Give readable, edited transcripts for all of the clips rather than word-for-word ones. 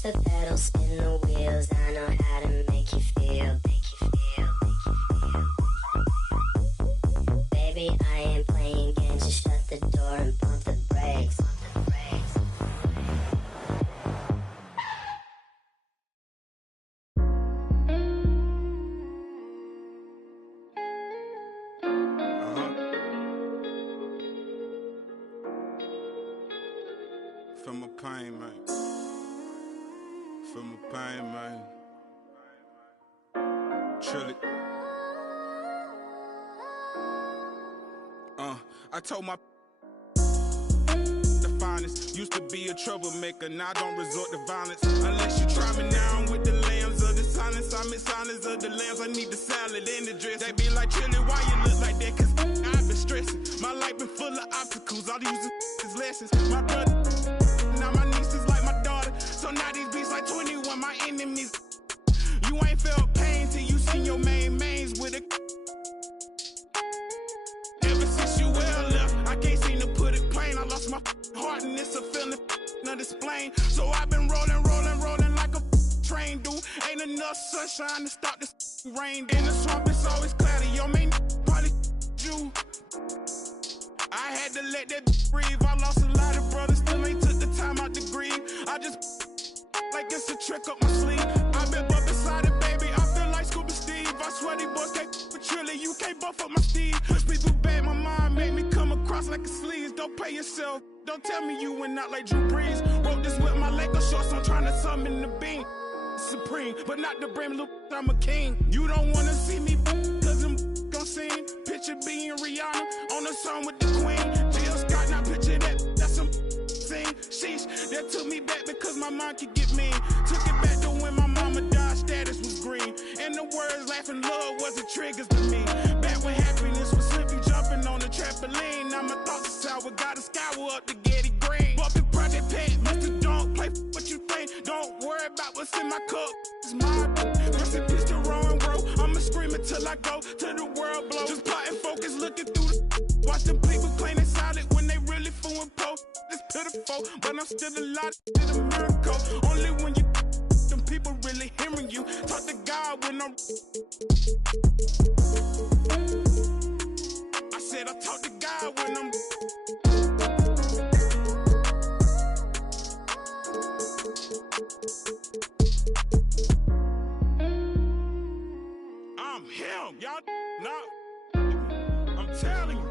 Push the pedal, spin the wheels. I know how to make you feel, make you feel, make you feel. Baby, I ain't playing games. Just shut the door and pump the brakes. Pump the brakes. Feel my pain, man. Feel my pain, man. Chill it. I told my the finest used to be a troublemaker. Now I don't resort to violence unless you try me now. I'm with the lambs of the silence. I'm in silence of the lambs. I need the salad and the dress. They be like, Chili, why you look like that? Cause I've been stressing. My life been full of obstacles. All these is lessons. My brother, now my niece is like my daughter. So now these beats like 21, my enemies. You ain't felt pain till you seen your mains with a. Ever since you well left, I can't seem to put it plain. I lost my heart and it's a feeling not explain. So I've been rolling like a train, dude. Ain't enough sunshine to stop this rain. In the swamp, it's always cloudy. Your main probably you. I had to let that breathe. I lost a lot of brothers, still ain't took the time out to grieve. I just like it's a trick up my sleeve. I've been bumping beside it, baby. I feel like Scuba Steve. I swear these boys can't with Trilly. You can't buff up my Steve. Push me through bad, my mind made me come across like a sleaze. Don't pay yourself. Don't tell me you went out like Drew Brees. Wrote this with my Laker shorts. I'm trying to summon the beam. Supreme, but not the brim. Look, I'm a king. You don't wanna see me, cause I'm gon' sing. Picture being Rihanna on the song with the Queen. Jill Scott, now picture that. That's some scene. Sheesh, that took me back because my mind could get mean. Took it back to when my mama died, status was green. And the words laughing love wasn't triggers to me. Back when happiness was simply jumping on the trampoline. Now my thoughts are sour, gotta scour up to Getty Green. Bumping Project Pet, Mr. Don't play what you think. Don't worry about what's in my cup. It's mine. Rest in peace to Rowan Road. I'ma scream until I go to the world blow. Just plotting focus, looking through the. Watch them people playing silent when they really fooling post. It's pitiful, but I'm still alive. It's a miracle. Only when you them people really hearing you. Talk to God when I'm. I said I talk to God when I'm. I'm him, y'all. No, I'm telling you.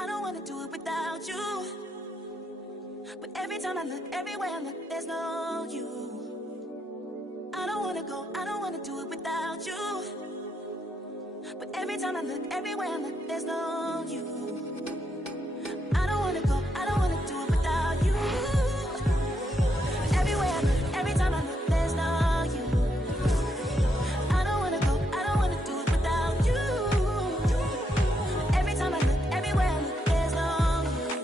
I don't wanna do it without you. But every time I look, everywhere I look, there's no you. I don't wanna do it without you. But every time I look, everywhere I look, there's no you. I don't wanna do it without you. Everywhere I look, every time I look, there's no you. I don't wanna do it without you. Every time I look, everywhere I look, there's no you.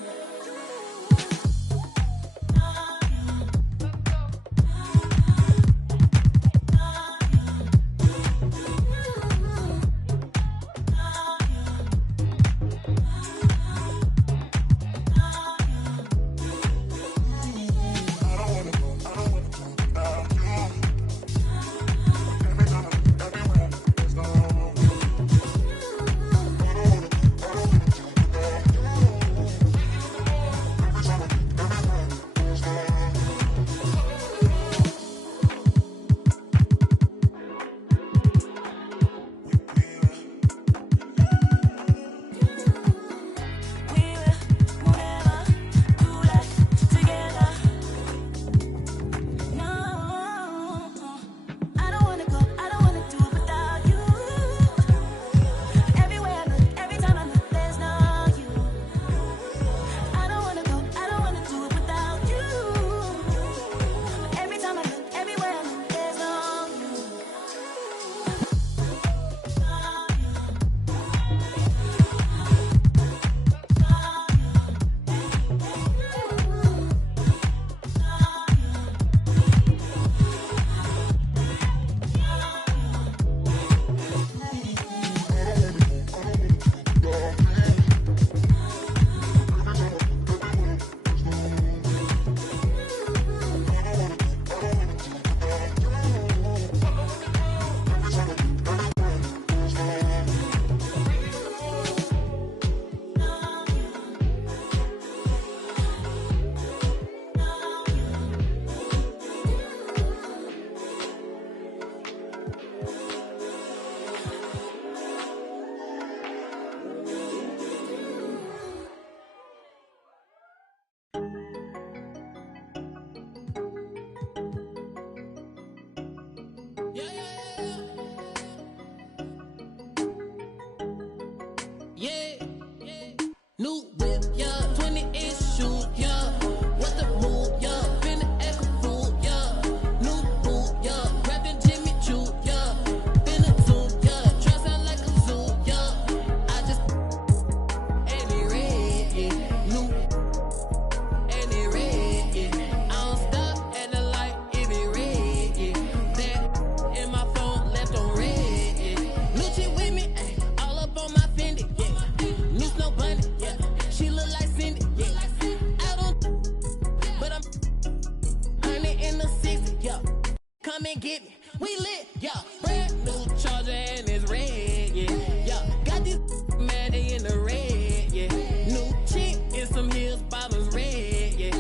get me. We lit, yeah. Brand new charger and it's red, yeah. Yeah, got this mad they in the red, yeah. New chick in some heels, bottoms red, yeah.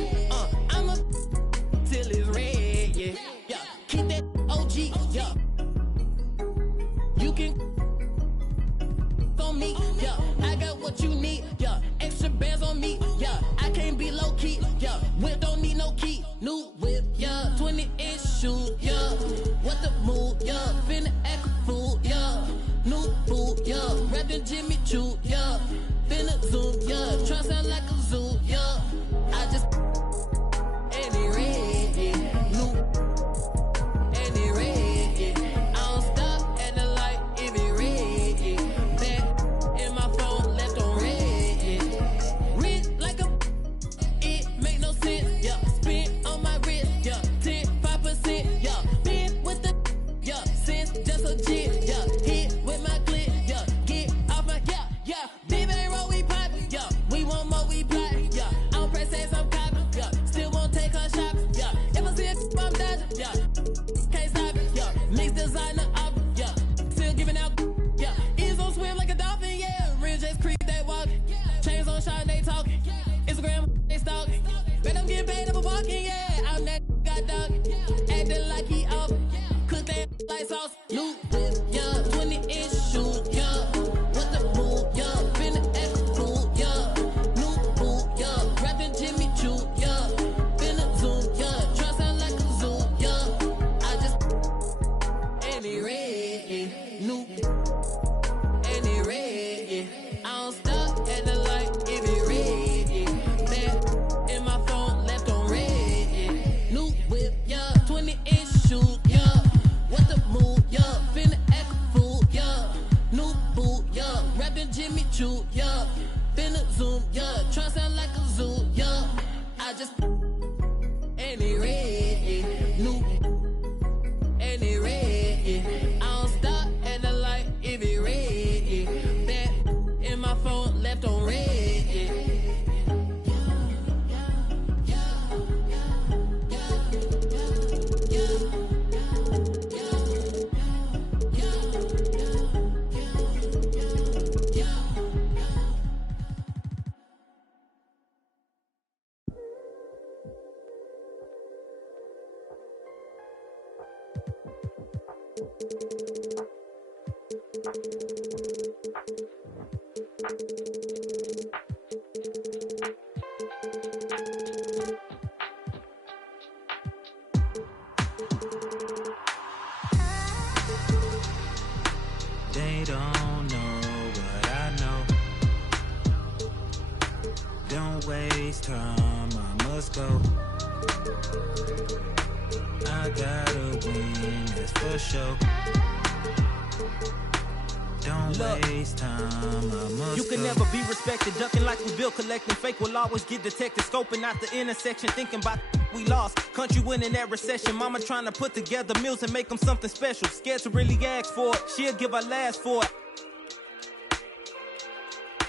I'm a till it's red, yeah. Yeah, keep that OG, yeah. You can on me, yeah. I got what you need, yeah. Extra bands on me, yeah. I can't be low key, yeah. Whip don't need no key, new whip, yeah. 20-inch shoes, yeah. What the move, yeah. Finna act a fool, yeah. New food, yeah. Rapping Jimmy Choo, yeah. Finna zoom, yeah. Try sound like a zoo, yeah. I just and it red, yeah. New and it red, yeah. I don't stop at the light if it red, yeah. Back in my phone, left on red, yeah. Red like a it make no sense, yeah. Spin on my wrist, yeah. 5%, yeah. Been with the yeah. Since just a jit, yeah. Hit with my clip, yeah. Get off my yeah, yeah. Big bang roll, we pop, yeah. We want more, we plot, yeah. I'm press as I'm copy, yeah. Still won't take her shopping, yeah. If I see a I'm dodging, yeah. Can't stop it, yeah. Mix designer up, yeah. Still giving out, yeah. Ears on swim like a dolphin, yeah. Real just creep, they walking. Chains on shine, they talking. Instagram, they stalking. Bet I'm getting paid, I'm walking, yeah. I'm that got dog, acting like he off. Cook that like sauce, new whip, yeah. 20-inch shoes, yeah. What the move, yeah. Finna act a fool, yeah. New food, yeah. Rapping Jimmy Choo, yeah. Finna zoom, yeah. Try sound like a zoo, yeah. I just and it red, yeah. New and it red, yeah. I don't stop at the light if it red, yeah. Back in my phone, left on red, yeah. New whip, yeah. 20-inch shoes, yeah. What the move, yeah. Finna act a fool, yeah. New food, yeah. Rapping Jimmy Choo, yeah. Finna zoom, yeah. Try sound like a zoo, yeah. I just and it red, yeah. New and it red, yeah. I don't stop at the light if it red, yeah. Back in my phone, left on red, yeah. They don't know what I know. Don't waste time, I must go. I gotta win, that's for sure. Don't waste time, I must You can go. never be respected, ducking like we built, collecting fake will always get detected, scoping out the intersection, thinking about we lost. Country winning that recession, mama trying to put together meals and make them something special. Scared to really ask for it, she'll give her last for it.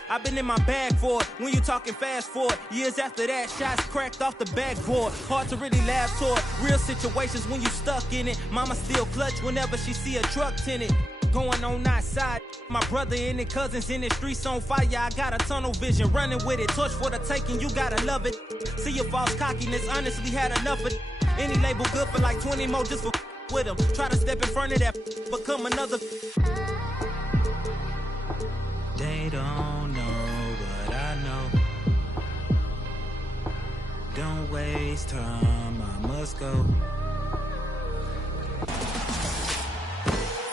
I've been in my bag for it, when you talking fast forward. Years after that, shots cracked off the backboard. Hard to really laugh toward real situations when you stuck in it. Mama still clutch whenever she see a truck tinted. Going on outside, my brother in it, cousins in the streets on fire. I got a tunnel vision, running with it. Torch for the taking, you gotta love it. See your false cockiness, honestly had enough of it. Any label good for like 20 more just for with them. Try to step in front of that, become another. They don't know what I know. Don't waste time, I must go.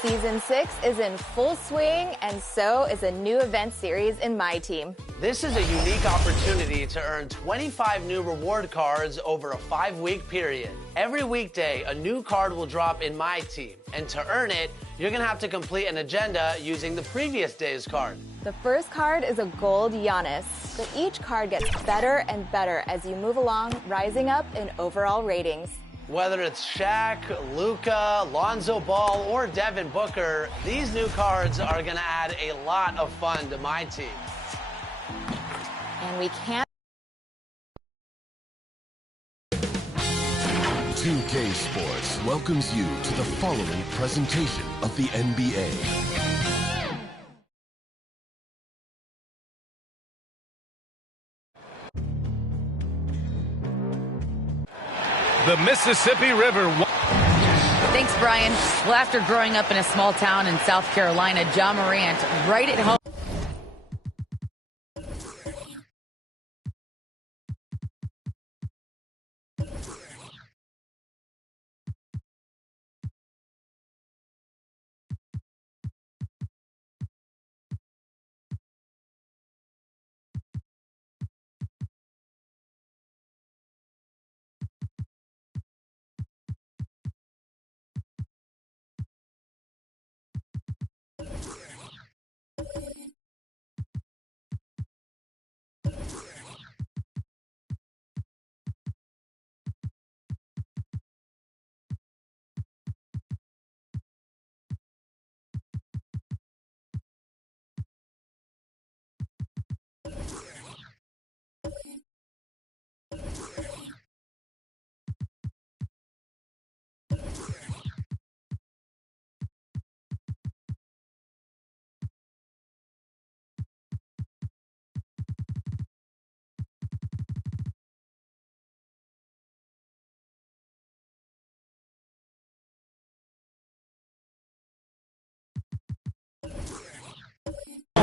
Season 6 is in full swing, and so is a new event series in My Team. This is a unique opportunity to earn 25 new reward cards over a 5-week period. Every weekday, a new card will drop in My Team, and to earn it, you're gonna have to complete an agenda using the previous day's card. The first card is a gold Giannis, but each card gets better and better as you move along, rising up in overall ratings. Whether it's Shaq, Luka, Lonzo Ball, or Devin Booker, these new cards are gonna add a lot of fun to My Team. And we can't 2K Sports welcomes you to the following presentation of the NBA. The Mississippi River. Thanks, Brian. Well, after growing up in a small town in South Carolina, Ja Morant, right at home.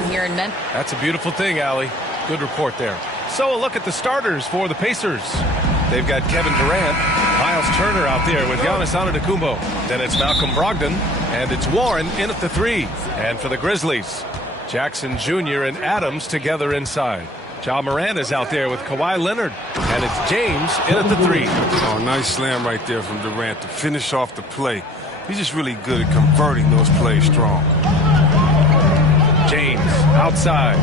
Here in Memphis. That's a beautiful thing, Allie. Good report there. So a look at the starters for the Pacers. They've got Kevin Durant, Miles Turner out there with Giannis Antetokounmpo. Then it's Malcolm Brogdon, and it's Warren in at the 3. And for the Grizzlies, Jackson Jr. and Adams together inside. Ja Morant is out there with Kawhi Leonard, and it's James in at the 3. Oh, nice slam right there from Durant to finish off the play. He's just really good at converting those plays strong. James outside.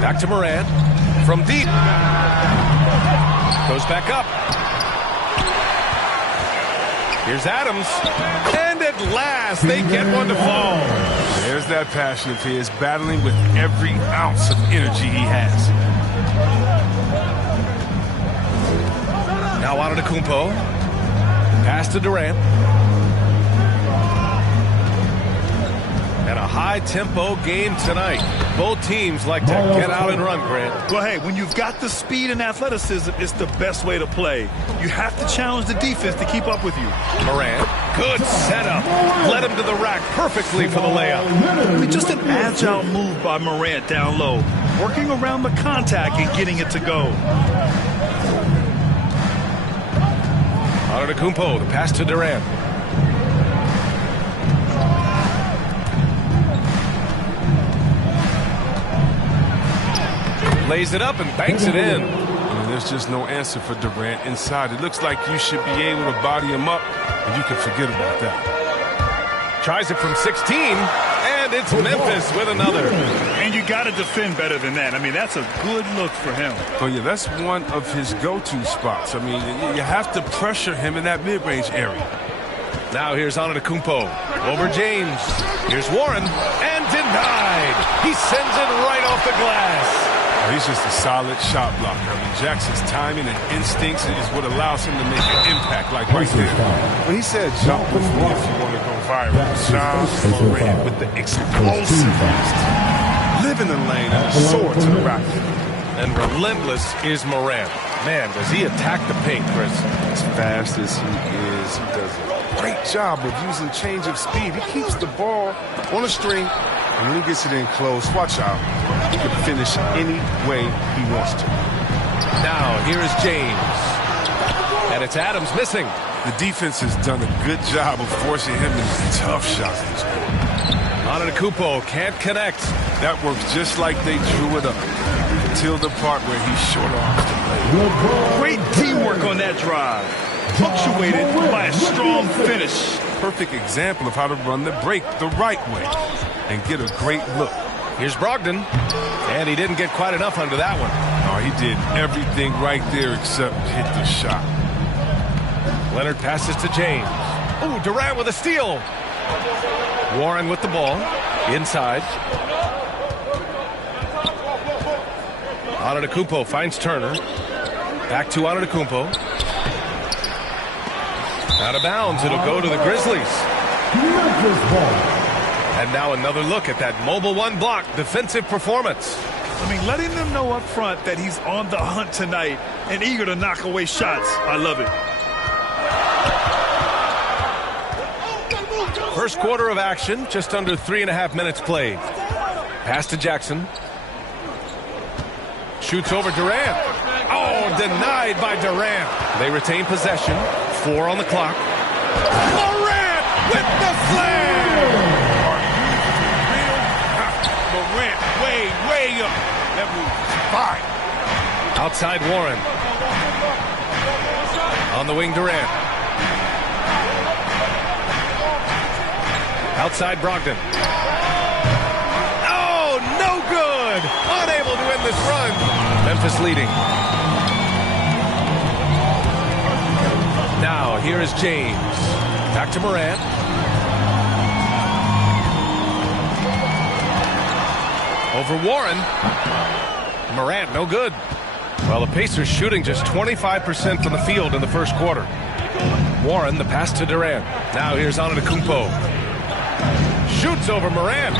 Back to Morant from deep. Goes back up. Here's Adams. And at last, they get one to fall. There's that passion of his, battling with every ounce of energy he has. Now Antetokounmpo. Pass to Durant. And a high-tempo game tonight. Both teams like to get out and run, Grant. Well, hey, when you've got the speed and athleticism, it's the best way to play. You have to challenge the defense to keep up with you. Morant, good setup. Led him to the rack perfectly for the layup. I mean, just an agile move by Morant down low, working around the contact and getting it to go. Antetokounmpo, the pass to Durant. Lays it up and banks it in. There's just no answer for Durant inside. It looks like you should be able to body him up, and you can forget about that. Tries it from 16, and it's Memphis with another. And you got to defend better than that. I mean, that's a good look for him. Oh, yeah, that's one of his go-to spots. I mean, you have to pressure him in that mid-range area. Now here's Antetokounmpo over James. Here's Warren, and denied. He sends it right off the glass. He's just a solid shot blocker. I mean, Jackson's timing and instincts is what allows him to make an impact like right there. When he said jump with me if you want to go viral, Ja Morant with the explosiveness. Live in the lane and soar to the rack. And relentless is Morant. Man, does he attack the paint, Chris. As fast as he is, he does a great job of using change of speed. He keeps the ball on a string. And when he gets it in close, watch out. He can finish any way he wants to. Now, here is James. And it's Adams missing. The defense has done a good job of forcing him into tough shots this quarter. Antetokounmpo can't connect. That works just like they drew it up. Until the part where he short arms to play. Great teamwork on that drive. Punctuated by a strong finish. Perfect example of how to run the break the right way and get a great look. Here's Brogdon, and he didn't get quite enough under that one. Oh, he did everything right there except hit the shot. Leonard passes to James. Oh, Durant with a steal. Warren with the ball, inside. Antetokounmpo finds Turner. Back to Antetokounmpo. Out of bounds, it'll go to the Grizzlies. And now another look at that mobile one block defensive performance. I mean, letting them know up front that he's on the hunt tonight and eager to knock away shots. I love it. First quarter of action, just under 3.5 minutes played. Pass to Jackson. Shoots over Durant. Oh, denied by Durant. They retain possession. 4 on the clock. Durant with the slam! Durant, way up. That move is fine. Outside Warren. On the wing, Durant. Outside Brogdon. Oh, no good! Unable to win this run. Memphis leading. Now, here is James. Back to Morant. Over Warren. Morant, no good. Well, the Pacers shooting just 25% from the field in the first quarter. Warren, the pass to Durant. Now here's Antetokounmpo. Shoots over Morant.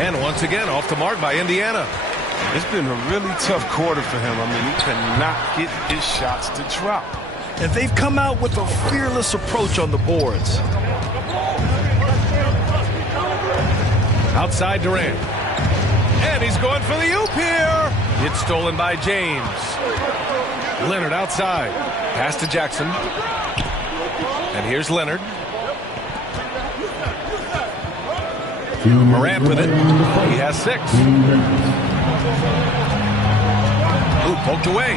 And once again, off the mark by Indiana. It's been a really tough quarter for him. I mean, he cannot get his shots to drop. And they've come out with a fearless approach on the boards. Outside Durant. And he's going for the oop here. It's stolen by James. Leonard outside. Pass to Jackson. And here's Leonard. Morant with it. He has 6. Ooh, poked away.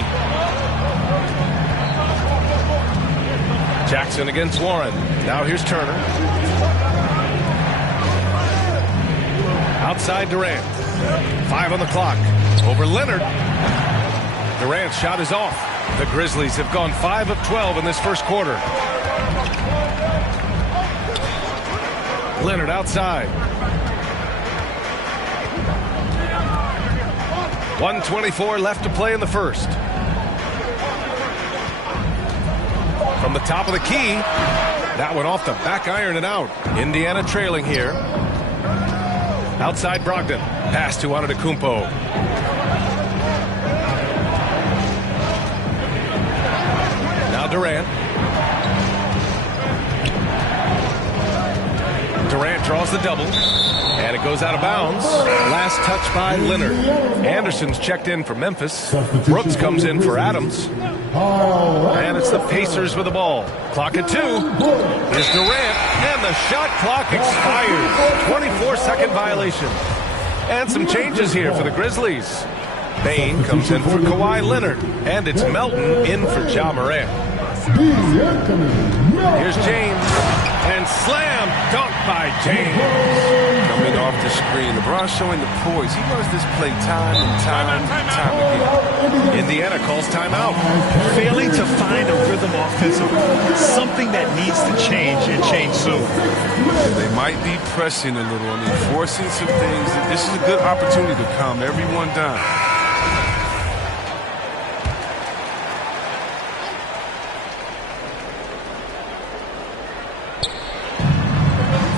Jackson against Warren. Now here's Turner. Outside Durant. 5 on the clock. Over Leonard. Durant's shot is off. The Grizzlies have gone 5 of 12 in this first quarter. Leonard outside. 1:24 left to play in the first. From the top of the key. That went off the back iron and out. Indiana trailing here. Outside Brogdon. Pass to Antetokounmpo. Now Durant. Durant draws the double. And it goes out of bounds. Last touch by Leonard. Anderson's checked in for Memphis. Brooks comes in for Adams. And it's the Pacers with the ball. Clock at 2. Here's Durant. And the shot clock expires. 24-second violation. And some changes here for the Grizzlies. Bane comes in for Kawhi Leonard. And it's Melton in for Ja Morant. Here's James. And slam dunk by James. Coming off the screen. LeBron showing the poise. He runs this play time and time again. Indiana calls timeout. Failing to find a rhythm offensively. Something that needs to change and change soon. They might be pressing a little. I mean, forcing some things. This is a good opportunity to calm everyone down.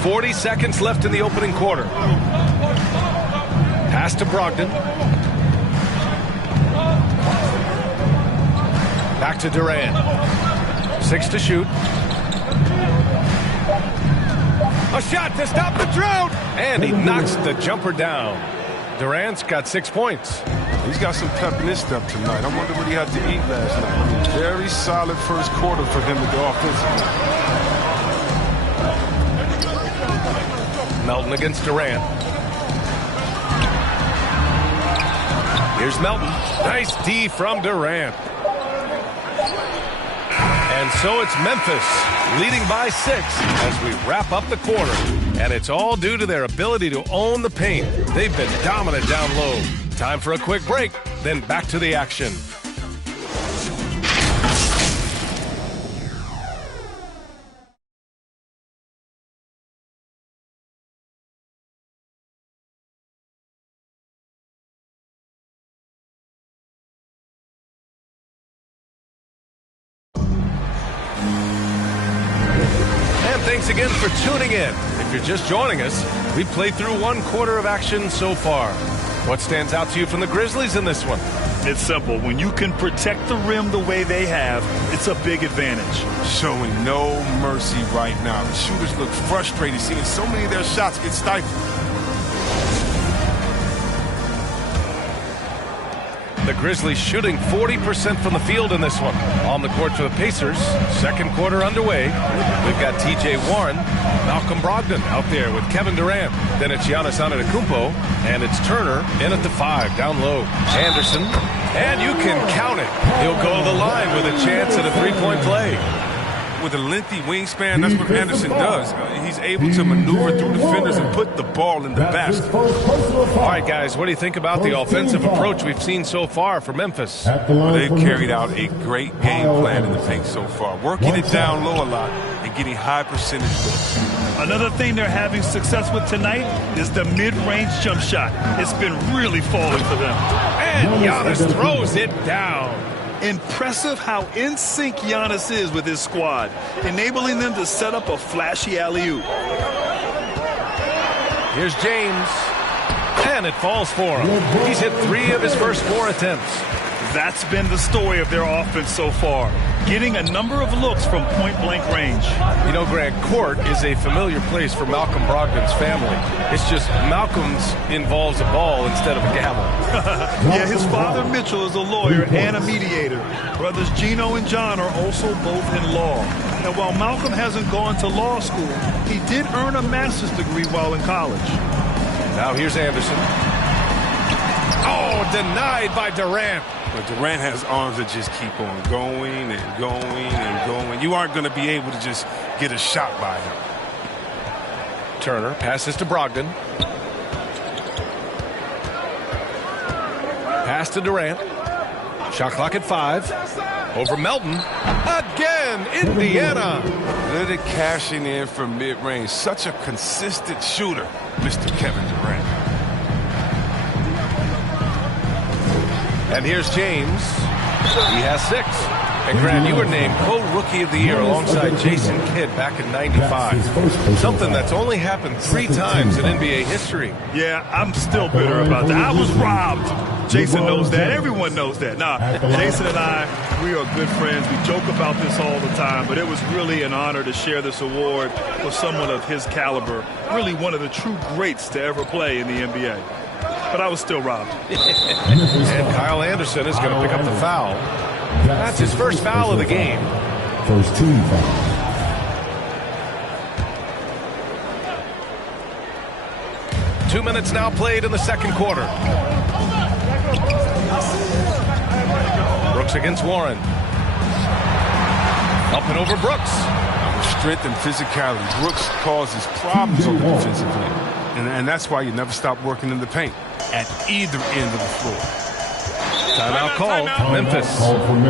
40 seconds left in the opening quarter. Pass to Brogdon. Back to Durant. 6 to shoot. A shot to stop the drought. And he knocks the jumper down. Durant's got 6 points. He's got some pep in his step tonight. I wonder what he had to eat last night. I mean, very solid first quarter for him to go offensively. Melton against Durant. Here's Melton. Nice D from Durant. And so it's Memphis leading by 6 as we wrap up the quarter. And it's all due to their ability to own the paint. They've been dominant down low. Time for a quick break, then back to the action. thanks again for tuning in. If you're just joining us, we've played through 1 quarter of action so far. What stands out to you from the Grizzlies in this one? It's simple. When you can protect the rim the way they have, it's a big advantage. Showing no mercy right now. The shooters look frustrated, seeing so many of their shots get stifled. The Grizzlies shooting 40% from the field in this one. On the court for the Pacers, second quarter underway. We've got TJ Warren, Malcolm Brogdon out there with Kevin Durant. Then it's Giannis Antetokounmpo, and it's Turner in at the 5, down low. Anderson, and you can count it. He'll go to the line with a chance at a 3-point play. With a lengthy wingspan, that's what Anderson does. He's able to maneuver through defenders and put the ball in the basket. All right, guys, what do you think about the offensive approach we've seen so far for Memphis? Well, they've carried out a great game plan in the paint so far, working it down low a lot and getting high percentage looks. Another thing they're having success with tonight is the mid-range jump shot. It's been really falling for them. And Giannis throws it down. Impressive how in sync Giannis is with his squad, enabling them to set up a flashy alley-oop. Here's James, and it falls for him. He's hit 3 of his first 4 attempts. That's been the story of their offense so far, getting a number of looks from point-blank range. You know, Grant, court is a familiar place for Malcolm Brogdon's family. It's just Malcolm's involves a ball instead of a gavel. Yeah, his father Mitchell is a lawyer and a mediator. Brothers Gino and John are also both in law. And while Malcolm hasn't gone to law school, he did earn a master's degree while in college. Now here's Anderson. Oh, denied by Durant. But Durant has arms that just keep on going and going and going. You aren't going to be able to just get a shot by him. Turner passes to Brogdon. Pass to Durant. Shot clock at 5. Over Melton. Again, Indiana. Good at cashing in from mid-range. Such a consistent shooter, Mr. Kevin Durant. And here's James. He has 6. And Grant, you were named co-rookie of the year alongside Jason Kidd back in '95. Something that's only happened 3 times in NBA history. Yeah, I'm still bitter about that. I was robbed. Jason knows that. Everyone knows that. Nah, Jason and I, we are good friends. We joke about this all the time, but it was really an honor to share this award with someone of his caliber. Really one of the true greats to ever play in the NBA. But I was still robbed. And Kyle Anderson is going to pick up the foul. That's his first foul of the game. First team foul. Two minutes now played in the second quarter. Brooks against Warren. Up and over Brooks. Strength and physicality. Brooks causes problems on the defensive end. And that's why you never stop working in the paint at either end of the floor. Timeout called. Memphis.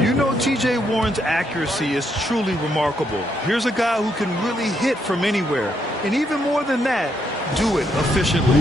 You know T.J. Warren's accuracy is truly remarkable. Here's a guy who can really hit from anywhere. And even more than that, do it efficiently.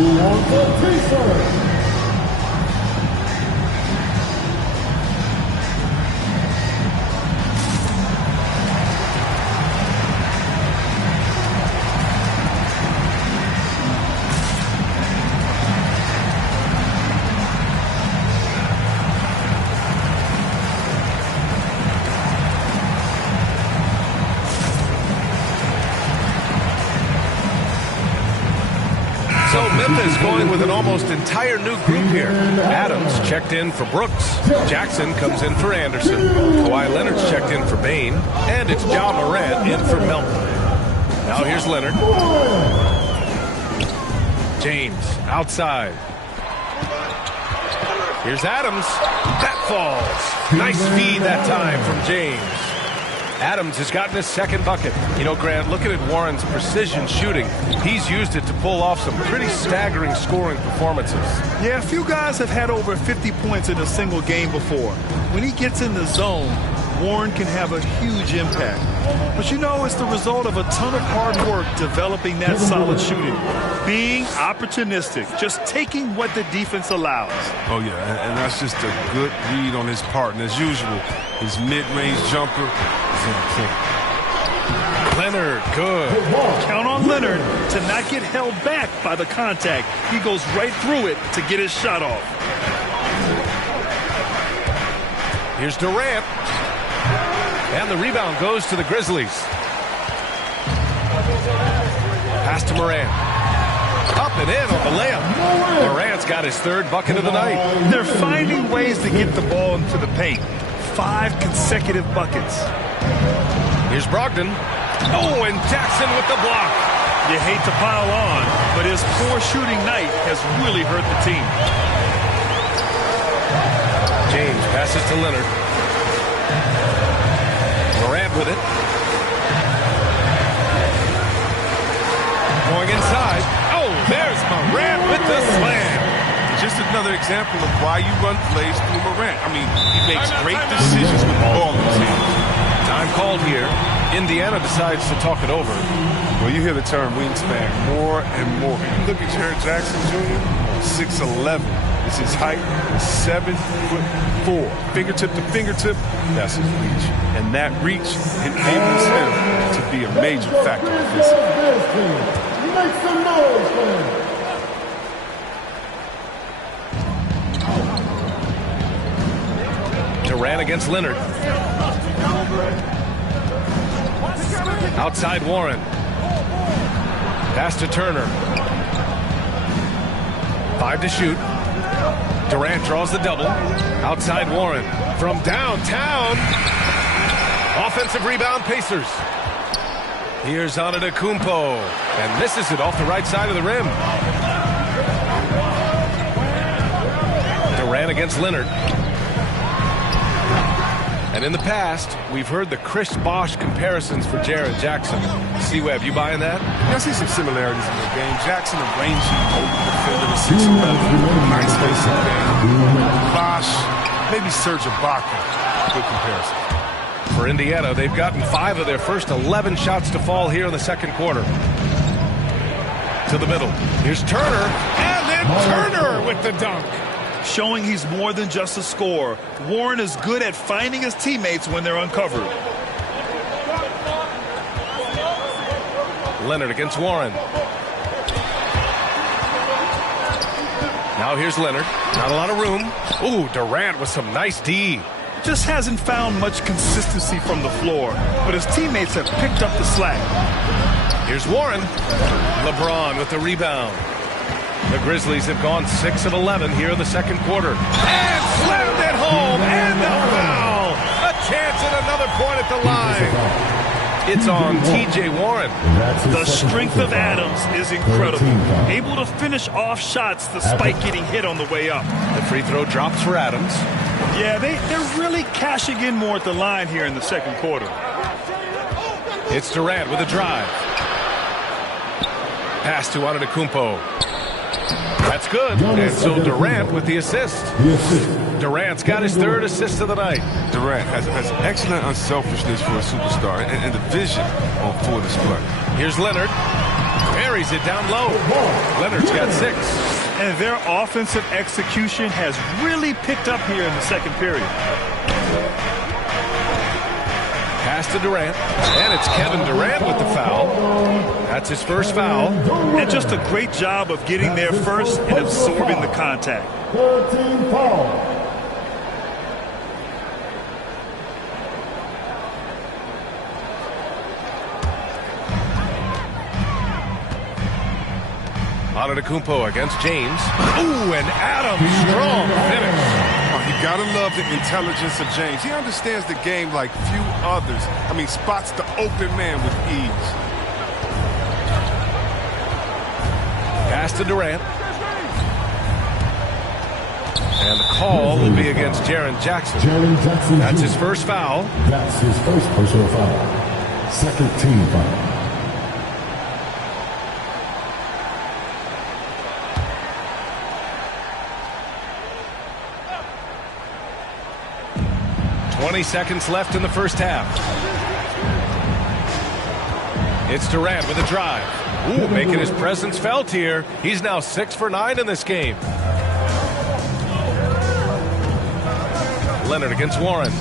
So Memphis going with an almost entire new group here. Adams checked in for Brooks. Jackson comes in for Anderson. Kawhi Leonard's checked in for Bane. And it's Ja Morant in for Melton. Now here's Leonard. James outside. Here's Adams. That falls. Nice feed that time from James. Adams has gotten his second bucket. You know, Grant, looking at Warren's precision shooting, he's used it to pull off some pretty staggering scoring performances. Yeah, a few guys have had over 50 points in a single game before. When he gets in the zone, Warren can have a huge impact. But you know, it's the result of a ton of hard work developing that solid shooting. Being opportunistic, just taking what the defense allows. Oh, yeah, and that's just a good read on his part. And as usual, his mid-range jumper is in point. Leonard, good. Count on Leonard to not get held back by the contact. He goes right through it to get his shot off. Here's Durant. And the rebound goes to the Grizzlies. Pass to Morant. Up and in on the layup. Morant's got his third bucket of the night. They're finding ways to get the ball into the paint. 5 consecutive buckets. Here's Brogdon. Oh, and Jackson with the block. You hate to pile on, but his poor shooting night has really hurt the team. James passes to Leonard. Morant with it. Going inside. Oh, there's Morant with the slam. Just another example of why you run plays through Morant. I mean, he makes great decisions with the ball in his hands. Time called here. Indiana decides to talk it over. Well, you hear the term wingspan more and more. You look at Jared Jackson Jr., 6'11". It's his height, 7'4". Fingertip to fingertip, that's his reach. And that reach enables him to be a major factor offensively. Make some noise, man. Durant against Leonard. Outside Warren. Pass to Turner. 5 to shoot. Durant draws the double. Outside Warren. From downtown. Offensive rebound, Pacers. Here's Antetokounmpo. And misses it off the right side of the rim. Durant against Leonard. And in the past, we've heard the Chris Bosh comparisons for Jaren Jackson. C-Web, you buying that? I see some similarities in the game. Jackson, a rangy, older defender, the 6'11", nice spacing game. Bosh, maybe Serge Ibaka, good comparison. For Indiana, they've gotten 5 of their first 11 shots to fall here in the second quarter. To the middle. Here's Turner, and then Turner with the dunk. Showing he's more than just a scorer. Warren is good at finding his teammates when they're uncovered. Leonard against Warren. Now here's Leonard. Not a lot of room. Ooh, Durant with some nice D. Just hasn't found much consistency from the floor, but his teammates have picked up the slack. Here's Warren. LeBron with the rebound. The Grizzlies have gone 6 of 11 here in the second quarter. And slammed it home, and the foul. A chance at another point at the line. It's on T.J. Warren. The strength of Adams is incredible. Able to finish off shots despite getting hit on the way up. The free throw drops for Adams. Yeah, they're really cashing in more at the line here in the second quarter. It's Durant with a drive. Pass to Antetokounmpo. That's good. And so Durant with the assist. Durant's got his 3rd assist of the night. Durant has excellent unselfishness for a superstar and the vision on full display. Here's Leonard. Buries it down low. Leonard's got 6. And their offensive execution has really picked up here in the second period. Pass to Durant. And it's Kevin Durant with the foul. That's his first foul. And just a great job of getting there first and absorbing the contact. 13 foul. Antetokounmpo against James. Ooh, and Adams, strong finish. Oh, you gotta love the intelligence of James. He understands the game like few others. I mean, spots the open man with ease. Pass to Durant. And the call will be against Jaren Jackson. That's his first foul. That's his first personal foul. Second team foul. Seconds left in the first half. It's Durant with a drive. Ooh, making his presence felt here. He's now 6 for 9 in this game. Leonard against Warren.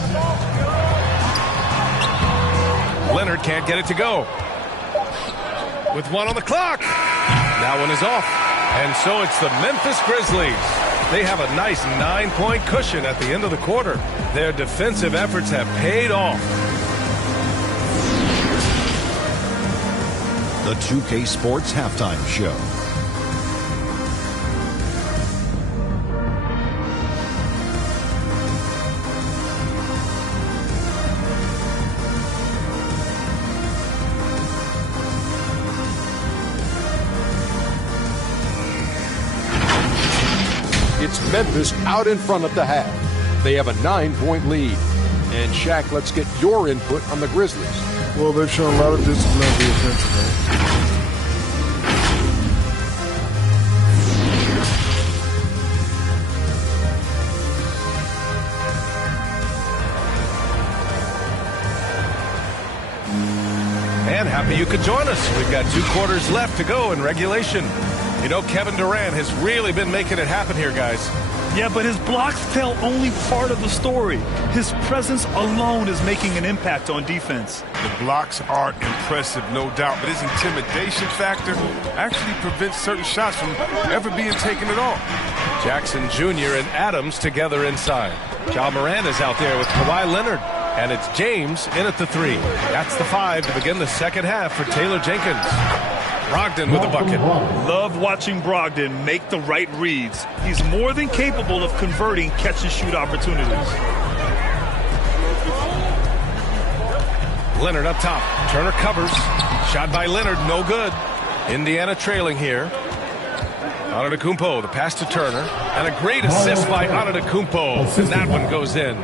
Leonard can't get it to go. with 1 on the clock. That one is off. And so it's the Memphis Grizzlies. They have a nice 9-point cushion at the end of the quarter. Their defensive efforts have paid off. The 2K Sports Halftime Show. It's Memphis out in front at the half. They have a 9-point lead. And Shaq, let's get your input on the Grizzlies. Well, they've shown a lot of discipline on the offensive end. And happy you could join us. We've got 2 quarters left to go in regulation. You know, Kevin Durant has really been making it happen here, guys. Yeah, but his blocks tell only part of the story. His presence alone is making an impact on defense. The blocks are impressive, no doubt, but his intimidation factor actually prevents certain shots from ever being taken at all. Jackson Jr. and Adams together inside. Ja Morant is out there with Kawhi Leonard. And it's James in at the 3. That's the 5 to begin the second half for Taylor Jenkins. Brogdon with the bucket. Love watching Brogdon make the right reads. He's more than capable of converting catch-and-shoot opportunities. Leonard up top. Turner covers. Shot by Leonard, no good. Indiana trailing here. Antetokounmpo, the pass to Turner. And a great assist by Antetokounmpo. And that one goes in.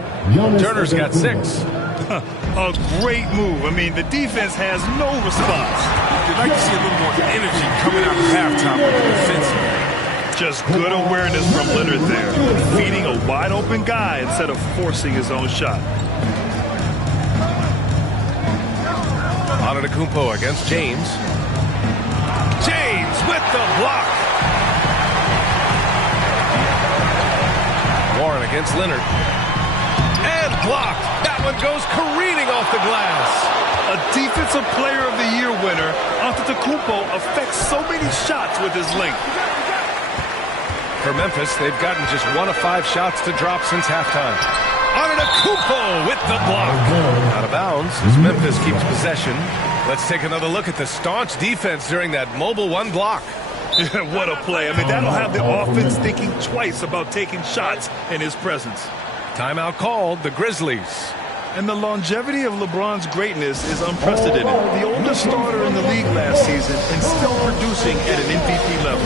Turner's got 6. A great move. I mean, the defense has no response. You'd like to see a little more energy coming out of halftime on the defense. Just good awareness from Leonard there. Feeding a wide-open guy instead of forcing his own shot. Antetokounmpo against James. James with the block. Warren against Leonard. And blocked. That one goes careening off the glass. A Defensive Player of the Year winner, Antetokounmpo affects so many shots with his length. For Memphis, they've gotten just 1 of 5 shots to drop since halftime. Antetokounmpo with the block. Out of bounds as Memphis keeps possession. Let's take another look at the staunch defense during that mobile 1 block. What a play. I mean, that'll have the offense thinking twice about taking shots in his presence. Timeout called, the Grizzlies. And the longevity of LeBron's greatness is unprecedented. The oldest starter in the league last season and still producing at an MVP level.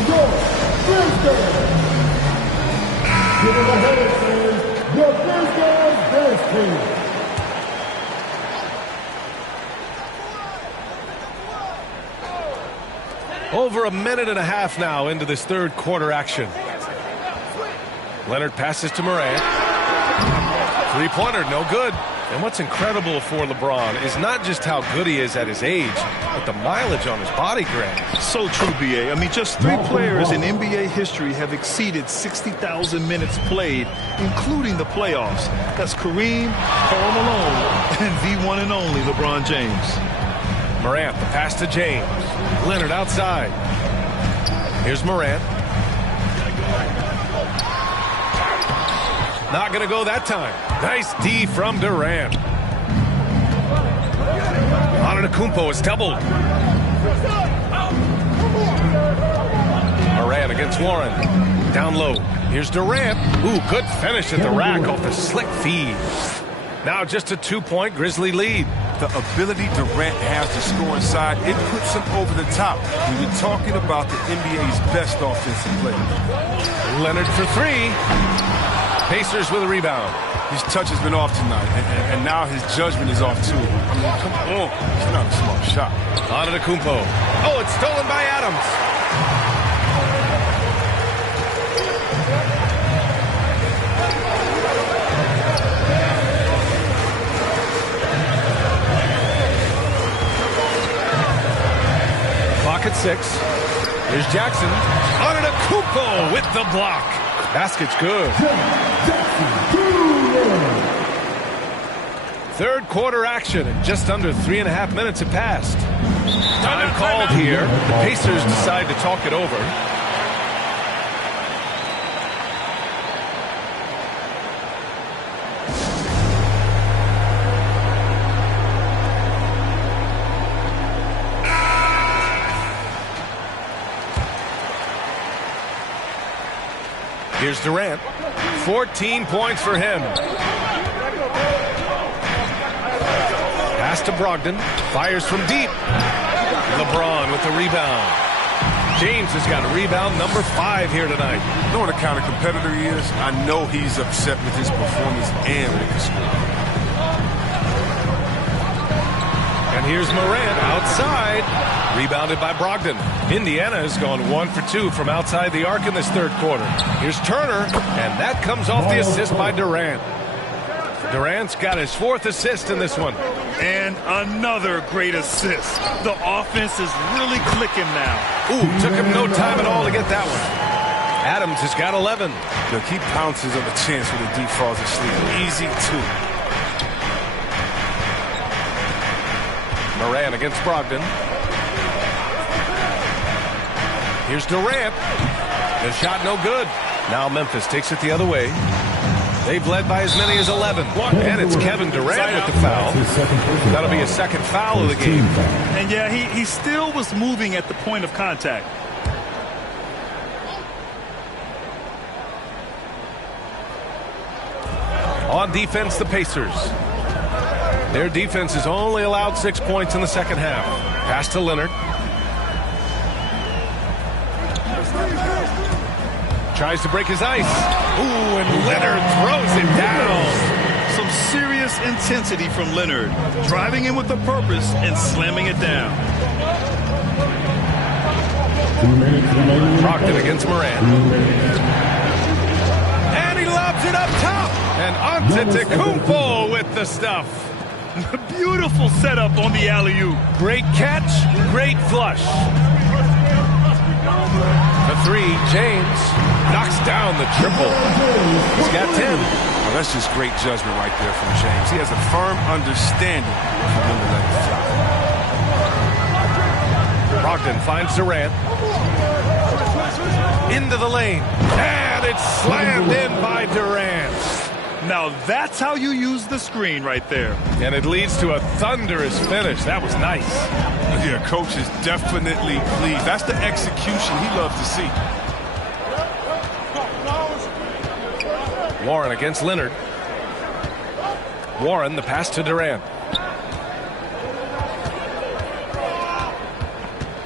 Over a minute and a half now into this third quarter action. Leonard passes to Morant. Three-pointer, no good. And what's incredible for LeBron is not just how good he is at his age, but the mileage on his body grade. So true, B.A. I mean, just 3 players in NBA history have exceeded 60,000 minutes played, including the playoffs. That's Kareem, Karl Malone, and the one and only LeBron James. Morant, the pass to James. Leonard outside. Here's Morant. Not going to go that time. Nice D from Durant. Antetokounmpo is doubled. Morant against Warren. Down low. Here's Durant. Ooh, good finish at the rack off the slick feed. Now just a 2-point Grizzly lead. The ability Durant has to score inside, it puts him over the top when you're talking about the NBA's best offensive player. Leonard for 3. Pacers with a rebound. His touch has been off tonight, and now his judgment is off too. I mean, come on. It's not a smart shot. Antetokounmpo. Oh, it's stolen by Adams. Clock at 6. Here's Jackson. Antetokounmpo with the block. Basket's good. Third quarter action, and just under 3.5 minutes have passed. Time called here. The Pacers decide to talk it over. Here's Durant. 14 points for him. Pass to Brogdon. Fires from deep. LeBron with the rebound. James has got rebound number 5 here tonight. Knowing the kind of competitor he is, I know he's upset with his performance and with the score. And here's Morant outside. Rebounded by Brogdon. Indiana has gone 1 for 2 from outside the arc in this third quarter. Here's Turner, and that comes off the assist by Durant. Durant's got his 4th assist in this one. And another great assist. The offense is really clicking now. Ooh, took him no time at all to get that one. Adams has got 11. Look, he pounces on the chance when the D falls asleep. Easy 2. Morant against Brogdon. Here's Durant. The shot no good. Now Memphis takes it the other way. They've led by as many as 11. And it's Kevin Durant with the foul. That'll be his 2nd foul of the game. And yeah, he still was moving at the point of contact. On defense, the Pacers. Their defense has only allowed 6 points in the second half. Pass to Leonard. Tries to break his ice. Ooh, and Leonard throws it down. Some serious intensity from Leonard. Driving in with a purpose and slamming it down. Brogdon against Morant. And he lobs it up top. And Antetokounmpo with the stuff. Beautiful setup on the alley-oop. Great catch, great flush. The 3, James knocks down the triple. He's got 10. Oh, that's just great judgment right there from James. He has a firm understanding of when to let it fly. Brogdon finds Durant. Into the lane. And it's slammed in by Durant. Now that's how you use the screen right there. And it leads to a thunderous finish. That was nice. Yeah, coach is definitely pleased. That's the execution he loves to see. Warren against Leonard. Warren, the pass to Durant.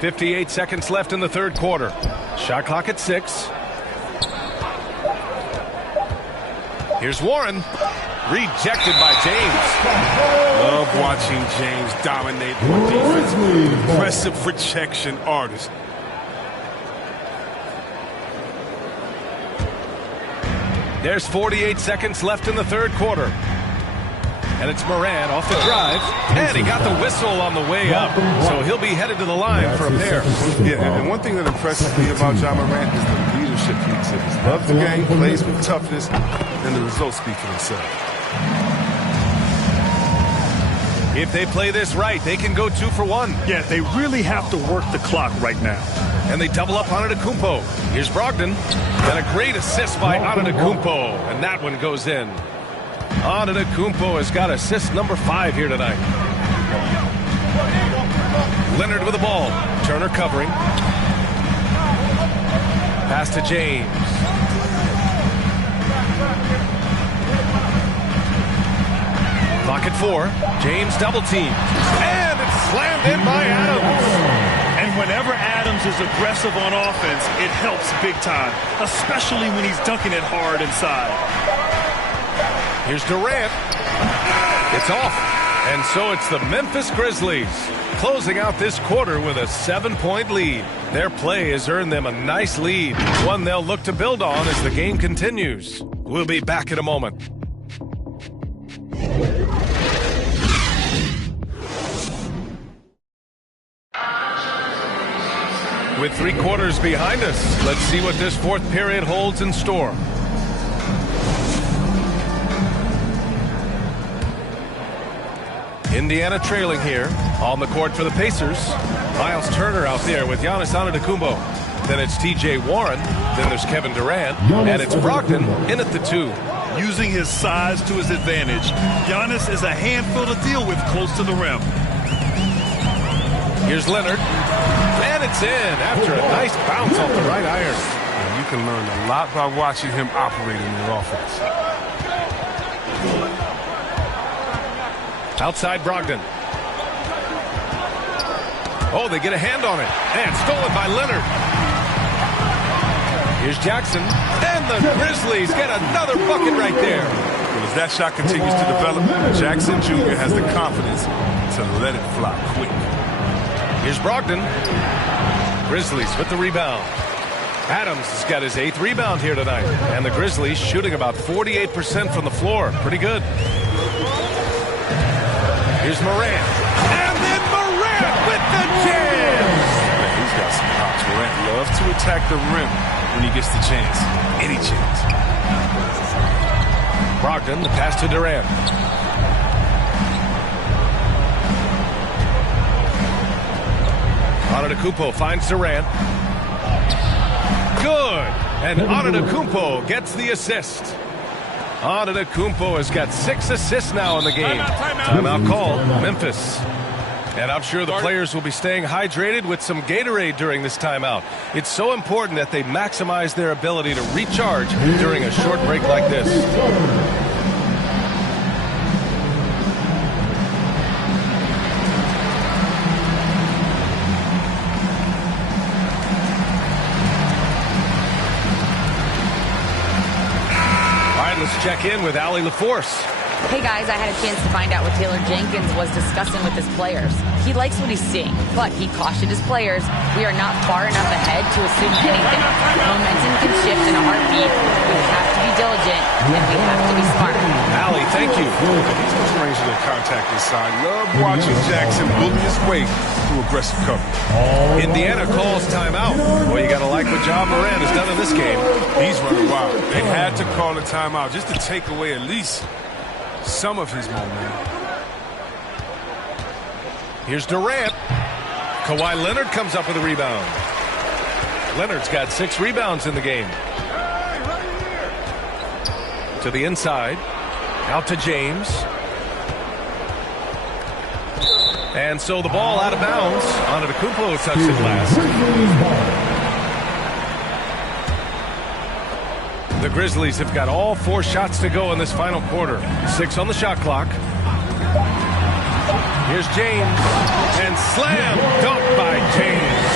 58 seconds left in the third quarter. Shot clock at 6. Here's Warren. Rejected by James. Love watching James dominate on defense. Impressive rejection artist. There's 48 seconds left in the third quarter. And it's Morant off the drive. And he got the whistle on the way up. So he'll be headed to the line for a pair. Yeah, and one thing that impresses me about John Morant is the leadership he exhibits. Loves the game, plays with toughness, and the results speak for themselves. If they play this right, they can go 2 for 1. Yeah, they really have to work the clock right now. And they double up on Antetokounmpo. Here's Brogdon. And a great assist by Antetokounmpo. And that one goes in. Antetokounmpo has got assist number 5 here tonight. Leonard with the ball. Turner covering. Pass to James. Clock at 4. James double team. And it's slammed in by Adams. And whenever Adams is aggressive on offense, it helps big time, especially when he's dunking it hard inside. Here's Durant. It's off. And so it's the Memphis Grizzlies closing out this quarter with a 7-point lead. Their play has earned them a nice lead, one they'll look to build on as the game continues. We'll be back in a moment. With 3 quarters behind us, let's see what this fourth period holds in store. Indiana trailing here on the court for the Pacers. Miles Turner out there with Giannis Antetokounmpo. Then it's T.J. Warren. Then there's Kevin Durant. And it's Brogdon in at the 2. Using his size to his advantage, Giannis is a handful to deal with close to the rim. Here's Leonard. And it's in after a nice bounce off the right iron. And you can learn a lot by watching him operate in the offense. Outside Brogdon. Oh, they get a hand on it. And stolen by Leonard. Here's Jackson. And the Grizzlies get another bucket right there. Well, as that shot continues to develop, Jackson Jr. has the confidence to let it fly quick. Here's Brogdon. Grizzlies with the rebound. Adams has got his 8th rebound here tonight. And the Grizzlies shooting about 48% from the floor. Pretty good. Here's Morant. And then Morant with the jam. Man, he's got some pops. Morant loves to attack the rim when he gets the chance. Any chance. Brogdon, the pass to Durant. Antetokounmpo finds Durant. Good. And Antetokounmpo gets the assist. Antetokounmpo has got 6 assists now in the game. Timeout called, Memphis. And I'm sure the players will be staying hydrated with some Gatorade during this timeout. It's so important that they maximize their ability to recharge during a short break like this. Let's check in with Allie LaForce. Hey guys, I had a chance to find out what Taylor Jenkins was discussing with his players. He likes what he's seeing, but he cautioned his players, we are not far enough ahead to assume anything. Momentum can shift in a heartbeat. We have to be diligent, and we have to be smart. Allie, thank you. He's no stranger to contact inside. Love watching Jackson bully his way through aggressive coverage. Indiana calls timeout. Well, you got to like what John Moran has done in this game. He's running wild. They had to call a timeout just to take away at least some of his momentum. Here's Durant. Kawhi Leonard comes up with a rebound. Leonard's got 6 rebounds in the game. To the inside. Out to James. And so the ball out of bounds. Antetokounmpo touched it last. The Grizzlies have got all 4 shots to go in this final quarter. 6 on the shot clock. Here's James. And slam dunk by James.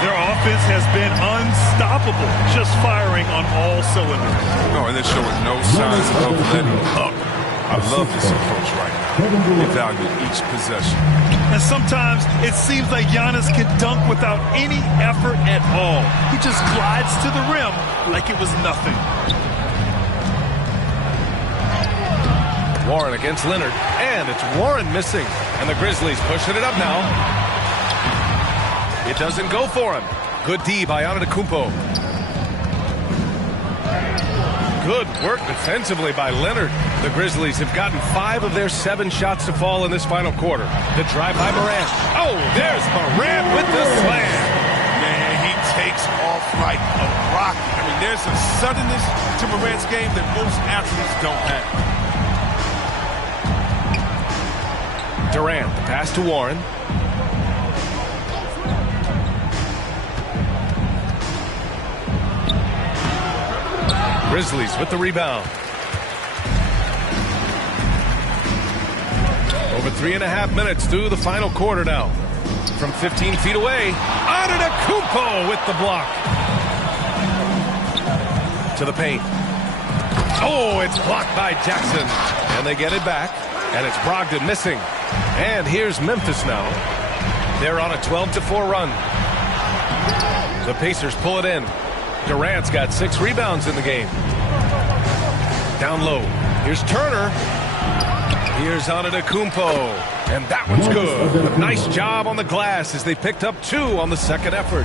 Their offense has been unstoppable, just firing on all cylinders. No, and they're showing no signs of letting up. I love this approach right now. They value each possession. And sometimes it seems like Giannis can dunk without any effort at all. He just glides to the rim like it was nothing. Warren against Leonard, and it's Warren missing. And the Grizzlies pushing it up now. It doesn't go for him. Good D by Antetokounmpo. Good work defensively by Leonard. The Grizzlies have gotten 5 of their 7 shots to fall in this final quarter. The drive by Morant. Oh, there's Morant with the slam. Man, he takes off like a rocket. I mean, there's a suddenness to Morant's game that most athletes don't have. Durant, the pass to Warren. Grizzlies with the rebound. Over 3.5 minutes through the final quarter now. From 15 feet away, Antetokounmpo with the block. To the paint. Oh, it's blocked by Jackson. And they get it back. And it's Brogdon missing. And here's Memphis now. They're on a 12-4 run. The Pacers pull it in. Durant's got 6 rebounds in the game. Down low. Here's Turner. Here's Antetokounmpo. And that one's good. Nice job on the glass as they picked up 2 on the second effort.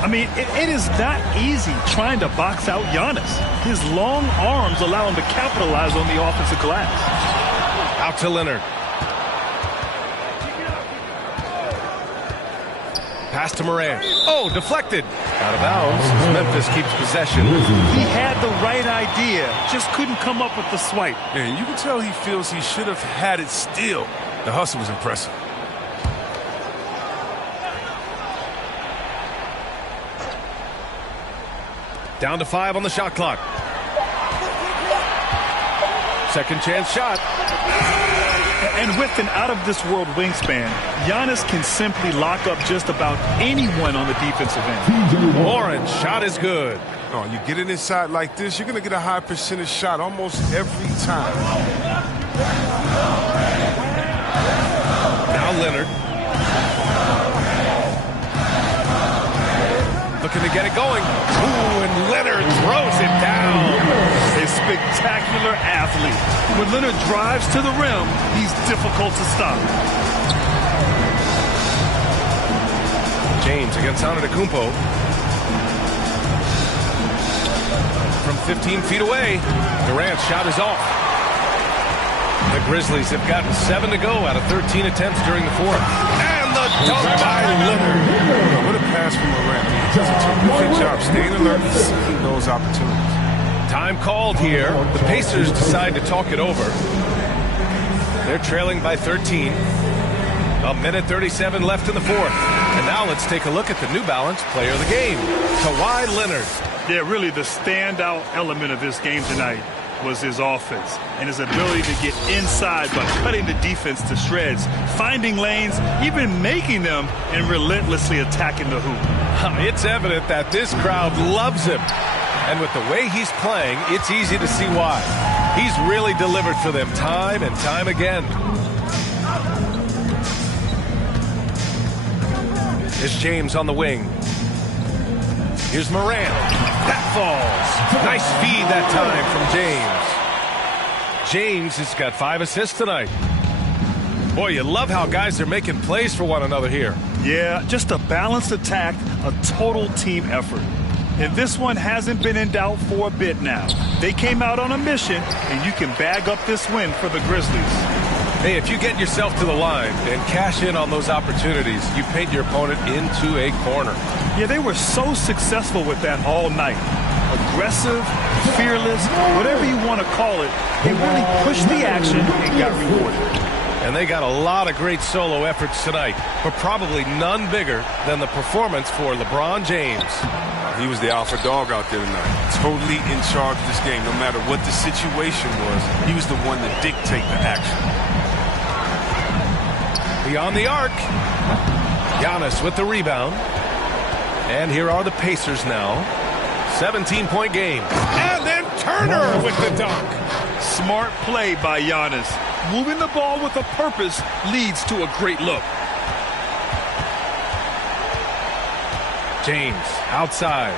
I mean, it is not easy trying to box out Giannis. His long arms allow him to capitalize on the offensive glass. Out to Leonard. Pass to Morant. Oh, deflected. Out of bounds as Memphis keeps possession. He had the right idea, just couldn't come up with the swipe. And you can tell he feels he should have had it still. The hustle was impressive. Down to 5 on the shot clock. Second chance shot. And with an out-of-this-world wingspan, Giannis can simply lock up just about anyone on the defensive end. Orange shot is good. Oh, you get it inside like this, you're going to get a high percentage shot almost every time. Now Leonard. Looking to get it going. Ooh, and Leonard throws it down. A spectacular athlete. When Leonard drives to the rim, he's difficult to stop. James against Antetokounmpo. From 15 feet away, Durant's shot is off. The Grizzlies have gotten 7 to go out of 13 attempts during the fourth. And the dunk by Leonard. What a pass from Morant. He does a terrific job staying alert and seeking those opportunities. Time called here. The Pacers decide to talk it over. They're trailing by 13. A minute 37 left in the fourth. And now let's take a look at the New Balance player of the game, Kawhi Leonard. Yeah, really the standout element of this game tonight was his offense and his ability to get inside by cutting the defense to shreds, finding lanes, even making them, and relentlessly attacking the hoop. It's evident that this crowd loves him. And with the way he's playing, it's easy to see why. He's really delivered for them time and time again. Here's James on the wing. Here's Morant. That falls. Nice feed that time from James. James has got 5 assists tonight. Boy, you love how guys are making plays for one another here. Yeah, just a balanced attack, a total team effort. And this one hasn't been in doubt for a bit now. They came out on a mission, and you can bag up this win for the Grizzlies. Hey, if you get yourself to the line and cash in on those opportunities, you paint your opponent into a corner. Yeah, they were so successful with that all night. Aggressive, fearless, whatever you want to call it, they really pushed the action and got rewarded. And they got a lot of great solo efforts tonight, but probably none bigger than the performance for LeBron James. He was the alpha dog out there tonight, totally in charge of this game. No matter what the situation was, he was the one to dictate the action. Beyond the arc, Giannis with the rebound. And here are the Pacers now. 17-point game. And then Turner with the dunk. Smart play by Giannis. Moving the ball with a purpose leads to a great look. James outside.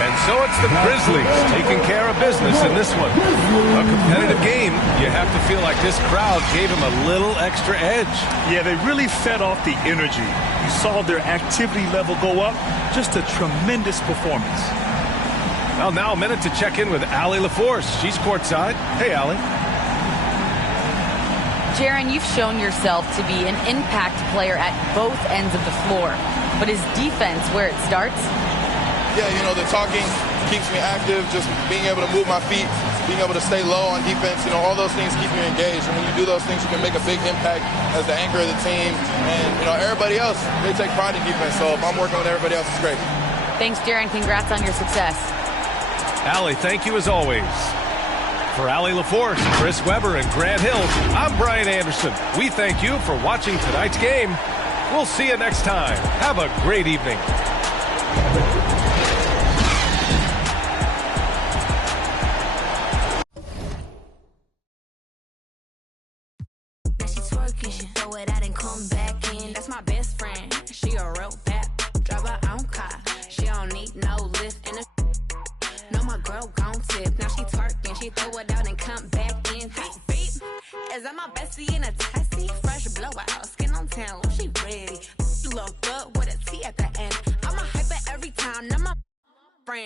And so it's the Grizzlies taking care of business in this one. A competitive game. You have to feel like this crowd gave them a little extra edge. Yeah, they really fed off the energy. You saw their activity level go up. Just a tremendous performance. Well, now a minute to check in with Allie LaForce. She's courtside. Hey, Allie. Jaren, you've shown yourself to be an impact player at both ends of the floor. But is defense where it starts? Yeah, you know, the talking keeps me active, just being able to move my feet, being able to stay low on defense, you know, all those things keep you engaged. And when you do those things, you can make a big impact as the anchor of the team. And, you know, everybody else, they take pride in defense. So if I'm working with everybody else, it's great. Thanks, Jaren. Congrats on your success. Allie, thank you as always. For Allie LaForce, Chris Webber, and Grant Hill, I'm Brian Anderson. We thank you for watching tonight's game. We'll see you next time. Have a great evening.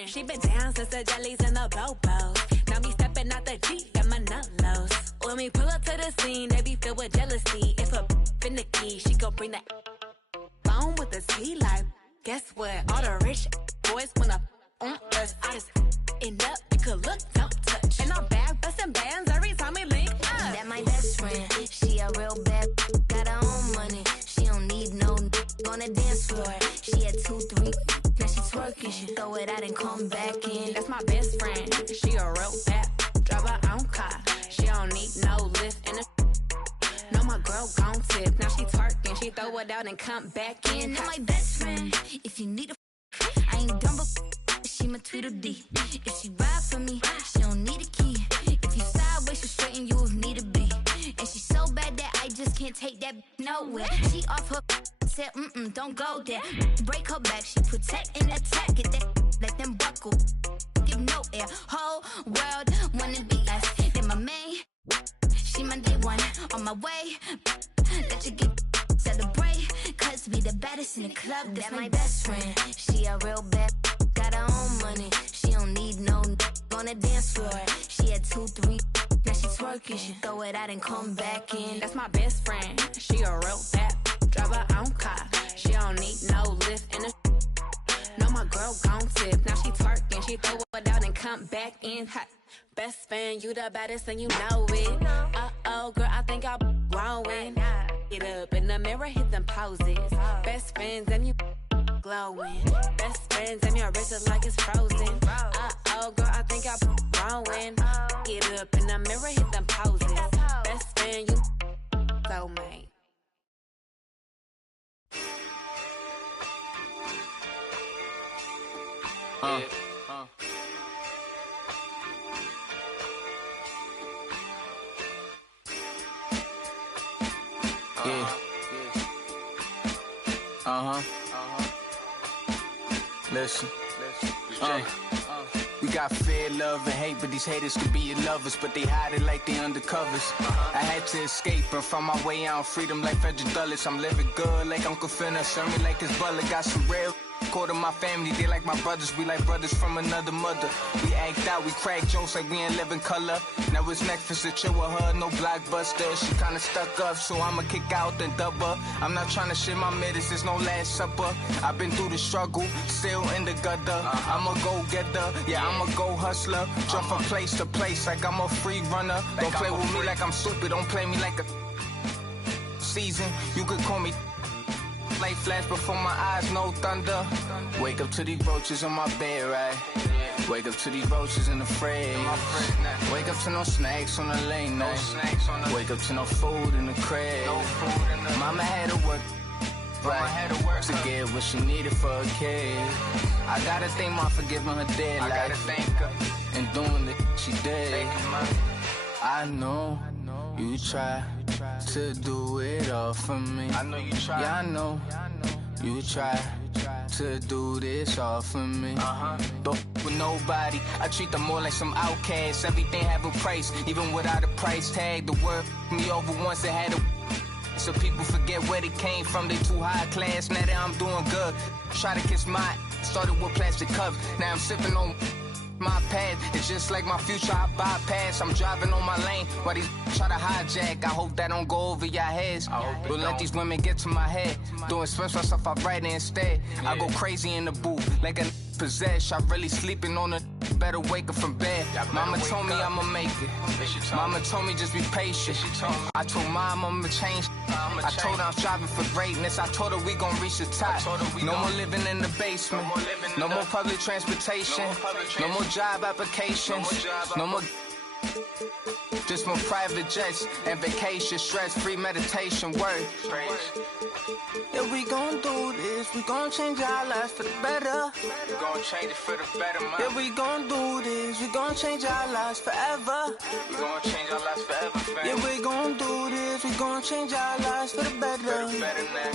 She been down since the jellies and the bobos. Now me stepping out the Jeep, got my nut lows. When we pull up to the scene, they be filled with jealousy. me. She gon' bring that phone with the T like. Guess what? All the rich boys wanna on us. I just end up, you could look, don't touch. And I'm back bustin' bands every time we link up. That my best friend, she a real bad, got her own money. She don't need no on the dance floor. She had 2, 3, now she twerking. She throw it out and come back in. That's my best friend, she a real bad, drive her own car. She don't need no lift in the. No, my girl gon' tip. Now she twerking, she throw it out and come back in. That my best friend, if you need a, I ain't dumb but she my Tweedledee. If she ride for me, she don't need a key. If you sideways, she straighten you if need to be. And she so bad that I just can't take that nowhere. She off her, said don't go there. Break her back, she protect and attack. Get that, let them buckle. Give no air, whole world wanna be us. Then my main, she my day one, on my way. Let you get celebrate, cause we the baddest in the club. That's my best friend, she a real bad, got her own money. She don't need no on the dance floor. She had 2, 3, now she twerking. She throw it out and come back in. That's my best friend, she a real bad, drive her own car. She don't need no lift in the. No, my girl gon' tip. Now she twerking, she throw it out and come back in. Hot. Best fan, you the baddest and you know it. Uh-oh, girl, I think I'm growing. Get up in the mirror, hit them poses. Best friends and you glowing. Best friends and your wrist is like it's frozen. Uh-oh, girl, I think I'm growing. Get up in the mirror, hit them poses. Best friend, you soulmate. Listen. We got fear, love, and hate, but these haters could be your lovers, but they hide it like they undercovers. I had to escape and find my way out, freedom like Frederick Dulles. I'm living good like Uncle Finna, serve me like his butler. Got some real quarter my family, they like my brothers. We like brothers from another mother. We act out, we crack jokes like we ain't living color. Now it's Netflix to chill with her, no blockbuster. She kinda stuck up, so I'ma kick out then dub her. I'm not trying to shit my middies, it's no last supper. I've been through the struggle, still in the gutter. I'm a go-getter, yeah, I'm a go-hustler. Jump from place to place like I'm a free runner. Don't play with me like I'm stupid, don't play me like a season. You could call me like Fletch before my eyes, no thunder. Wake up to these roaches on my bed, right? Wake up to these roaches in the fridge. Wake up to no snacks on the lane night. Wake up to no food in the crib. Mama had to work, right, to get what she needed for a kid. I gotta thank Mom for giving her dead life. I gotta thank her and doing the she did. I know you try to do it all for me. I know you try. Yeah, I know you try to do this all for me. But with nobody, I treat them more like some outcasts. Everything have a price, even without a price tag. The word me over once, it had a. So people forget where they came from, they too high class. Now that I'm doing good, try to kiss my. Started with plastic cups, now I'm sipping on. My path, it's just like my future, I bypass. I'm driving on my lane while these try to hijack. I hope that don't go over your heads. Don't let these women get to my head. Doing special stuff, I write it instead. I go crazy in the booth like a possessed. I really sleeping on a better wake up from bed. Mama told me I'ma make it. Mama told me just be patient. I told Mom I'ma change. I told her I'm striving for greatness. I told her we gon' reach the top. No more living in the basement. No more public transportation. No more job applications. No more. Just more private jets and vacation, stress-free meditation, work. Yeah, we gon' do this, we gon' change our lives for the better. We gon' change it for the better, man. Yeah, we gon' do this, we gon' change our lives forever. We gon' change our lives forever, fam. Yeah, we gon' do this, we gon' change our lives for the better. For the better now.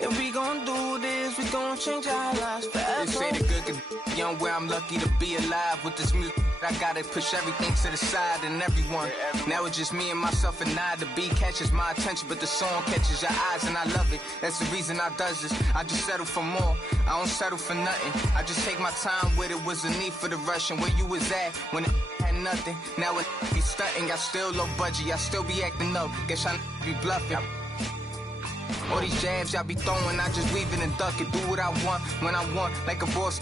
Yeah, we gon' do this, we gon' change our lives forever. They say the good can young where I'm lucky to be alive with this music. I gotta push everything to the side and everyone. Now it's just me and myself and I. The beat catches my attention, but the song catches your eyes and I love it. That's the reason I does this. I just settle for more. I don't settle for nothing. I just take my time with it. Was a need for the rush and where you was at when it had nothing. Now it be stunting. I still low budget. I still be acting up. Guess I be bluffing. All these jabs y'all be throwing, I just weave it and duck it. Do what I want, when I want, like a boss.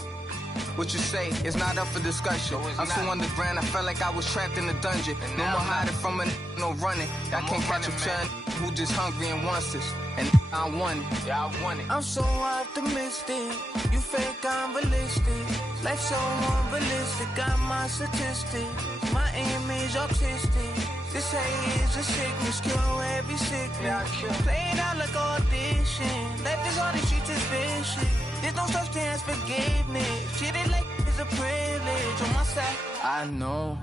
What you say is not up for discussion. I'm so underground, I felt like I was trapped in a dungeon. No more hiding from a no running. I can't catch a turn who just hungry and wants this. And I want it, yeah, I want it. I'm so optimistic, you fake, I'm realistic. Life so unrealistic, got my statistics. My aim is autistic. This hate is a sickness, kill every sickness. Playing out like audition. Life is all the streets is vicious. There's no such thing as forgiveness. Treat it like it's a privilege on my side. I know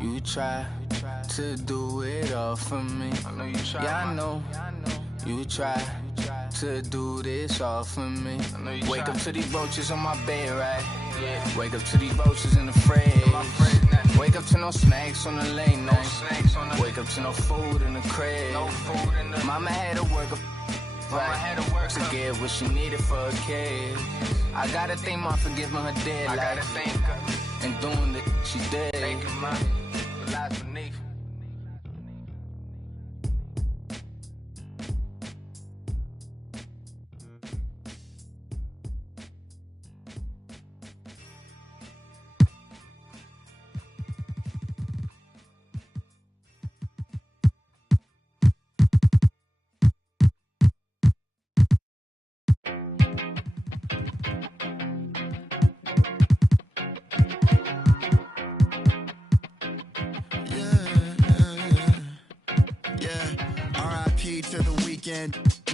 you try to do it all for me. Yeah, I know you try to do this all for me. Wake up to these roaches on my bed, right? Yeah. Wake up to these roaches in the fridge. Wake up to no snacks on the late night. Wake up to no food in the crib. Mama had to work right to get what she needed for a kid. I gotta thank Mom for giving her dead life and doing the she did. Thank you, Mom. The lies beneath.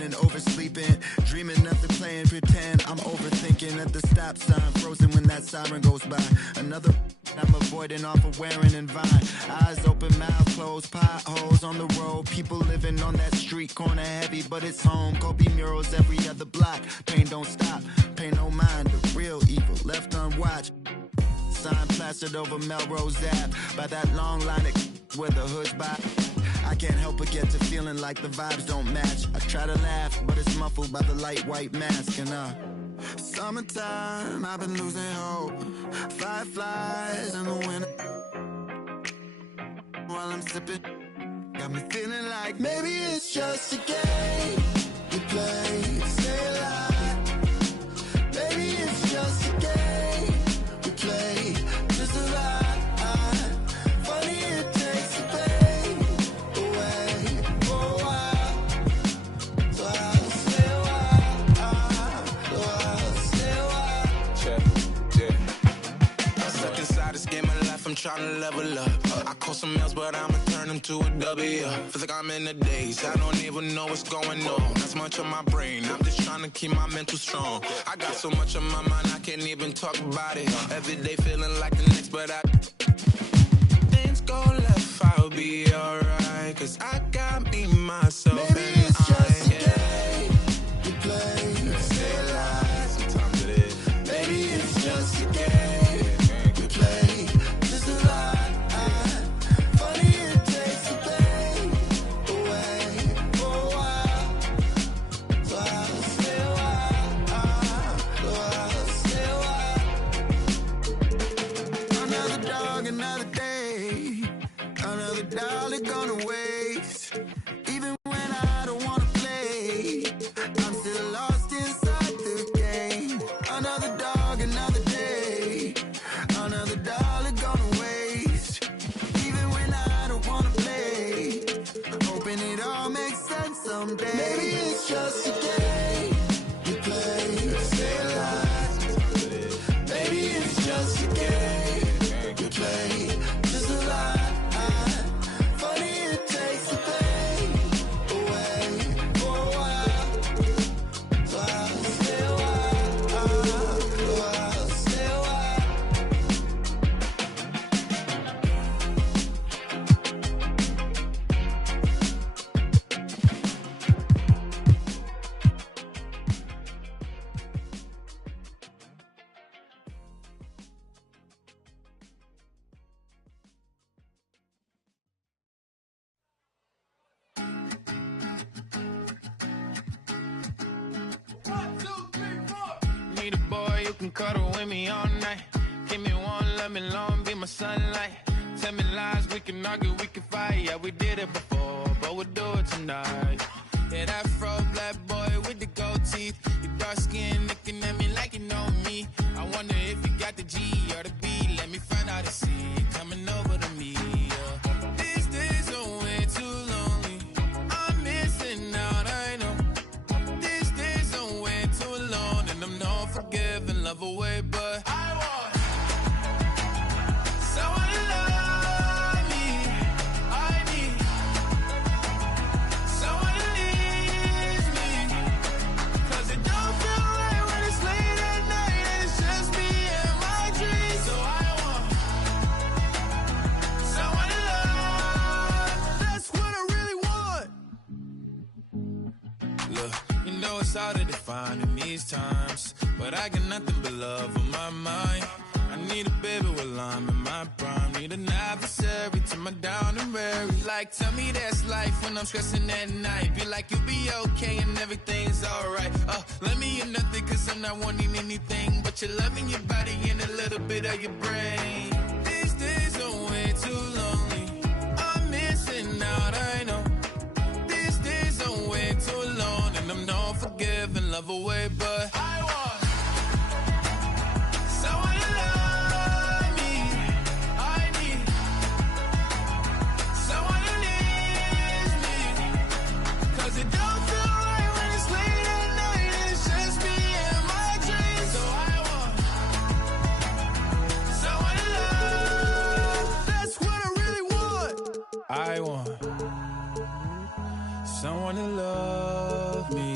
And oversleeping, dreaming nothing, playing pretend. I'm overthinking at the stop sign, frozen when that siren goes by. Another I'm avoiding off of wearing and Vine. Eyes open, mouth closed, potholes on the road. People living on that street corner heavy, but it's home. Kobe murals every other block. Pain don't stop, pay no mind. The real evil left unwatched. Sign plastered over Melrose Ave by that long line of where the hood's by. I can't help but get to feeling like the vibes don't match. I try to laugh, but it's muffled by the light white mask. And summertime, I've been losing hope. Fireflies in the winter. While I'm sipping, got me feeling like maybe it's just a game we play. Stay alive. Maybe it's just a game we play. Just a lie. Funny it takes the pain away for a while. So I'll stay a while. I'll stay a while. Check, yeah. I'm stuck inside this game of life, I'm trying to level up. I call some L's, but I'ma turn them to a W. Feel like I'm in the days, I don't even know what's going on. Not so much on my brain, I'm just trying to keep my mental strong. I got so much on my mind, I can't even talk about it. Every day feeling like the next, but things go left, I'll be alright. Cause I got me, myself, maybe and it's just I, a game we play. Stay alive. Sometimes it is. Maybe it's just a game we play. Just a lie. Funny it takes the pain away for a while. So I'll stay a while. I'll stay a while. Another dog, another day. Another dollar gonna waste. Even when I don't wanna play, I'm still lost inside the game. Another dog, another day. Another dollar gonna waste. Even when I don't wanna play, hoping it all makes sense someday. Maybe it's just a game we play. Stay alive. Maybe it's just a game we play. Just a lie. Funny it takes the pain away for a while. So I'll stay a while. I'll stay a while. Need a boy who can cuddle with me all night. Give me one, let me long, be my sunlight. Tell me lies, we can argue, we can fight. Yeah, we did it before, but we'll do it tonight. Yeah, that fro black boy with the gold teeth. Your dark skin looking at me like you know me. I wonder if you got the G or the B. Let me find out and see you coming over to me. Yeah. These days are way too lonely. I'm missing out, I know. These days are way too alone, and I'm not forgiving love away, but I want someone to love me. I need someone who needs me. 'Cause it don't feel right when it's late at night and it's just me and my dreams. So I want someone to love. That's what I really want. Look, you know it's hard to define in these times, but I got nothing but love on my mind. I need a baby while I'm in my prime. Need an adversary to my down and weary. Like, tell me that's life when I'm stressing at night. Be like, you'll be okay and everything's alright. Let me in nothing 'cause I'm not wanting anything but your love and your body and a little bit of your brain. These days are way too lonely. I'm missing out, I know. These days are way too alone, and I'm not forgiving love away, but I want someone to love me. I need someone who needs me. 'Cause it don't feel right when it's late at night and it's just me and my dreams. So I want someone to love. That's what I really want. I want someone to love me.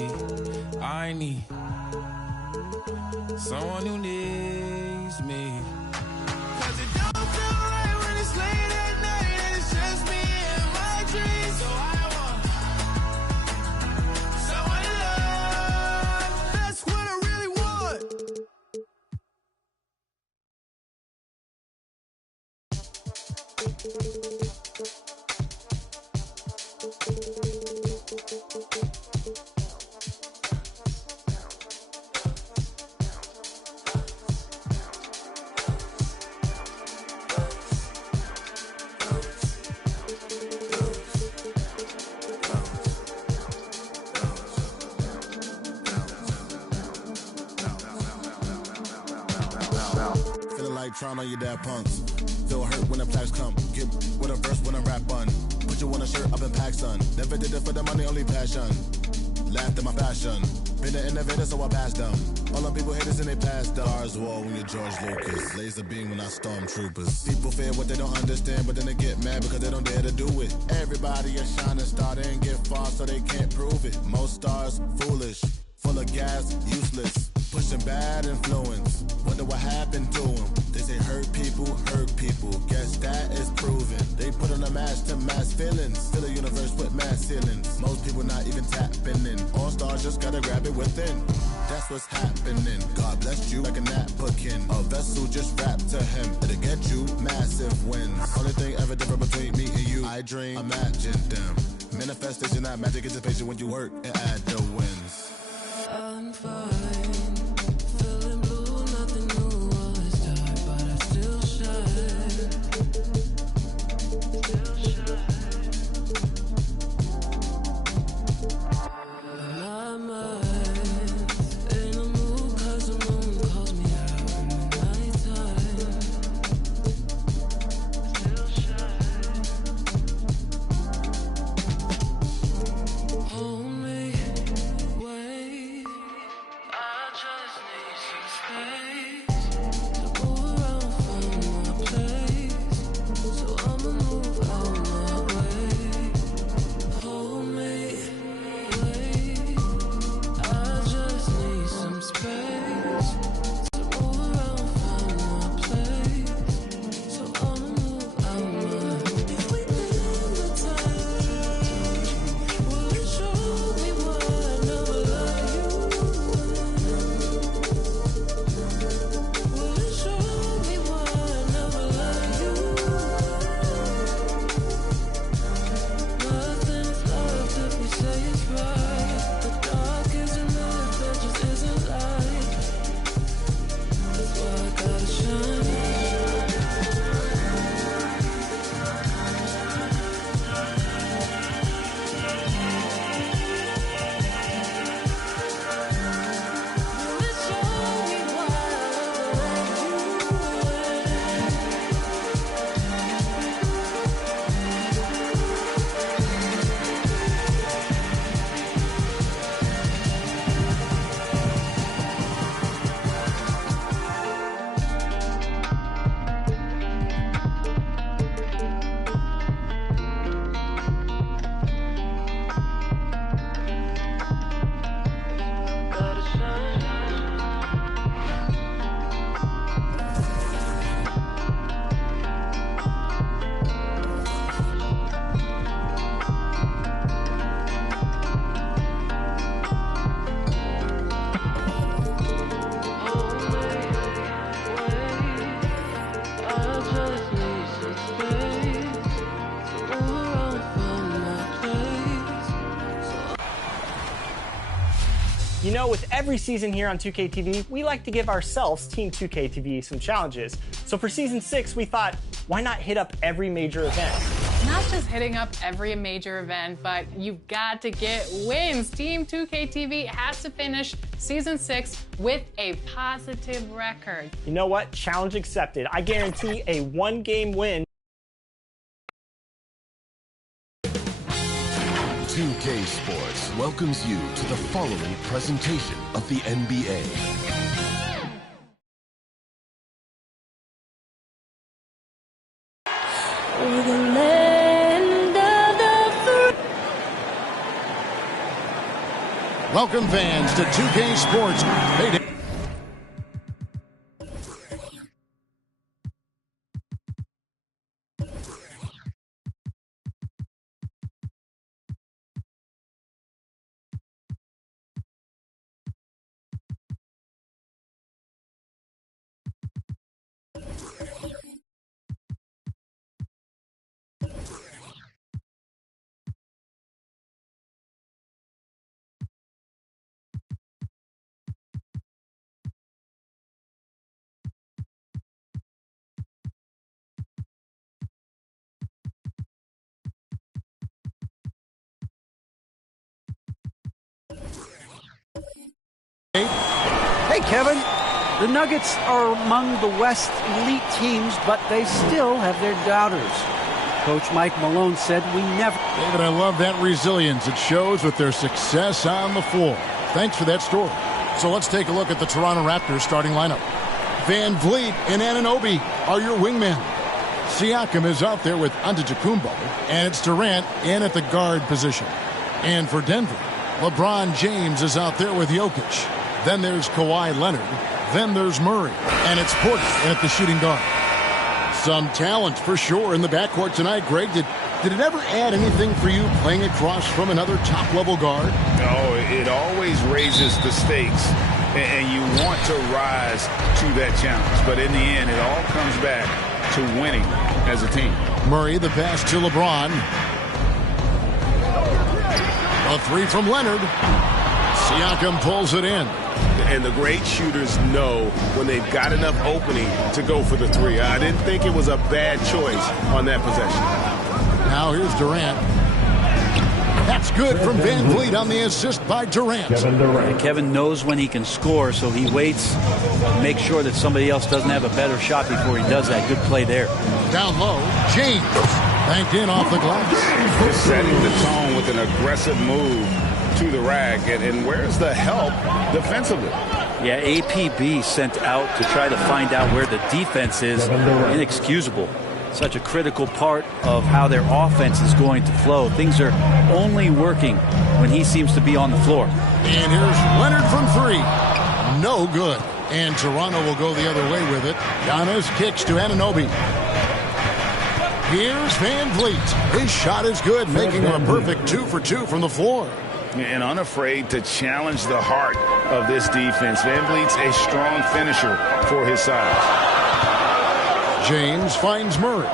I need someone who needs me. 'Cause it don't feel right when it's late at night and it's just me and my dreams. So I want someone to love. That's what I really want. Feeling like trying on your dad punks. Feel hurt when the plaques come. Get with a verse when I rap on. Put you on a shirt up in pack, son. Never did it for the money, only passion. Laughed at my fashion. Been an innovator, so I passed them. All them people haters and they passed them. Stars Wall when you're George Lucas. Laser beam when I stormtroopers. People fear what they don't understand, but then they get mad because they don't dare to do it. Everybody a shining star, they ain't get far, so they can't prove it. Most stars, foolish. Full of gas, useless. Pushing bad influence. Wonder what happened to them. They say hurt people, guess that is proven. They put on a mask to mass feelings. Fill a universe with mass ceilings. Most people not even tapping in. All stars just gotta grab it within. That's what's happening. God blessed you like a napkin. A vessel just wrapped to him. It'll get you massive wins. Only thing ever different between me and you, I dream, imagine them. Manifestation, not magic, it's a patient when you work and add the wins. I'm fine. Feeling blue, nothing new, all is dark, but I still shine. Still shine. My mind's in a mood 'cause the moon calls me out in the nighttime. Still shine. Hold me, wait. You know, with every season here on 2K TV, we like to give ourselves, Team 2K TV, some challenges. So for Season 6, we thought, why not hit up every major event? Not just hitting up every major event, but you've got to get wins. Team 2K TV has to finish Season 6 with a positive record. You know what? Challenge accepted. I guarantee a one-game win. 2K Sports welcomes you to the following presentation of the NBA. Welcome fans to 2K Sports. Hey, Kevin. The Nuggets are among the West elite teams, but they still have their doubters. Coach Mike Malone said we never... David, I love that resilience. It shows with their success on the floor. Thanks for that story. So let's take a look at the Toronto Raptors starting lineup. Van Vliet and Anunoby are your wingmen. Siakam is out there with Antetokounmpo, and it's Durant in at the guard position. And for Denver, LeBron James is out there with Jokic. Then there's Kawhi Leonard. Then there's Murray. And it's Porter at the shooting guard. Some talent for sure in the backcourt tonight. Greg, did it ever add anything for you playing across from another top-level guard? No, it always raises the stakes, and you want to rise to that challenge. But in the end, it all comes back to winning as a team. Murray, the pass to LeBron. A three from Leonard. Siakam pulls it in. And the great shooters know when they've got enough opening to go for the three. I didn't think it was a bad choice on that possession. Now here's Durant. That's good from Van Vliet on the assist by Durant. Kevin knows when he can score, so he waits, makes sure that somebody else doesn't have a better shot before he does that. Good play there. Down low, James banked in off the glass. Just setting the tone with an aggressive move to the rack, and where's the help defensively? Yeah, APB sent out to try to find out where the defense is. Inexcusable. Such a critical part of how their offense is going to flow. Things are only working when he seems to be on the floor. And here's Leonard from three. No good. And Toronto will go the other way with it. Giannis kicks to Anunoby. Here's Van Vliet. His shot is good, making him a perfect 2 for 2 from the floor. And unafraid to challenge the heart of this defense. Van Vliet's a strong finisher for his size. James finds Murray.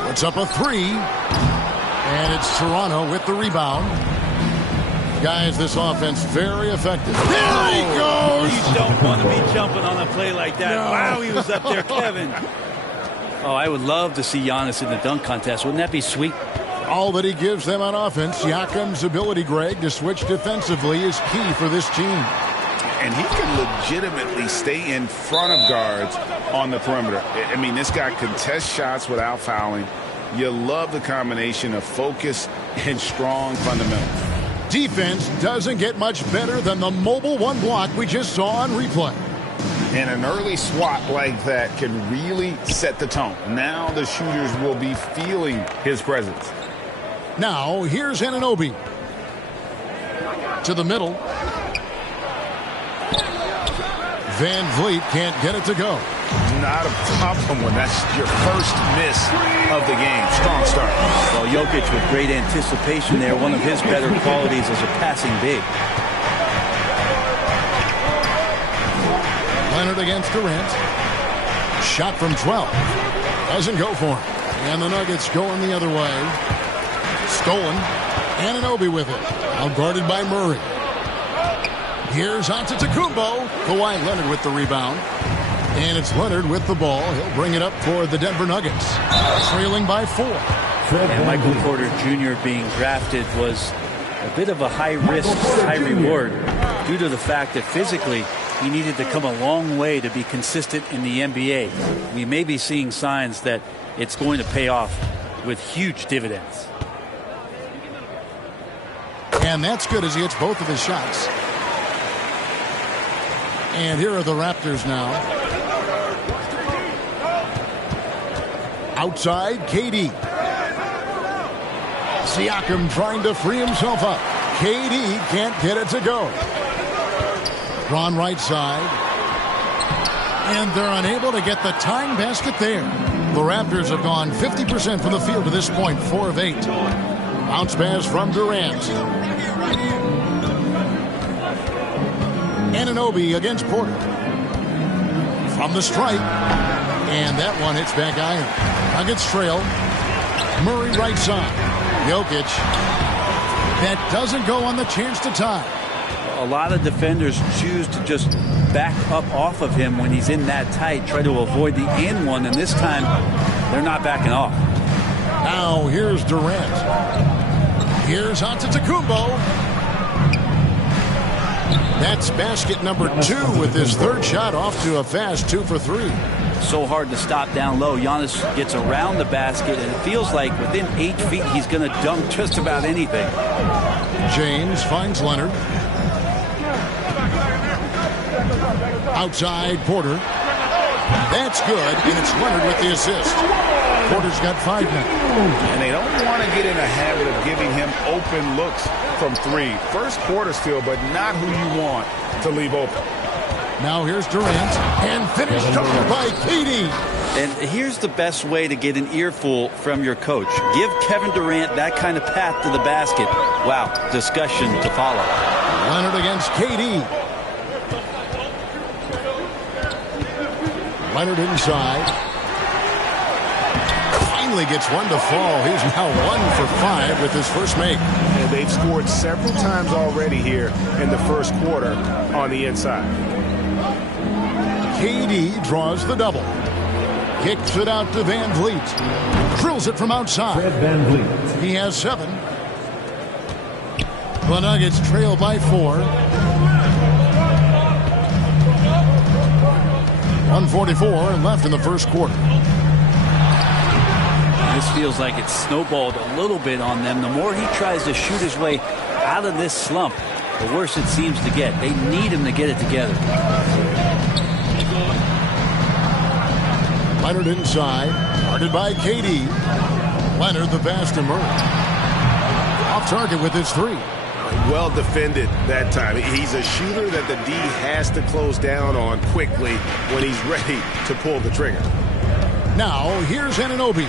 Puts up a three. And it's Toronto with the rebound. Guys, this offense very effective. There he goes! You don't want to be jumping on a play like that. No. Wow, he was up there, Kevin. Oh, I would love to see Giannis in the dunk contest. Wouldn't that be sweet? All that he gives them on offense, Siakam's ability, Greg, to switch defensively is key for this team. And he can legitimately stay in front of guards on the perimeter. I mean, this guy contests shots without fouling. You love the combination of focus and strong fundamentals. Defense doesn't get much better than the mobile one block we just saw on replay. And an early swat like that can really set the tone. Now the shooters will be feeling his presence. Now, here's Anunoby. To the middle. Van Vliet can't get it to go. Not a problem when that's your first miss of the game. Strong start. Well, Jokic with great anticipation there. One of his better qualities as a passing big. Leonard against Durant. Shot from 12. Doesn't go for him. And the Nuggets going the other way. Stolen. Anunoby with it. Now guarded by Murray. Here's Antetokounmpo. Kawhi Leonard with the rebound. And it's Leonard with the ball. He'll bring it up for the Denver Nuggets. Trailing by 4. And Michael Porter Jr. being drafted was a bit of a high risk, high reward due to the fact that physically he needed to come a long way to be consistent in the NBA. We may be seeing signs that it's going to pay off with huge dividends. And that's good as he hits both of his shots. And here are the Raptors now. Outside, KD. Siakam trying to free himself up. KD can't get it to go. Drawn right side. And they're unable to get the tying basket there. The Raptors have gone 50% from the field to this point, 4 of 8. Bounce pass from Durant. Anunoby against Porter. From the stripe. And that one hits back iron. Nuggets trail. Murray right side. Jokic. That doesn't go on the chance to tie. A lot of defenders choose to just back up off of him when he's in that tight, try to avoid the and one, and this time they're not backing off. Now here's Durant. Here's Antetokounmpo. That's basket number 2 with his third shot off to a fast 2 for 3. So hard to stop down low. Giannis gets around the basket, and it feels like within 8 feet he's going to dunk just about anything. James finds Leonard. Outside, Porter. That's good, and it's Leonard with the assist. Porter's got 5 now. And they don't want to get in a habit of giving him open looks from 3. First quarter still, but not who you want to leave open. Now here's Durant, and finished up by KD. And here's the best way to get an earful from your coach. Give Kevin Durant that kind of path to the basket. Wow, discussion to follow. Leonard against KD. Leonard inside. Finally gets one to fall. He's now 1 for 5 with his first make. And they've scored several times already here in the first quarter on the inside. KD draws the double. Kicks it out to Van Vliet. Drills it from outside. Fred Van Vliet. He has 7. The Nuggets trail by 4. 1:44 left in the first quarter. This feels like it's snowballed a little bit on them. The more he tries to shoot his way out of this slump, the worse it seems to get. They need him to get it together. Leonard inside, guarded by KD. Leonard the pass to Murray. Off target with his 3. Well defended that time. He's a shooter that the D has to close down on quickly when he's ready to pull the trigger. Now here's Anunoby.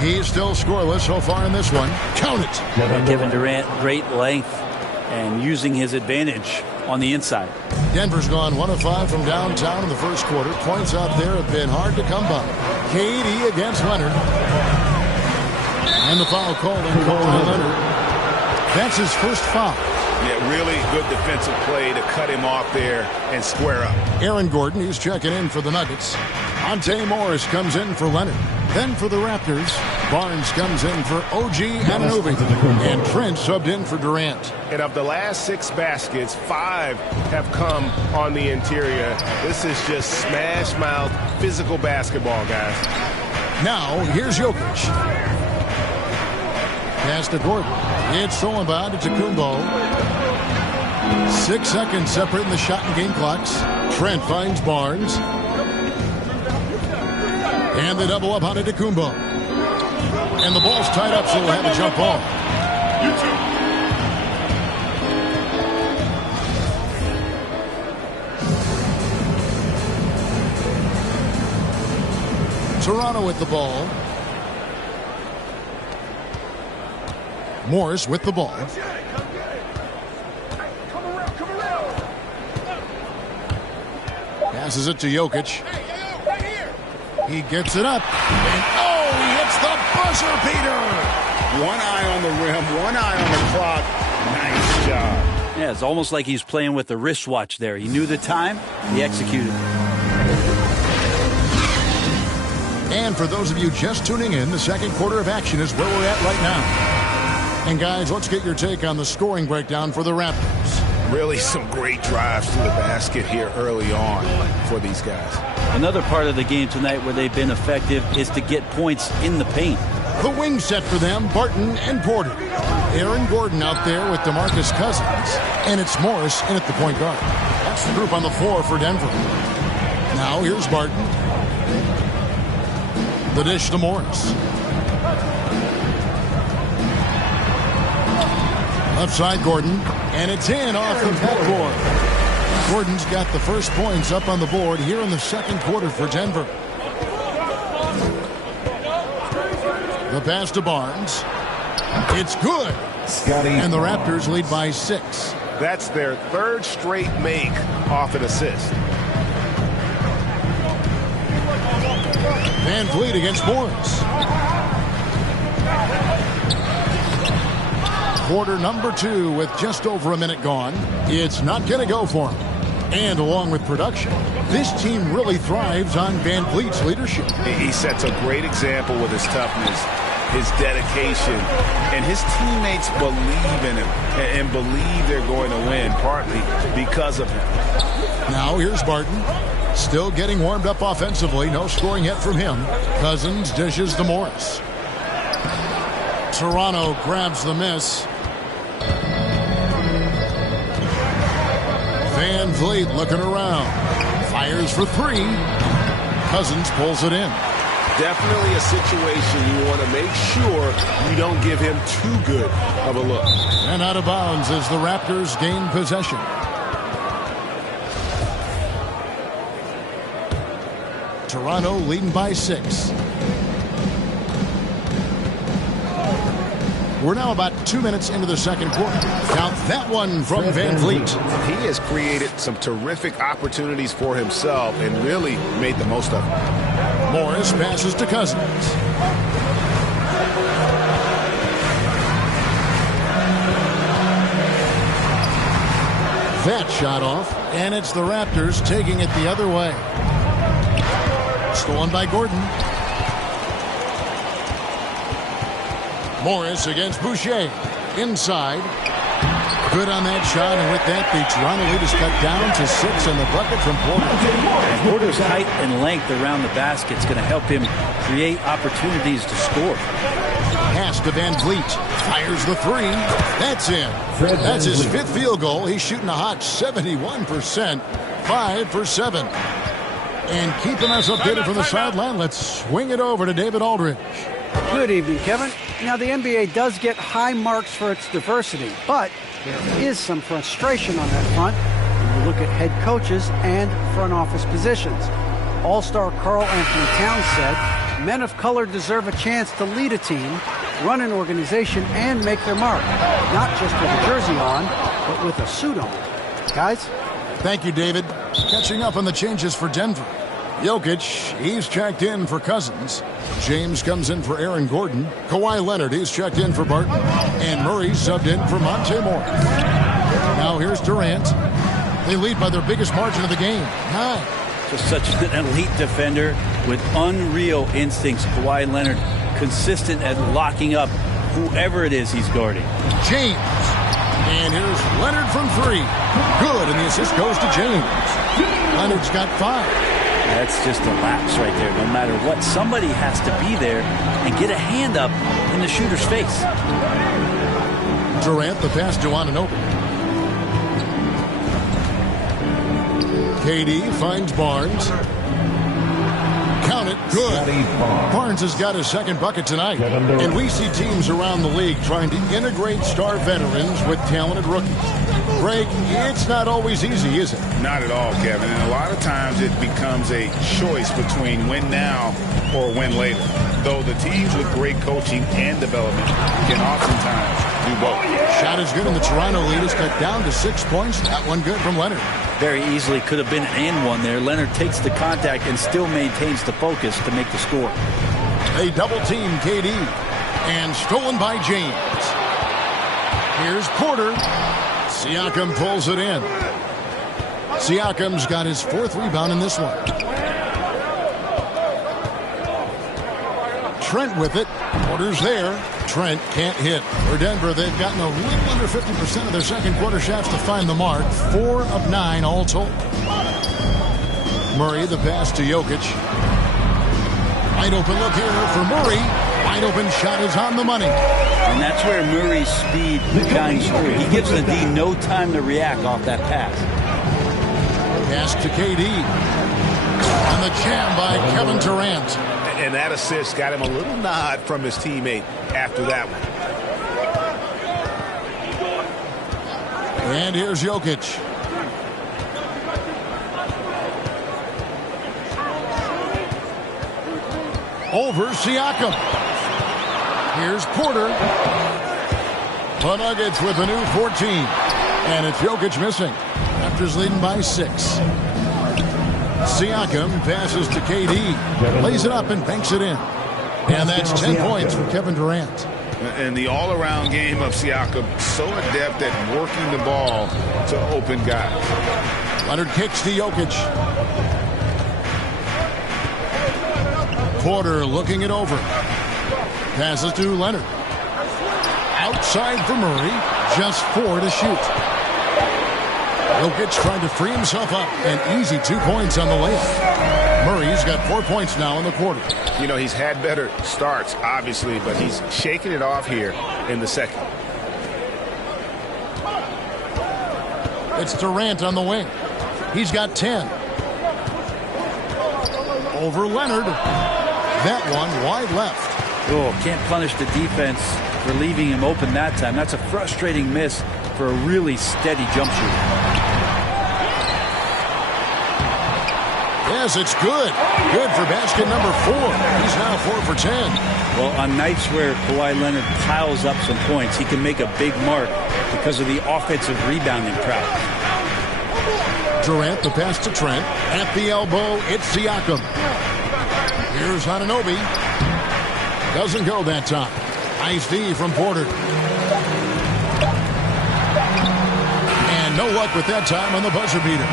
He's still scoreless so far in this one. Count it. Kevin Durant, great length and using his advantage on the inside. Denver's gone 1 of 5 from downtown in the first quarter. Points out there have been hard to come by. KD against Leonard. And the foul called on Leonard. That's his first foul. Yeah, really good defensive play to cut him off there and square up. Aaron Gordon, who's checking in for the Nuggets. Monte Morris comes in for Leonard. Then for the Raptors, Barnes comes in for OG Anunoby. And Trent subbed in for Durant. And of the last 6 baskets, 5 have come on the interior. This is just smash mouth physical basketball, guys. Now, here's Jokic. Pass to Gordon. It's stolen by Antetokounmpo. 6 seconds separating the shot and game clocks. Trent finds Barnes. And the double up on Antetokounmpo. And the ball's tied up, so we'll have a jump ball. Toronto with the ball. Morris with the ball. Passes it to Jokic. He gets it up. And he hits the buzzer beater. One eye on the rim, one eye on the clock. Nice job. Yeah, it's almost like he's playing with the wristwatch there. He knew the time, he executed. And for those of you just tuning in, the second quarter of action is where we're at right now. And guys, let's get your take on the scoring breakdown for the Raptors. Really some great drives to the basket here early on for these guys. Another part of the game tonight where they've been effective is to get points in the paint. The wing set for them, Barton and Porter. Aaron Gordon out there with DeMarcus Cousins. And it's Morris in at the point guard. That's the group on the floor for Denver. Now here's Barton. The dish to Morris. Left side Gordon. And it's in off the backboard. Gordon's got the first points up on the board here in the second quarter for Denver. The pass to Barnes. It's good. And the Raptors lead by 6. That's their third straight make off an assist. Van Vliet against Morris. Quarter number 2 with just over a minute gone. It's not going to go for him. And along with production, this team really thrives on Van Vliet's leadership. He sets a great example with his toughness, his dedication, and his teammates believe in him and believe they're going to win, partly because of him. Now here's Barton. Still getting warmed up offensively. No scoring yet from him. Cousins dishes to Morris. Toronto grabs the miss. Van Vliet looking around. Fires for 3. Cousins pulls it in. Definitely a situation you want to make sure you don't give him too good of a look. And out of bounds as the Raptors gain possession. Toronto leading by 6. We're now about 2 minutes into the second quarter. Count that one from Van Vliet. He has created some terrific opportunities for himself and really made the most of them. Morris passes to Cousins. That shot off, and it's the Raptors taking it the other way. Stolen by Gordon. Morris against Boucher. Inside. Good on that shot, and with that, the Toronto lead is cut down to 6 and the bucket from Porter. Porter's height and length around the basket is going to help him create opportunities to score. Pass to Van Vliet. Fires the 3. That's in. That's his 5th field goal. He's shooting a hot 71%. 5 for 7. And keeping us updated from the sideline, let's swing it over to David Aldridge. Good evening, Kevin. Now, the NBA does get high marks for its diversity, but there is some frustration on that front when you look at head coaches and front office positions. All-star Karl Anthony Towns said, men of color deserve a chance to lead a team, run an organization, and make their mark. Not just with a jersey on, but with a suit on. Guys? Thank you, David. Catching up on the changes for Denver. Jokic, he's checked in for Cousins. James comes in for Aaron Gordon. Kawhi Leonard, he's checked in for Barton. And Murray subbed in for Monte Morris. Now here's Durant. They lead by their biggest margin of the game, 9. Just such an elite defender with unreal instincts. Kawhi Leonard, consistent at locking up whoever it is he's guarding. James. And here's Leonard from 3. Good, and the assist goes to James. Leonard's got 5. That's just a lapse right there. No matter what, somebody has to be there and get a hand up in the shooter's face. Durant, the pass to Anunoby. KD finds Barnes. Count it. Good. Barnes has got his second bucket tonight. And we see teams around the league trying to integrate star veterans with talented rookies. Greg, it's not always easy, is it? Not at all, Kevin. And a lot of times it becomes a choice between win now or win later. Though the teams with great coaching and development can oftentimes do both. Shot is good, and the Toronto lead is cut down to 6 points. That one good from Leonard. Very easily could have been an and one there. Leonard takes the contact and still maintains the focus to make the score. They double team KD. And stolen by James. Here's Porter. Siakam pulls it in. Siakam's got his 4th rebound in this one. Trent with it. Porter's there. Trent can't hit. For Denver, they've gotten a little under 50% of their second quarter shots to find the mark. 4 of 9 all told. Murray, the pass to Jokic. Wide open look here for Murray. Wide open shot is on the money. And that's where Murray's speed shines through. He gives the D no time to react off that pass. Pass to KD. And the jam by Kevin Durant. And that assist got him a little nod from his teammate after that one. And here's Jokic. Over Siakam. Here's Porter. The Nuggets with a new 14. And it's Jokic missing. Raptors leading by 6. Siakam passes to KD. Lays it up and banks it in. And that's 10 points for Kevin Durant. And the all-around game of Siakam, so adept at working the ball to open guys. Leonard kicks to Jokic. Porter looking it over. Passes to Leonard. Outside for Murray. Just 4 to shoot. Jokic trying to free himself up. An easy 2 points on the layup. Murray's got 4 points now in the quarter. You know, he's had better starts, obviously, but he's shaking it off here in the second. It's Durant on the wing. He's got 10. Over Leonard. That one wide left. Oh, can't punish the defense for leaving him open that time. That's a frustrating miss for a really steady jump shooter. Yes, it's good. Good for basket number 4. He's now 4 for 10. Well, on nights where Kawhi Leonard piles up some points, he can make a big mark because of the offensive rebounding prowess. Durant, the pass to Trent. At the elbow, it's Siakam. Here's Anunoby. Doesn't go that time. Nice D from Porter. And no luck with that time on the buzzer beater.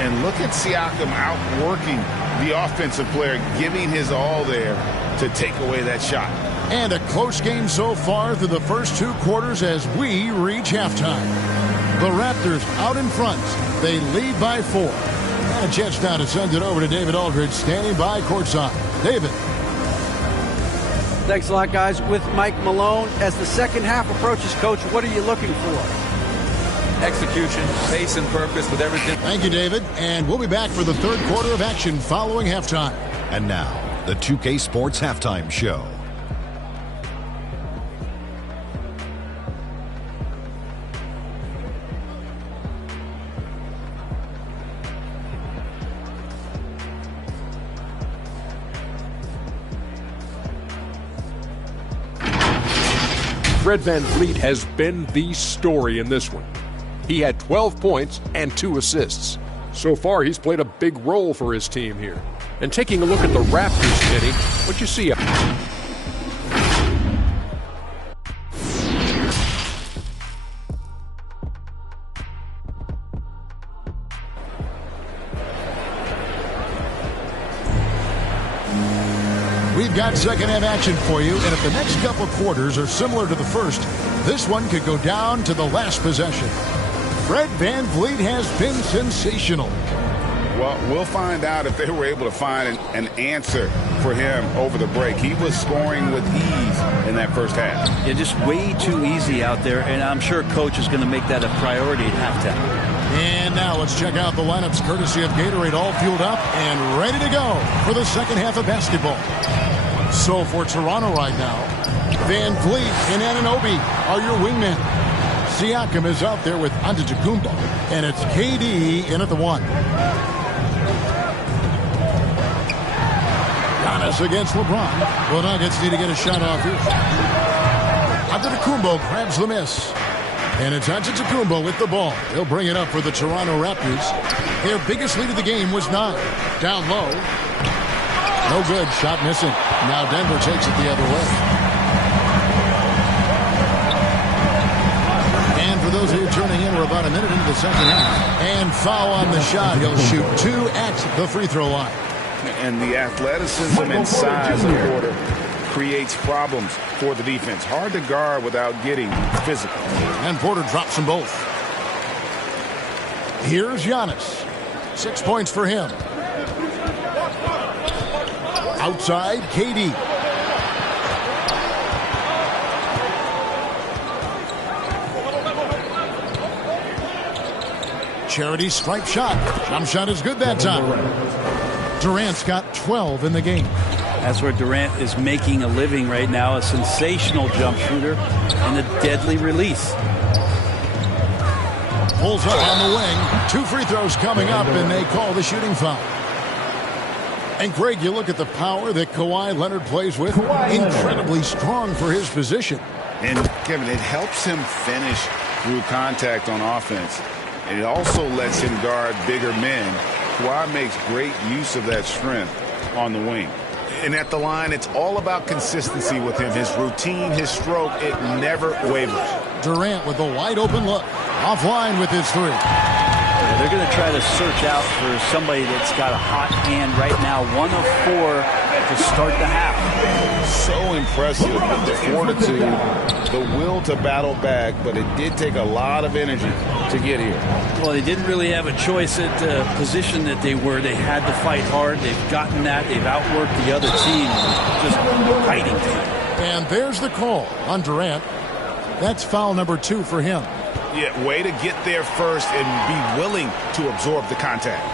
And look at Siakam outworking the offensive player, giving his all there to take away that shot. And a close game so far through the first 2 quarters as we reach halftime. The Raptors out in front. They lead by 4. And Jets now to send it over to David Aldridge, standing by courtside. David. Thanks a lot, guys. With Mike Malone, as the second half approaches, Coach, what are you looking for? Execution, pace, and purpose with everything. Thank you, David. And we'll be back for the third quarter of action following halftime. And now, the 2K Sports Halftime Show. Fred VanVleet has been the story in this one. He had 12 points and 2 assists. So far, he's played a big role for his team here. And taking a look at the Raptors, Kenny, what you see? We've got second half action for you, and if the next couple quarters are similar to the first, this one could go down to the last possession. Fred VanVleet has been sensational. Well, we'll find out if they were able to find an answer for him over the break. He was scoring with ease in that first half. Yeah, just way too easy out there, and I'm sure Coach is going to make that a priority at halftime. And now let's check out the lineups courtesy of Gatorade, all fueled up and ready to go for the second half of basketball. So for Toronto right now, VanVleet and Anunoby are your wingmen. Siakam is out there with Antetokounmpo, and it's KD in at the 1. Giannis against LeBron. The Nuggets need to get a shot off here. Antetokounmpo grabs the miss. And it's Antetokounmpo with the ball. He'll bring it up for the Toronto Raptors. Their biggest lead of the game was 9. Down low. No good. Shot missing. Now Denver takes it the other way. And for those of you tuning in, we're about minute into the second half. And foul on the shot. He'll shoot 2 at the free throw line. And the athleticism and size of Porter creates problems for the defense. Hard to guard without getting physical. And Porter drops them both. Here's Giannis. 6 points for him. Outside, KD. Charity stripe shot. Jump shot is good that time. Durant's got 12 in the game. That's where Durant is making a living right now, a sensational jump shooter and a deadly release. Pulls up on the wing. 2 free throws coming up, and they call the shooting foul. And Greg, you look at the power that Kawhi Leonard plays with. Incredibly strong for his position. And Kevin, it helps him finish through contact on offense. And it also lets him guard bigger men. Kawhi makes great use of that strength on the wing. And at the line, it's all about consistency with him. His routine, his stroke, it never wavers. Durant with a wide open look. Offline with his 3. They're going to try to search out for somebody that's got a hot hand right now. 1 of 4 to start the half. So impressive with the fortitude, the will to battle back, but it did take a lot of energy to get here. Well, they didn't really have a choice at the position that they were. They had to fight hard. They've gotten that. They've outworked the other team. Just fighting time. And there's the call on Durant. That's foul number 2 for him. Yeah, way to get there first and be willing to absorb the contact.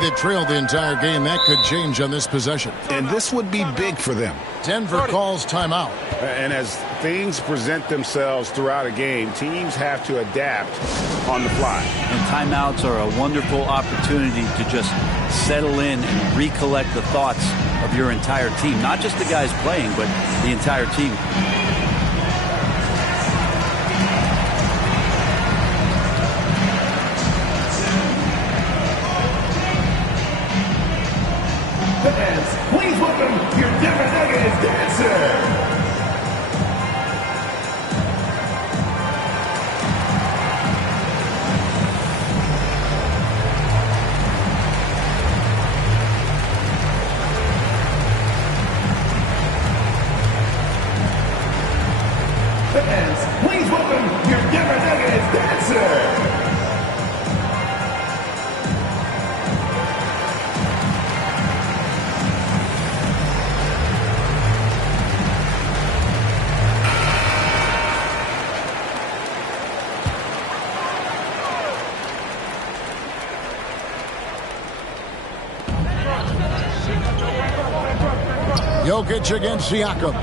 They trailed the entire game. That could change on this possession. And this would be big for them. Denver calls timeout. And as things present themselves throughout a game, teams have to adapt on the fly. And timeouts are a wonderful opportunity to just settle in and recollect the thoughts of your entire team. Not just the guys playing, but the entire team. Please welcome your Denver Nuggets dancer. Fans, please welcome your Denver Nuggets dancer. Jokic against Siakam.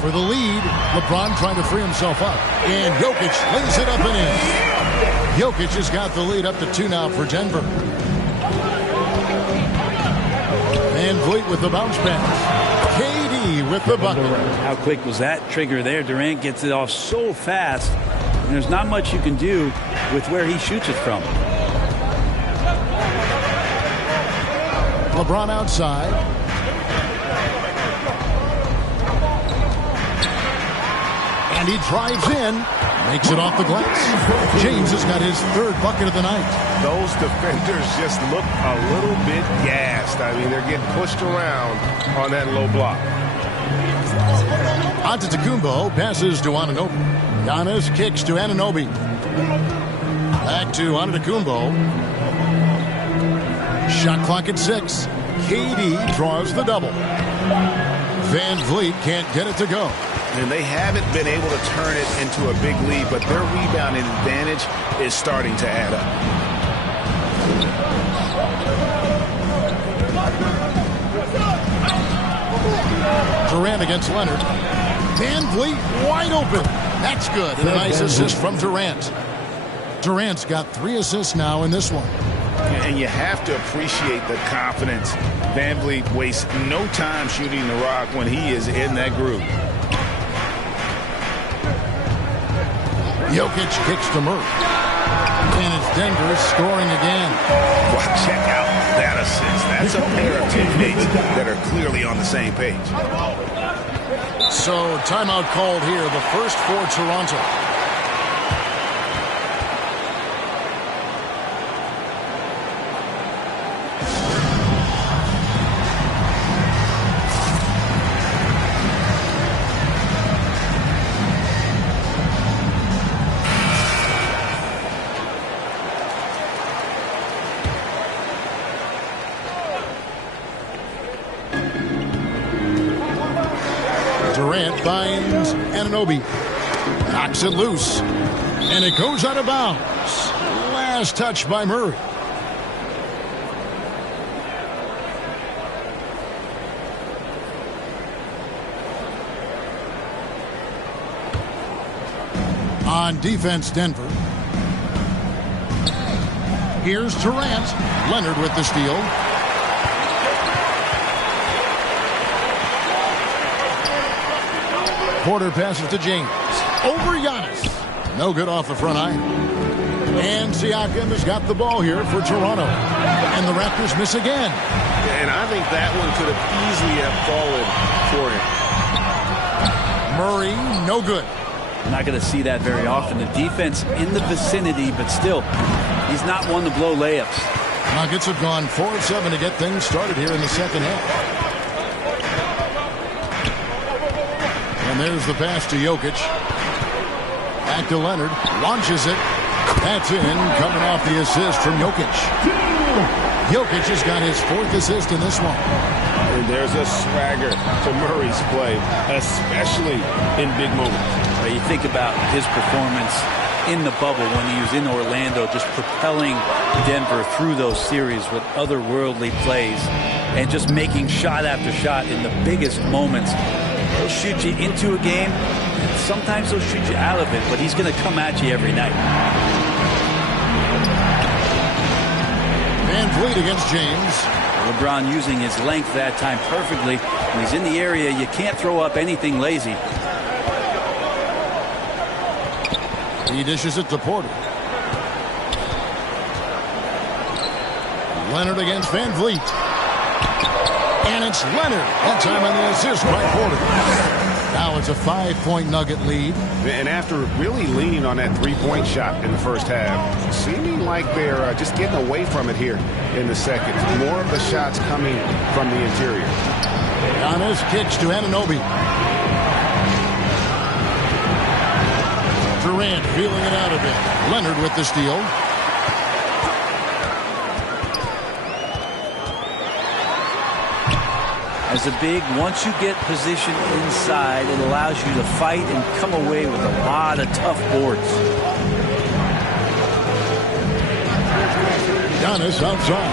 For the lead, LeBron trying to free himself up. And Jokic lays it up and in. Jokic has got the lead up to 2 now for Denver. Van Vliet with the bounce pass. KD with the bucket. How quick was that trigger there? Durant gets it off so fast, and there's not much you can do with where he shoots it from. LeBron outside. And he drives in, makes it off the glass. James has got his 3rd bucket of the night. Those defenders just look a little bit gassed. I mean, they're getting pushed around on that low block. Antetokounmpo passes to Anunoby. Giannis kicks to Anunoby. Back to Antetokounmpo. Shot clock at 6. KD draws the double. Van Vliet can't get it to go. And they haven't been able to turn it into a big lead, but their rebounding advantage is starting to add up. Durant against Leonard. Van Vliet wide open. That's good. And a nice assist from Durant. Durant's got 3 assists now in this one. And you have to appreciate the confidence. Van Vliet wastes no time shooting the rock when he is in that groove. Jokic kicks to Murray. And it's Denver scoring again. Well, check out that assist. That's a pair of teammates that are clearly on the same page. So, timeout called here, the first for Toronto. Durant finds Anunoby. Knocks it loose. And it goes out of bounds. Last touch by Murray. On defense, Denver. Here's Durant. Leonard with the steal. Porter passes to James. Over Giannis. No good off the front iron. And Siakam has got the ball here for Toronto. And the Raptors miss again. And I think that one could have easily have fallen for him. Murray, no good. Not going to see that very often. The defense in the vicinity, but still, he's not one to blow layups. Nuggets have gone 4 of 7 to get things started here in the second half. And there's the pass to Jokic. Back to Leonard. Launches it. That's in. Coming off the assist from Jokic. Jokic has got his 4th assist in this one. And there's a swagger to Murray's play, especially in big moments. You think about his performance in the bubble when he was in Orlando, just propelling Denver through those series with otherworldly plays and just making shot after shot in the biggest moments. They'll shoot you into a game. Sometimes they'll shoot you out of it, but he's going to come at you every night. Van Vliet against James. LeBron using his length that time perfectly. When he's in the area, you can't throw up anything lazy. He dishes it to Porter. Leonard against Van Vliet. And it's Leonard. That time on the assist by Porter. Now it's a 5-point Nugget lead. And after really leaning on that three-point shot in the first half, seeming like they're just getting away from it here in the second. More of the shots coming from the interior. Giannis kicks to Anunoby. Durant feeling it out a bit. Leonard with the steal. As a big, once you get position inside, it allows you to fight and come away with a lot of tough boards. Giannis outside.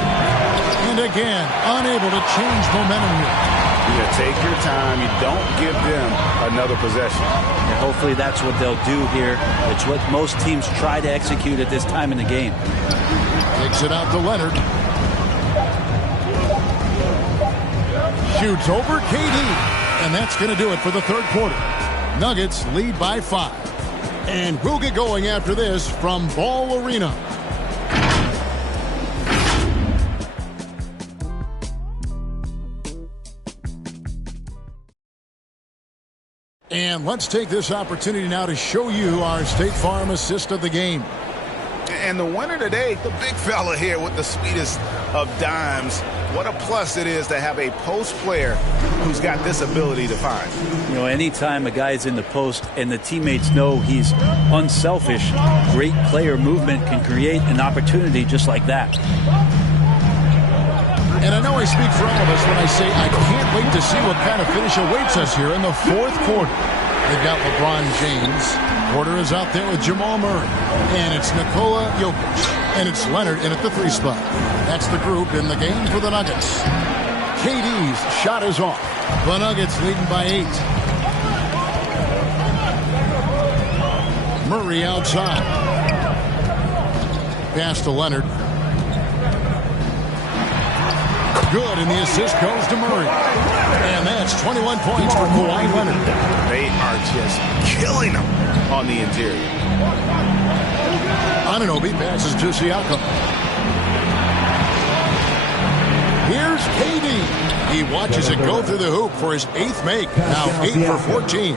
And again, unable to change momentum here. You take your time. You don't give them another possession. And hopefully that's what they'll do here. It's what most teams try to execute at this time in the game. Takes it out to Leonard. Shoots over KD. And that's going to do it for the third quarter. Nuggets lead by 5. And we'll get going after this from Ball Arena. And let's take this opportunity now to show you our State Farm assist of the game. And the winner today, the big fella here with the sweetest of dimes. What a plus it is to have a post player who's got this ability to find. You know, anytime a guy's in the post and the teammates know he's unselfish, great player movement can create an opportunity just like that. And I know I speak for all of us when I say I can't wait to see what kind of finish awaits us here in the fourth quarter. They've got LeBron James. Porter is out there with Jamal Murray. And it's Nikola Jokic. And it's Leonard in at the 3 spot. That's the group in the game for the Nuggets. KD's shot is off. The Nuggets leading by 8. Murray outside. Pass to Leonard. Good, and the assist goes to Murray. And that's 21 points for Kawhi Leonard. They are just killing them on the interior. Anunoby passes to Siakam. Here's KD. He watches it go through the hoop for his 8th make. Now 8 for 14.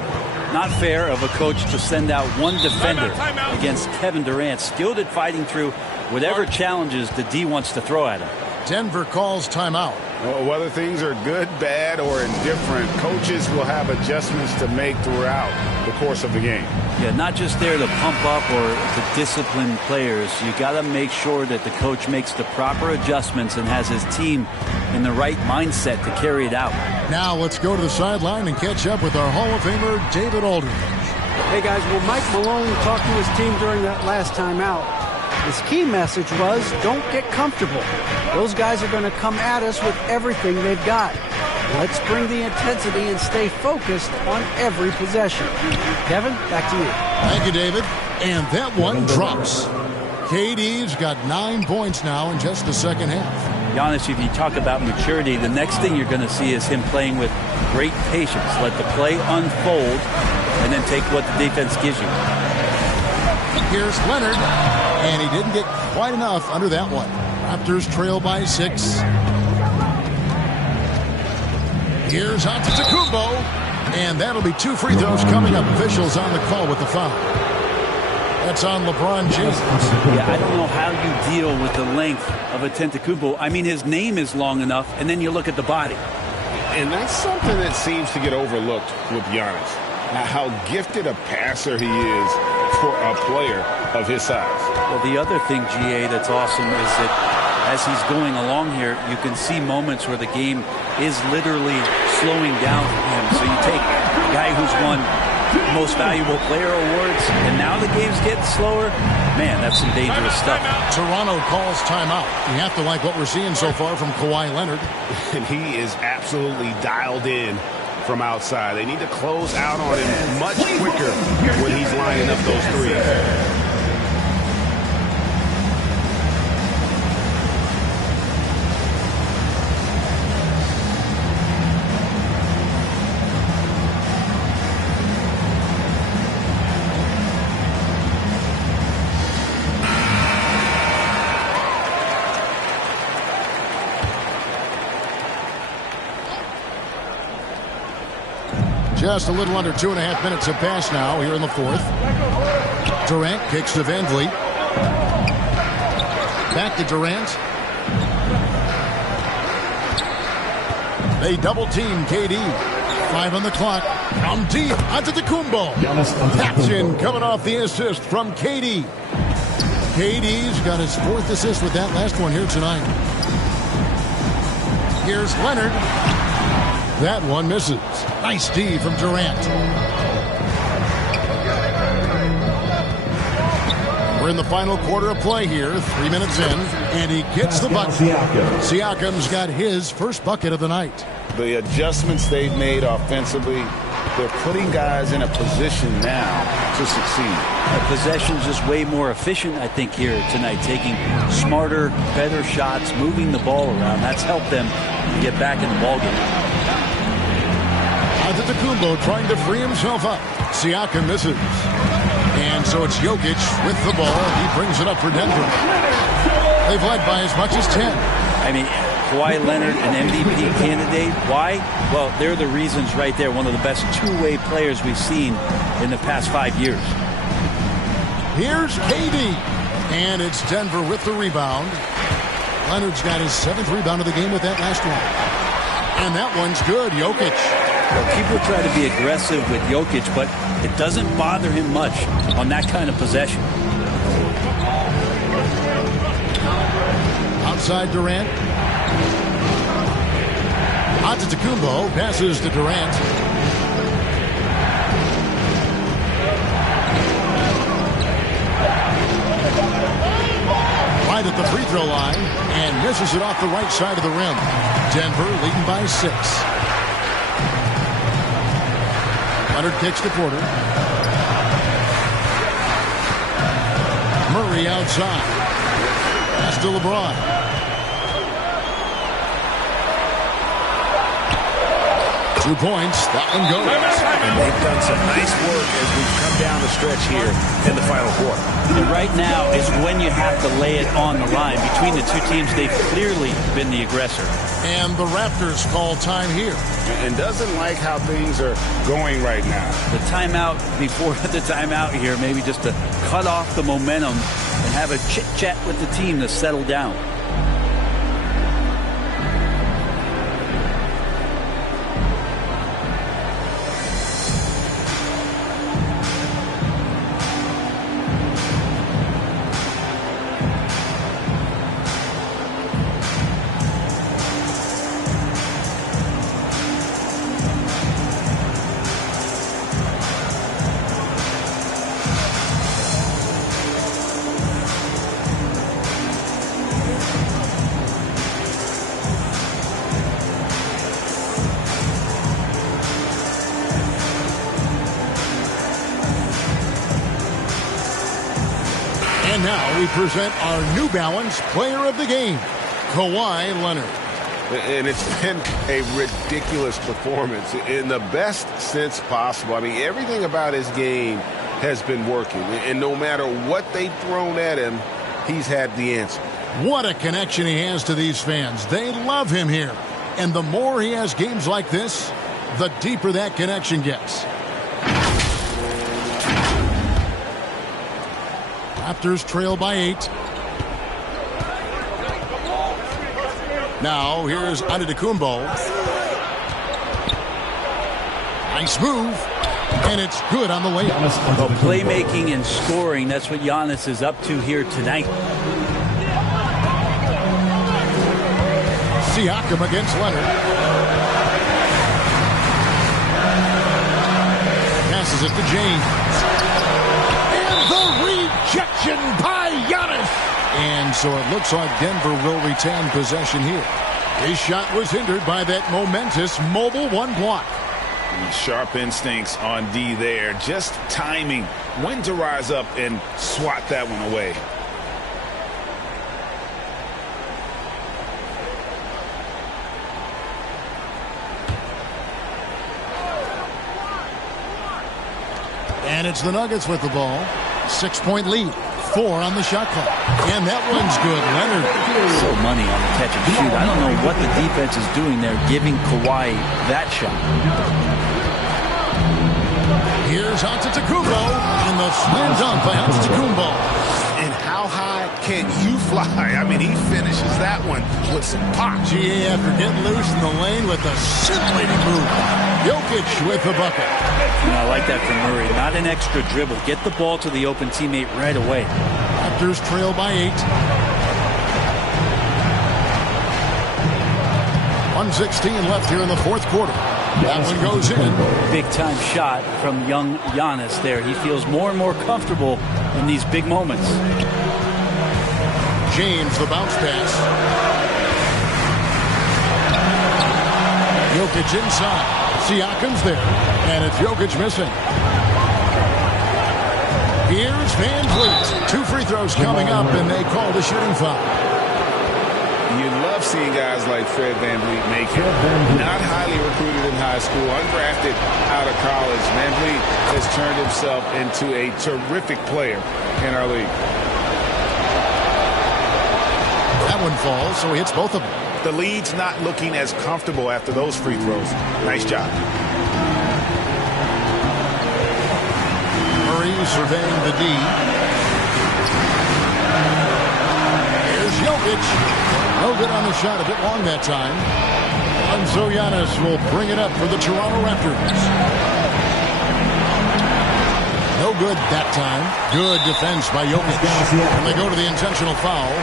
Not fair of a coach to send out one defender against Kevin Durant, skilled at fighting through whatever challenges the D wants to throw at him. Denver calls timeout. Whether things are good, bad, or indifferent, coaches will have adjustments to make throughout the course of the game. Yeah, not just there to pump up or to discipline players. You got to make sure that the coach makes the proper adjustments and has his team in the right mindset to carry it out. Now let's go to the sideline and catch up with our Hall of Famer, David Aldridge. Hey, guys, well, Mike Malone talked to his team during that last time out. His key message was, don't get comfortable. Those guys are going to come at us with everything they've got. Let's bring the intensity and stay focused on every possession. Kevin, back to you. Thank you, David. And that one drops. KD's got 9 points now in just the second half. Giannis, if you talk about maturity, the next thing you're going to see is him playing with great patience. Let the play unfold and then take what the defense gives you. Here's Leonard, and he didn't get quite enough under that one. Raptors trail by 6. Here's Antetokounmpo, and that'll be 2 free throws coming up. Officials on the call with the foul. That's on LeBron James. Yeah, I don't know how you deal with the length of Antetokounmpo. I mean, his name is long enough, and then you look at the body. And that's something that seems to get overlooked with Giannis. Now, how gifted a passer he is for a player of his size. Well, the other thing, GA, that's awesome is that as he's going along here, you can see moments where the game is literally slowing down for him. So you take a guy who's won most valuable player awards, and now the game's getting slower. Man, that's some dangerous stuff. Toronto calls timeout. You have to like what we're seeing so far from Kawhi Leonard. And he is absolutely dialed in from outside. They need to close out on him much quicker when he's lining up those threes. Just a little under 2.5 minutes have passed now here in the fourth. Durant kicks to Van Vliet. Back to Durant. They double team KD. 5 on the clock. From deep. Antetokounmpo. Taps in, coming off the assist from KD. KD's got his 4th assist with that last one here tonight. Here's Leonard. That one misses. Nice D from Durant. We're in the final quarter of play here. 3 minutes in. And he gets the bucket. Siakam's got his first bucket of the night. The adjustments they've made offensively, they're putting guys in a position now to succeed. The possession's just way more efficient, I think, here tonight. Taking smarter, better shots, moving the ball around. That's helped them get back in the ballgame. Antetokounmpo trying to free himself up. Siakam misses. And so it's Jokic with the ball. He brings it up for Denver. They've led by as much as 10. I mean, Kawhi Leonard, an MVP candidate. Why? Well, they're the reasons right there. One of the best two-way players we've seen in the past 5 years. Here's KD. And it's Denver with the rebound. Leonard's got his 7th rebound of the game with that last one. And that one's good. Jokic. Well, people try to be aggressive with Jokic, but it doesn't bother him much on that kind of possession. Outside Durant. Antetokounmpo passes to Durant. Right at the free throw line and misses it off the right side of the rim. Denver leading by 6. Leonard kicks to Porter. Murray outside. Pass to LeBron. Two points. That one goes. And they've done some nice work as we've come down the stretch here in the final quarter. And right now is when you have to lay it on the line. Between the two teams, they've clearly been the aggressor. And the Raptors call time here. And doesn't like how things are going right now. The timeout before the timeout here, maybe just to cut off the momentum and have a chit-chat with the team to settle down. And now we present our New Balance Player of the Game, Kawhi Leonard. And it's been a ridiculous performance in the best sense possible. I mean, everything about his game has been working. And no matter what they've thrown at him, he's had the answer. What a connection he has to these fans. They love him here. And the more he has games like this, the deeper that connection gets. Raptors trail by 8. Now, here's Antetokounmpo. Nice move. And it's good on the way. Well, playmaking and scoring, that's what Giannis is up to here tonight. Siakam against Leonard. Passes it to James. And the rejection by Giannis. And so it looks like Denver will retain possession here. His shot was hindered by that momentous mobile one block. Sharp instincts on D there. Just timing when to rise up and swat that one away. And it's the Nuggets with the ball. 6-point lead. 4 on the shot clock. And that one's good. Leonard. So money on the catch and shoot. I don't know what the defense is doing there, giving Kawhi that shot. Here's Antetokounmpo. And the slam dunk by Antetokounmpo. And how high can you fly? I mean, he finishes that one with some pop. GA after getting loose in the lane with a scintillating move. Jokic with the bucket. I like that from Murray. Not an extra dribble. Get the ball to the open teammate right away. Raptors trail by 8. 1:16 left here in the fourth quarter. That one goes in. Big time shot from young Giannis there. He feels more and more comfortable in these big moments. James, the bounce pass. Jokic inside. Siakam's there. And it's Jokic missing. Here's Van Vliet. 2 free throws coming up, and they call the shooting foul. You love seeing guys like Fred Van Vliet make it. Not highly recruited in high school, undrafted out of college. Van Vliet has turned himself into a terrific player in our league. That one falls, so he hits both of them. The lead's not looking as comfortable after those free throws. Nice job. Murray surveying the D. Here's Jokic. No good on the shot, a bit long that time. And so Giannis will bring it up for the Toronto Raptors. No good that time. Good defense by Jokic. And they go to the intentional foul.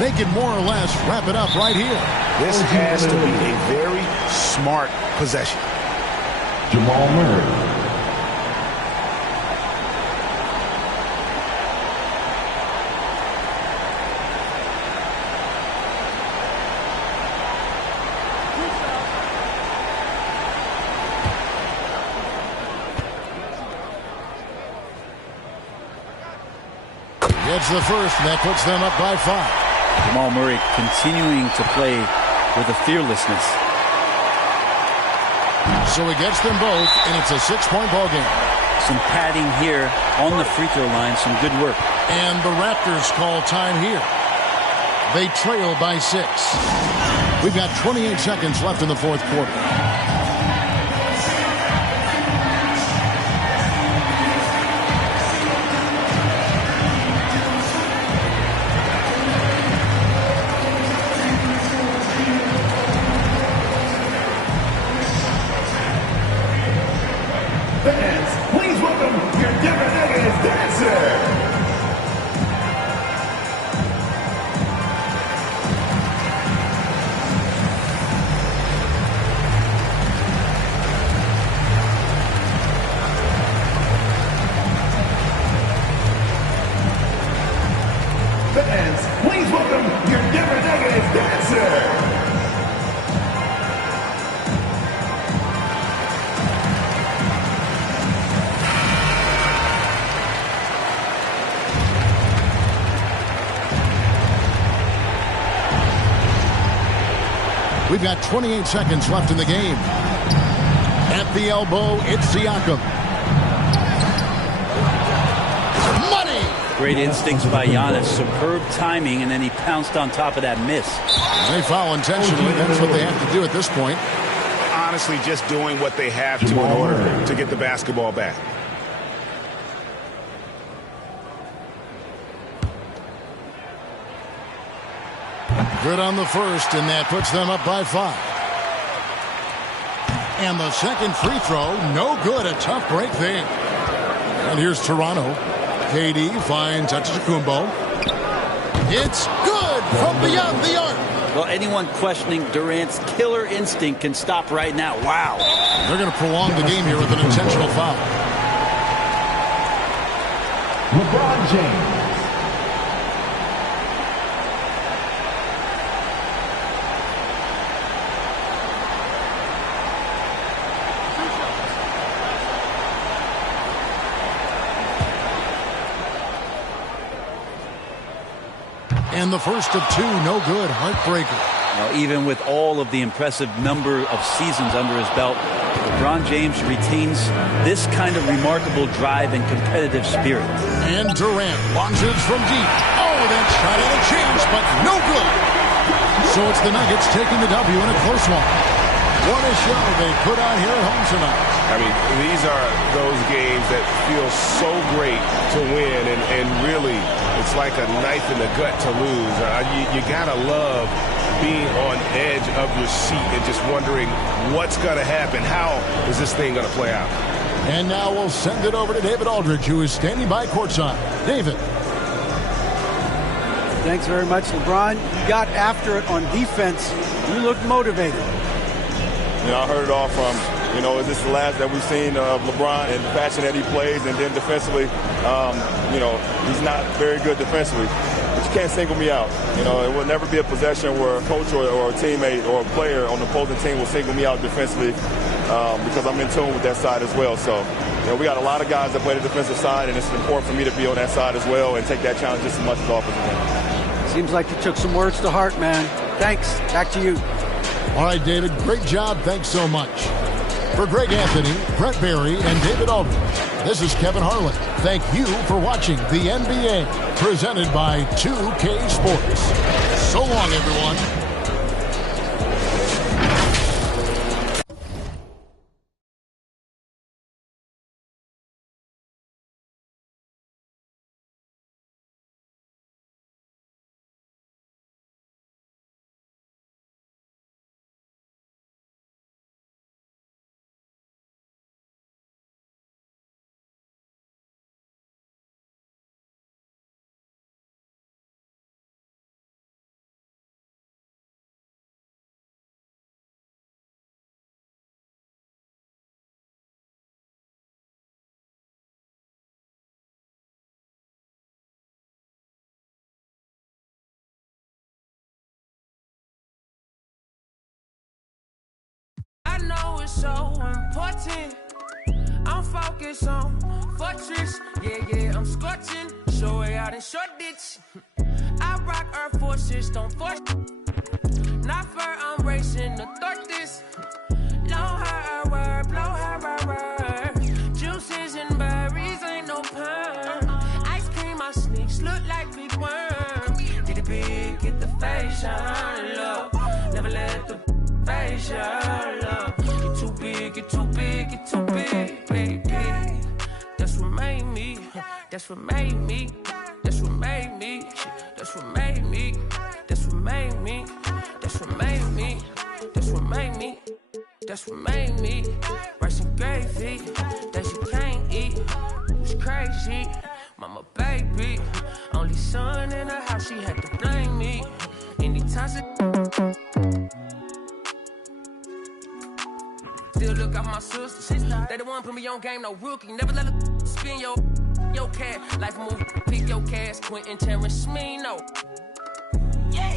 They can more or less wrap it up right here. This has to be a very smart possession. Jamal Murray. Gets the first, and that puts them up by 5. Jamal Murray continuing to play with a fearlessness. So he gets them both, and it's a 6-point ball game. Some padding here on the free throw line, some good work. And the Raptors call time here. They trail by 6. We've got 28 seconds left in the fourth quarter. Please welcome your Denver Nuggets dancer. We've got 28 seconds left in the game. At the elbow, it's Siakam. Money! Great instincts by Giannis. Superb timing, and then he pounced on top of that miss. They foul intentionally. That's what they have to do at this point. Honestly, just doing what they have to in order to get the basketball back. Good on the first, and that puts them up by 5. And the second free throw, no good. A tough break there. And here's Toronto. KD finds Antetokounmpo. It's good from beyond the arc. Well, anyone questioning Durant's killer instinct can stop right now. Wow. They're going to prolong the game here with an intentional foul. LeBron James. And the first of 2, no good. Heartbreaker. Now, even with all of the impressive number of seasons under his belt, LeBron James retains this kind of remarkable drive and competitive spirit. And Durant launches from deep. Oh, that shot had a chance, but no good. So it's the Nuggets taking the W in a close one. What a show they put on here at home tonight. I mean, these are those games that feel so great to win, and really, it's like a knife in the gut to lose. You gotta love being on edge of your seat and just wondering what's gonna happen. How is this thing gonna play out? And now we'll send it over to David Aldridge, who is standing by courtside. David. Thanks very much, LeBron. You got after it on defense. You looked motivated. You know, I heard it all from, is this the last that we've seen of LeBron and the passion that he plays? And then defensively, he's not very good defensively. But you can't single me out. It will never be a possession where a coach or a teammate or a player on the opposing team will single me out defensively because I'm in tune with that side as well. So, we got a lot of guys that play the defensive side, and it's important for me to be on that side as well and take that challenge just as much as offensive. Seems like you took some words to heart, man. Thanks. Back to you. All right, David, great job. Thanks so much. For Greg Anthony, Brett Barry, and David Aldridge, this is Kevin Harlan. Thank you for watching the NBA, presented by 2K Sports. So long, everyone. I know it's so important. I'm focused on fortress. Yeah, I'm scorching. Show way out in short ditch. I rock Earth forces, don't force. Not fur, I'm racing to thwart this. Blow her word, blow her word. Juices and berries, ain't no pun. Ice cream, my sneaks look like big worms. Did it big, get the face shine low. Never let the face shine low. You're too big, you're too big, you're too big, baby. That's what made me. That's what made me. That's what made me. That's what made me. That's what made me. That's what made me. That's what made me. That's what made me. Rice and gravy that you can't eat. It was crazy. Mama baby, only son in the house, she had to blame me. Anytime still look out my sisters. They the one put me on game, no rookie. Never let her spin your cat. Life move, pick your cash. Quentin Terrence, me, no. Yeah.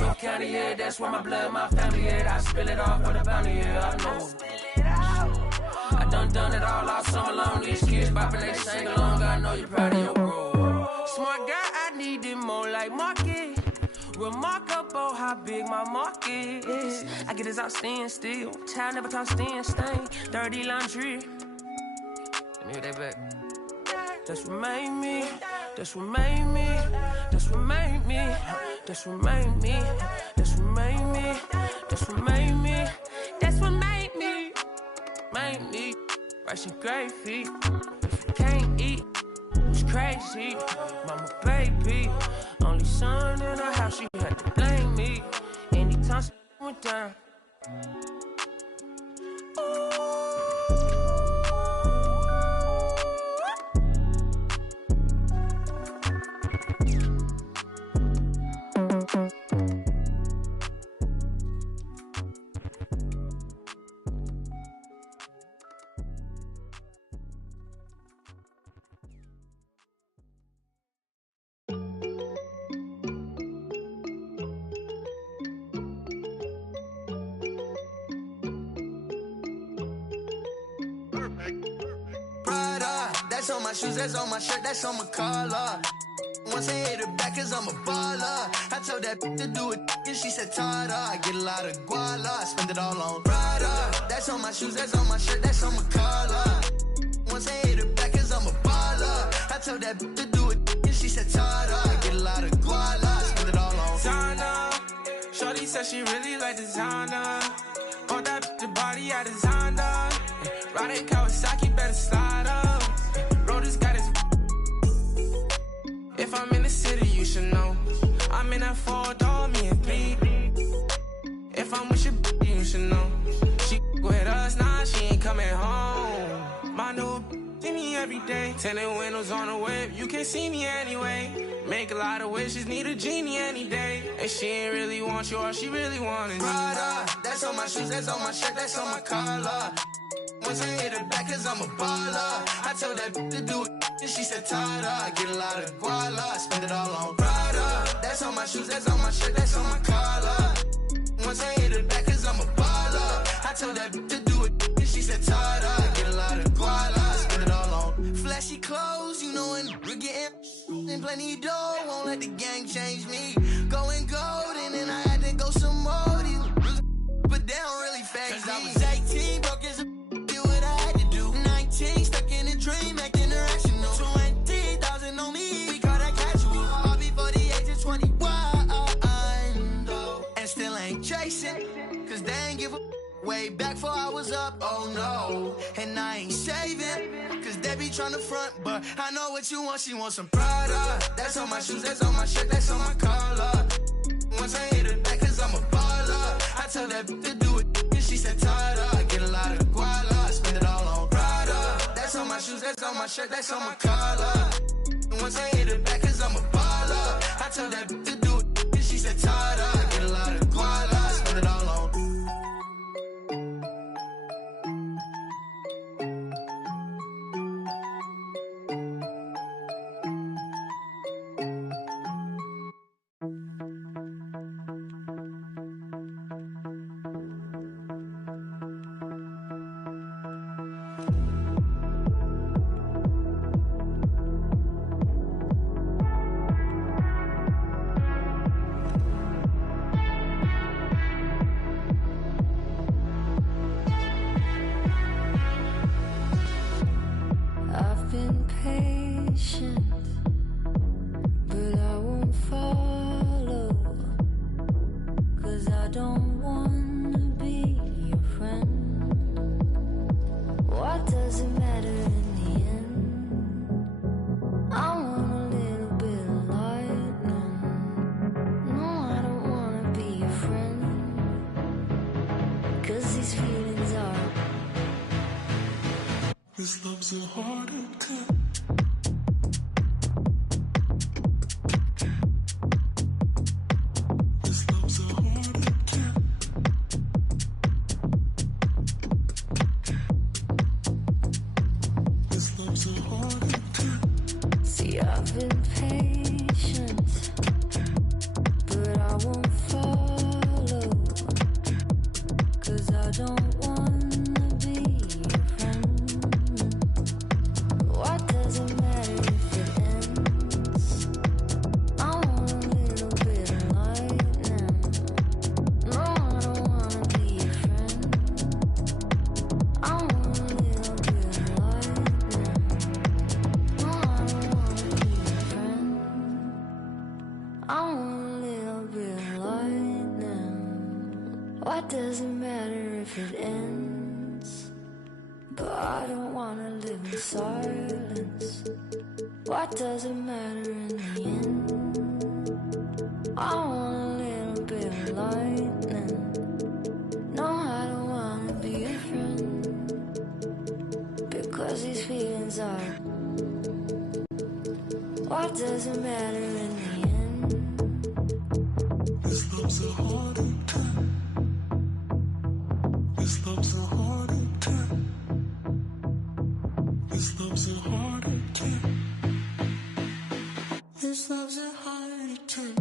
North County, yeah, that's where my blood, my family, yeah. I spill it off with a bounty, yeah, I know. I done it all summer long. These kids bopping, they sing along. I know you're proud of your bro. Smart guy, I need him more like Market. Remarkable how big my market is. I get this out stand still. Child never can't stand stain. Dirty laundry. Let me hear that back. That's what made me. That's what made me. That's what made me. That's what made me. That's what made me. That's what made me. That's what made me. Made me. Rice and gravy. If you can't eat, it's crazy. Mama baby. Only son in the house, she had to blame me. Anytime she went down. That's on my shoes, that's on my shirt, that's on my collar. Once I hit her back, cause I'm a baller. I told that to do it, and she said, Tada. I get a lot of guala, I spend it all on Prada. That's on my shoes, that's on my shirt, that's on my collar. Once I hit her back, cause I'm a baller. I told that to do it, and she said, Tada. I get a lot of guala, I spend it all on Zana. Shorty said she really like designer. Bought that the body I designed her. Riding Kawasaki, better slide up. Rollers got his. If I'm in the city, you should know. I'm in that 4-door, me and 3. If I'm with your you should know. She with us, nah, she ain't coming home. My new see me every day. Tinted windows on the whip, you can't see me anyway. Make a lot of wishes, need a genie any day. And she ain't really want you, all she really want is Prada. That's on my shoes, that's on my shirt, that's on my collar. Once I hit her back, cause I'm a baller. I told that to do it, and she said, Tada. I get a lot of guala, I spend it all on Prada. That's on my shoes, that's on my shirt, that's on my collar. Once I hit her back, cause I'm a baller. I told that to do it, and she said, Tada. I get a lot of guala, I spend it all on flashy clothes, you know, and we're getting and plenty dough. Won't let the gang change me. Going gold, and then I had to go some more. But they don't really phase me. I was 18, broke as a stuck in a dream, acting irrational. 20,000 on me, we call that casual. All before the age of 21. And still ain't chasing, cause they ain't give a way back before I was up, oh no. And I ain't saving, cause they be tryna front, but I know what you want, she wants some Prada. That's on my shoes, that's on my shirt, that's on my collar. Once I hit her back, cause I'm a baller. I told that to do it, and she said, Tada. I get a lot of guala, I spend it all on Prada. That's on my shoes, that's on my shirt, that's on my collar. Once I hit her back, cause I'm a baller. I told that to do it, and she said, Tada. I get a lot of guala, I spend it all on This love's a hard attack. This love's a hard attack. This love's a hard attack. See, I've been patient, but I won't follow, 'cause I don't wanna be your friend. What does What does it matter if it ends? But I don't wanna live in silence. What does it matter in the end? I want a little bit of lightning. No, I don't wanna be a friend, because these feelings are. What does it matter in the end? This love's a hard intent. This love's a hard intent. This love's a hard intent. This love's a hard intent.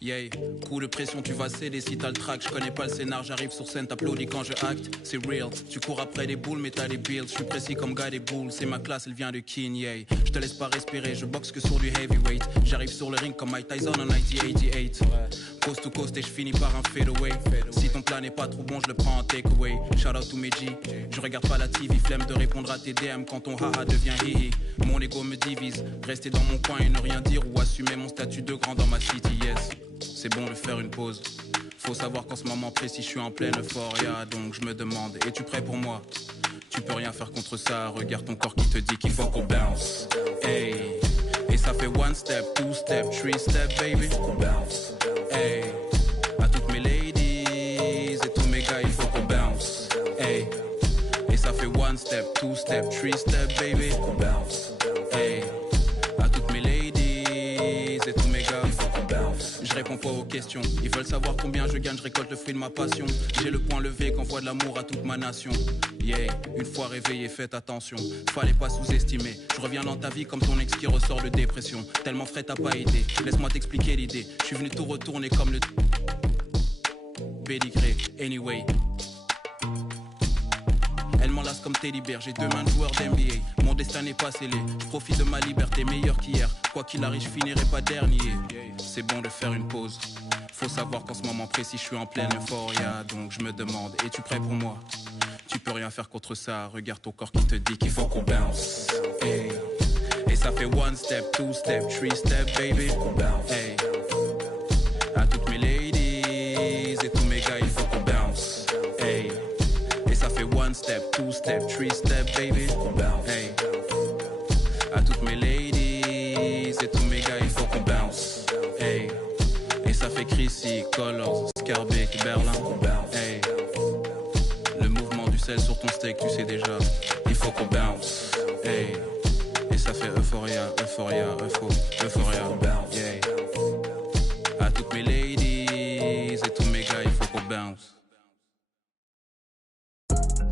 Yeah, coup de pression, tu vas céder si t'as le track. Je connais pas le scénar, j'arrive sur scène, t'applaudis quand je acte. C'est real, tu cours après des boules mais t'as des bills. Je suis précis comme gars des boules, c'est ma classe, elle vient de King, yeah. Je te laisse pas respirer, je boxe que sur du heavyweight. J'arrive sur le ring comme Mike Tyson en 1988. Coast to coast et je finis par un fadeaway. Si ton plat n'est pas trop bon, je le prends en takeaway. Shout out to mes G, je regarde pas la TV, flemme de répondre à tes DM quand ton haha devient hihi. Mon ego me divise, rester dans mon coin et ne rien dire ou assumer mon statut de grand dans ma city, yes. C'est bon de faire une pause. Faut savoir qu'en ce moment précis, je suis en pleine euphoria. Donc je me demande, es-tu prêt pour moi? Tu peux rien faire contre ça. Regarde ton corps qui te dit qu'il faut qu'on bounce. Hey. Et ça fait one step, two step, three step, baby. Hey. À toutes mes ladies et tous mes gars, il faut qu'on bounce. Hey. Et ça fait one step, two step, three step, baby. Hey. À toutes mes ladies et tous mes gars, il faut qu'on bounce. Je réponds pas aux questions. Ils veulent savoir combien je gagne, je récolte le fruit de ma passion. J'ai le poing levé, qu'envoie de l'amour à toute ma nation. Yeah, une fois réveillé, faites attention. Fallait pas sous-estimer. Je reviens dans ta vie comme ton ex qui ressort de dépression. Tellement frais t'as pas été. Laisse-moi t'expliquer l'idée. Je suis venu tout retourner comme le pédigré. Anyway. Elle m'enlace comme Teddy Bear, j'ai deux mains de joueur d'NBA. Mon destin n'est pas scellé, je profite de ma liberté meilleure qu'hier. Quoi qu'il arrive, je finirai pas dernier. C'est bon de faire une pause. Faut savoir qu'en ce moment précis, je suis en pleine euphoria. Donc je me demande, es-tu prêt pour moi? Tu peux rien faire contre ça, regarde ton corps qui te dit qu'il faut qu'on bounce. Hey. Et ça fait one step, two step, three step, baby. Hey. À toutes mes ladies et tous mes gars, il faut qu'on bounce. Hey. Et ça fait one step, two step, three step, baby. Hey. À toutes mes ladies et tous mes gars, il faut qu'on bounce. Hey. Et ça fait Chrissy, Colors, Scarbeck, Berlin. Hey. Le mouvement du sel sur ton steak, tu sais déjà. Il faut qu'on bounce. Hey. Et ça fait euphoria, euphoria, euphoria. Yeah. À toutes mes ladies et tous mes gars, il faut qu'on bounce.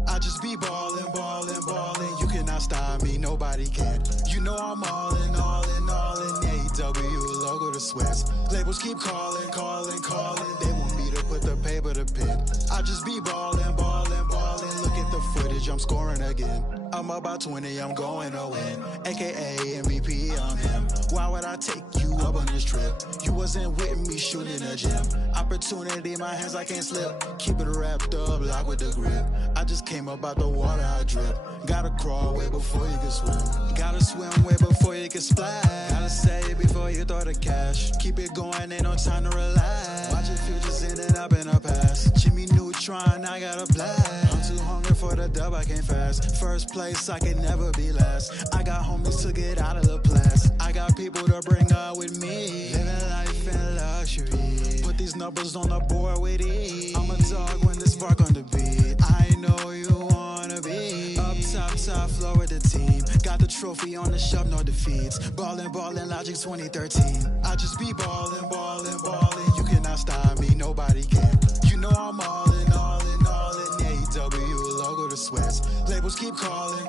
I just be ballin', ballin', ballin'. You cannot stop me, nobody can. You know I'm all in, all in, all in. AEW, logo to sweats. Labels keep calling, calling, calling. They want me to put the paper to pen. I just be ballin', ballin', ballin'. Look at the footage, I'm scoring again. I'm about 20, I'm going to win. AKA MVP, I'm him. Why would I take you up on this trip? You wasn't with me shooting a gym. Opportunity in my hands, I can't slip. Keep it wrapped up, lock with the grip. I just came up out the water, I drip. Gotta crawl way before you can swim. Gotta swim way before you can splash. Gotta say it before you throw the cash. Keep it going, ain't no time to relax. Watch your futures ending up in the past. Jimmy Neutron, I got a blast. I'm too hungry for the dub, I came fast. First place, I can never be last. I got homies to get out of the blast. I got people to bring up with me. Living life in luxury. Put these numbers on the board with ease. I'm a dog when the spark on the beat. I know you wanna be up top floor with the team. Got the trophy on the shelf, no defeats. Ballin', Logic 2013. I just be ballin'. You cannot stop me, nobody can. You know I'm all in. AEW logo to sweats. Labels keep calling.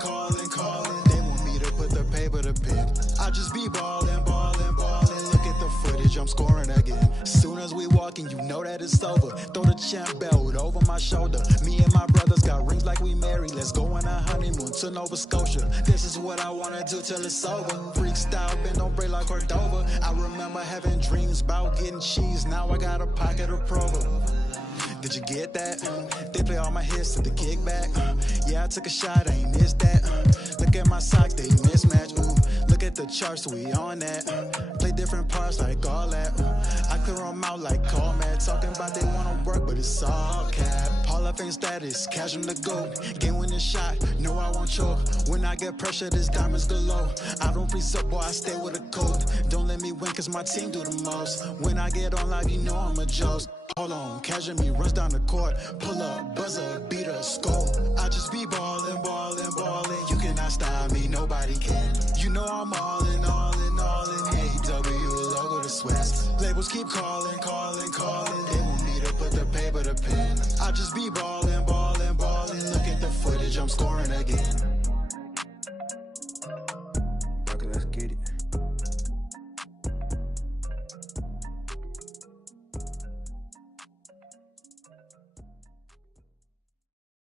They want me to put the paper to pen. I just be ballin'. Look at the footage, I'm scoring again. Soon as we walk in, you know that it's over. Throw the champ belt over my shoulder. Me and my brothers got rings like we married. Let's go on a honeymoon to Nova Scotia. This is what I wanna do till it's over. Freak style, bend don't break like Cordova. I remember having dreams about getting cheese. Now I got a pocket of Provo. Did you get that? They play all my hits to the kickback. Yeah, I took a shot, I ain't missed that. Look at my sock, they mismatch. Look at the charts, we on that. Play different parts like all that. I clear them out like Coleman. Talking about they wanna work, but it's all cap. Hall of Fame status, cash them the goat. Game winning shot, no I won't choke. When I get pressure, this diamonds galore. I don't freeze up, boy, I stay with a coat. Don't let me win, cause my team do the most. When I get on live, you know I'm a joke. Hold on, casual me runs down the court. Pull up, buzzer, beat a score. I just be ballin'. You cannot stop me, nobody can. You know I'm all in. AEW logo to sweats. Labels keep calling. They want me to put the paper to pen. I just be ballin'. Look at the footage, I'm scoring again. Okay, let's get it.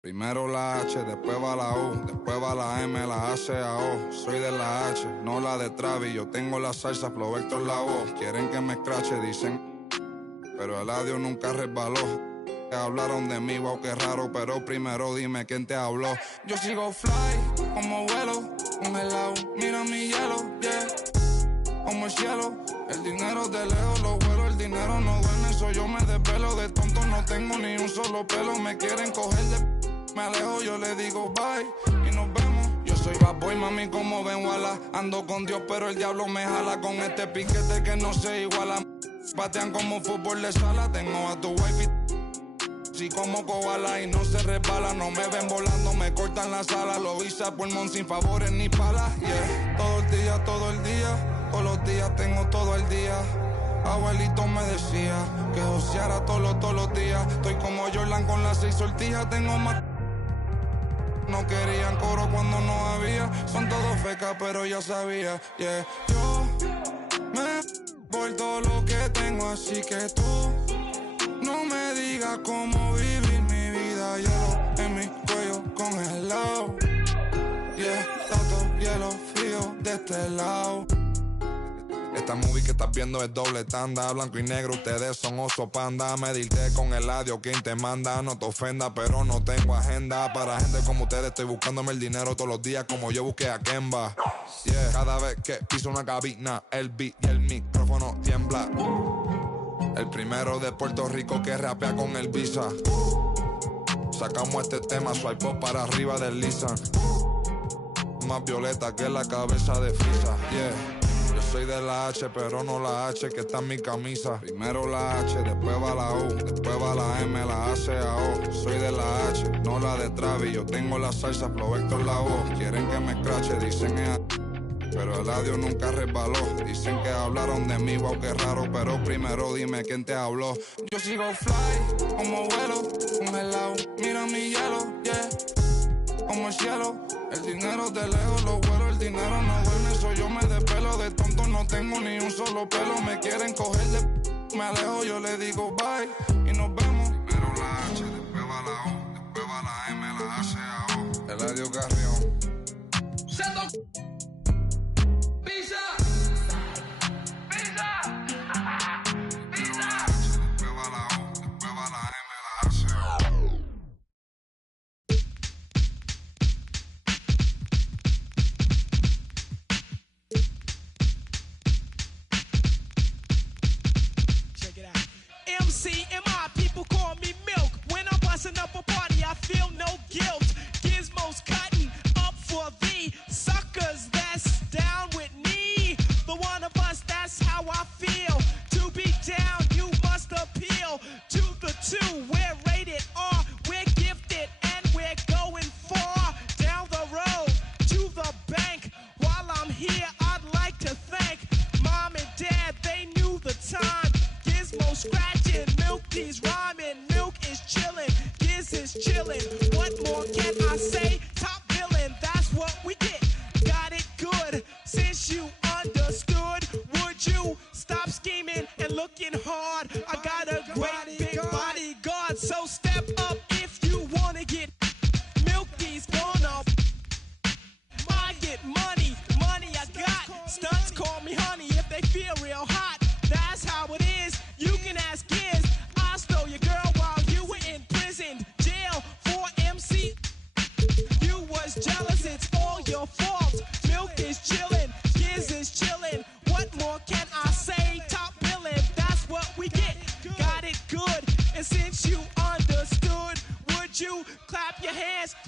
Primero la H, después va la U, después va la M, la A, C, A, O. Soy de la H, no la de Travis. Yo tengo la salsa, Flow Vector la voz. Quieren que me escrache, dicen, pero el audio nunca resbaló. Hablaron de mí, wow, qué raro, pero primero dime quién te habló. Yo sigo fly, como vuelo, congelado, mira mi hielo, yeah. Como el cielo, el dinero de lejos lo vuelo, el dinero no duerme, eso yo me desvelo. De tonto no tengo ni un solo pelo, me quieren coger de... Me alejo, yo le digo bye y nos vemos. Yo soy bad boy, mami, como ven, wala. Ando con Dios, pero el diablo me jala. Con este piquete que no se iguala. Patean como fútbol de sala. Tengo a tu wife y como koala y no se resbala. No me ven volando, me cortan la sala. Lo hice a pulmón sin favores ni palas, yeah. Todo el día, todos los días tengo todo el día. Abuelito me decía que joseara todos los días. Estoy como Jordan con las 6 sortijas, tengo más. No querían coro cuando no había. Son todos fecas, pero ya sabía, yeah. Yo me por todo lo que tengo, así que tú no me digas cómo vivir mi vida. Hielo en mi cuello congelado, yeah. Tanto hielo frío de este lado. Esta movie que estás viendo es doble tanda. Blanco y negro, ustedes son oso panda. Medirte con el audio, quien te manda. No te ofenda, pero no tengo agenda. Para gente como ustedes estoy buscándome el dinero todos los días, como yo busqué a Kemba, yeah. Cada vez que piso una cabina, el beat y el micrófono tiembla. El primero de Puerto Rico que rapea con el Visa. Sacamos este tema, swipe up para arriba del Lisa. Más violeta que la cabeza de Frisa, yeah. Yo soy de la H, pero no la H que está en mi camisa. Primero la H, después va la U, después va la M, la A, C, A, O. Soy de la H, no la de Travis. Yo tengo la salsa, Flow Vector la voz. Quieren que me escrache, dicen pero el audio nunca resbaló. Dicen que hablaron de mí, wow, qué raro, pero primero dime quién te habló. Yo sigo fly, como vuelo, congelado, mira mi hielo, yeah. Como el cielo, el dinero de lejos lo vuelo, el dinero no duerme, eso yo me despelo. De tonto no tengo ni un solo pelo, me quieren coger de... Me alejo, yo le digo bye y nos vemos. Primero la H, después va la U, después va la M, la A, C, A, O. Eladio Carrión. Pizza.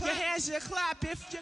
your hands, you clap if you.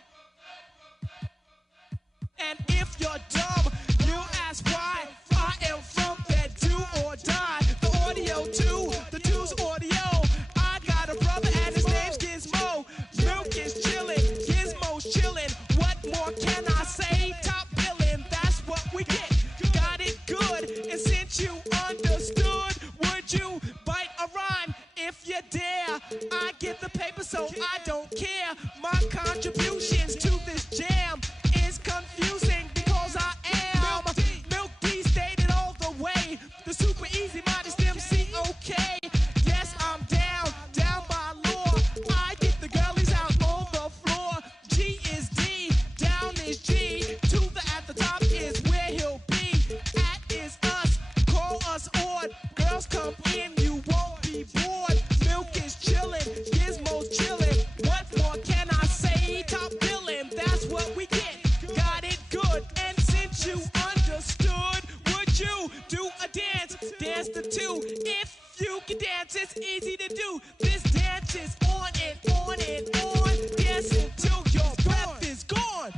And if you're dumb, you ask why. I am from that do or die. The audio too, the two's audio. I got a brother and his name's Gizmo. Milk is chillin', Gizmo's chillin'. What more can I say? Top billin', that's what we get. Got it good, and since you understood, would you bite a rhyme if you dare? I get the paper, so I don't care. My contributions to this jam is confusing because I am Milk D stated all the way. The super easy modest MC, okay. Yes, I'm down by law. I get the girlies out on the floor. G is D, down is G. To the at the top is where he'll be. At is us, call us odd. Girls come in, you won't be bored. Milk is chillin', Gizmo's chillin'. What more can I say? Top billin', that's what we get. Got it good, and since you understood, would you do a dance? Dance the two. If you can dance, it's easy to do. This dance is on and on and on. Dance until your breath is gone.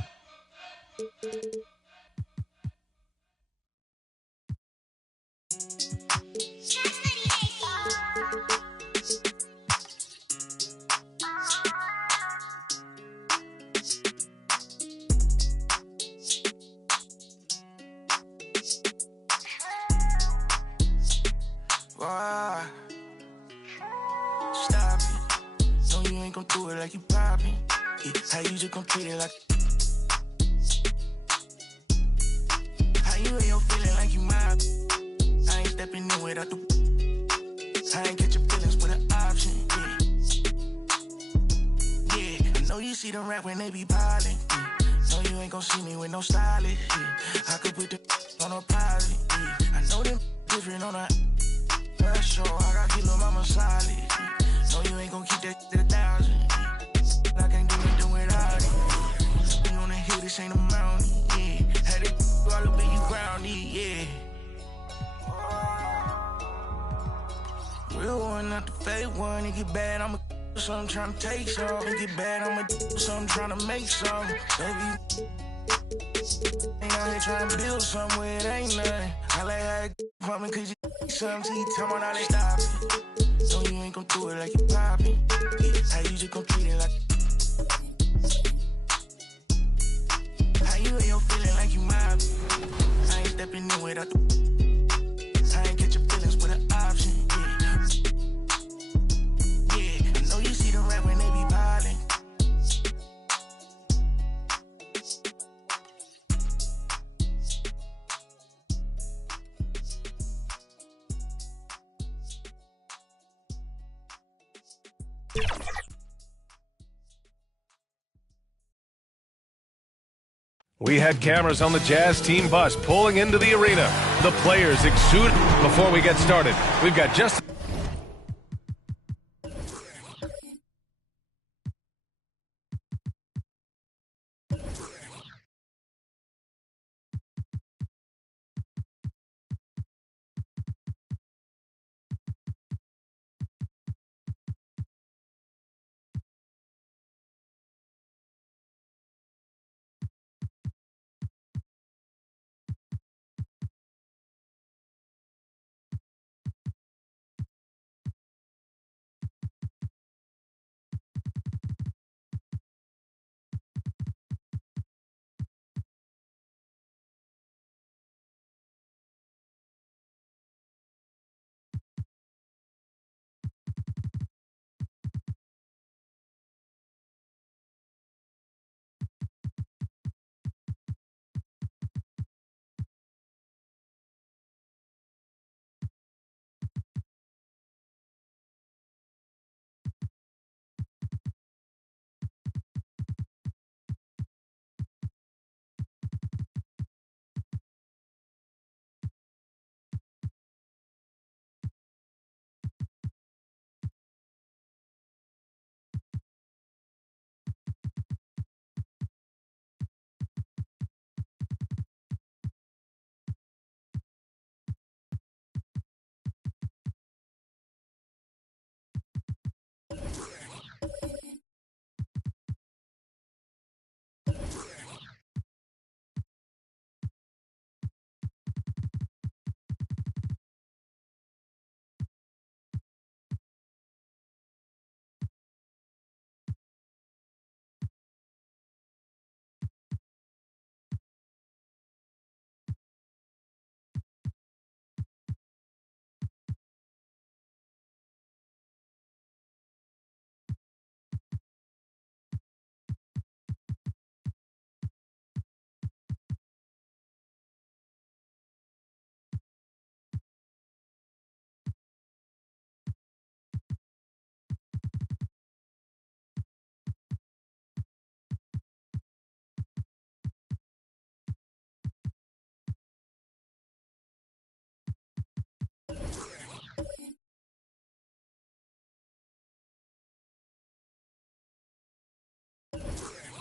Why? Stop it. No, you ain't gon' do it like you poppin'. Yeah, how you just gon' treat it like. How you ain't your feeling like you mob. I ain't stepping in without the. I ain't get your feelings with an option. Yeah, yeah. I know you see them rap when they be piling. Yeah. No, you ain't gon' see me with no stylist. Yeah. I could put the on a private. Yeah. I know them different on a. Sure, I got kilo mama solid. No, you ain't gon' keep that to 1,000. I can't do nothing without it. You wanna hear this ain't a mountain, yeah. Had it all up in you grounded, yeah. Real one, not the fake one. It get bad, I'ma do something tryna take some. It get bad, I'ma do something tryna make some. Baby, ain't out here tryna build something where it ain't nothing. I like how it pump me cause you something till you tell me how they stop it. No, you ain't gon' do it like you poppin'. Yeah, how you just gon' treat it like. How you ain't your feeling like you mobbin'. I ain't stepping in without the. I ain't get your feelings with an option. Yeah, yeah. I know you see them rap when they be piling. We had cameras on the Jazz team bus pulling into the arena. The players exude. Before we get started, we've got just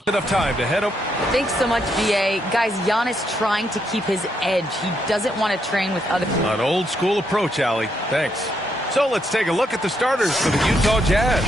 Enough time to head up. Thanks so much, BA. Guys, Giannis trying to keep his edge. He doesn't want to train with other... An old school approach, Allie. Thanks. So let's take a look at the starters for the Utah Jazz.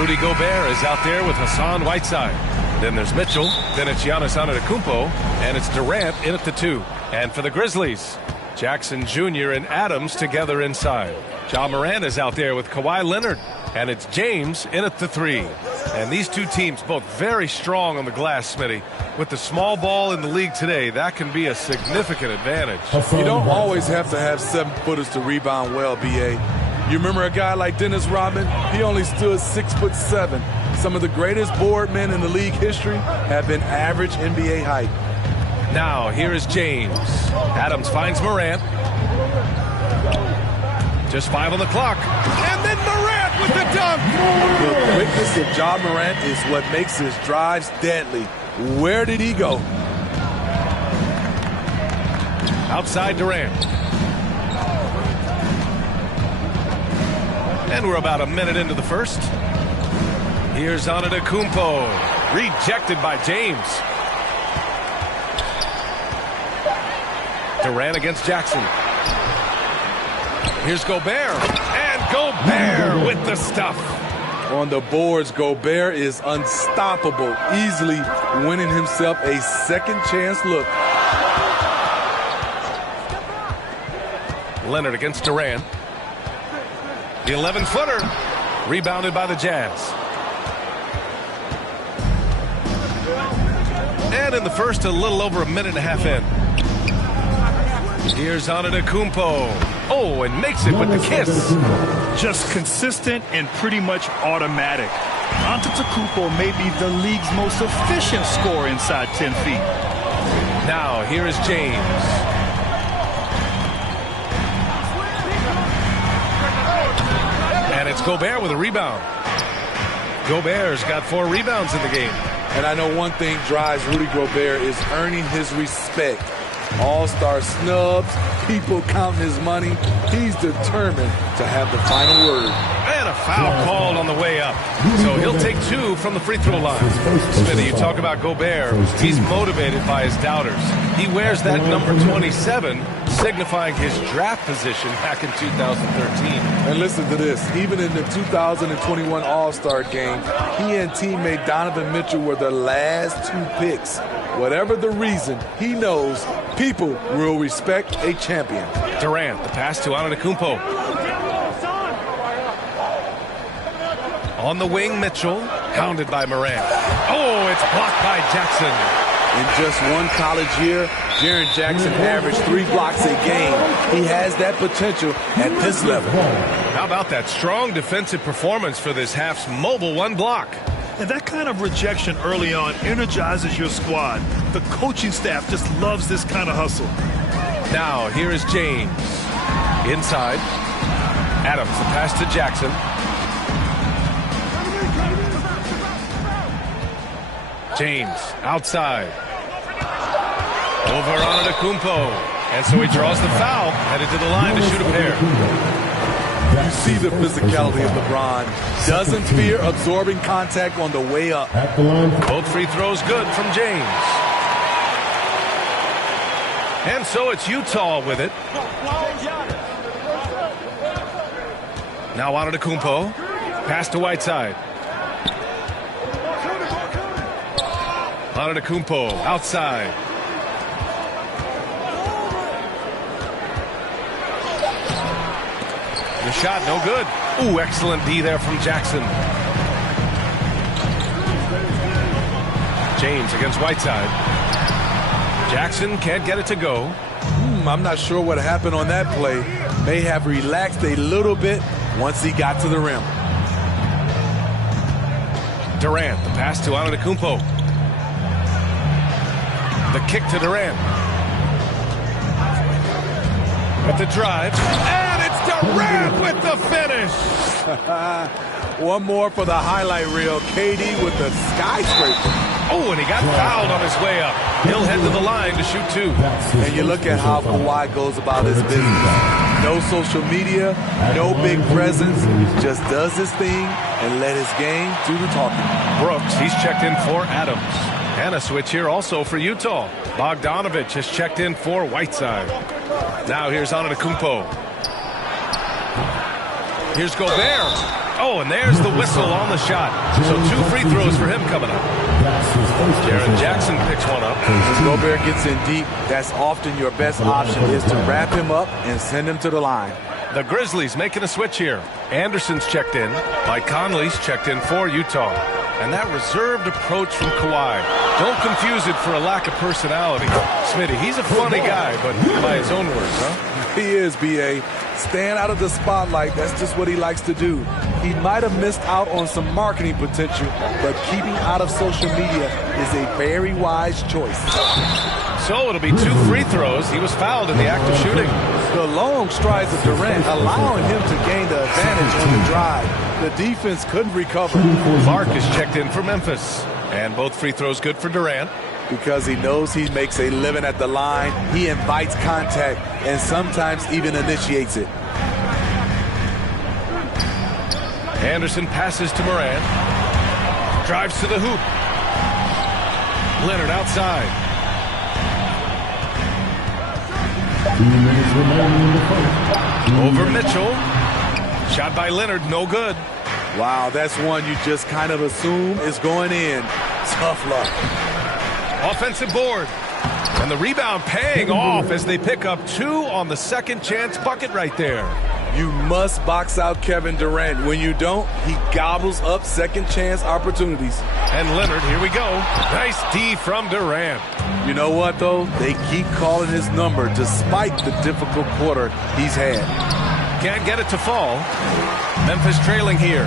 Rudy Gobert is out there with Hassan Whiteside. Then there's Mitchell. Then it's Giannis Antetokounmpo. And it's Durant in at the 2. And for the Grizzlies, Jackson Jr. and Adams together inside. Ja Morant is out there with Kawhi Leonard. And it's James in at the 3. And these two teams both very strong on the glass, Smitty. With the small ball in the league today, that can be a significant advantage. You don't always have to have 7-footers to rebound well, B.A. You remember a guy like Dennis Rodman? He only stood 6'7". Some of the greatest board men in the league history have been average NBA height. Now, here is James. Adams finds Morant. Just 5 on the clock. And then Morant with the dunk. The quickness of Ja Morant is what makes his drives deadly. Where did he go? Outside Durant. And we're about a minute into the first. Here's Antetokounmpo. Rejected by James. Durant against Jackson. Here's Gobert. And Gobert with the stuff. On the boards, Gobert is unstoppable, easily winning himself a second chance look. Leonard against Durant. The 11-footer. Rebounded by the Jazz. And in the first, a little over a minute and a half in. Here's Antetokounmpo. Oh, and makes it with the kiss. Just consistent and pretty much automatic. Antetokounmpo may be the league's most efficient scorer inside 10 feet. Now, here is James. And it's Gobert with a rebound. Gobert's got 4 rebounds in the game. And I know one thing drives Rudy Gobert is earning his respect. All-star snubs, people counting his money. He's determined to have the final word. And a foul called on the way up. So he'll take 2 from the free throw line. Smithy, you talk about Gobert. He's motivated by his doubters. He wears that number 27, signifying his draft position back in 2013. And listen to this. Even in the 2021 All-Star game, he and teammate Donovan Mitchell were the last 2 picks. Whatever the reason, he knows people will respect a champion. Durant, the pass to Antetokounmpo. On the wing, Mitchell, hounded by Morant. Oh, it's blocked by Jackson. In just one college year, Jaren Jackson averaged 3 blocks a game. He has that potential at this level. How about that strong defensive performance for this half's mobile 1 block? And that kind of rejection early on energizes your squad. The coaching staff just loves this kind of hustle. Now, here is James. Inside. Adams, the pass to Jackson. James, outside. Over Antetokounmpo. And so he draws the foul, headed to the line to shoot a pair. You see the physicality of LeBron. Doesn't fear absorbing contact on the way up. Both free throws good from James. And so it's Utah with it. Now Antetokounmpo. Pass to Whiteside. Antetokounmpo outside. The shot no good. Ooh, excellent D there from Jackson. James against Whiteside. Jackson can't get it to go. I'm not sure what happened on that play. May have relaxed a little bit once he got to the rim. Durant, the pass to Antetokounmpo. The kick to Durant. With the drive. And it's Durant with the finish. One more for the highlight reel. KD with the skyscraper. Oh, and he got fouled on his way up. He'll head to the line to shoot 2. And you look at how Kawhi goes about his business. No social media, no big presence, just does his thing and let his game do the talking. Brooks, he's checked in for Adams. And a switch here also for Utah. Bogdanovich has checked in for Whiteside. Now here's Antetokounmpo. Here's Gobert. Oh, and there's the whistle on the shot. So 2 free throws for him coming up. Jaren Jackson picks one up. When Gobert gets in deep, that's often your best option, is to wrap him up and send him to the line. The Grizzlies making a switch here. Anderson's checked in. Mike Conley's checked in for Utah. And that reserved approach from Kawhi. Don't confuse it for a lack of personality. Smitty, he's a funny guy, but by his own words, huh? He is, B.A. Staying out of the spotlight, that's just what he likes to do. He might have missed out on some marketing potential, but keeping out of social media is a very wise choice. So it'll be 2 free throws. He was fouled in the act of shooting. The long strides of Durant allowing him to gain the advantage on the drive. The defense couldn't recover. Clark is checked in for Memphis. And both free throws good for Durant. Because he knows he makes a living at the line, he invites contact and sometimes even initiates it. Anderson passes to Moran. Drives to the hoop. Leonard outside. 2 minutes remaining in the first. Over Mitchell. Shot by Leonard, no good. Wow, that's one you just kind of assume is going in. Tough luck. Offensive board. And the rebound paying off as they pick up 2 on the second chance bucket right there. You must box out Kevin Durant. When you don't, he gobbles up second chance opportunities. And Leonard, here we go. Nice D from Durant. You know what, though? They keep calling his number despite the difficult quarter he's had. Can't get it to fall. Memphis trailing here.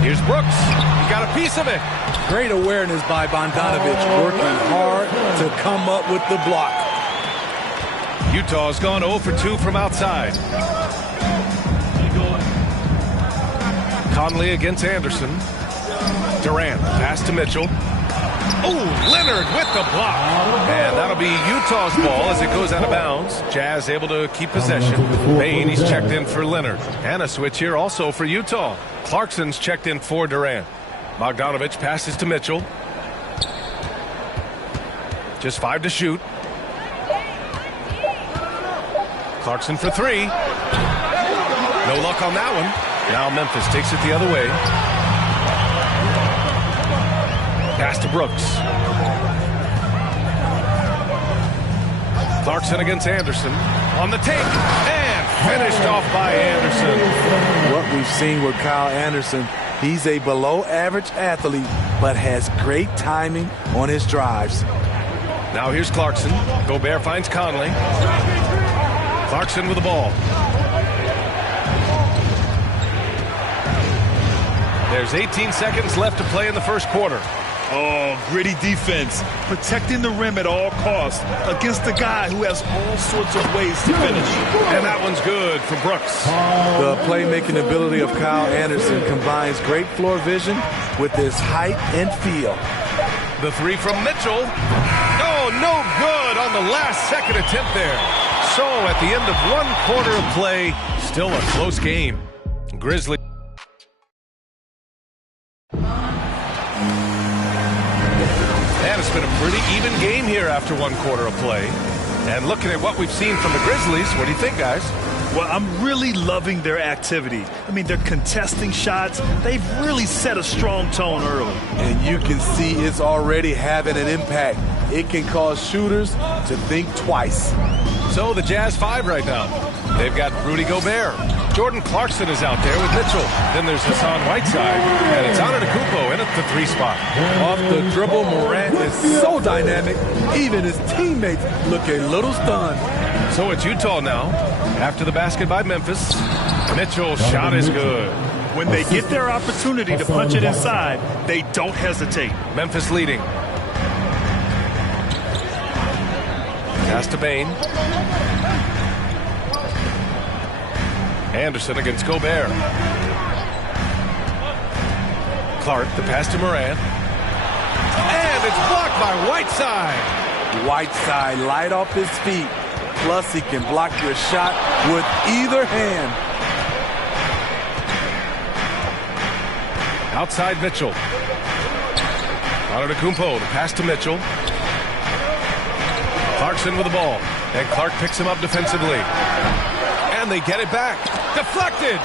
Here's Brooks. He got a piece of it. Great awareness by Bogdanovich, working hard to come up with the block. Utah's gone 0 for 2 from outside. Conley against Anderson. Durant, pass to Mitchell. Oh, Leonard with the block. And that'll be Utah's ball as it goes out of bounds. Jazz able to keep possession. Bain, he's checked in for Leonard. And a switch here also for Utah. Clarkson's checked in for Durant. Bogdanovich passes to Mitchell. Just 5 to shoot. Clarkson for 3. No luck on that one. Now Memphis takes it the other way. Pass to Brooks. Clarkson against Anderson. On the take. And finished off by Anderson. What we've seen with Kyle Anderson, he's a below-average athlete, but has great timing on his drives. Now here's Clarkson. Gobert finds Conley. Clarkson with the ball. There's 18 seconds left to play in the first quarter. Oh, gritty defense. Protecting the rim at all costs against a guy who has all sorts of ways to finish. And that one's good for Brooks. The playmaking ability of Kyle Anderson combines great floor vision with his height and feel. The 3 from Mitchell. Oh, no good on the last second attempt there. So at the end of 1 quarter of play, still a close game. Grizzlies. And it's been a pretty even game here after 1 quarter of play. And looking at what we've seen from the Grizzlies, what do you think, guys? Well, I'm really loving their activity. I mean, they're contesting shots. They've really set a strong tone early. And you can see it's already having an impact. It can cause shooters to think twice. So the Jazz 5 right now. They've got Rudy Gobert. Jordan Clarkson is out there with Mitchell. Then there's Hassan Whiteside. And it's Antetokounmpo in at the 3 spot. Off the dribble, Morant is so dynamic. Even his teammates look a little stunned. So it's Utah now. After the basket by Memphis. Mitchell's shot is good. When they get their opportunity to punch it inside, they don't hesitate. Memphis leading. Pass to Bain. Anderson against Gobert. Clark, the pass to Morant. And it's blocked by Whiteside. Whiteside light off his feet. Plus, he can block your shot with either hand. Outside Mitchell. Antetokounmpo, the pass to Mitchell. Clarkson with the ball. And Clark picks him up defensively. And they get it back. Deflected.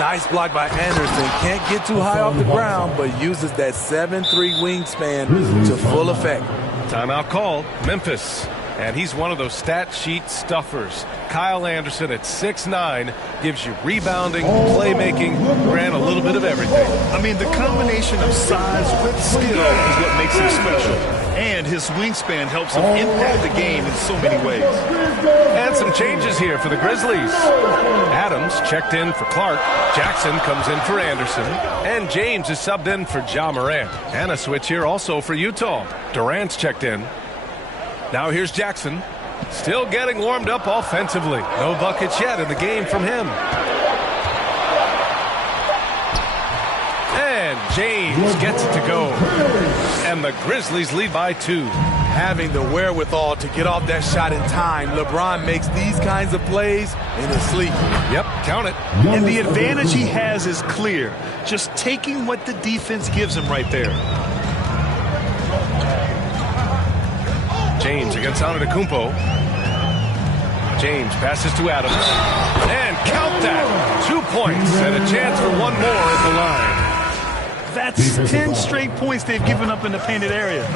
Nice block by Anderson. Can't get too high off the ground, but uses that 7'3" wingspan to full effect. Timeout called. Memphis. And he's one of those stat sheet stuffers. Kyle Anderson at 6'9" gives you rebounding, playmaking, ran a little bit of everything. I mean, the combination of size with skill is what makes him special. And his wingspan helps him impact the game in so many ways. And some changes here for the Grizzlies. Adams checked in for Clark. Jackson comes in for Anderson. And James is subbed in for Ja Morant. And a switch here also for Utah. Durant's checked in. Now here's Jackson. Still getting warmed up offensively. No buckets yet in the game from him. And James gets it to go. And the Grizzlies lead by 2. Having the wherewithal to get off that shot in time, LeBron makes these kinds of plays in his sleep. Yep, count it. And the advantage he has is clear. Just taking what the defense gives him right there. James against Antetokounmpo. James passes to Adams. And count that. 2 points and a chance for one more at the line. That's 10 straight points they've given up in the painted area.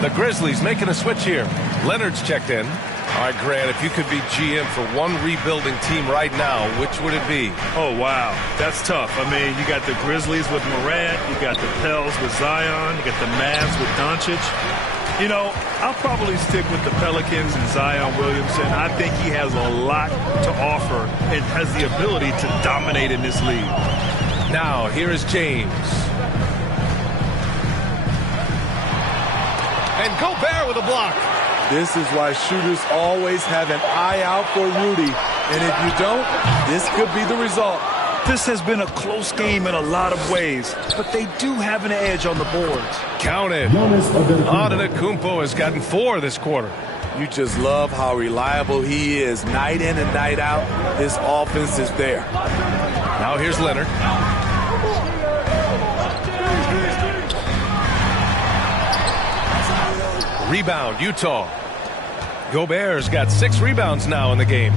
The Grizzlies making a switch here. Leonard's checked in. All right, Grant, if you could be GM for one rebuilding team right now, which would it be? Oh, wow. That's tough. I mean, you got the Grizzlies with Morant. You got the Pels with Zion. You got the Mavs with Doncic. You know, I'll probably stick with the Pelicans and Zion Williamson. I think he has a lot to offer and has the ability to dominate in this league. Now, here is James. And Gobert with a block. This is why shooters always have an eye out for Rudy. And if you don't, this could be the result. This has been a close game in a lot of ways, but they do have an edge on the boards. Count it. Antetokounmpo has gotten 4 this quarter. You just love how reliable he is. Night in and night out, his offense is there. Now here's Leonard. Rebound, Utah. Gobert's got 6 rebounds now in the game.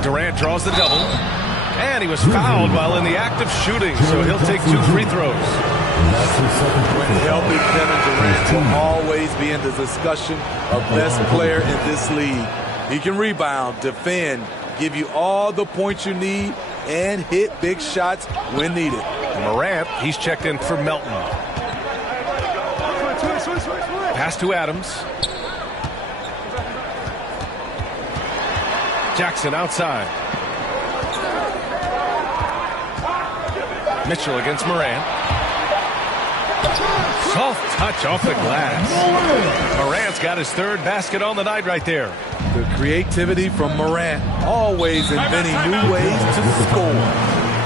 Durant draws the double. And he was fouled while in the act of shooting, so he'll take 2 free throws. When healthy, Kevin Durant will always be in the discussion of best player in this league. He can rebound, defend, give you all the points you need, and hit big shots when needed. Morant, he's checked in for Melton. Pass to Adams. Jackson outside. Mitchell against Morant. Soft touch off the glass. Morant's got his 3rd basket on the night right there. The creativity from Morant, always inventing new ways to score.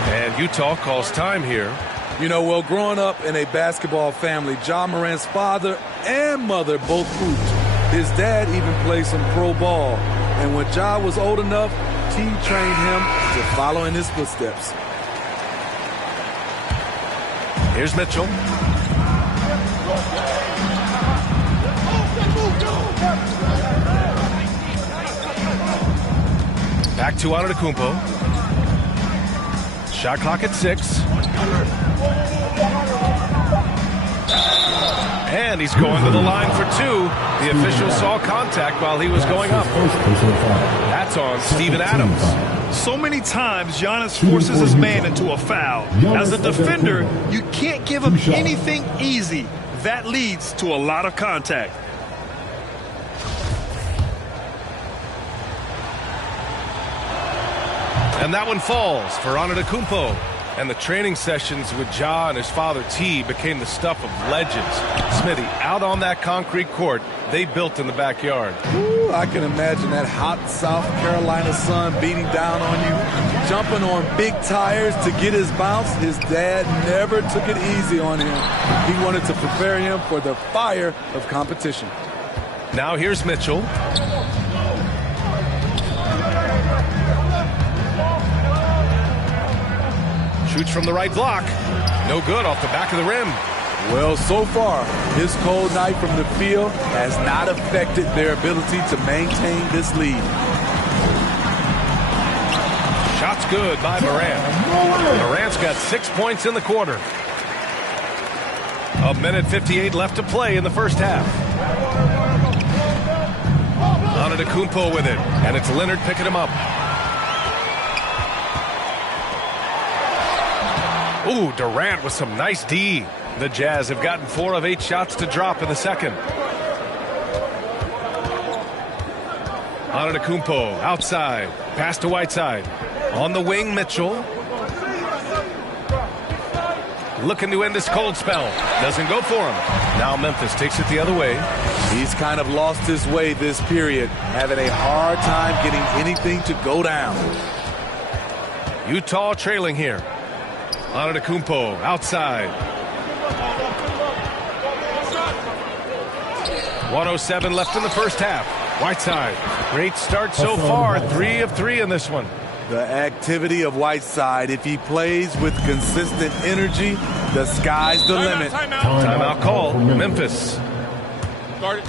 And Utah calls time here. You know, well, growing up in a basketball family, Ja Morant's father and mother both hooped. His dad even played some pro ball. And when Ja was old enough, he trained him to follow in his footsteps. Here's Mitchell. Back to Antetokounmpo. Shot clock at 6. And he's going to the line for 2. The official saw contact while he was going up. That's on Steven Adams. So many times, Giannis forces his man into a foul. As a defender, you can't give him anything easy. That leads to a lot of contact. And that one falls for Antetokounmpo. And the training sessions with Ja and his father T became the stuff of legends. Smithy, out on that concrete court they built in the backyard. Ooh, I can imagine that hot South Carolina sun beating down on you, jumping on big tires to get his bounce. His dad never took it easy on him. He wanted to prepare him for the fire of competition. Now here's Mitchell. Shoots from the right block. No good off the back of the rim. Well, so far, his cold night from the field has not affected their ability to maintain this lead. Shot's good by Morant. Morant's got 6 points in the quarter. 1:58 left to play in the first half. Antetokounmpo with it, and it's Leonard picking him up. Ooh, Durant with some nice D. The Jazz have gotten 4 of 8 shots to drop in the second. Antetokounmpo outside, pass to Whiteside. On the wing, Mitchell. Looking to end this cold spell. Doesn't go for him. Now Memphis takes it the other way. He's kind of lost his way this period, having a hard time getting anything to go down. Utah trailing here. Antetokounmpo outside. 1:07 left in the first half. Whiteside, great start so far. 3 of 3 in this one. The activity of Whiteside, if he plays with consistent energy, the sky's the limit. Timeout call, Memphis. Start it.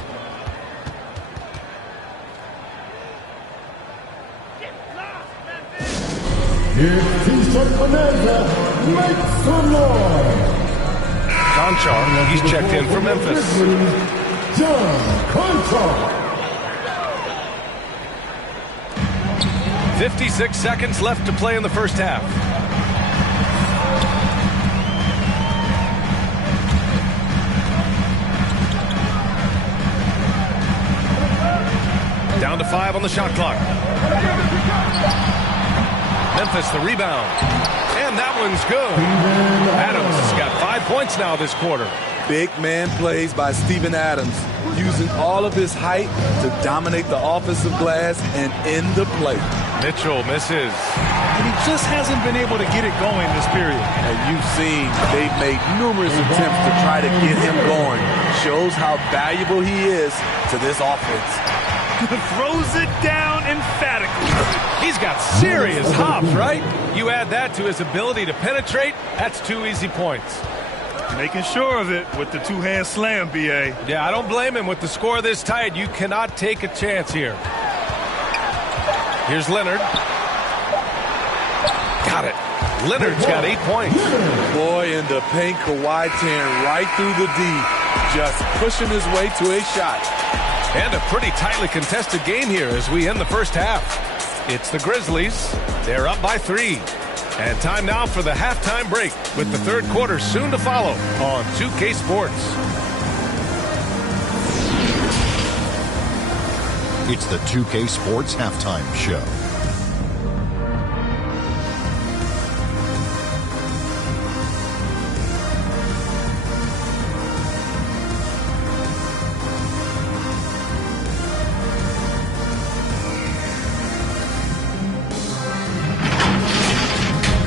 Conchar, he's checked in for Memphis. John Conchar. 56 seconds left to play in the first half. Down to 5 on the shot clock. Memphis the rebound. And that one's good. Adams has got 5 points now this quarter. Big man plays by Steven Adams, using all of his height to dominate the offensive glass and end the play. Mitchell misses. And he just hasn't been able to get it going this period. And you've seen they've made numerous attempts to try to get him going. Shows how valuable he is to this offense. Throws it down emphatically. He's got serious hops, right? You add that to his ability to penetrate, that's 2 easy points. Making sure of it with the two-hand slam, B.A. Yeah, I don't blame him. With the score this tight, you cannot take a chance here. Here's Leonard. Got it. Leonard's got 8 points. Boy, in the paint, Kawhi tearing right through the D, just pushing his way to a shot. And a pretty tightly contested game here as we end the first half. It's the Grizzlies. They're up by 3. And time now for the halftime break, with the third quarter soon to follow on 2K Sports. It's the 2K Sports Halftime Show.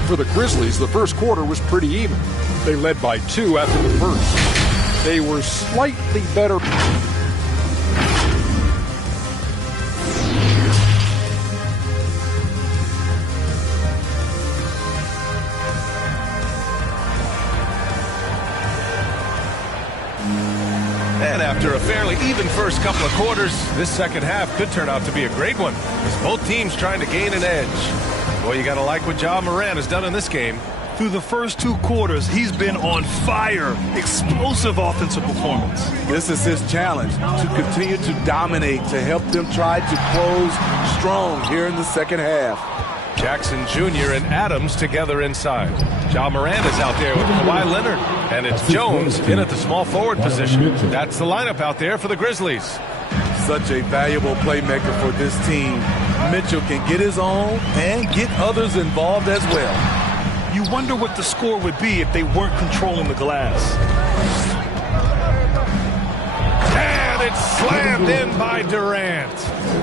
For the Grizzlies, the first quarter was pretty even. They led by 2 after the first. They were slightly better. And after a fairly even first couple of quarters, this second half could turn out to be a great one, as both teams trying to gain an edge. Boy, you got to like what Ja Morant has done in this game. Through the first 2 quarters, he's been on fire. Explosive offensive performance. This is his challenge, to continue to dominate, to help them try to close strong here in the second half. Jackson Jr. and Adams together inside. Ja Morant is out there with Kawhi Leonard. And it's Jones in at the small forward position. That's the lineup out there for the Grizzlies. Such a valuable playmaker for this team. Mitchell can get his own and get others involved as well. You wonder what the score would be if they weren't controlling the glass. And it's slammed in by Durant.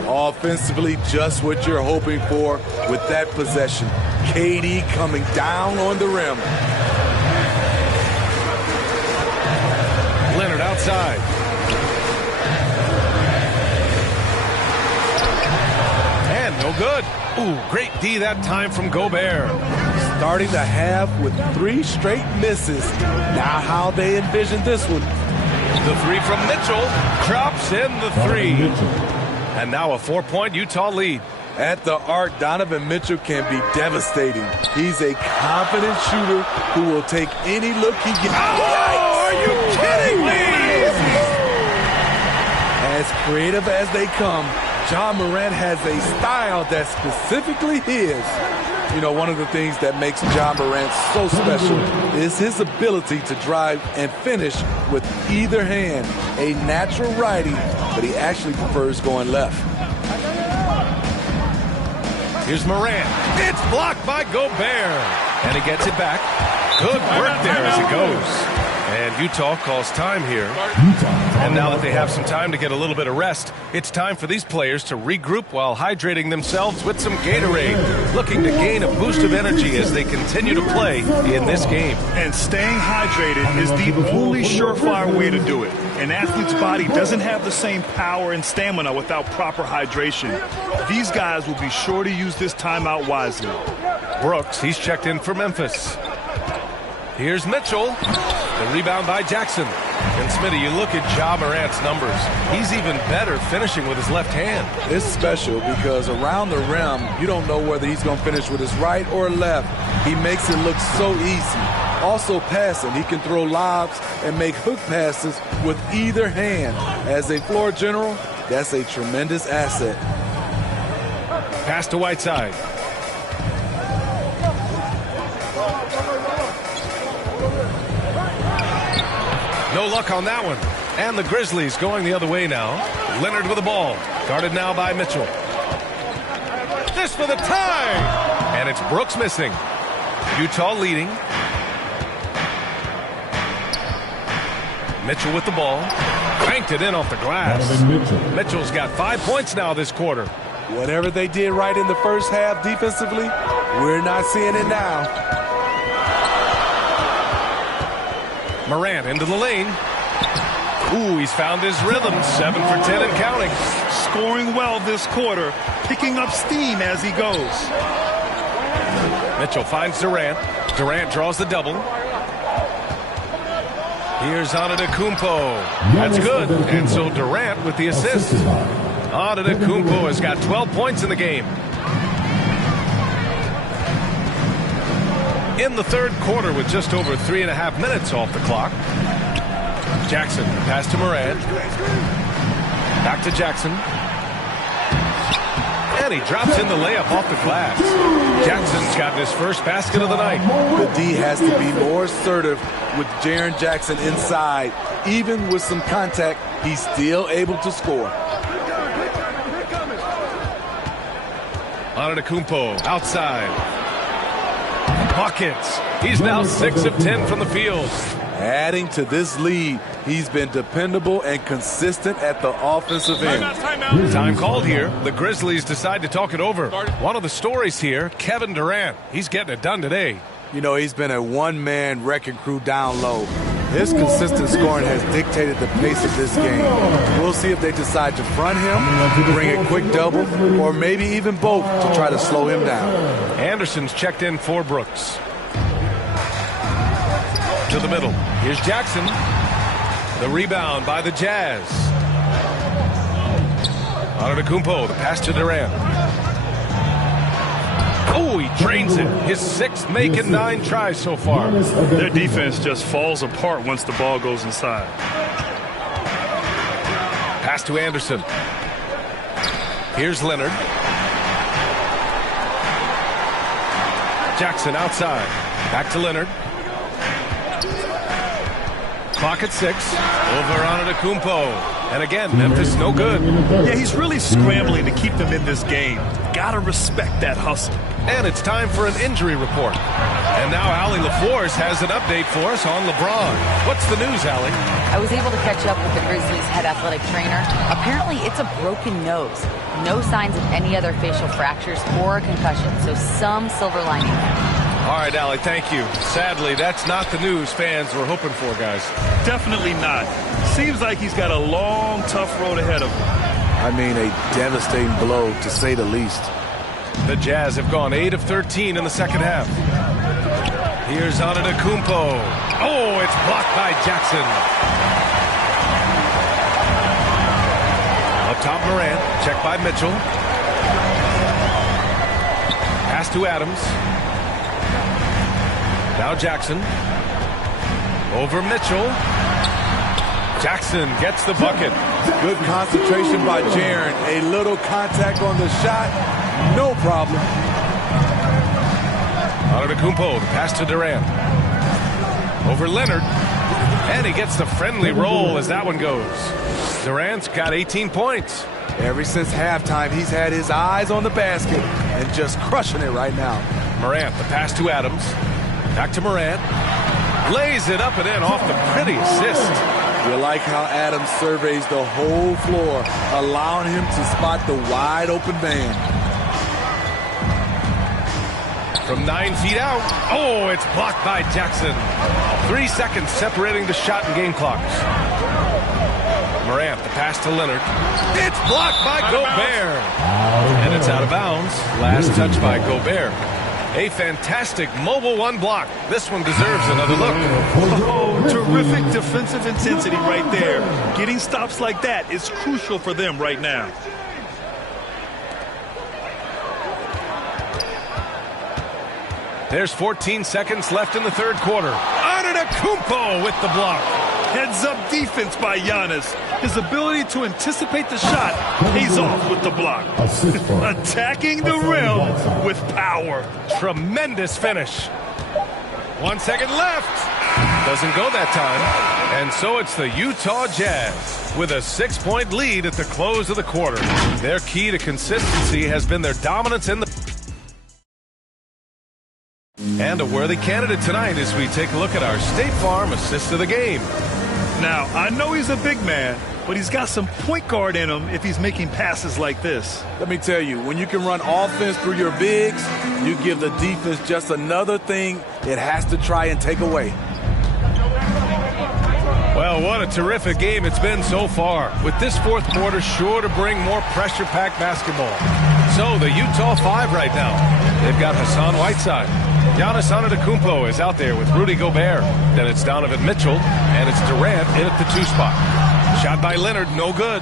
Offensively, just what you're hoping for with that possession. KD coming down on the rim. Leonard outside. And no good. Ooh, great D that time from Gobert. starting the half with 3 straight misses. Now how they envision this one. The three from Mitchell drops in the 3. And now a 4-point Utah lead. At the arc, Donovan Mitchell can be devastating. He's a confident shooter who will take any look he gets. Oh, are you kidding me? As creative as they come, Ja Morant has a style that's specifically his. You know, one of the things that makes Ja Morant so special is his ability to drive and finish with either hand. A natural righty, but he actually prefers going left. Here's Morant. It's blocked by Gobert. And he gets it back. Good work there as it goes. And Utah calls time here. And now that they have some time to get a little bit of rest, it's time for these players to regroup while hydrating themselves with some Gatorade, looking to gain a boost of energy as they continue to play in this game. And staying hydrated is the only surefire way to do it. An athlete's body doesn't have the same power and stamina without proper hydration. These guys will be sure to use this timeout wisely. Brooks, he's checked in for Memphis. Here's Mitchell. The rebound by Jackson. And Smitty, you look at Ja Morant's numbers. He's even better finishing with his left hand. It's special because around the rim, you don't know whether he's going to finish with his right or left. He makes it look so easy. Also passing, he can throw lobs and make hook passes with either hand. As a floor general, that's a tremendous asset. Pass to Whiteside. No luck on that one. And the Grizzlies going the other way now. Leonard with the ball. Guarded now by Mitchell. This for the tie! And it's Brooks missing. Utah leading. Mitchell with the ball. Cranked it in off the glass. Mitchell's got 5 points now this quarter. Whatever they did right in the first half defensively, we're not seeing it now. Morant into the lane. Ooh, he's found his rhythm. 7 for 10 and counting. Scoring well this quarter, picking up steam as he goes. Mitchell finds Durant. Durant draws the double. Here's Antetokounmpo. That's good. And so Durant with the assist. Antetokounmpo has got 12 points in the game. In the third quarter with just over 3.5 minutes off the clock. Jackson, pass to Morant. Back to Jackson. And he drops in the layup off the glass. Jackson's got his first basket of the night. The D has to be more assertive with Jaren Jackson inside. Even with some contact, he's still able to score. Antetokounmpo outside. Buckets. He's now 6 of 10 from the field. Adding to this lead, he's been dependable and consistent at the offensive end. Time called here. The Grizzlies decide to talk it over. One of the stories here, Kevin Durant. He's getting it done today. You know, he's been a one-man wrecking crew down low. His consistent scoring has dictated the pace of this game. We'll see if they decide to front him, bring a quick double, or maybe even both to try to slow him down. Anderson's checked in for Brooks. To the middle. Here's Jackson. The rebound by the Jazz. Antetokounmpo, the pass to Durant. Oh, he drains it. His 6th make and 9 tries so far. Their defense just falls apart once the ball goes inside. Pass to Anderson. Here's Leonard. Jackson outside. Back to Leonard. Clock at 6. Over Antetokounmpo. And again, Memphis no good. Yeah, he's really scrambling to keep them in this game. Gotta respect that hustle. And it's time for an injury report. And now Allie LaForce has an update for us on LeBron. What's the news, Allie? I was able to catch up with the Grizzlies' head athletic trainer. Apparently, it's a broken nose. No signs of any other facial fractures or a concussion, so some silver lining. All right, Allie, thank you. Sadly, that's not the news fans were hoping for, guys. Definitely not. Seems like he's got a long, tough road ahead of him. I mean, a devastating blow, to say the least. The Jazz have gone 8 of 13 in the second half. Here's Antetokounmpo. Oh, it's blocked by Jackson. Up top, Morant. Check by Mitchell. Pass to Adams. Now Jackson. Over Mitchell. Jackson gets the bucket. Good concentration by Jaren. A little contact on the shot. No problem. Antetokounmpo, the pass to Durant. Over Leonard. And he gets the friendly roll as that one goes. Durant's got 18 points. Ever since halftime, he's had his eyes on the basket and just crushing it right now. Morant, the pass to Adams. Back to Morant. Lays it up and in off the pretty assist. You like how Adams surveys the whole floor, allowing him to spot the wide open man. From 9 feet out. Oh, it's blocked by Jackson. 3 seconds separating the shot and game clocks. Morant, the pass to Leonard. It's blocked by Gobert. And it's out of bounds. Last touch by Gobert. A fantastic mobile one block. This one deserves another look. Oh, terrific defensive intensity right there. Getting stops like that is crucial for them right now. There's 14 seconds left in the third quarter. Antetokounmpo with the block. Heads-up defense by Giannis. His ability to anticipate the shot pays off with the block. Attacking the rim with power. Tremendous finish. 1 second left. Doesn't go that time. And so it's the Utah Jazz with a 6-point lead at the close of the quarter. Their key to consistency has been their dominance in the... And a worthy candidate tonight as we take a look at our State Farm assist of the game. Now, I know he's a big man, but he's got some point guard in him if he's making passes like this. Let me tell you, when you can run offense through your bigs, you give the defense just another thing it has to try and take away. Well, what a terrific game it's been so far, with this fourth quarter sure to bring more pressure-packed basketball. So the Utah 5 right now. They've got Hassan Whiteside. Giannis Antetokounmpo is out there with Rudy Gobert. Then it's Donovan Mitchell, and it's Durant in at the 2 spot. Shot by Leonard, no good.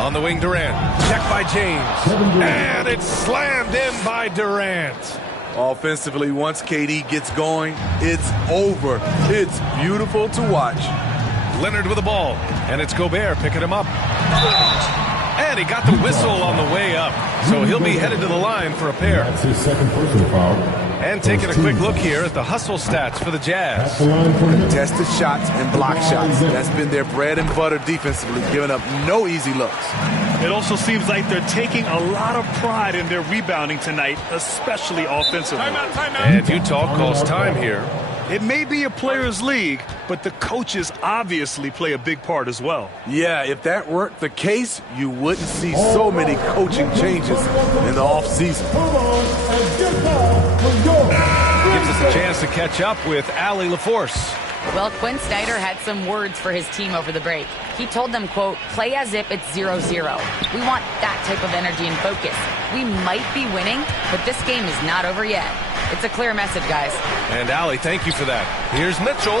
On the wing, Durant. Check by James. And it's slammed in by Durant. Offensively, once KD gets going, it's over. It's beautiful to watch. Leonard with the ball, and it's Gobert picking him up. And he got the whistle on the way up, so he'll be headed to the line for a pair. That's his second personal foul. And taking a quick look here at the hustle stats for the Jazz. Contested shots and block shots. That's been their bread and butter defensively, giving up no easy looks. It also seems like they're taking a lot of pride in their rebounding tonight, especially offensively. Timeout. And Utah calls time here. It may be a players' league, but the coaches obviously play a big part as well. Yeah, if that weren't the case, you wouldn't see so many coaching changes in the offseason. Gives us a chance to catch up with Allie LaForce. Well, Quinn Snyder had some words for his team over the break. He told them, quote, play as if it's 0-0. We want that type of energy and focus. We might be winning, but this game is not over yet. It's a clear message, guys. And Allie, thank you for that. Here's Mitchell.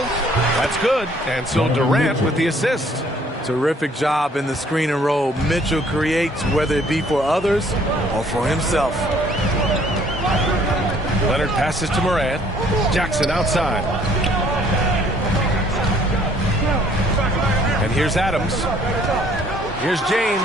That's good. And so Durant with the assist. Terrific job in the screen and roll. Mitchell creates, whether it be for others or for himself. Leonard passes to Morant. Jackson outside. And here's Adams. Here's James.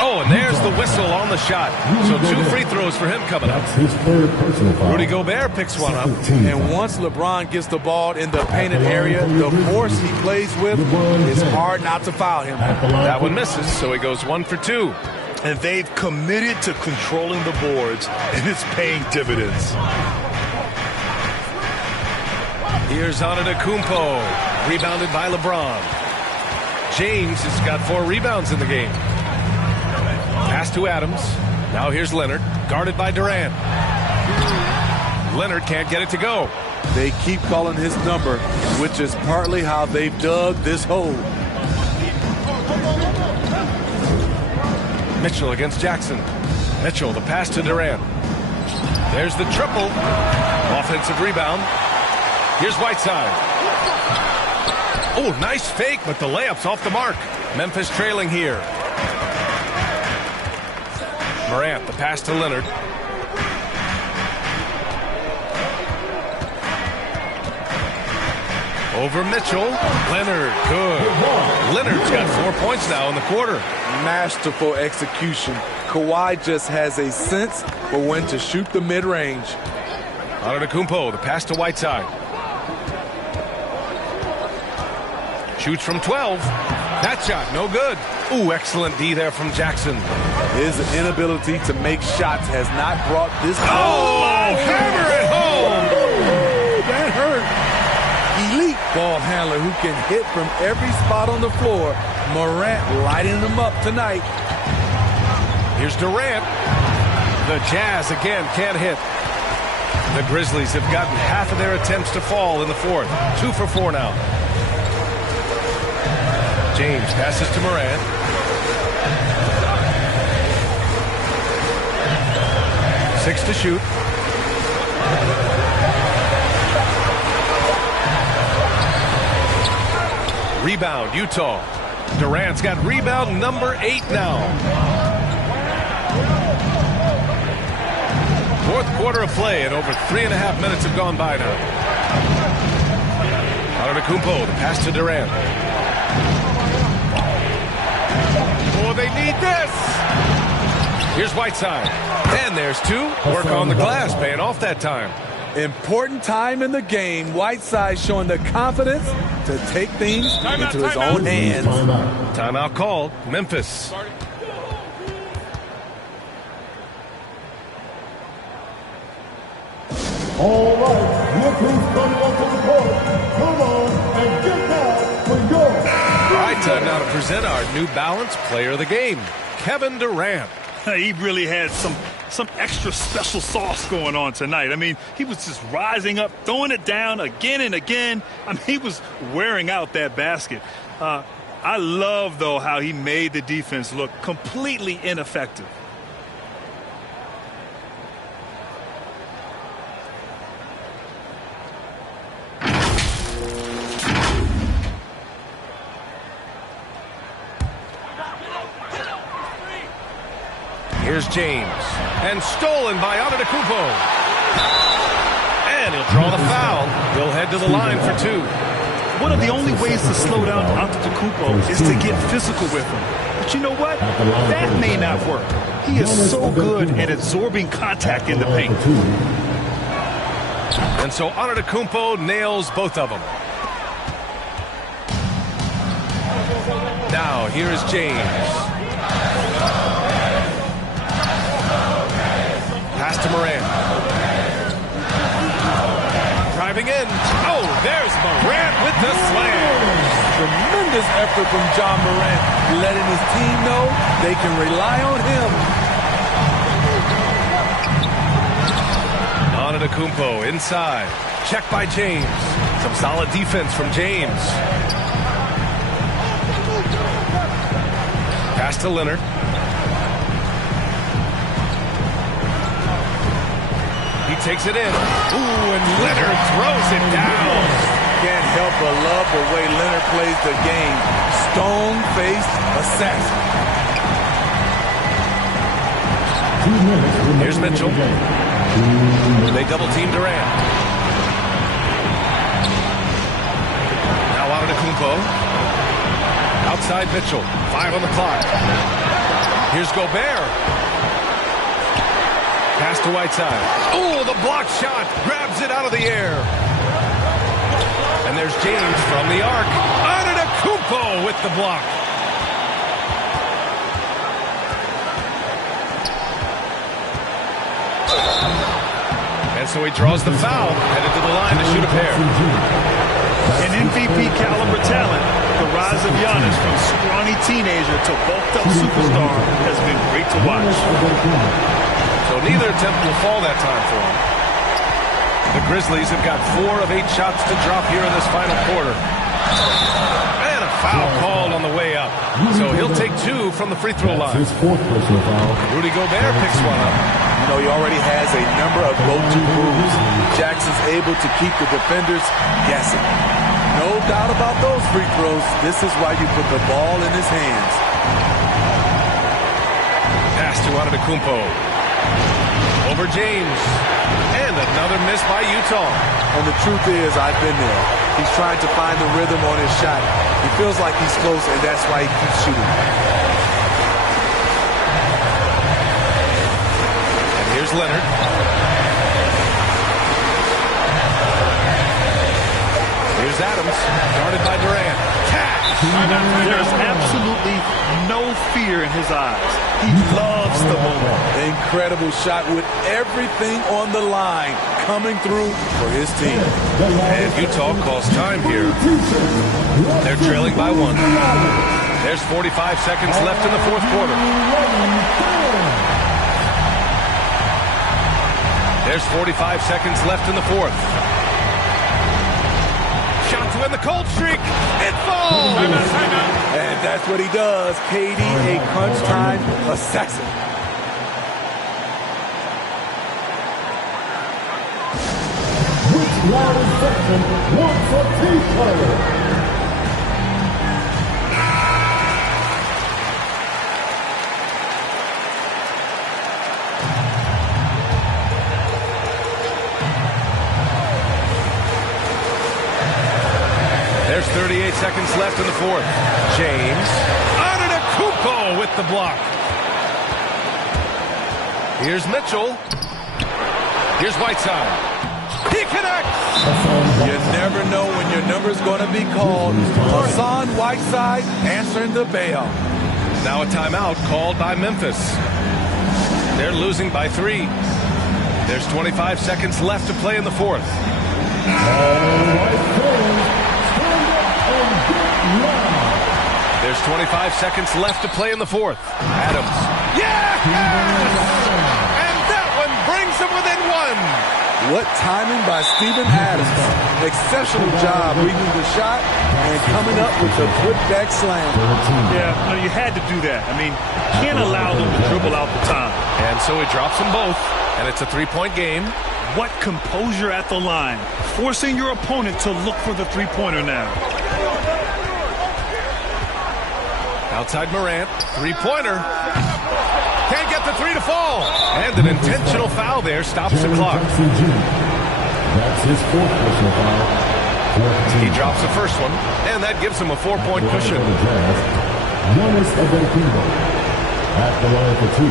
Oh, and there's the whistle on the shot. So 2 free throws for him coming up. That's his third personal foul. Rudy Gobert picks one up. And once LeBron gets the ball in the painted area, the force he plays with, it's hard not to foul him. That one misses, so he goes 1 for 2. And they've committed to controlling the boards, and it's paying dividends. Here's Antetokounmpo, rebounded by LeBron. James has got 4 rebounds in the game. Pass to Adams. Now here's Leonard, guarded by Durant. Leonard can't get it to go. They keep calling his number, which is partly how they've dug this hole. Mitchell against Jackson. Mitchell, the pass to Durant. There's the triple. Offensive rebound. Here's Whiteside. Oh, nice fake, but the layup's off the mark. Memphis trailing here. Morant, the pass to Leonard. Over Mitchell. Leonard, good. Leonard's got 4 points now in the quarter. Masterful execution. Kawhi just has a sense for when to shoot the mid-range. Antetokounmpo, the pass to Whiteside. Shoots from 12. That shot, no good. Ooh, excellent D there from Jackson. His inability to make shots has not brought this. Hammer it home! That hurt. Elite ball handler who can hit from every spot on the floor. Morant lighting them up tonight. Here's Durant. The Jazz again can't hit. The Grizzlies have gotten half of their attempts to fall in the fourth. 2 for 4 now. James passes to Morant. Six to shoot. Rebound, Utah. Durant's got rebound number 8 now. Fourth quarter of play, and over 3.5 minutes have gone by now. Antetokounmpo, the pass to Durant. Oh, they need this! Here's Whiteside. And there's 2. Work on the glass, paying off that time. Important time in the game. Whiteside showing the confidence to take things into his own hands. Timeout called. Memphis. All right, look who's coming up to the court. Come on and get down for yours. All right, time now to present our New Balance Player of the Game, Kevin Durant. He really had some extra special sauce going on tonight. I mean, he was just rising up, throwing it down again and again. I mean, he was wearing out that basket. I love, though, how he made the defense look completely ineffective. Here's James. And stolen by Antetokounmpo. And he'll draw the foul. He'll head to the line for 2. One of the only ways to slow down Antetokounmpo is to get physical with him. But you know what? That may not work. He is so good at absorbing contact in the paint. And so Antetokounmpo nails both of them. Now, here is James. Pass to Morant. Driving in. Oh, there's Morant with the slam. Tremendous effort from John Morant, letting his team know they can rely on him. Antetokounmpo inside. Check by James. Some solid defense from James. Pass to Leonard. He takes it in. Ooh, and Leonard throws it down. Can't help but love the way Leonard plays the game. Stone-faced assassin. Here's Mitchell. They double-team Durant. Now Antetokounmpo. Outside Mitchell. 5 on the clock. Here's Gobert. Pass to Whiteside. Oh, the block shot. Grabs it out of the air. And there's James from the arc. Antetokounmpo with the block. And so he draws the foul. Headed to the line to shoot a pair. An MVP caliber talent. The rise of Giannis from scrawny teenager to bulked up superstar has been great to watch. So neither attempt will fall that time for him. The Grizzlies have got 4 of 8 shots to drop here in this final quarter. And a Foul called on the way up. So he'll take 2 from the free throw line. His fourth personal foul. Rudy Gobert picks one up. You know, he already has a number of go-to moves. Jackson's able to keep the defenders guessing. No doubt about those free throws. This is why you put the ball in his hands. Pass to Antetokounmpo. Over James. And another miss by Utah. And the truth is, I've been there. He's trying to find the rhythm on his shot. He feels like he's close, and that's why he keeps shooting. And here's Leonard. Here's Adams, guarded by Durant. Catch! There's absolutely no fear in his eyes. He loves the moment. Incredible shot with everything on the line coming through for his team. And Utah calls time here. They're trailing by 1. There's 45 seconds left in the fourth quarter. There's 45 seconds left in the fourth. Shot to end the cold streak. It falls. And that's what he does. KD, a crunch time assassin. Which Larry section wants a T-shirt? There's 38 seconds left in the fourth. James. Antetokounmpo with the block. Here's Mitchell. Here's Whiteside. He connects. You never know when your number's going to be called. Hassan Whiteside answering the bell. Now a timeout called by Memphis. They're losing by 3. There's 25 seconds left to play in the fourth. There's 25 seconds left to play in the fourth. Adams. Yes! And that one brings them within 1. What timing by Steven Adams. Exceptional job reading the shot and coming up with the putback slam. Yeah, no, you had to do that. I mean, can't allow them to dribble out the time. And so he drops them both, and it's a 3-point game. What composure at the line. Forcing your opponent to look for the three-pointer now. Outside Morant, 3-pointer. Can't get the 3 to fall. And an intentional foul there stops the clock. That's his fourth personal foul. He drops the first one, and that gives him a 4-point cushion. Giannis Antetokounmpo at the line for 2.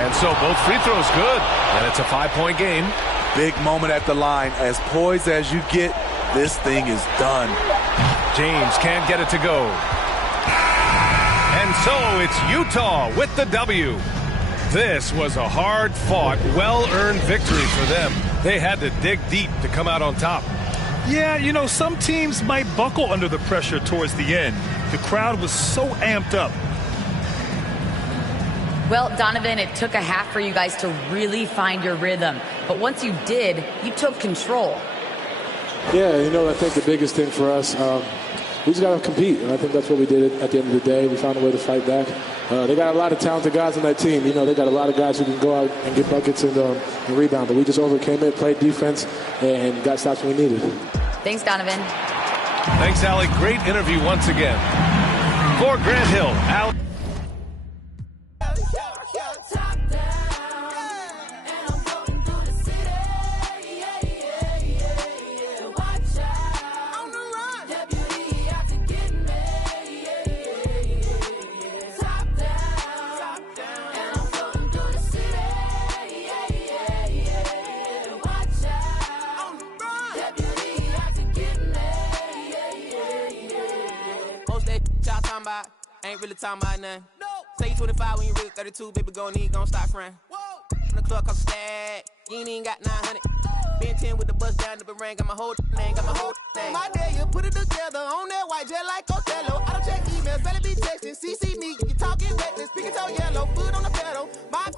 And so both free throws good, and it's a 5-point game. Big moment at the line. As poised as you get, this thing is done. James can't get it to go. And so it's Utah with the W. This was a hard-fought, well-earned victory for them. They had to dig deep to come out on top. Yeah, you know, some teams might buckle under the pressure towards the end. The crowd was so amped up. Well, Donovan, it took a half for you guys to really find your rhythm. But once you did, you took control. Yeah, you know, I think the biggest thing for us, we just got to compete. And I think that's what we did at the end of the day. We found a way to fight back. They got a lot of talented guys on that team. You know, they got a lot of guys who can go out and get buckets and rebound. But we just overcame it, played defense, and got stops when we needed. Thanks, Donovan. Thanks, Allie. Great interview once again. For Grant Hill, Allie. Ain't really talking about nothing. No. Say you 25 when you really 32, baby, gon' stop friend. Whoa. From the club cost a stack, you ain't even got 900. Been 10 with the bus down the ring, got my whole name, My day, you put it together on that white jet like Othello. I don't check emails, better be texting, CC me, you talking reckless, pinky toe yellow, foot on the pedal. My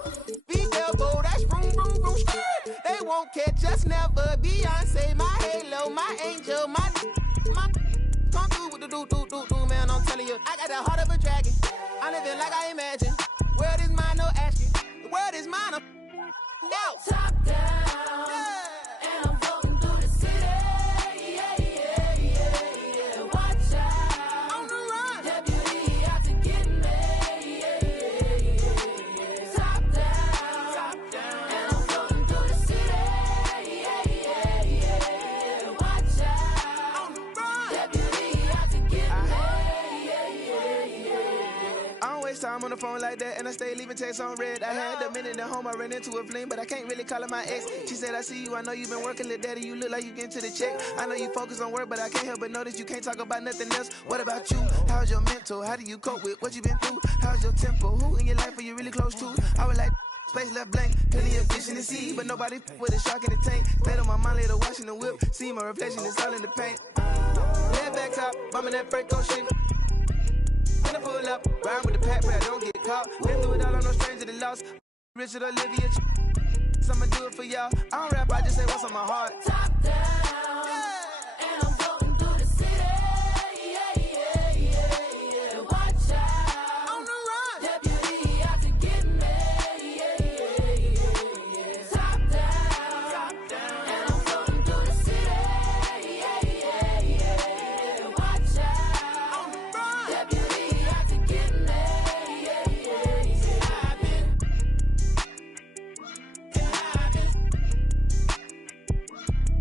feet elbow, that's vroom, vroom, vroom, skirt. They won't catch us never. Beyonce, my halo, my angel, my come through with the do, man, on I got the heart of a dragon. I'm living like I imagine. World is mine, no asking. The world is mine. I'm now. Top down, and I'm floating through the city. Yeah, yeah, yeah, yeah. Watch out. On the run. Deputy out to get me. Yeah, yeah, yeah. Top down, and I'm floating through the city. Yeah, yeah, yeah. Watch out. On the run. Deputy out to get me. Yeah, yeah, yeah. I don't waste time on the phone like that, and I stay leaving texts on red. I had a minute at home, I ran into a fling, but I can't really call her my ex. She said, I see you, I know you've been working, little daddy, you look like you getting to the check. I know you focus on work, but I can't help but notice you can't talk about nothing else. What about you? How's your mental? How do you cope with what you been through? How's your tempo? Who in your life are you really close to? I was like, space left blank, plenty of fish in the sea, but nobody with a shark in the tank. Stayed on my mind later watching the whip, see my reflection, it's all in the paint. Head back top, bumming that freight go shit. Gonna pull up, ride with the pack, pray I don't get caught. Been through it all, I'm no stranger to loss. Richard Olivia, I'ma do it for y'all. I don't rap, I just say what's on my heart. Top down, and I'm floating through the city. Yeah, yeah, yeah, yeah. Watch out. On the run. Deputy out to get me. Yeah, yeah, yeah. Top down, and I'm floating through the city. Yeah, yeah, yeah. Watch out. On the run. Deputy out to get me. Yeah, yeah, yeah. I've been.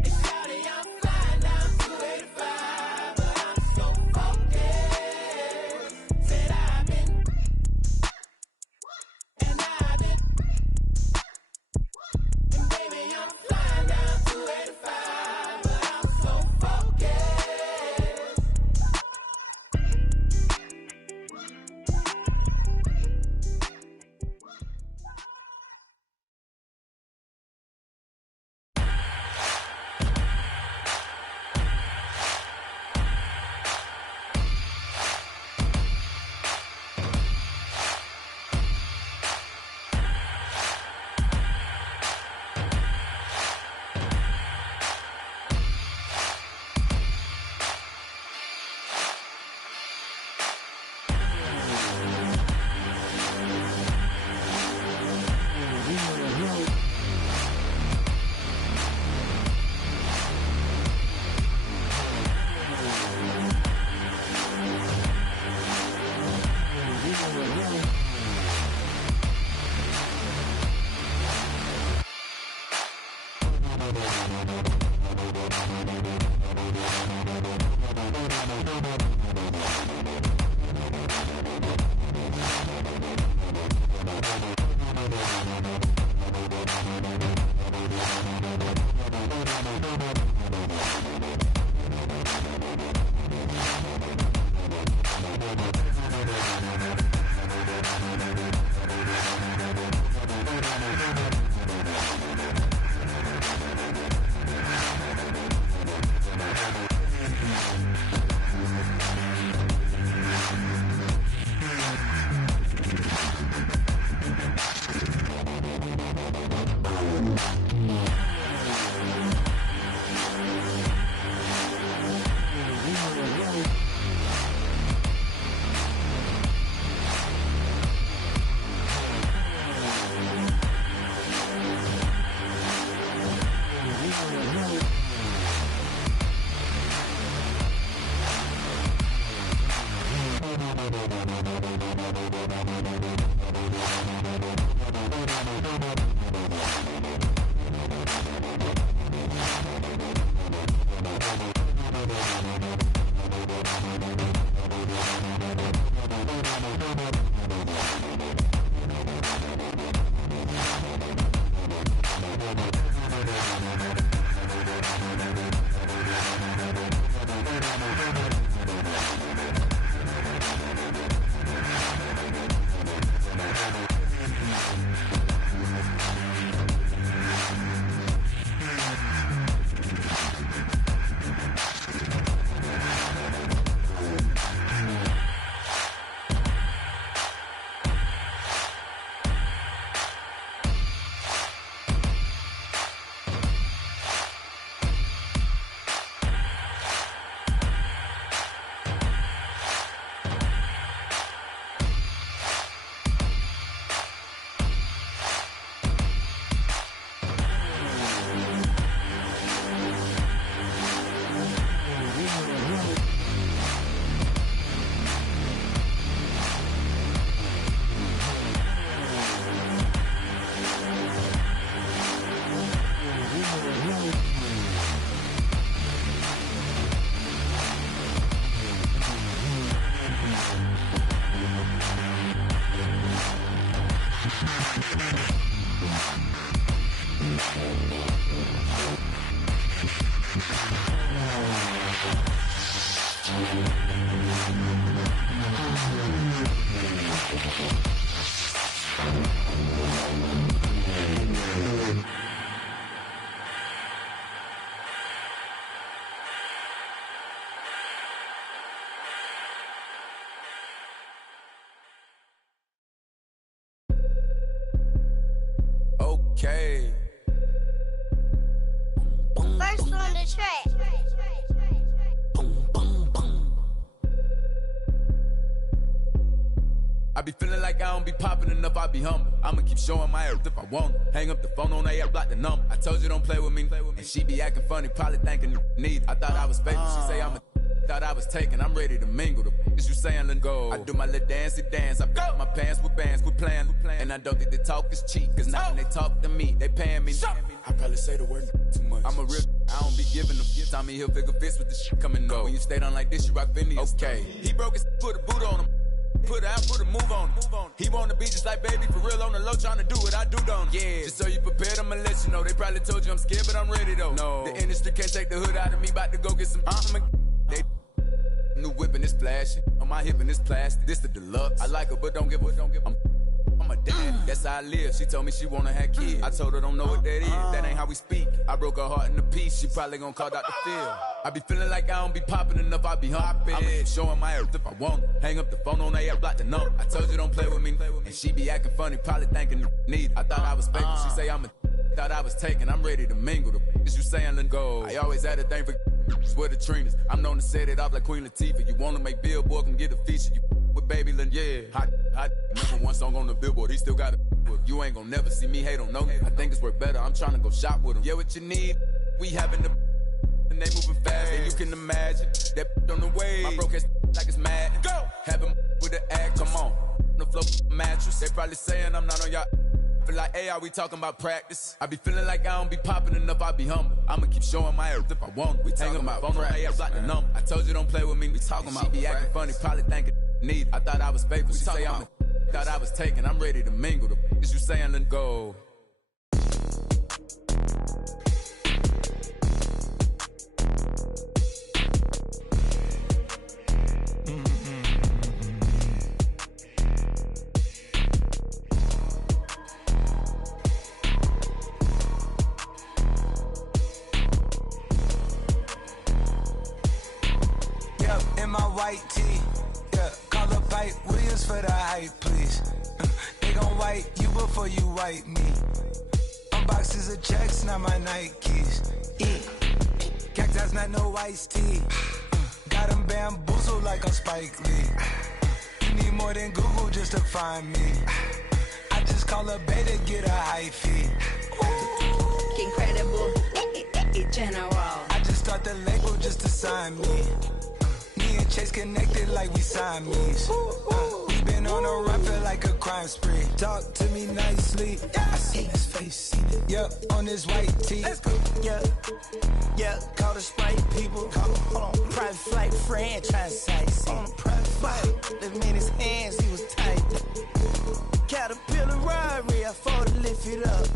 Hey, shawty, I'm flying down 285, but I'm so focused. Said I've been, and I've been, and baby, I'm flying down 285, but I'm so focused. be feeling like I don't be popping enough, I be humble. I'ma keep showing my earth if I want it. Hang up the phone on AF, block the number. I told you don't play with me. And she be acting funny, probably thinking need. I thought I was faithful, she say I'm a thought I was taken, I'm ready to mingle. The is you saying, let go. I do my little dancey dance. I got my pants with bands, quit playing. And I don't think the talk is cheap, cause now when they talk to me, they paying me. I probably say the word too much. I'm a real, I don't be giving them. Tommy Hill figure fits with the shit coming go. When you stay down like this, you rock Phineas. Okay. He broke his, put a boot on him. Put it out, put a move on it. He wanna be just like baby, for real on the low, trying to do what I do, don't he? Yeah. Just so you prepared, I'ma let you know. They probably told you I'm scared, but I'm ready though. No. The industry can't take the hood out of me, about to go get some. They new whipping is flashing. On my hip and it's plastic. This the deluxe. I like her, but don't give a. I'm a dad. That's how I live. She told me she wanna have kids. I told her don't know what that is. That ain't how we speak. I broke her heart in a piece. She probably gonna call Dr. Phil. I be feeling like I don't be popping enough. I be hopping. I'ma keep showing my earth if I want it. Hang up the phone on AF, block the number. I told you don't play with me. And she be acting funny, probably thinking need. I thought I was faithful. She say I'm a. Thought I was taken. I'm ready to mingle. The is you saying let go. I always had a thing for. Swear the Trinas. I'm known to set it off like Queen Latifah. You wanna make Billboard, can get a feature. You with Baby Lynn, yeah. Hot. Number one song on the Billboard. He still got it. You ain't gonna never see me hate on no. I think it's worth better. I'm trying to go shop with him. Yeah, what you need? We having the. And they moving fast, and you can imagine that on the way. My broke ass like it's mad. Go. Have him with the act. Come on. The floor mattress. They probably saying I'm not on y'all. Like, hey, are we talking about practice? I be feeling like I don't be popping enough, I be humble. I'ma keep showing my earth if I want. We talking about phone on AF, block the number. I told you don't play with me. We talking about. She be acting funny, probably thinking need. I thought I was faithful. She say I'm a. Thought I was taken. I'm ready to mingle. The is you saying let go. White tee, yeah, call up Ike Williams for the hype, please. They gon' white you before you white me. Unboxes of checks, not my Nikes. Cacti's not no iced tea. Got them bamboozled like I'm Spike Lee. You need more than Google just to find me. I just call a beta, get a high fee. Incredible, general. I just start the label just to sign me. Me and Chase connected like we Siamese. We been on a run, feel like a crime spree. Talk to me nicely. I see his face, seen it. Yeah, on this white tee. Let's go. Yeah, call the Sprite people. Hold on, private flight franchise sites. On a private flight, live in his hands, he was tight. Caterpillar robbery, I fought to lift it up.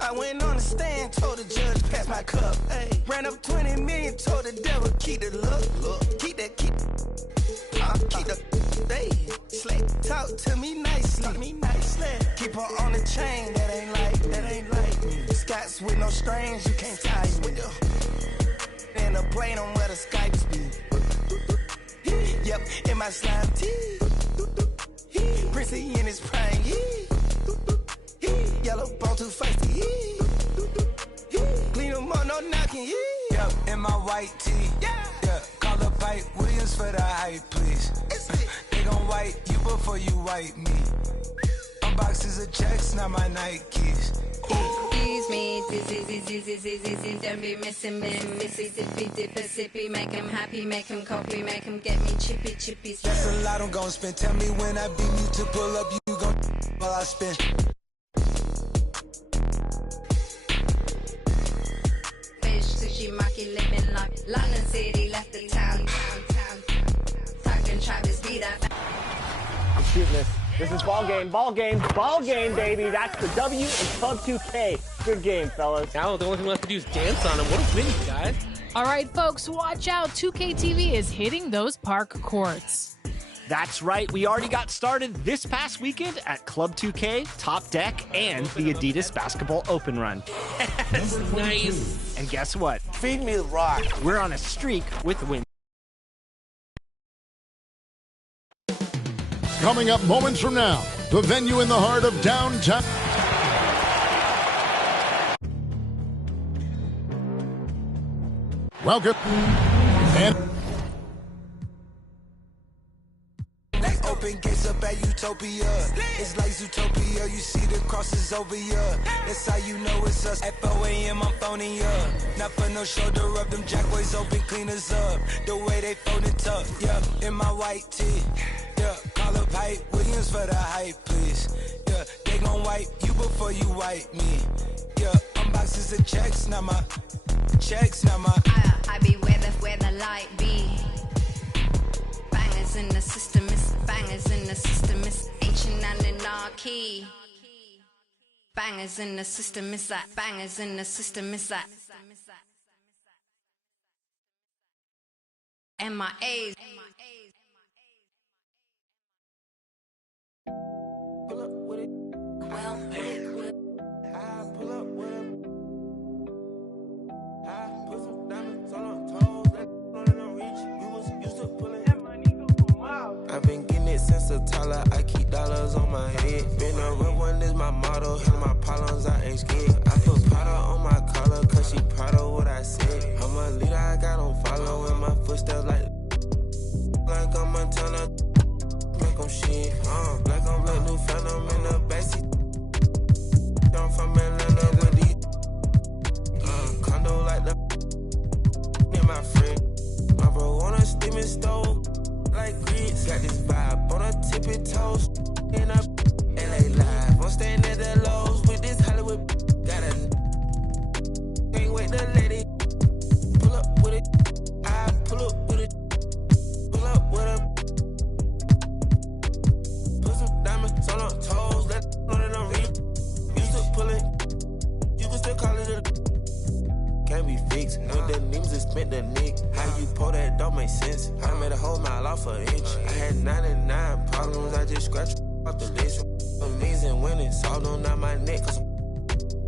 I went on the stand, told the judge pass my cup. Ay. Ran up 20 million, told the devil keep the look. Keep the hey, slay. Talk to me nicely. Keep her on the chain, that ain't like me. Scots with no strings, you can't tie me. In the plane on where the Skypes be. Yep, in my slime tee. Prissy in his prime, yellow bone too feisty, clean them up, no knocking, Yep, in my white tee, yeah, call up Ike Williams for the hype, please. They gon' white you before you white me. Unboxes of checks, not my Nikes. Excuse me, don't be missing me. Missy, dippy, make him happy, make him copy, make him get me chippy. That's a lot I'm gon' spend. Tell me when I beam you to pull up, you gon' while I spend. Fish, sushi, maki, living like London City, left the town. Talking Travis, be that. I'm shooting this. This is ball game, baby. That's the W in Club 2K. Good game, fellas. Now the only thing left to do is dance on him. What a win, guys. All right, folks, watch out. 2K TV is hitting those park courts. That's right. We already got started this past weekend at Club 2K, Top Deck, and the Adidas Basketball Open Run. That's nice. And guess what? Feed me the rock. We're on a streak with wins. Coming up moments from now, the venue in the heart of downtown. Welcome. And Open gates up at Utopia. It's like Zootopia, you see the crosses over ya. That's how you know it's us. At 4 a.m. I'm phoning ya. Not for no shoulder rub, them jackboys open cleaners up. The way they fold it up, yeah. In my white tee, yeah. Call up Hype Williams for the hype, please. Yeah, they gon' wipe you before you wipe me. Yeah, unboxes of checks, not my checks, not my. I be where the light be. Bangers in the system, it's bangers in the system, it's ancient anarchy. Bangers in the system, it's that bangers in the system, it's that. MIAs. Pull up with it. Well, I pull up with him. I put some diamonds on her toes. That on them reach. You was used to pulling. I've been getting it since a toddler. I keep dollars on my head. Been a real one is my motto. Handle my problems, I ain't scared. I put powder on my collar, cause she proud of what I said. I'm a leader, I got on follow in my footsteps like I'm Montana. Make them shit, like I'm black new phantom in the backseat. I'm from Atlanta with these condo like the and my friend. My bro on a steaming stove like grits. Got this vibe on a tippy toes. In a LA live. I'm staying at the Lowe's with this Hollywood. Got a can't wait to let it pull up with it. I pull up with it. Pull up with it. Put some diamonds on her toes. Let know that I'm real. Used to pull it. You can still call it a. Can't be fixed. With the names and spent the nick. How you pull that don't make sense. I made a whole mile off an inch. I had 99 problems. I just scratched off the list. Amazing winning. Solved on out my neck. Cause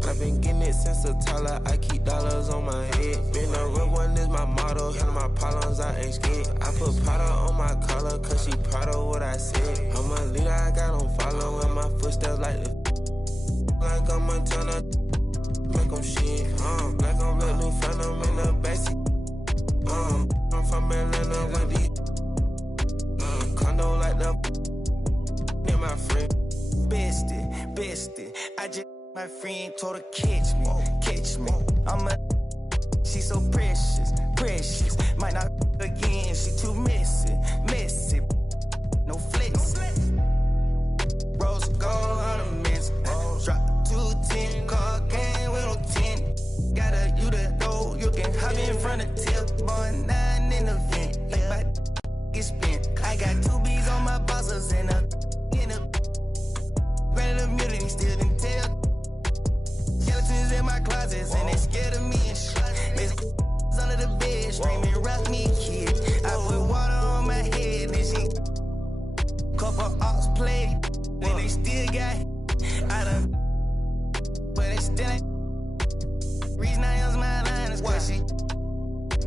I've been getting it since a toddler. I keep dollars on my head. Been a real one is my motto. Handle my problems, I ain't scared. I put powder on my collar, cause she proud of what I said. I'm a leader, I got on follow in my footsteps like like I'm Montana. Make them shit, like I'm black new phantom in the backseat. I'm from Atlanta with these condo like the and my friend. Bestie, I just my friend told her catch me. I'm a she so precious. Might not again, she too messy. No flex. Rose gold ornaments. Drop 210, car game with no 10. Got a you to know you can hop in front of tip. Boy, 9 in the vent. Like my get spent. I got 2 B's on my bosses and a granted immunity still didn't tell. Skeletons in my closets and they scared of me and shit. Under the bed, screaming, rock me, kid. I put water on my head and she couple ops played. And they still got I done, but they still ain't. Reason I use my line is cause she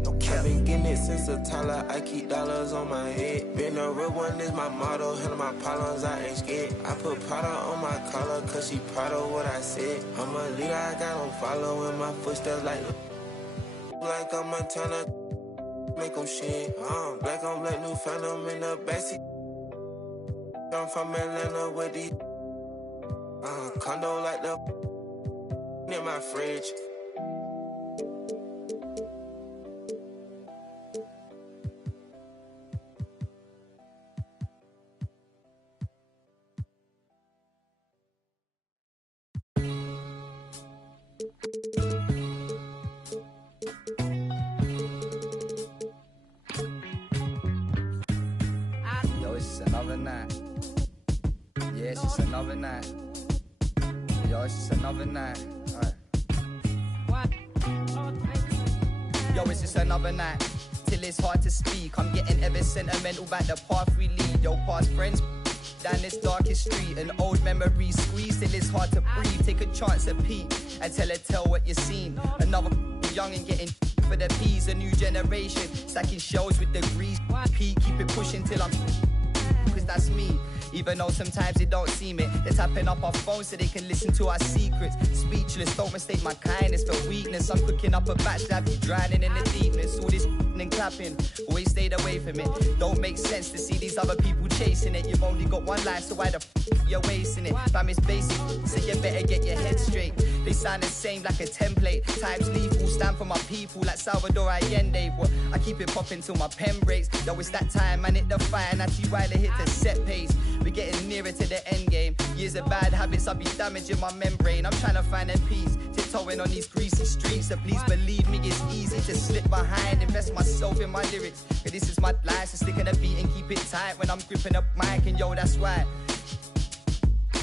no cap. I've been getting it since a toddler. I keep dollars on my head. Been a real one is my motto. Handle my problems, I ain't scared. I put powder on my collar, cause she proud of what I said. I'm a leader, I got on follow in my footsteps like I'm Montana. Make them shit, like I'm black new phantom in the backseat. I'm from Atlanta with these condo like the in my fridge. Yo, it's just another night. Yeah, it's just another night. Yo, it's just another night. Yo, it's just another night. Till it's hard to speak. I'm getting ever sentimental about the path we lead. Yo, past friends down this darkest street. An old memory squeeze till it's hard to breathe. Take a chance at peek and tell what you've seen. Another young and getting for the peas. A new generation stacking shells with degrees. Keep it pushing till I'm cause that's me. Even though sometimes they don't seem it. They're tapping up our phones so they can listen to our secrets. Speechless, don't mistake my kindness for weakness. I'm cooking up a batch to have you drowning in the deepness. All this and happen. Always stayed away from it. Don't make sense to see these other people chasing it. You've only got one life, so why the you're wasting it? Fam, it's basic, so you better get your head straight. They sound the same like a template. Times lethal, stand for my people like Salvador Allende. But I keep it popping till my pen breaks. Yo, it's that time, man, hit the fire, and I see why they hit the set pace. We're getting nearer to the end game. Years of bad habits, I'll be damaging my membrane. I'm trying to find a peace, tiptoeing on these greasy streets. So please believe me, it's easy to slip behind, invest myself in my lyrics. Cause this is my life, so stick in the beat and keep it tight when I'm gripping up mic, and yo, that's why.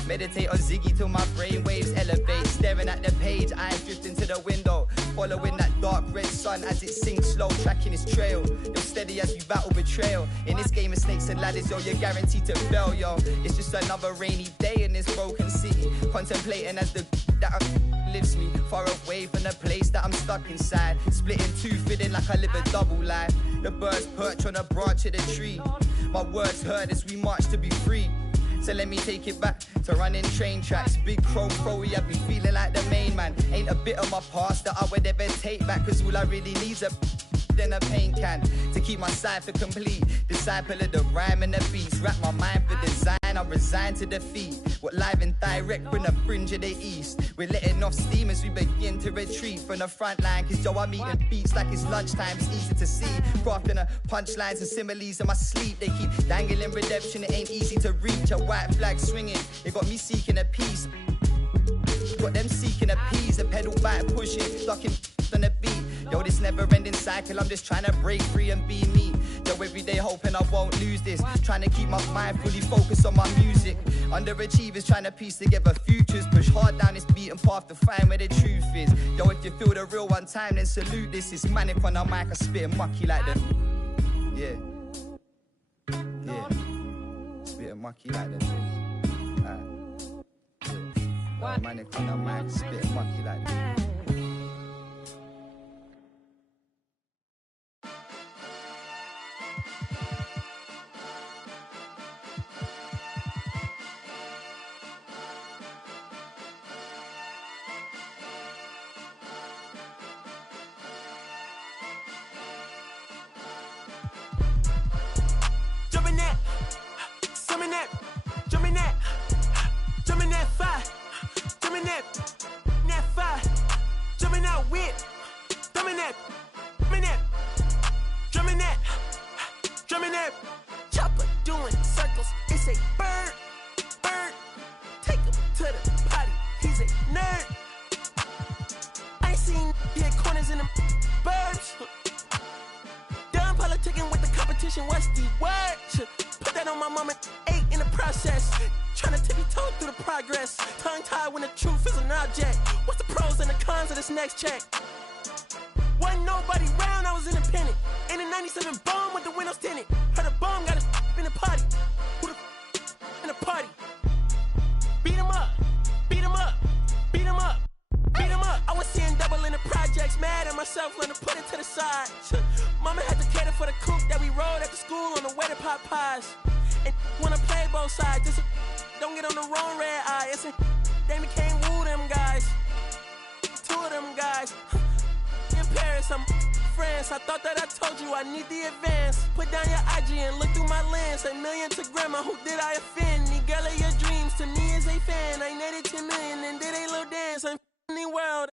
Meditate on Ziggy till my brain waves elevate. Staring at the page, eyes drifting to the window. Following that dark red sun as it sinks slow, tracking its trail. You're steady as we battle betrayal. In this game of snakes and ladders, yo, you're guaranteed to fail, yo. It's just another rainy day in this broken city. Contemplating as the that lifts me far away from the place that I'm stuck inside. Split in two, feeling like I live a double life. The birds perch on a branch of the tree. My words heard as we march to be free. So let me take it back to running train tracks. Big chrome Crowy, I've been feeling like the main man. Ain't a bit of my past that I would ever take back, cause all I really need's a than a paint can to keep my cipher complete. Disciple of the rhyme and the beats. Wrap my mind for design, I'm resigned to defeat. What live and direct from the fringe of the east. We're letting off steam as we begin to retreat from the front line, cause yo, I'm eating beats like it's lunchtime. It's easy to see, crafting the punchlines and similes in my sleep. They keep dangling redemption, it ain't easy to reach. A white flag swinging, it got me seeking a peace. Got them seeking a peace, a pedal bike pushing, ducking on the beat. Yo, this never-ending cycle, I'm just trying to break free and be me. Yo, every day hoping I won't lose this. Trying to keep my mind fully focused on my music. Underachievers trying to piece together futures. Push hard down this beaten path to find where the truth is. Yo, if you feel the real one time, then salute this. It's manic on the mic, I spit mucky like the... Yeah. Spit mucky like the... Yeah. Manic on the mic, spit mucky like the... Chopper doing circles, it's a bird. Take him to the potty, he's a nerd. I ain't seen hit corners in the burbs. Done politicking with the competition, what's the word? Put that on my mama, 8 in the process. Trying to tippy-toe through the progress. Tongue-tied when the truth is an object. What's the pros and the cons of this next check? Wasn't nobody round, I was independent. In a 97 bomb with the windows tinted. Heard a bomb got a in the party. Who the in the party? Beat him up, beat him up, beat him up, beat him up. I was seeing double in the projects, mad at myself, learned to put it to the side. Mama had to cater for the coupe that we rode at the school on the way to pot pies. And wanna play both sides, just don't get on the wrong red eye. It's a they became woo them guys. 2 of them guys. In Paris, I'm France. I thought that I told you I need the advance. Put down your IG and look through my lens. $1 million to grandma, who did I offend? The girl of your dreams to me is a fan. I netted 10 million and did a little dance. I'm in the world.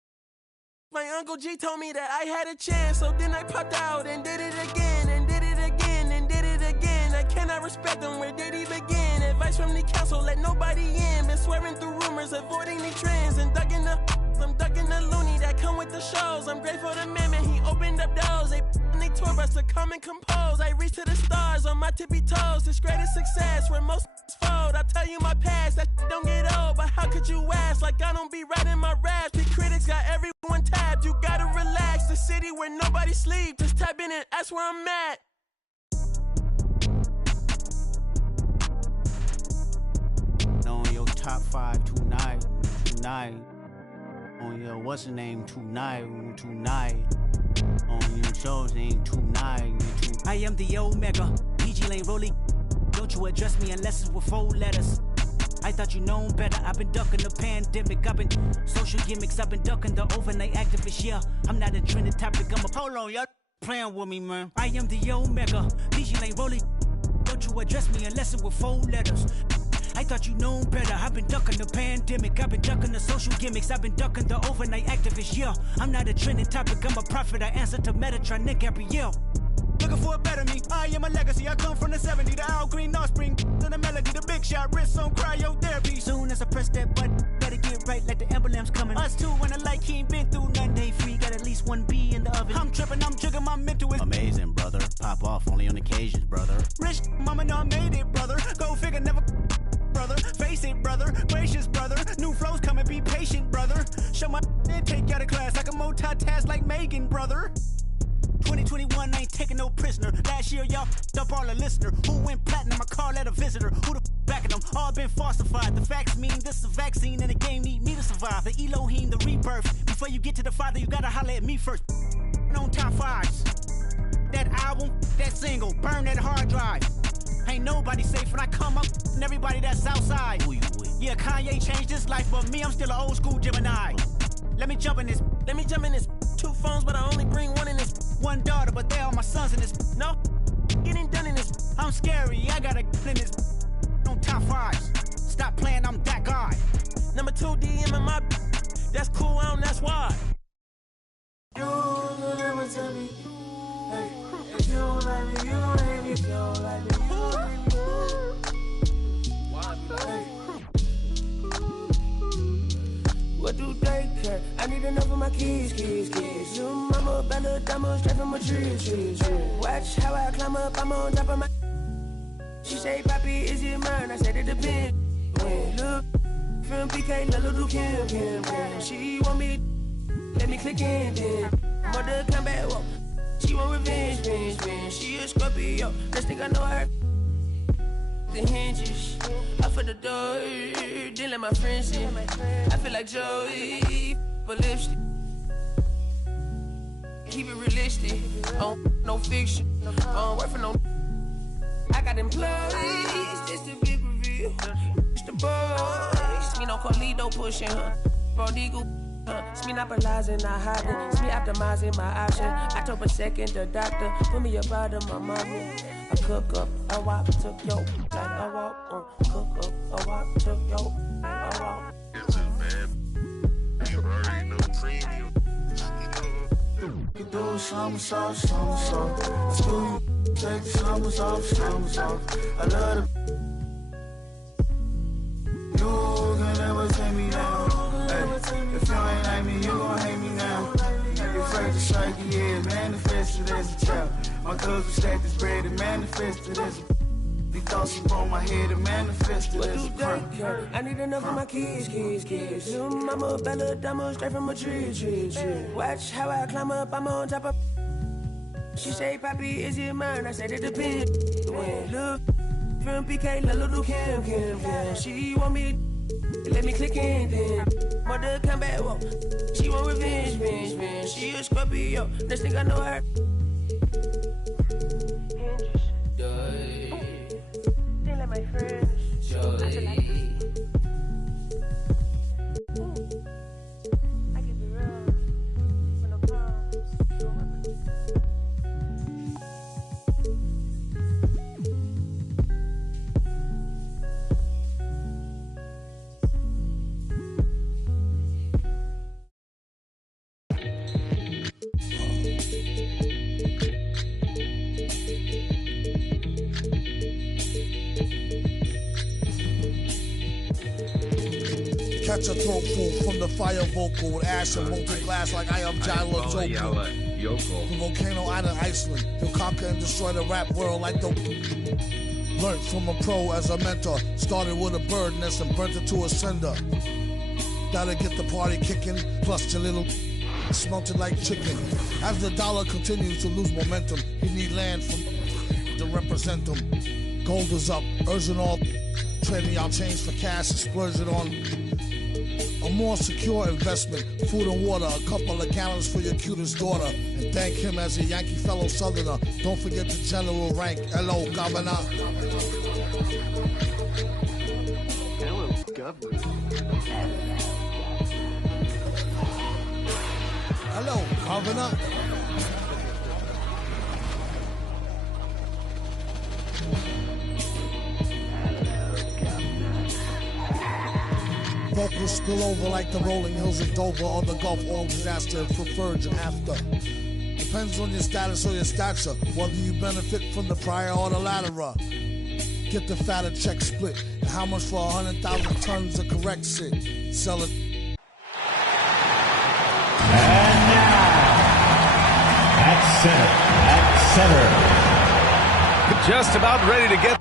My Uncle G told me that I had a chance, so then I popped out and did it again, and did it again, and did it again. I cannot respect them, where did he begin? Advice from the council, let nobody in. Been swearing through rumors, avoiding the trends, and ducking the loony that come with the shows. I'm grateful to man, he opened up doors. They tour bus to come and compose. I reach to the stars on my tippy toes. This greatest success where most fold. I tell you my past, that don't get old. But how could you ask? Like I don't be writing my raps. The critics got everyone tabbed. You gotta relax. The city where nobody sleep. Just tap in and ask where I'm at. On your top 5 tonight. On your what's the name tonight. On your shows ain't tonight. I am the Omega, PG Lane rolling. Don't you address me unless it's with 4 letters. I thought you known better. I've been ducking the pandemic. I've been social gimmicks. I've been ducking the overnight activists. Yeah, I'm not a trending topic. I'm a hold on, y'all. playing with me, man. I am the Omega. PG Lane rolling. Don't you address me unless it with 4 letters. I thought you known better. I've been ducking the pandemic. I've been ducking the social gimmicks. I've been ducking the overnight activists. Yeah, I'm not a trending topic. I'm a prophet. I answer to Metatron, Nick Gabrielle. Looking for a better me. I am a legacy. I come from the 70s. The Al Green offspring. And the melody. The big shot. Wrist on cryotherapy. Soon as I press that button, better get right like the emblem's coming. Us too, when I like he ain't been through nothing. Day free. Got at least 1 B in the oven. I'm tripping. I'm triggering. My mental is amazing, brother. Pop off only on occasions, brother. Rich mama know I made it, brother. Go figure, never. Brother, face it, brother, gracious, brother. New flows come and be patient, brother. Show my then take you out of class. I can multitask like Megan, brother. 2021 ain't taking no prisoner. Last year, y'all up all the listener. Who went platinum? I call that a visitor. Who the backing them? All been falsified. The facts mean this is a vaccine and the game need me to survive. The Elohim, the rebirth. Before you get to the Father, you gotta holler at me first. On top 5s. That album, that single, burn that hard drive. Ain't nobody safe when I come up and everybody that's outside. Who you with? Yeah, Kanye changed his life, but me, I'm still an old school Gemini. Let me jump in this. 2 phones, but I only bring 1 in this. 1 daughter, but they all my sons in this. No, getting done in this. I'm scary, I gotta in this. On top 5s. Stop playing, I'm that guy. Number 2 DM in my. That's cool, that's why. You never tell me. Hey, if you don't like me, you don't hate me. If you don't like me, you don't hate me. Hey. What do they care? I need enough of my kids. Little mama, Bella, Dama, straight from a tree. Watch how I climb up, I'm on top of my. She say, Papi, is it mine? I said it depends. When look from PK, little Kim. She want me, let me click in then. Mother come back, whoa. She want revenge. She a Scorpio. Next thing I know her. The hinges up for the door. Didn't let my friends in. I feel like Joey for lipstick. Keep it realistic. No fiction. Work for no. I got employees. This the big reveal. It's the boys. Me no Carlito pushing her. Prodigal. It's me not monopolizing, not hiding. It's me optimizing my option. October 2nd, the doctor put me up out of my mommy. I cook up, a wop, took yo, like a walk. Cook up, a wop, took yo, like a walk. It's just bad. You already know premium. You do somersault. Let's do you. Take the slumbers off. I love the. You can never take me down. Hey, if you ain't like me, you gon' hate me now. You're afraid to strike, yeah, manifested as a child. My cousin stacked this bread and manifested as a. These thoughts upon my head and manifested as a crime. I need enough of my kids. Little mama, Bella, Dama, straight from a tree. Watch how I climb up, I'm on top of. She say, Papi, is it mine? I said it depends. When look from PK, little Kim. She want me, let me click in then. Mother come back, whoa. She want revenge. She a Scorpio. Next thing I know her. They let my friends. Joy. I keep it real. When I'm Catch a throat full from the fire vocal with ash and molten glass like I am Jala Joko. The volcano island Iceland. He'll conquer and destroy the rap world like the. Learned from a pro as a mentor. Started with a bird nest and burnt it to a cinder. Gotta get the party kicking. Plus your little smelted like chicken. As the dollar continues to lose momentum, he need land from to represent him. Gold is up, urging all. Trading y'all change for cash and splurge it on a more secure investment. Food and water, a couple of gallons for your cutest daughter. And thank him as a Yankee fellow Southerner. Don't forget the general rank. Hello, Governor. Hello, Governor. Hello, Governor. vocals spill over like the rolling hills of Dover or the Gulf Oil disaster preferred and after. Depends on your status or your stature, whether you benefit from the prior or the latter. Get the fatter check split, and how much for 100,000 tons of correct shit? Sell it. And now, at center. Just about ready to get...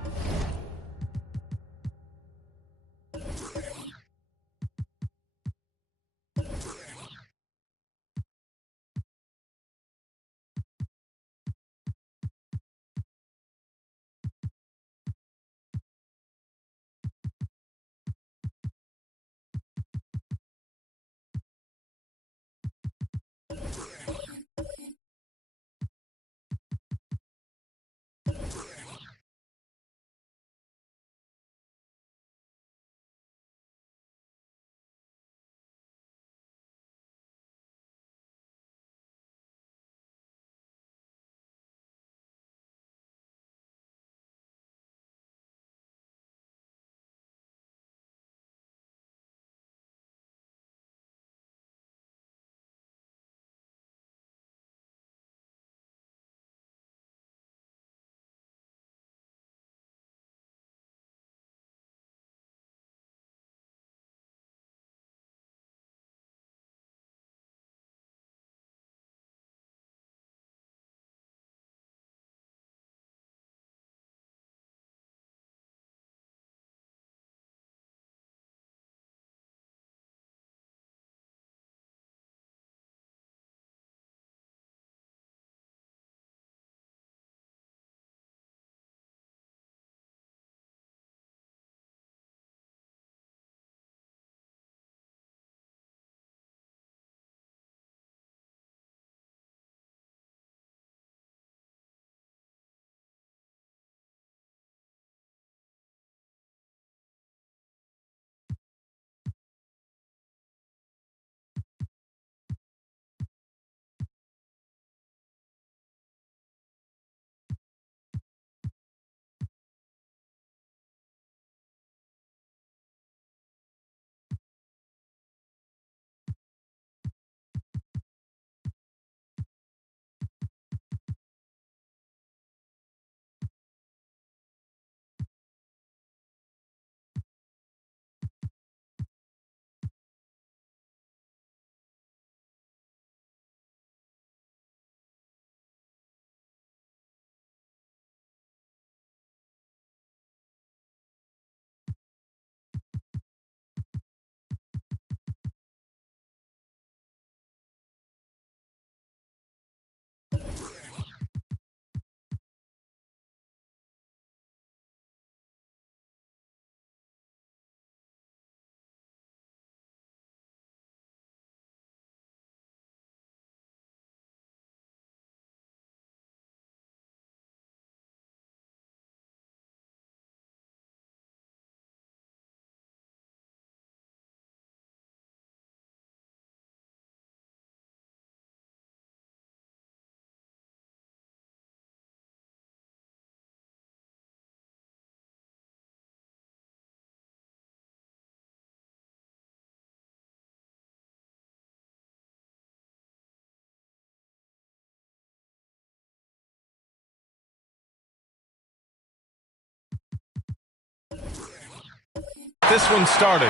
This one started.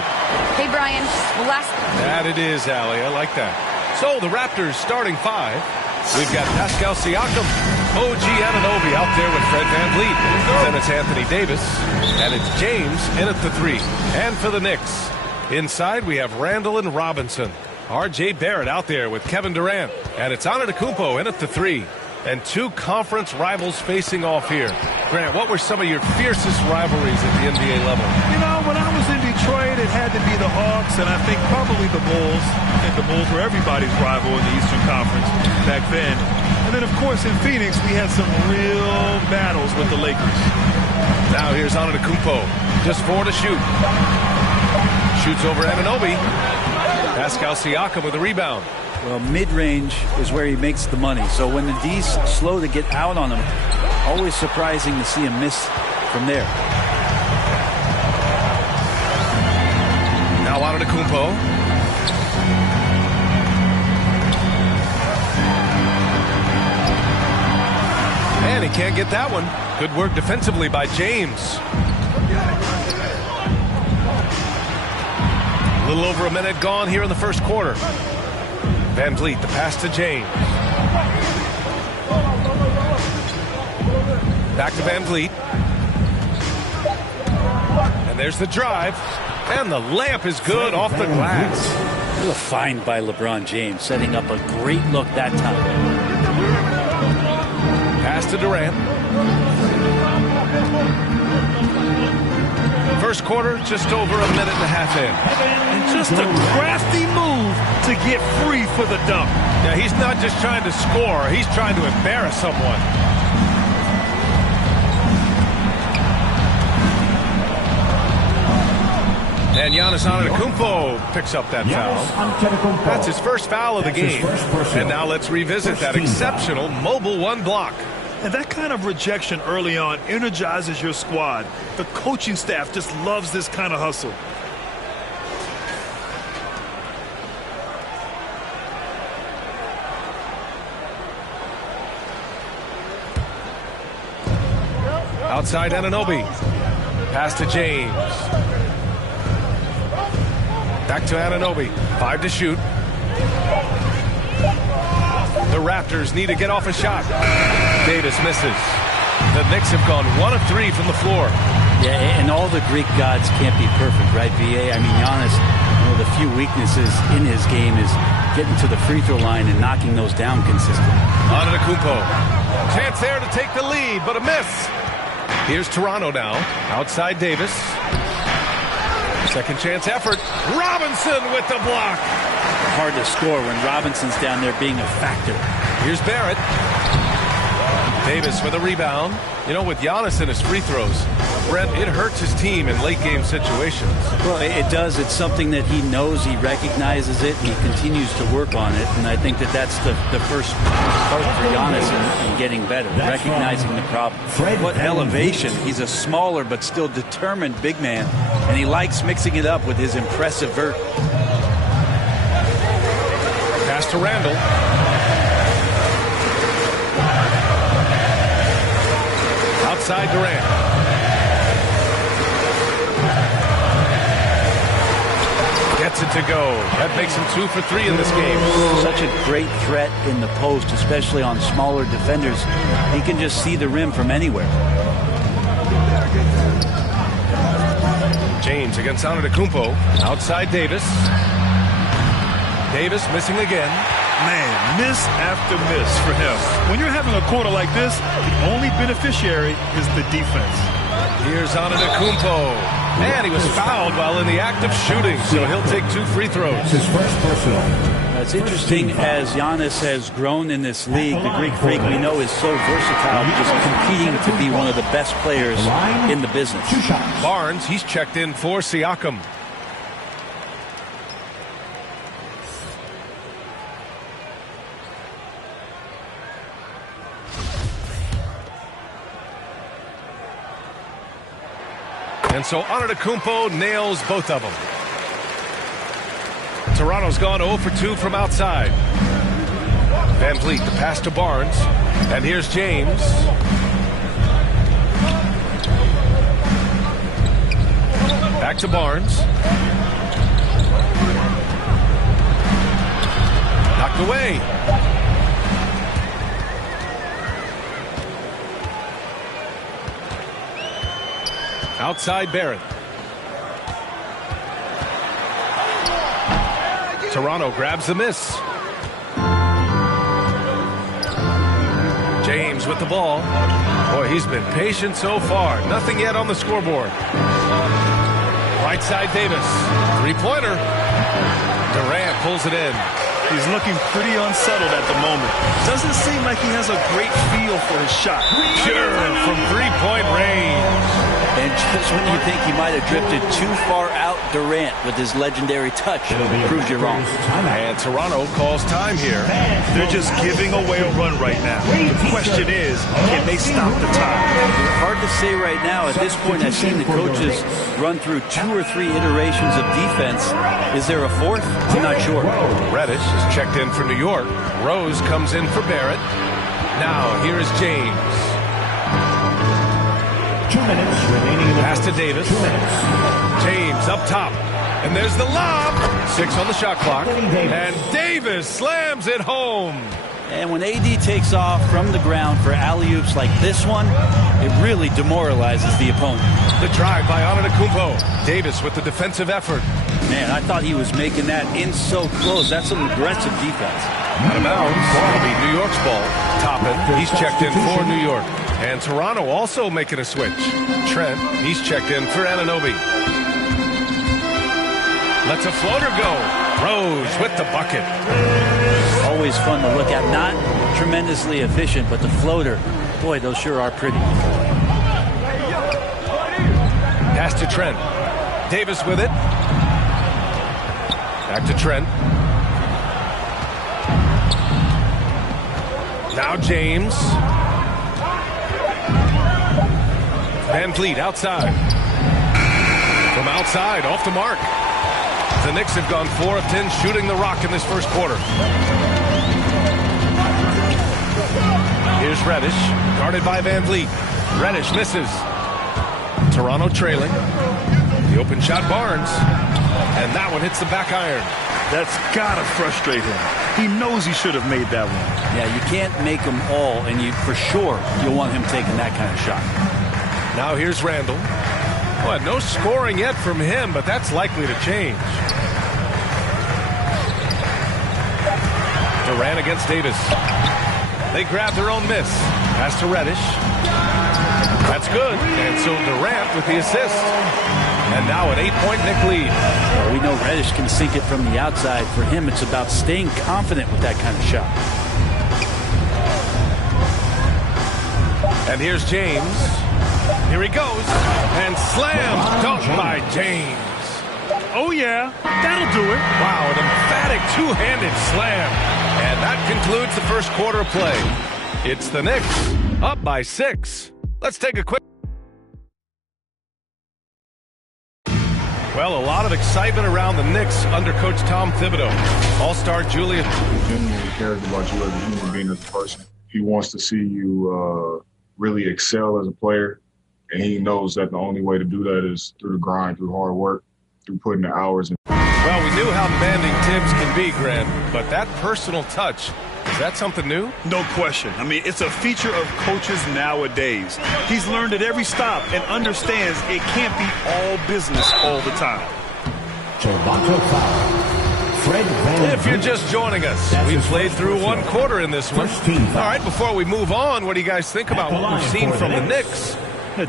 Hey, Brian. That it is, Allie. I like that. So the Raptors starting five. We've got Pascal Siakam, OG Anunoby out there with Fred VanVleet. Then it's Anthony Davis. And it's James in at the three. And for the Knicks, inside we have Randall and Robinson. R.J. Barrett out there with Kevin Durant. And it's Antetokounmpo in at the three. And two conference rivals facing off here. Grant, what were some of your fiercest rivalries at the NBA level? You know, when I was in Detroit, it had to be the Hawks, and I think probably the Bulls. I think the Bulls were everybody's rival in the Eastern Conference back then. And then, of course, in Phoenix, we had some real battles with the Lakers. Now here's Antetokounmpo. Just 4 to shoot. Shoots over Anunoby. Pascal Siakam with a rebound. Well, mid-range is where he makes the money. So when the D's slow to get out on him, always surprising to see him miss from there. Now Now Antetokounmpo. And he can't get that one. Good work defensively by James. A little over a minute gone here in the first quarter. Van Vliet, the pass to James. Back to Van Vliet. And there's the drive. And the layup is good off the glass. What a find by LeBron James, setting up a great look that time. Pass to Durant. First quarter, just over a minute and a half in. And just a crafty move to get free for the dunk. Yeah, he's not just trying to score. He's trying to embarrass someone. And Giannis Antetokounmpo picks up that foul. That's his first foul of the game. And now let's revisit that exceptional mobile one block. And that kind of rejection early on energizes your squad. The coaching staff just loves this kind of hustle. Outside Anunoby. Pass to James. Back to Anunoby. 5 to shoot. The Raptors need to get off a shot. Davis misses. The Knicks have gone 1 of 3 from the floor. Yeah, and all the Greek gods can't be perfect, right, VA? I mean, Giannis, one of the few weaknesses in his game is getting to the free throw line and knocking those down consistently. Antetokounmpo. Chance there to take the lead, but a miss. Here's Toronto now. Outside Davis. Second chance effort. Robinson with the block. Hard to score when Robinson's down there being a factor. Here's Barrett. Davis with a rebound. You know, with Giannis and his free throws, Brent, it hurts his team in late game situations. Well, it does. It's something that he knows, he recognizes it, and he continues to work on it. And I think that that's the first part for Giannis in getting better, recognizing the problem. What elevation. He's a smaller but still determined big man, and he likes mixing it up with his impressive vert. Pass to Randall. Outside Durant. Gets it to go. That makes him 2 for 3 in this game. Such a great threat in the post, especially on smaller defenders. He can just see the rim from anywhere. James against Antetokounmpo. Outside Davis. Davis missing again. Man, miss after miss for him. When you're having a quarter like this, the only beneficiary is the defense. Here's Antetokounmpo. And he was fouled while in the act of shooting, so he'll take 2 free throws. His first personal. It's interesting as Giannis has grown in this league. The Greek Freak we know is so versatile, just competing to be one of the best players in the business. Barnes, he's checked in for Siakam. And so Antetokounmpo nails both of them. Toronto's gone 0 for 2 from outside. Van Vliet, the pass to Barnes. And here's James. Back to Barnes. Knocked away. Outside Barrett. Toronto grabs the miss. James with the ball. Boy, he's been patient so far. Nothing yet on the scoreboard. Right side Davis. Three-pointer. Durant pulls it in. He's looking pretty unsettled at the moment. Doesn't seem like he has a great feel for his shot. Sure, from three-point range. And Just when you think he might have drifted too far out Durant with his legendary touch, proves you wrong. And Toronto calls time here. They're just giving away a run right now. The question is, can they stop the time? Hard to say right now. At this point, I've seen the coaches run through 2 or 3 iterations of defense. Is there a fourth? I'm not sure. Reddish is checked in for New York. Rose comes in for Barrett. Now, here is James. 2 minutes remaining in the pass to Davis. 2 minutes. James up top. And there's the lob. 6 on the shot clock. And Davis slams it home. And when AD takes off from the ground for alley-oops like this one, it really demoralizes the opponent. The drive by Antetokounmpo. Davis with the defensive effort. Man, I thought he was making that in so close. That's some aggressive defense. Out of bounds. It'll be New York's ball. Toppin, he's checked in for New York. And Toronto also making a switch. Trent, he's checked in for Anunoby. Lets a floater go. Rose with the bucket. Always fun to look at. Not tremendously efficient, but the floater, boy, those sure are pretty. Pass to Trent. Davis with it. Back to Trent. Now James. Van Vliet outside. From outside, off the mark. The Knicks have gone 4 of 10 shooting the rock in this first quarter. Here's Reddish, guarded by Van Vliet. Reddish misses. Toronto trailing. The open shot, Barnes. And that one hits the back iron. That's gotta frustrate him. He knows he should have made that one. Yeah, you can't make them all, and you for sure you'll want him taking that kind of shot. Now here's Randall. Well, no scoring yet from him, but that's likely to change. Durant against Davis. They grab their own miss. Pass to Reddish. That's good. And so Durant with the assist. And now an 8-point Knick lead. Well, we know Reddish can sink it from the outside. For him, it's about staying confident with that kind of shot. And here's James. Here he goes. And slam dunk by James. Oh, yeah. That'll do it. Wow, an emphatic two-handed slam. And that concludes the first quarter of play. It's the Knicks up by 6. Let's take a quick... Well, a lot of excitement around the Knicks under Coach Tom Thibodeau. All-star Julius. Genuinely cares about you as a human being, as a person. He wants to see you really excel as a player, and he knows that the only way to do that is through the grind, through hard work, through putting the hours in. Well, we knew how demanding Tibbs can be, Grant, but that personal touch, is that something new? No question. I mean, it's a feature of coaches nowadays. He's learned at every stop and understands it can't be all business all the time. If you're just joining us, we played through one quarter in this one. All right, before we move on, what do you guys think about what we've seen from the Knicks?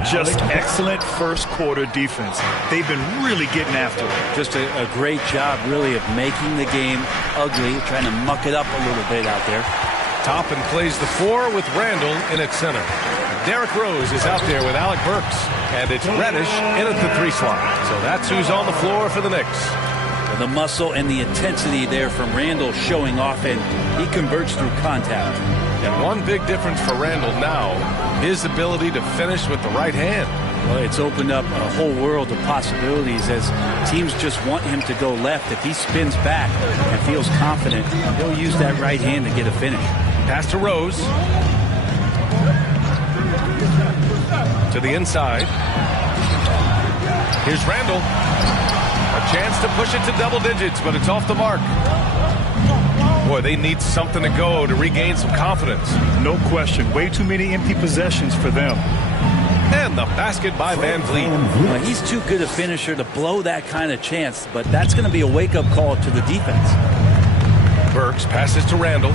Just excellent first quarter defense. They've been really getting after it. Just a great job, really, of making the game ugly, trying to muck it up a little bit out there. Toppin plays the 4 with Randall in at center. Derrick Rose is out there with Alec Burks, and it's Reddish in at the 3 slot. So that's who's on the floor for the Knicks. The muscle and the intensity there from Randall showing off, and he converts through contact. And one big difference for Randall now, his ability to finish with the right hand. Well, it's opened up a whole world of possibilities as teams just want him to go left. If he spins back and feels confident, he'll use that right hand to get a finish. Pass to Rose. To the inside. Here's Randall. A chance to push it to double digits, but it's off the mark. Boy, they need something to go to regain some confidence. No question. Way too many empty possessions for them. And the basket by Van Vliet. Well, he's too good a finisher to blow that kind of chance, but that's going to be a wake-up call to the defense. Burks passes to Randall.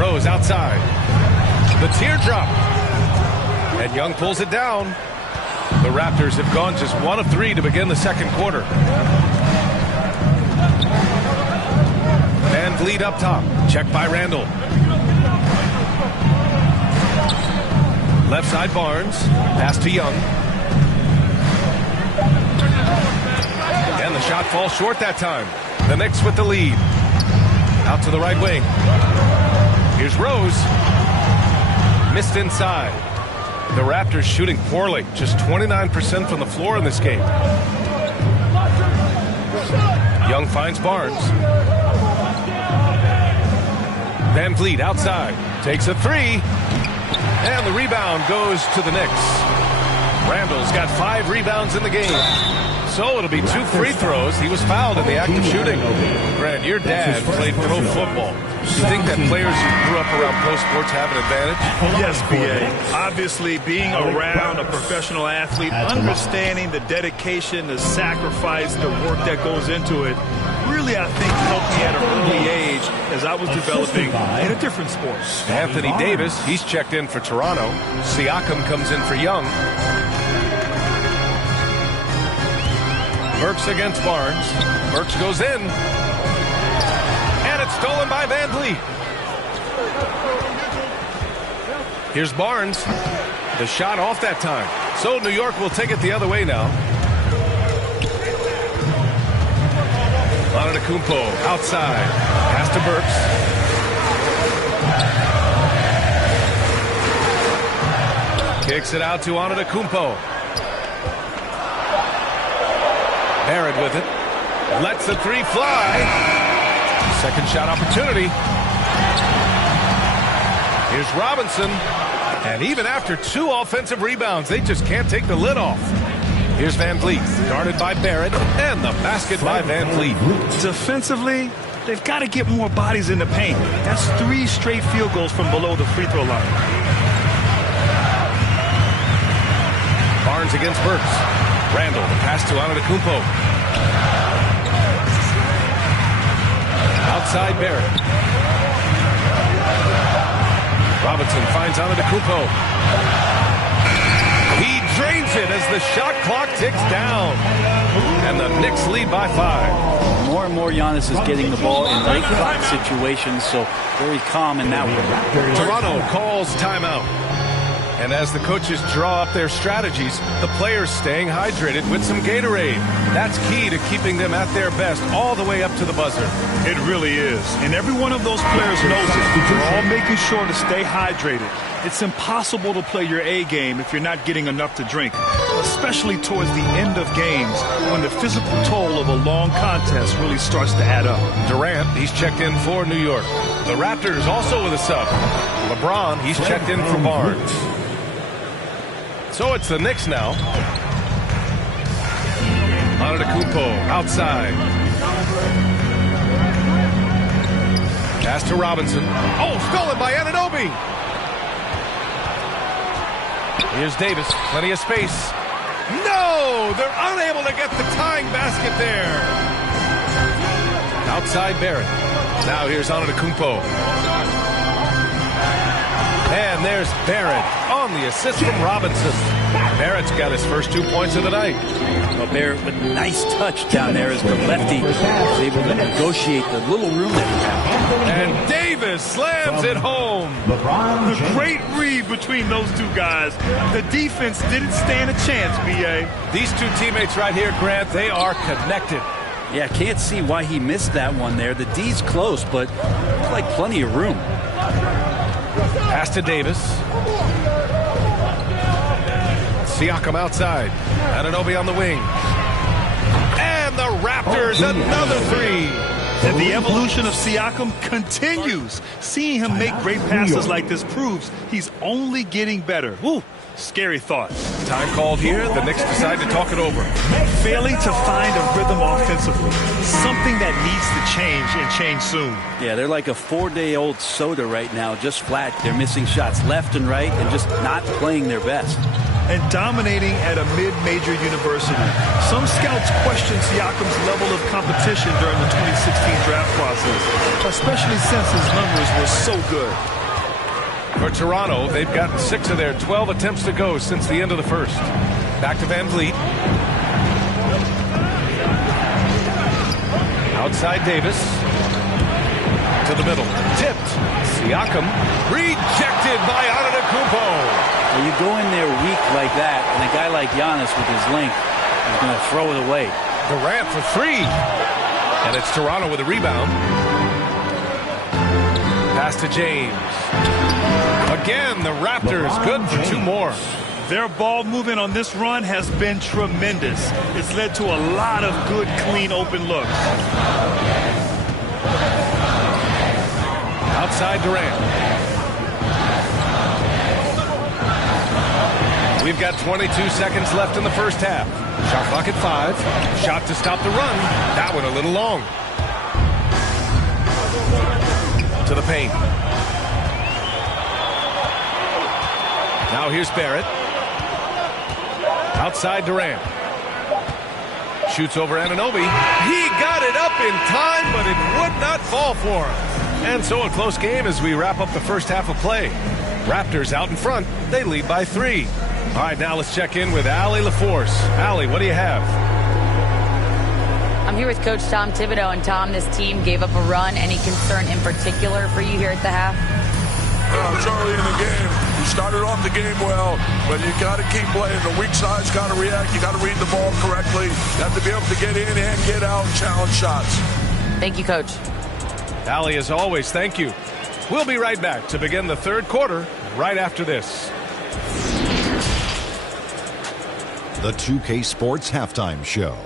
Rose outside. The teardrop. And Young pulls it down. The Raptors have gone just 1 of 3 to begin the second quarter. Van Vliet up top. Checked by Randall. Left side Barnes. Pass to Young. And the shot falls short that time. The Knicks with the lead. Out to the right wing. Here's Rose. Missed inside. The Raptors shooting poorly. Just 29% from the floor in this game. Young finds Barnes. Van Vliet outside. Takes a three. And the rebound goes to the Knicks. Randall's got 5 rebounds in the game. So it'll be 2 free throws. He was fouled in the act of shooting. Grant, your dad played pro football. Do you think that players who grew up around pro sports have an advantage? Yes, B.A. Obviously, being around a professional athlete, understanding the dedication, the sacrifice, the work that goes into it, really, I think, helped me at an early age as I was developing in a different sport. Anthony Davis, he's checked in for Toronto. Siakam comes in for Young. Burks against Barnes. Burks goes in. And it's stolen by Van Vliet. Here's Barnes. The shot off that time. So New York will take it the other way now. Antetokounmpo outside. Pass to Burks. Kicks it out to Antetokounmpo. Barrett with it. Lets the three fly. Second shot opportunity. Here's Robinson. And even after 2 offensive rebounds, they just can't take the lid off. Here's Van Vliet. Guarded by Barrett. And the basket by Van Vliet. Defensively, they've got to get more bodies in the paint. That's 3 straight field goals from below the free throw line. Barnes against Burks. Randall, the pass to Antetokounmpo. Outside Barrett. Robinson finds Antetokounmpo. He drains it as the shot clock ticks down. And the Knicks lead by 5. More and more Giannis is getting the ball in late clock situations, so very calm in that one. Toronto calls timeout. And as the coaches draw up their strategies, the players staying hydrated with some Gatorade. That's key to keeping them at their best all the way up to the buzzer. It really is. And every one of those players knows it. They're all making sure to stay hydrated. It's impossible to play your A game if you're not getting enough to drink, especially towards the end of games when the physical toll of a long contest really starts to add up. Durant, he's checked in for New York. The Raptors also with a sub. LeBron, he's checked in for Barnes. So it's the Knicks now. Antetokounmpo outside. Pass to Robinson. Oh, stolen by Anunoby. Here's Davis. Plenty of space. No! They're unable to get the tying basket there. Outside Barrett. Now here's Antetokounmpo. And there's Barrett on the assist from Robinson. Barrett's got his first 2 points of the night. Well, Barrett with a nice touch down there as the lefty was able to negotiate the little room that he had. And Davis slams it home. The great read between those 2 guys. The defense didn't stand a chance, B.A. These 2 teammates right here, Grant, they are connected. Yeah, can't see why he missed that one there. The D's close, but looks like plenty of room. Pass to Davis. Siakam outside. Anunoby on the wing. And the Raptors, another 3. And the evolution of Siakam continues. Seeing him make great passes like this proves he's only getting better. Woo, scary thought. Time called here. The Knicks decide to talk it over. Failing to find a rhythm offensively. Something that needs to change and change soon. Yeah, they're like a 4-day-old soda right now, just flat. They're missing shots left and right and just not playing their best. And dominating at a mid-major university. Some scouts question Siakam's level of competition during the 2016 draft process, especially since his numbers were so good. For Toronto, they've gotten 6 of their 12 attempts to go since the end of the first. Back to Van Vliet. Outside Davis. To the middle. Tipped. Siakam. Rejected by Antetokounmpo. Well, you go in there weak like that, and a guy like Giannis with his length is going to throw it away. Durant for three. And it's Toronto with a rebound. Pass to James. Again, the Raptors good for two more. Their ball movement on this run has been tremendous. It's led to a lot of good, clean, open looks. Outside Durant. We've got 22 seconds left in the first half. Shot clock at 5. Shot to stop the run. That one a little long. To the paint. Now here's Barrett. Outside Durant. Shoots over Anunoby. He got it up in time, but it would not fall for him. And so a close game as we wrap up the first half of play. Raptors out in front. They lead by 3. All right, now let's check in with Allie LaForce. Allie, what do you have? I'm here with Coach Tom Thibodeau. And Tom, this team gave up a run. Any concern in particular for you here at the half? It's early in the game. You started off the game well, but you got to keep playing. The weak side's got to react. You got to read the ball correctly. You have to be able to get in and get out and challenge shots. Thank you, Coach. Allie, as always, thank you. We'll be right back to begin the third quarter right after this. The 2K Sports Halftime Show.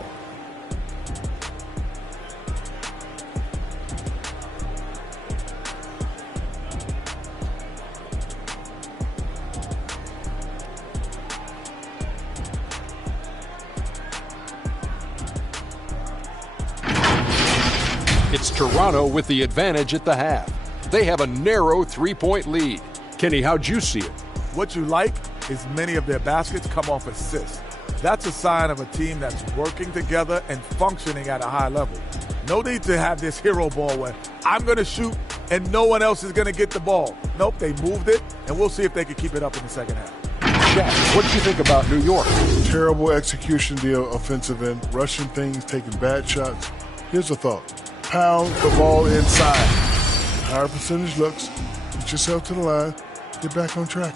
It's Toronto with the advantage at the half. They have a narrow three-point lead. Kenny, how'd you see it? What you like is many of their baskets come off assists. That's a sign of a team that's working together and functioning at a high level. No need to have this hero ball where I'm going to shoot and no one else is going to get the ball. Nope, they moved it, and we'll see if they can keep it up in the second half. Jack, what did you think about New York? Terrible execution deal, offensive end, rushing things, taking bad shots. Here's a thought. Pound the ball inside. Higher percentage looks. Get yourself to the line. Get back on track.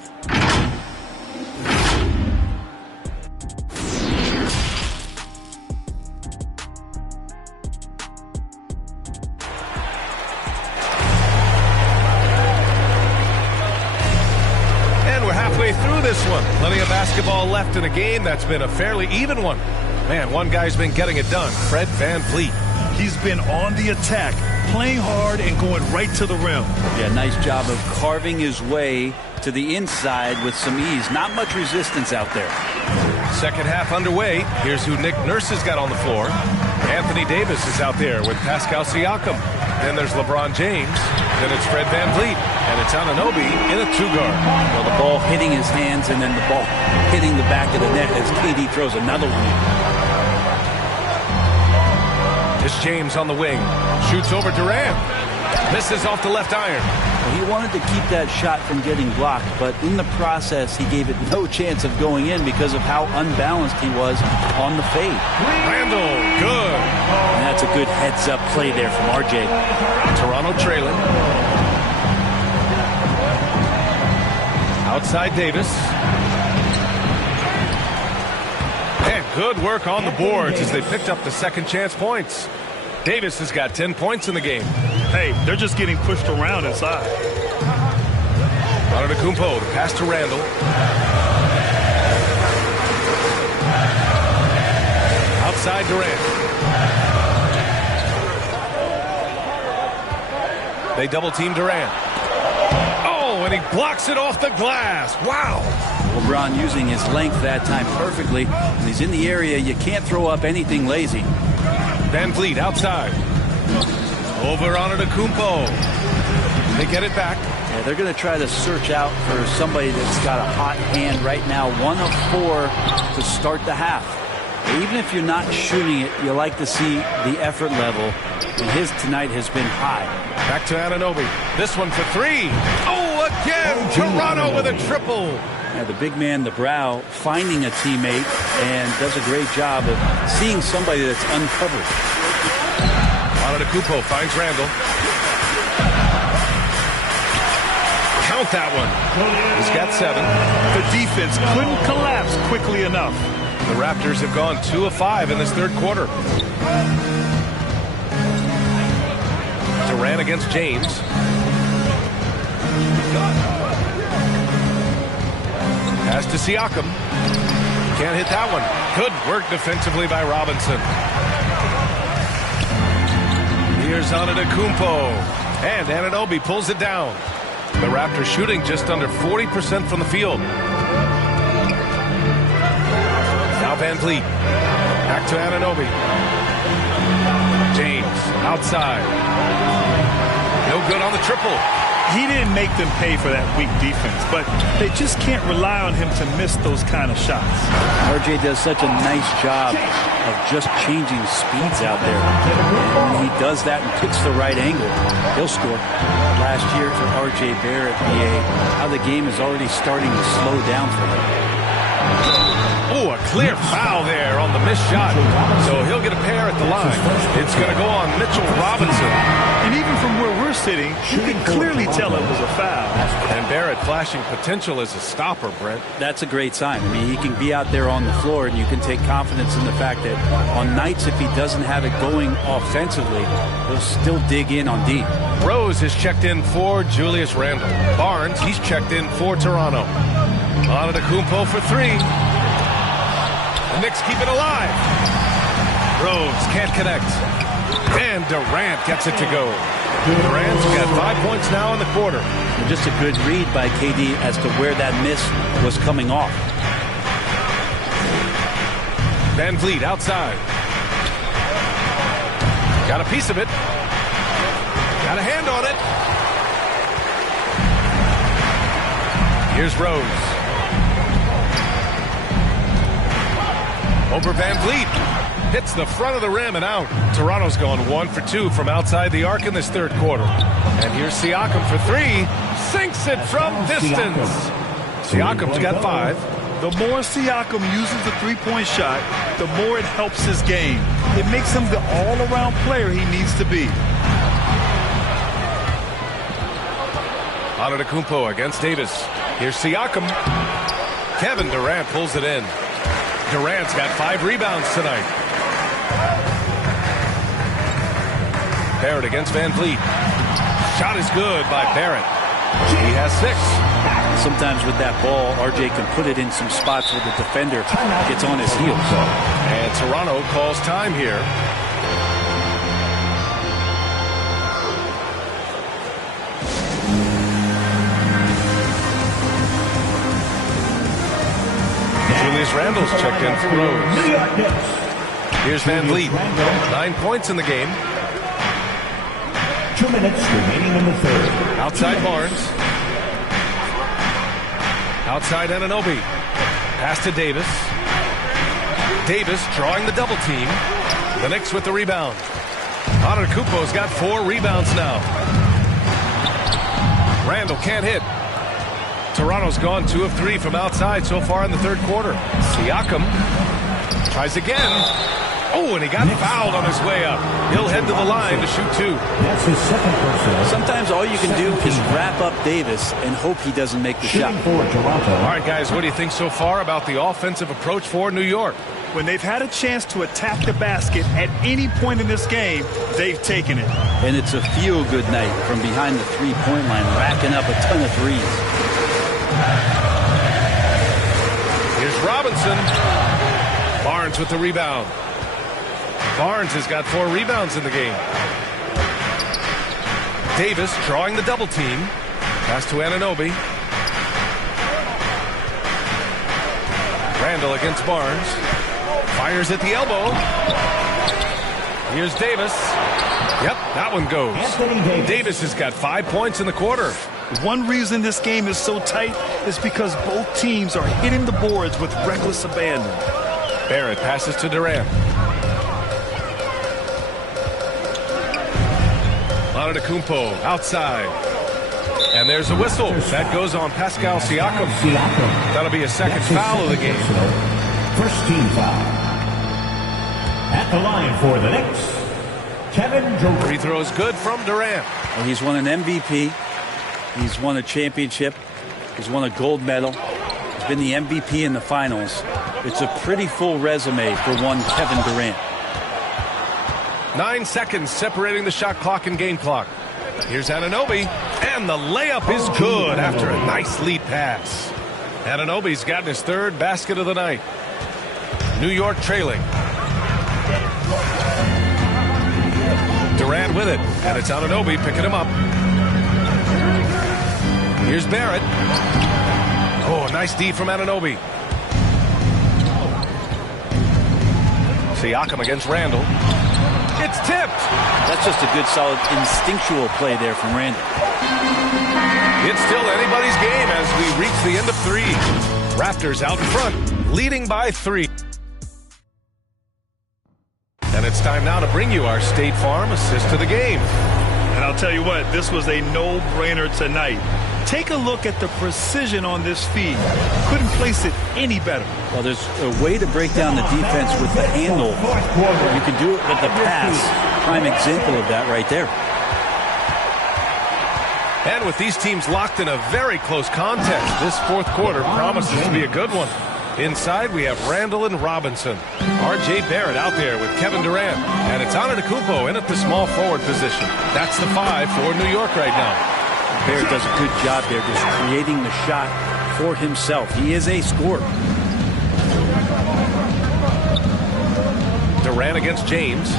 And we're halfway through this one. Plenty of basketball left in a game that's been a fairly even one. Man, one guy's been getting it done. Fred VanVleet. He's been on the attack, playing hard and going right to the rim. Yeah, nice job of carving his way to the inside with some ease. Not much resistance out there. Second half underway. Here's who Nick Nurse has got on the floor. Anthony Davis is out there with Pascal Siakam. Then there's LeBron James. Then it's Fred VanVleet. And it's Anunoby in a two-guard. Well, the ball hitting his hands and then the ball hitting the back of the net as KD throws another one. It's James on the wing. Shoots over Durant. Misses off the left iron. Well, he wanted to keep that shot from getting blocked, but in the process, he gave it no chance of going in because of how unbalanced he was on the fade. Randall, good. And that's a good heads-up play there from RJ. Toronto trailing. Outside Davis. And good work on the boards as they picked up the second chance points. Davis has got 10 points in the game. Hey, they're just getting pushed around inside. Antetokounmpo, the pass to Randall. Outside Durant. They double team Durant. Oh, and he blocks it off the glass. Wow. LeBron using his length that time perfectly. When he's in the area, you can't throw up anything lazy. VanVleet outside. Over Antetokounmpo. They get it back. Yeah, they're going to try to search out for somebody that's got a hot hand right now. 1 of 4 to start the half. Even if you're not shooting it, you like to see the effort level. And his tonight has been high. Back to Anunoby. This one for 3. Oh, again! Toronto with a triple. Yeah, the big man, the brow, finding a teammate and does a great job of seeing somebody that's uncovered. Antetokounmpo finds Randall. Count that one. He's got 7. The defense couldn't collapse quickly enough. The Raptors have gone 2 of 5 in this third quarter. Durant against James. Pass to Siakam. Can't hit that one. Good work defensively by Robinson. Here's Antetokounmpo. And Anunoby pulls it down. The Raptors shooting just under 40% from the field. Now Van Vliet. Back to Anunoby. James outside. No good on the triple. He didn't make them pay for that weak defense, but they just can't rely on him to miss those kind of shots. RJ does such a nice job of just changing speeds out there. And he does that and picks the right angle. He'll score. Last year for RJ Barrett, how the game is already starting to slow down for him. Oh, a clear foul there on the missed shot. So he'll get a pair at the line. It's going to go on Mitchell Robinson. And even from where we're sitting, you can clearly tell it was a foul. And Barrett flashing potential as a stopper, Brent. That's a great sign. I mean, he can be out there on the floor, and you can take confidence in the fact that on nights, if he doesn't have it going offensively, he'll still dig in on D. Rose is checked in for Julius Randle. Barnes, he's checked in for Toronto. Antetokounmpo for 3. The Knicks keep it alive. Rose can't connect. And Durant gets it to go. Durant's got 5 points now in the quarter. And just a good read by KD as to where that miss was coming off. Van Vliet outside. Got a piece of it. Got a hand on it. Here's Rose. Over Van Vliet. Hits the front of the rim and out. Toronto's gone 1 for 2 from outside the arc in this third quarter. And here's Siakam for 3. Sinks it from distance. Siakam's got 5. The more Siakam uses the three-point shot, the more it helps his game. It makes him the all-around player he needs to be. Antetokounmpo against Davis. Here's Siakam. Kevin Durant pulls it in. Durant's got 5 rebounds tonight. Barrett against Van Vliet. Shot is good by Barrett. He has 6. Sometimes with that ball, RJ can put it in some spots where the defender gets on his heels. And Toronto calls time here. Julius Randle's checked in for Rose. Here's Van Vliet. 9 points in the game. 2 minutes remaining in the third. Outside Barnes. Outside Anunoby. Pass to Davis. Davis drawing the double team. The Knicks with the rebound. Antetokounmpo's got 4 rebounds now. Randle can't hit. Toronto's gone 2 of 3 from outside so far in the third quarter. Siakam tries again. Oh, and he got fouled on his way up. He'll head to the line to shoot 2. That's his second personal. Sometimes all you can do is wrap up Davis and hope he doesn't make the shot. For Toronto. All right, guys, what do you think so far about the offensive approach for New York? When they've had a chance to attack the basket at any point in this game, they've taken it. And it's a feel-good night from behind the three-point line, racking up a ton of threes. Here's Robinson. Barnes with the rebound. Barnes has got 4 rebounds in the game. Davis drawing the double team. Pass to Anunoby. Randle against Barnes. Fires at the elbow. Here's Davis. Yep, that one goes. Davis has got 5 points in the quarter. One reason this game is so tight is because both teams are hitting the boards with reckless abandon. Barrett passes to Durant. Antetokounmpo outside. And there's a whistle. That goes on Pascal Siakam. That'll be a second foul of the game. First team foul. At the line for the Knicks, Kevin Durant. Free throw is good from Durant. Well, he's won an MVP. He's won a championship. He's won a gold medal. He's been the MVP in the finals. It's a pretty full resume for one Kevin Durant. 9 seconds separating the shot clock and game clock. Here's Anunoby, and the layup is good after a nice lead pass. Anunoby's gotten his third basket of the night. New York trailing. Durant with it, and it's Anunoby picking him up. Here's Barrett. Oh, nice D from Anunoby. Siakam against Randall. It's tipped. That's just a good, solid, instinctual play there from Randall. It's still anybody's game as we reach the end of 3. Raptors out in front, leading by 3. And it's time now to bring you our State Farm assist to the game. And I'll tell you what, this was a no-brainer tonight. Take a look at the precision on this feed. Couldn't place it any better. Well, there's a way to break down the defense with the handle. You can do it with the pass. Prime example of that right there. And with these teams locked in a very close contest, this fourth quarter promises to be a good one. Inside, we have Randall and Robinson. R.J. Barrett out there with Kevin Durant. And it's Antetokounmpo in at the small forward position. That's the 5 for New York right now. Barrett does a good job there just creating the shot for himself. He is a scorer. Durant against James.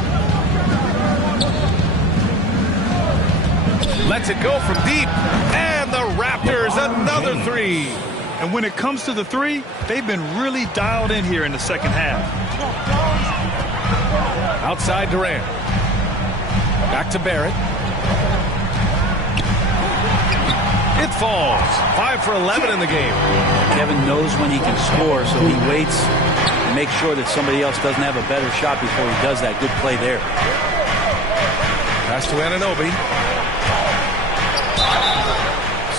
Lets it go from deep. And the Raptors, another 3. And when it comes to the 3, they've been really dialed in here in the second half. Outside Durant. Back to Barrett. It falls. 5 for 11 in the game. Kevin knows when he can score, so he waits and makes sure that somebody else doesn't have a better shot before he does that. Good play there. Pass to Anunoby.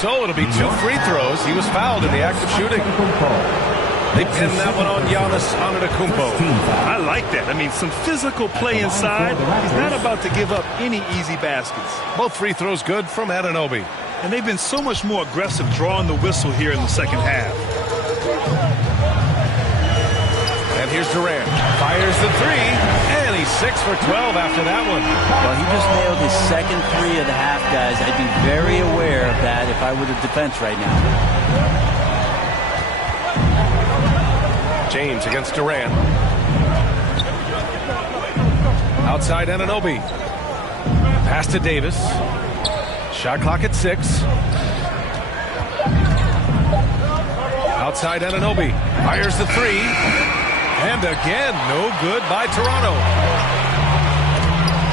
So it'll be 2 free throws. He was fouled in the act of shooting. They pinned that one on Giannis Antetokounmpo. I like that. I mean, some physical play inside. He's not about to give up any easy baskets. Both free throws good from Anunoby. And they've been so much more aggressive drawing the whistle here in the second half. And here's Durant. Fires the 3. And he's 6 for 12 after that one. Well, he just nailed his second 3 of the half, guys. I'd be very aware of that if I were the defense right now. James against Durant. Outside Anunoby. Pass to Davis. Shot clock at 6. Outside Anunoby. Fires the 3. And again, no good by Toronto.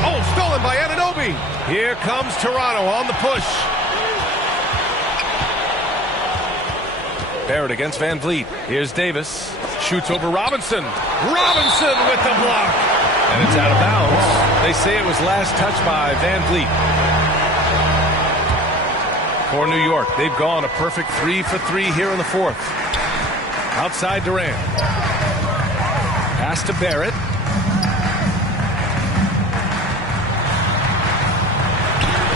Oh, stolen by Anunoby. Here comes Toronto on the push. Barrett against Van Vliet. Here's Davis. Shoots over Robinson. Robinson with the block. And it's out of bounds. They say it was last touched by Van Vliet. For New York, they've gone a perfect 3 for 3 here in the fourth. Outside Durant. Pass to Barrett.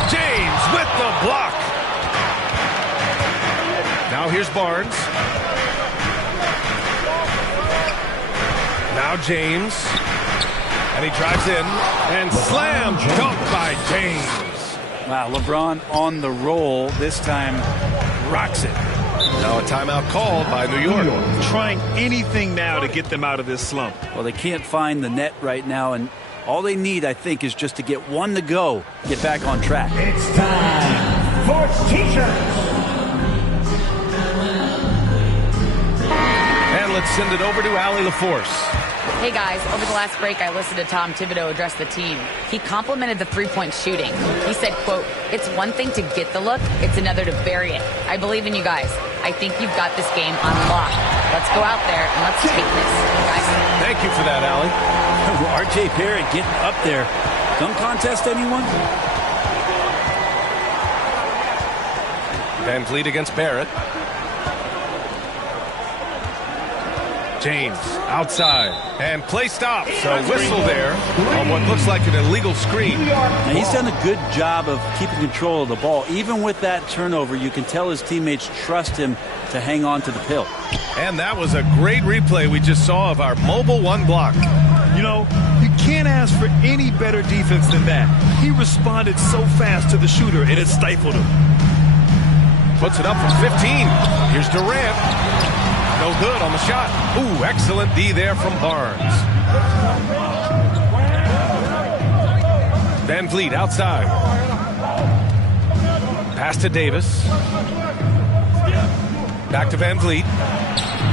James with the block. Now here's Barnes. Now James. And he drives in. And slam dunk by James. Wow, LeBron on the roll. This time rocks it. Now a timeout called by New York. Trying anything now to get them out of this slump. Well, they can't find the net right now, and all they need, I think, is just to get one to go, get back on track. It's time for T-shirts. And let's send it over to Allie LaForce. Hey guys, over the last break I listened to Tom Thibodeau address the team. He complimented the three-point shooting. He said, quote, "It's one thing to get the look, it's another to bury it. I believe in you guys. I think you've got this game on lock. Let's go out there and let's take this, guys." Thank you for that, Allie. R.J. Barrett getting up there. Dunk contest, anyone? Van Vliet against Barrett. James outside and play stops. A whistle there on what looks like an illegal screen. Now, he's done a good job of keeping control of the ball. Even with that turnover, you can tell his teammates trust him to hang on to the pill. And that was a great replay we just saw of our mobile one block. You know, you can't ask for any better defense than that. He responded so fast to the shooter, and it stifled him. Puts it up from 15. Here's Durant. No good on the shot. Ooh, excellent D there from Barnes. Van Vliet outside. Pass to Davis. Back to Van Vliet.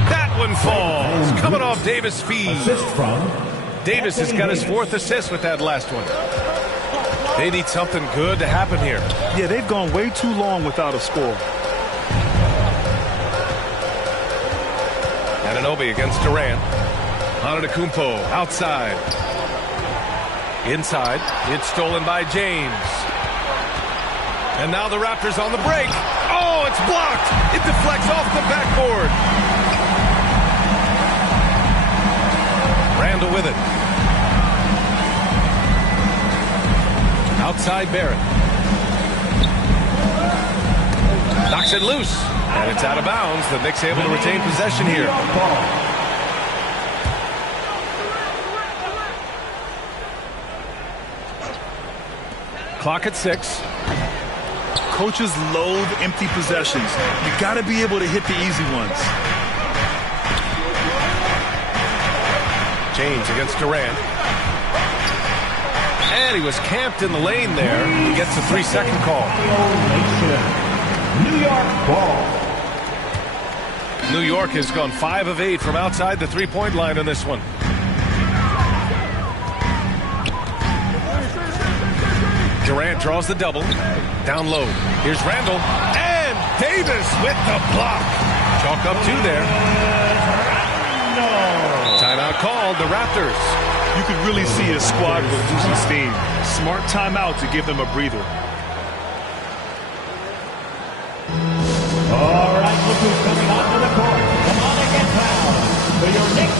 That one falls. Coming off Davis' feed. Davis has got his 4th assist with that last one. They need something good to happen here. Yeah, they've gone way too long without a score. Anunoby against Durant. Antetokounmpo outside. Inside. It's stolen by James. And now the Raptors on the break. Oh, it's blocked. It deflects off the backboard. Randall with it. Outside Barrett. Knocks it loose. And it's out of bounds. The Knicks able to retain possession here. Clock at 6. Coaches loathe empty possessions. You got to be able to hit the easy ones. James against Durant. And he was camped in the lane there. He gets a 3-second call. New York ball. New York has gone 5 of 8 from outside the three-point line in this one. Durant draws the double. Down low. Here's Randall. And Davis with the block. Chalk up 2 there. Timeout called. The Raptors. You could really see his squad was losing steam. Smart timeout to give them a breather. All right, look who's coming onto the court. Come on and get fouled for your Knicks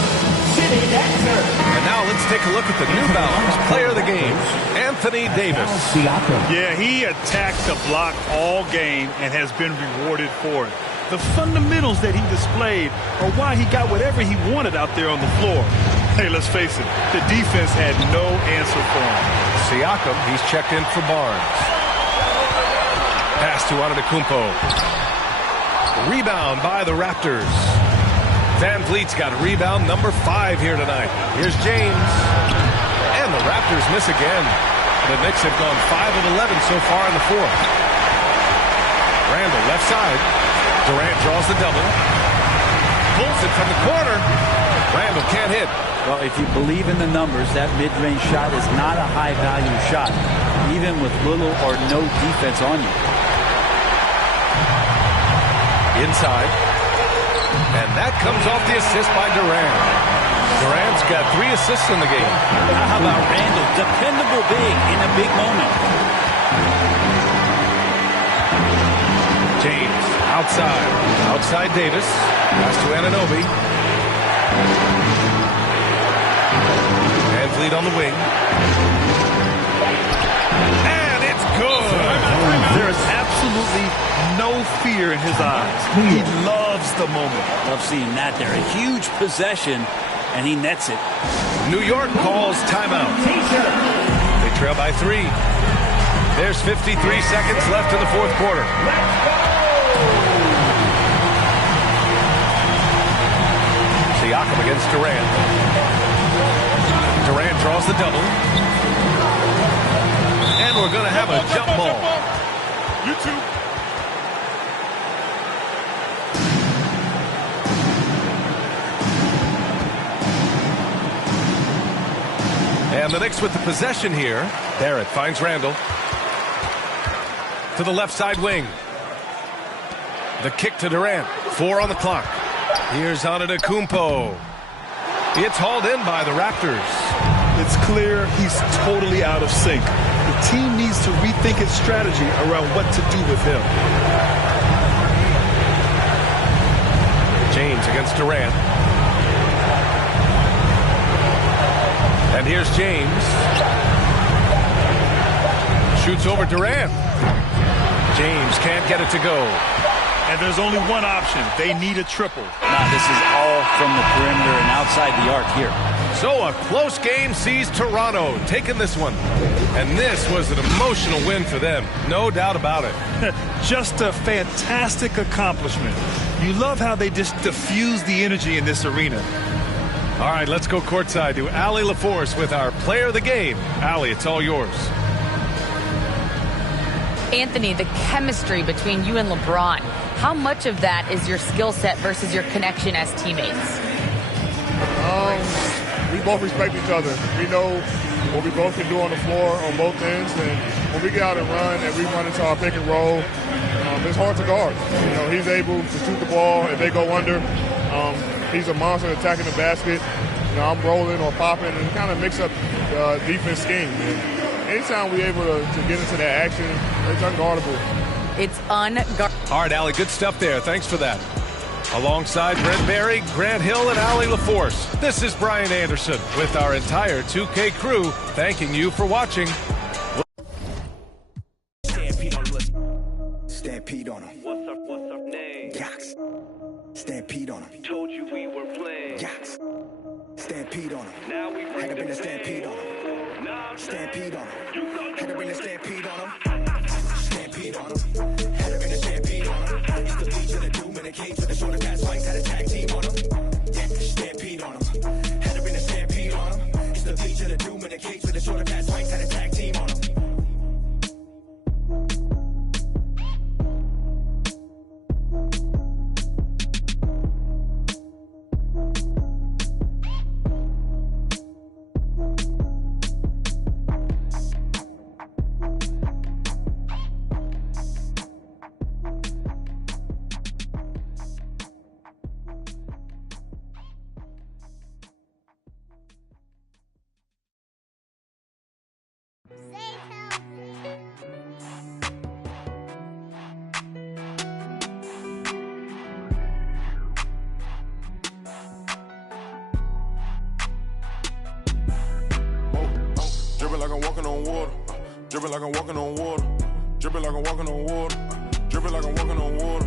City Dancer. And now let's take a look at the New Balance player of the game, Anthony Davis. Yeah, he attacked the block all game and has been rewarded for it. The fundamentals that he displayed are why he got whatever he wanted out there on the floor. Hey, let's face it, the defense had no answer for him. Siakam, he's checked in for Barnes. Pass to Antetokounmpo. Rebound by the Raptors. Van Vliet's got rebound number 5 here tonight. Here's James. And the Raptors miss again. The Knicks have gone 5 of 11 so far in the 4th. Randall left side. Durant draws the double. Pulls it from the corner. Randall can't hit. Well, if you believe in the numbers, that mid-range shot is not a high-value shot, even with little or no defense on you. Inside. And that comes off the assist by Durant. Durant's got 3 assists in the game. How about Randall? Dependable big in a big moment. James outside. Outside Davis. Pass to Anunoby. Van Vliet on the wing. And it's good. There is absolutely no fear in his eyes. He loves the moment. Love seeing that there. A huge possession, and he nets it. New York calls timeout. They trail by 3. There's 53 seconds left in the 4th quarter. Siakam against Durant. Durant draws the double. And we're going to have a jump ball. You too. And the Knicks with the possession here. Barrett finds Randall. To the left side wing. The kick to Durant. 4 on the clock. Here's Antetokounmpo. It's hauled in by the Raptors. It's clear he's totally out of sync. The team needs to rethink its strategy around what to do with him. James against Durant. And here's James. Shoots over Durant. James can't get it to go. And there's only one option. They need a triple. Now, this is all from the perimeter and outside the arc here. So a close game sees Toronto taking this one. And this was an emotional win for them. No doubt about it. Just a fantastic accomplishment. You love how they just diffuse the energy in this arena. All right, let's go courtside to Allie LaForce with our player of the game. Allie, it's all yours. Anthony, the chemistry between you and LeBron, how much of that is your skill set versus your connection as teammates? We both respect each other. We know what we both can do on the floor on both ends, and when we get out and run and we run into our pick and roll, it's hard to guard. You know, he's able to shoot the ball if they go under. He's a monster attacking the basket. You know, I'm rolling or popping and kind of mix up defense scheme. And anytime we're able to get into that action, it's unguardable. It's unguardable. All right, Allie, good stuff there. Thanks for that. Alongside Brent Barry, Grant Hill, and Allie LaForce, this is Brian Anderson with our entire 2K crew thanking you for watching. Stampede on him. What's up, name? Yachts. Stampede on him. Told you we were playing. Yachts. Stampede on him. Now we had to bring the stampede on him. Stampede on him. Had to bring the stampede on him. Stampede on him. Had to bring the stampede on him. It's the beach of the doom in the cage with the shorter pass fights. Had a tag team on him. Yeah, stampede on him. Had to bring the stampede on him. It's the beach of the doom in the cage with the shorter pass fights. Had a tag team on him. Dripping like I'm walking on water. Dripping like I'm walking on water. Dripping like I'm walking on water. Dripping like I'm walking on water.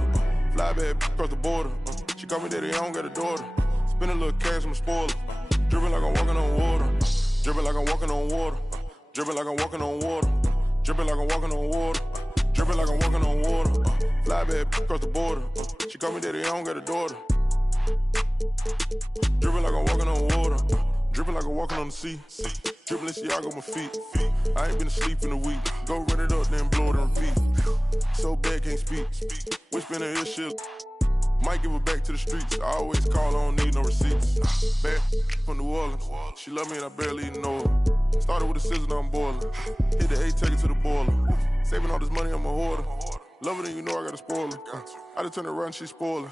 Fly bad across the border. She call me daddy, I don't got a daughter. Spend a little cash, I'm a spoiler. Dripping like I'm walking on water. Dripping like I'm walking on water. Dripping like I'm walking on water. Dripping like I'm walking on water. Dripping like I'm walking on water. Fly bad across the border. She call me daddy, I don't got a daughter. Dripping like I'm walking on water. Dripping like I'm walking on the sea. Dribbling Siago on my feet. I ain't been asleep in a week. Go run it up, then blow it and repeat. So bad, can't speak. Whisper in her ear shit. Might give her back to the streets. I always call, I don't need no receipts. Bad from New Orleans. She love me and I barely even know her. Started with a scissors, now I'm boiling. Hit the A, take it to the boiler. Saving all this money, I'm a hoarder. Love it and you know I got a spoiler. I just turn around, she spoiler.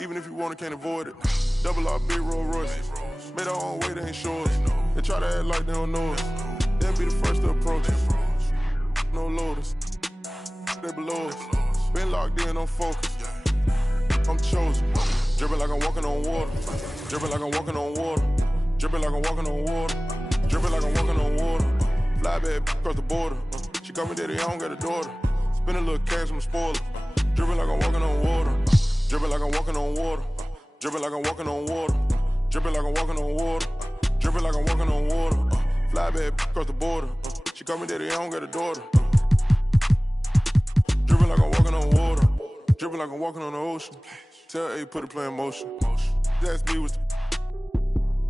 Even if you want it, can't avoid it. Double R, big Rolls Royce. Made our own way, they ain't sure us. They try to act like they don't know us. They'll be the first to approach us. No loaders. They below us. Been locked in, I'm focused. I'm chosen. Dripping like I'm walking on water. Dripping like I'm walking on water. Dripping like I'm walking on water. Dripping like I'm walking on water. Fly bad across the border. She call me daddy, I don't got a daughter. Spend a little cash, I'm a spoiler. Dripping like I'm walking on water. Dripping like I'm walking on water. Dripping like I'm walking on water. Dripping like I'm walking on water. Dripping like I'm walking on water. Fly bad across the border. She call me daddy, I don't got a daughter. Dripping like I'm walking on water. Dripping like I'm walking on the ocean. Tell A, put a play in motion. That's me with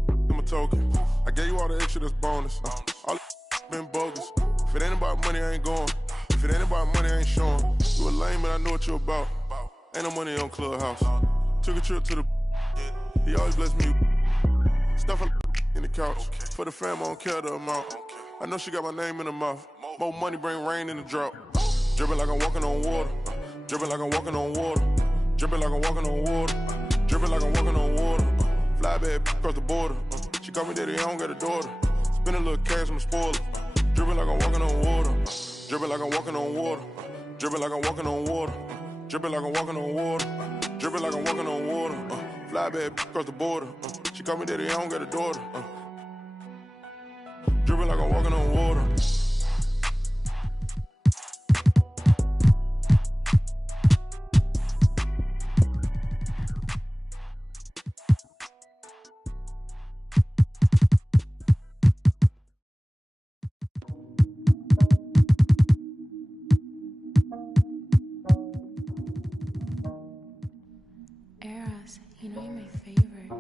I'm a token. I gave you all the extra, that's bonus. All been bogus. If it ain't about money, I ain't going. If it ain't about money, I ain't showing. You a lame, but I know what you about. Ain't no money on Clubhouse. Took a trip to the. He always bless me. Stuff in the couch. For the fam, I don't care the amount. I know she got my name in her mouth. More money bring rain in the drought. Dripping like I'm walking on water. Dripping like I'm walking on water. Dripping like I'm walking on water. Dripping like I'm walking on water. Fly bad across the border. She call me daddy, I don't got a daughter. Spend a little cash, I'm a spoiler. Dripping like I'm walking on water. Dripping like I'm walking on water. Dripping like I'm walking on water. Dripping like I'm walking on water. Dripping like I'm walking on water. Fly bad across the border. She call me daddy, I don't got a daughter. Dripping like I'm walking on water. Eros, you know you're my favorite.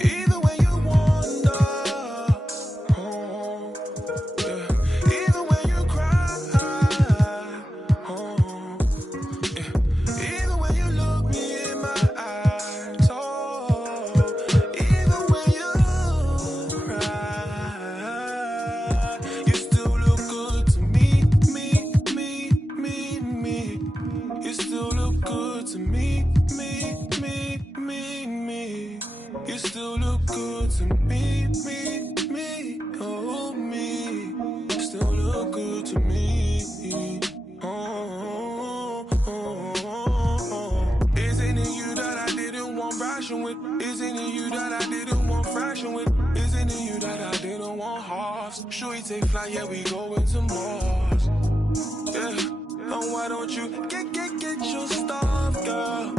Even when you wander, yeah. Even when you cry, yeah. Even when you look me in my eyes, even when you cry, you still look good to me, me, me, me, me. You still look good to me, me, me, me, me. You still look good to me, me, me, oh me. You still look good to me. Oh, oh, oh, oh. Isn't it you that I didn't want fraction with? Isn't it you that I didn't want fraction with? Isn't it you that I didn't want halves? Sure you take flight, yeah, we going to Mars. Yeah. And why don't you get your stuff, girl?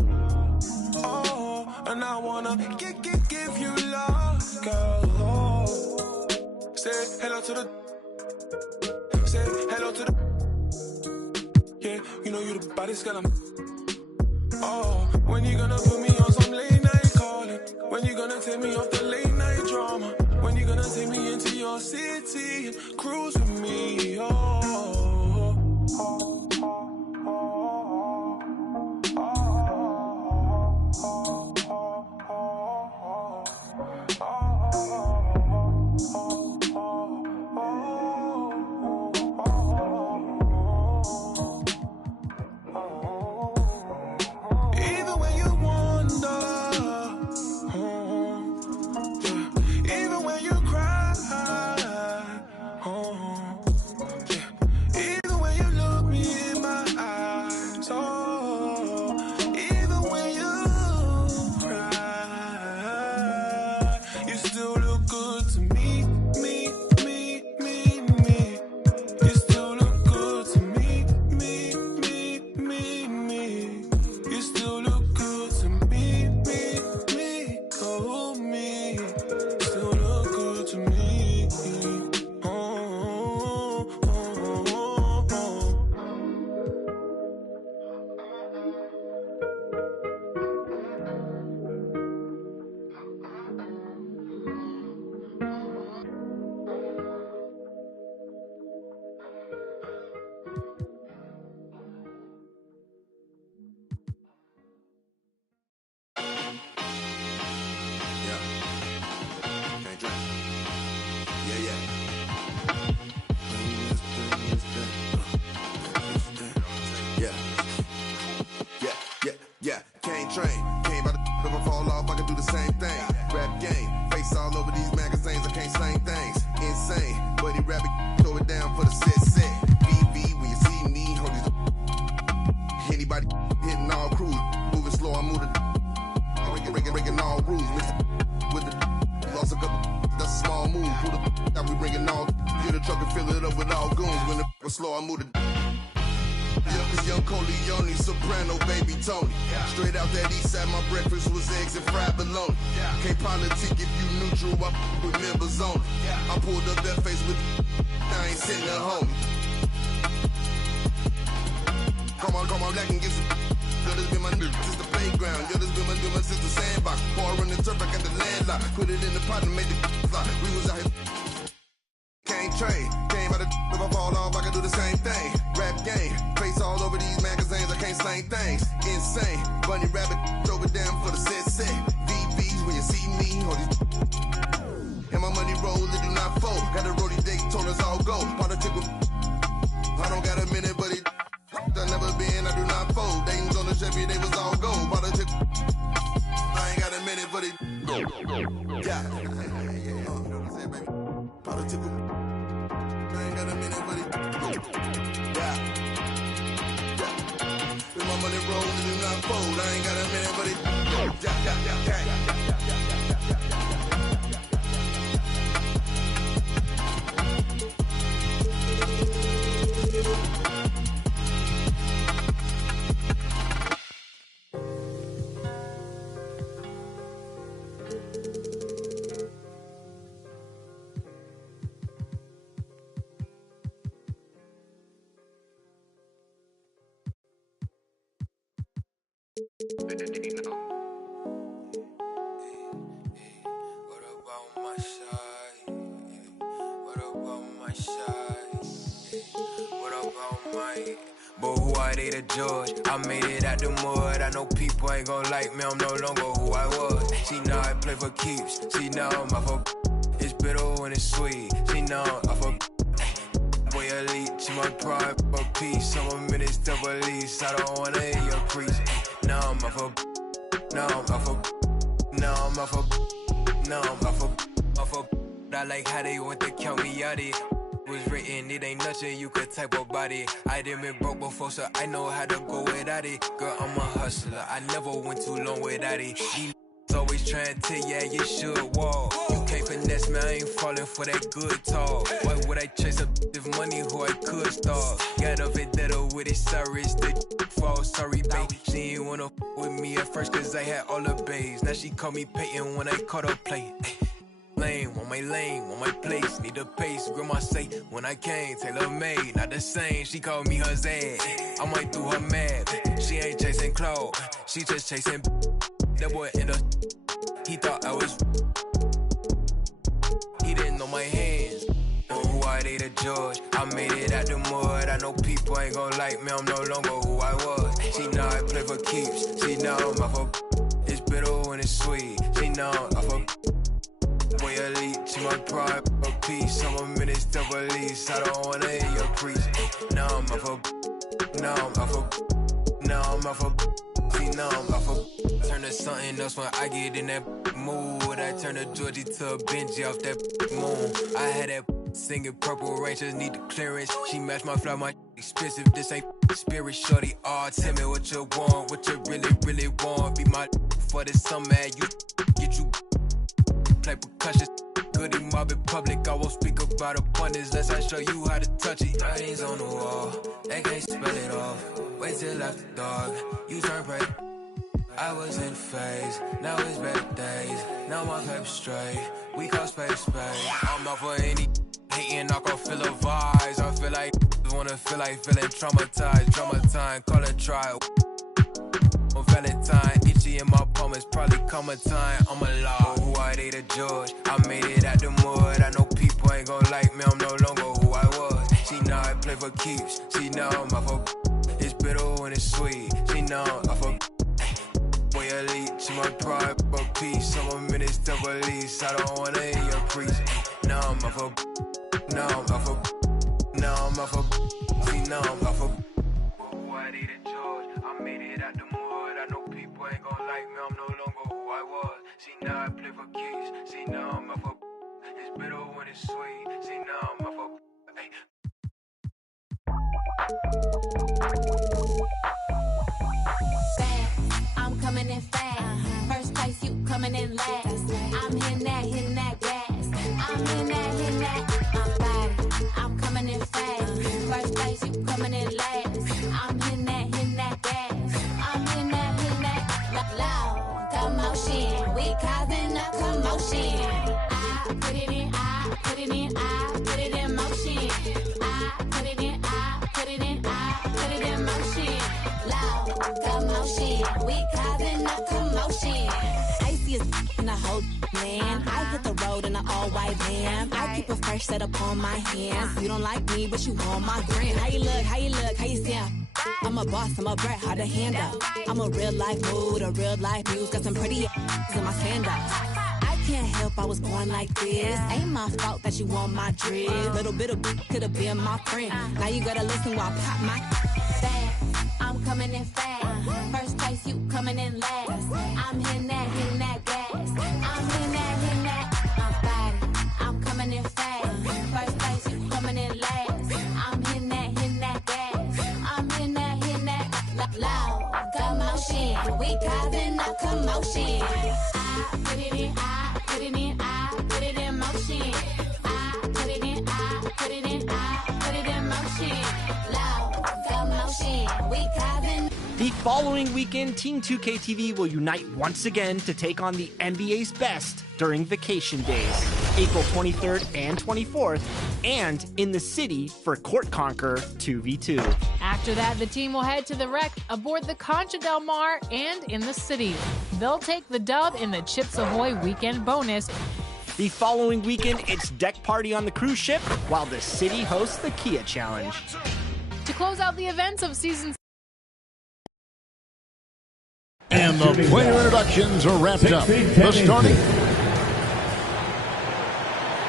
Oh, and I wanna give you love, girl. Oh. Say hello to the. Say hello to the. Yeah, you know you the baddest girl. Oh, when you gonna put me on some late night calling? When you gonna take me off the late night drama? When you gonna take me into your city and cruise with me? Oh. Even when you wander, yeah. Even when you cry, yeah. Even when you look me in my eyes, even when you cry, you still look good to me, me, me, me, me. You still look good to me, me, me, me, me. You still look good to me, me, me, oh me. Still look good to me. Oh, oh, oh, oh. Can't drink. Yeah, yeah. Yeah. Yeah, yeah, yeah. Can't train. Came by the if I fall off, I can do the same thing. Rap game. Face all over these magazines, I can't slang things. Insane. Buddy rabbit, throw it down for the set. BB, when you see me, hold these. Anybody hitting all crews. Moving slow, I move the. Breaking all rules. Mr. With the. Lost a couple. That's a small move. Pull the. Now we bringing all. Get the truck and fill it up with all goons. When the was slow, I move the. It's young Coleone, soprano, baby Tony. Straight out that east side, my breakfast was eggs and fried bologna. Can't politic if you neutral, I with members only. I pulled up that face with. I ain't sitting at home. Come on, black and get some. Yo, this been my new since the playground. Yo, this been my new since the sandbox. Ball running turf, I got the landlock. Put it in the pot and made the fly. We was out here. Can't trade. Came out of if I fall off, I can do the same thing. Rap game. Face all over these magazines, I can't slang things. Insane. Bunny rabbit, throw it down for the set. VBs when you see me, hold these. And my money roll, it do not fold. Got a roadie date, told us all go. Politic with. I don't got a minute, but it. I never been, I do not fold. Dayton's on the Chevy, they was all gold. Politic. I ain't got a minute, but it. Yeah. Politic. I ain't got a minute, but it. Yeah. fold. I ain't got a minute, but it. But who are they to judge? I made it out the mud. I know people ain't gon' like me. I'm no longer who I was. She know I play for keeps. She know I'm off of. It's bitter when it's sweet. She know I'm off of. Boy elite, she my pride, a piece. I'm a minister police. I don't wanna hear your preach. Now I'm off of. Now I'm off of. Now I'm off of. Now I'm off of. I like how they want to count me out it. Was written, it ain't nothing you could type about it. I done been broke before, so I know how to go without it. Girl, I'm a hustler, I never went too long without it. These always trying to tell ya you should walk. You can't finesse me, I ain't falling for that good talk. Why would I chase up this money who I could start? Got a vendetta with it, sorry, it's the fault. Sorry, babe, she ain't wanna with me at first, cause I had all the babes. Now she call me Peyton when I caught her play. Lane, want my place, need a pace. Grandma say, when I came, tailor made, not the same. She called me her Zed, I might do her mad. She ain't chasing clothes, she just chasing. That boy in the, he thought I was. He didn't know my hands. But who are they to judge? I made it out the mud. I know people ain't gon' like me, I'm no longer who I was. She know I play for keeps, she know I'm off of. It's bitter when it's sweet, she know I'm off of. Boy elite, she my pride, a piece. I'm a minister police. I don't wanna hear your preach. Now I'm off of. Now I'm off of. Now I'm off of. See, now I'm off of. Turn to something else when I get in that mood. I turn to Georgie to a Benji off that moon. I had that singing Purple Rain, just need the clearance. She matched my fly, my expensive. This ain't spirit, shorty. Oh, tell me what you want, what you really, really want. Be my for the summer, you get you. Play percussion, goody mob in public. I won't speak about abundance unless I show you how to touch it. Writings on the wall, they can't spell it off. Wait till after dark, you turn prey. I was in phase, now it's better days. Now my paper straight, we call space. I'm not for any hating, I can feel the vibes. I feel like wanna feel like feeling traumatized. Drama time, call it trial. On Valentine, itchy in my palm, it's probably come a time I'm alive. Who are they to judge? I made it out the mud. I know people ain't gon' like me, I'm no longer who I was. She know I play for keeps, she know I'm off of. It's bitter when it's sweet, she know I'm off of. Boy elite, she my pride, a piece. I'm a minister police, I don't wanna hear your preach. Now I'm off of. Now I'm off of. Now I'm off of. See, now I'm off of. Who are they to judge? I made it out the mud. I know people ain't gon' like me, I'm no longer who I was. See, now I play for keys, see, now I'm off of. It's bitter when it's sweet, see, now I'm off of. Hey. Fast, I'm coming in fast. First place, you coming in last. I'm hitting that gas. I'm hitting that. I'm body, I'm coming in fast. First place, you coming in last. I'm hitting that gas. I'm hitting that. Loud commotion, we causing a commotion. I put it in, I put it in, I put it in motion. I put it in, I put it in, I put it in motion. Loud commotion, we causing a commotion. Icy as in a whole land. I hit the road in an all-white van. I keep a fresh set up on my hands. You don't like me, but you want my brand. How you look, how you look, how you sound? I'm a boss, I'm a brat, hard to handle. I'm a real life mood, a real life muse. Got some pretty ass in my sandals. I can't help I was born like this. Ain't my fault that you want my drip. Little bit of could've been my friend. Now you gotta listen while I pop my fast. I'm coming in fast. First place, you coming in last. I'm hitting that gas. I'm hitting that. My body, I'm coming in fast. First place, you coming in last. I'm hitting that gas. I'm hitting that. Loud commotion, following weekend, Team 2K TV will unite once again to take on the NBA's best during vacation days, April 23rd and 24th, and in the city for Court Conquer 2v2. After that, the team will head to the Rec aboard the Concha Del Mar and in the city. They'll take the dub in the Chips Ahoy weekend bonus. The following weekend, it's deck party on the cruise ship, while the city hosts the Kia Challenge. To close out the events of season. And the player introductions are wrapped up. The starting.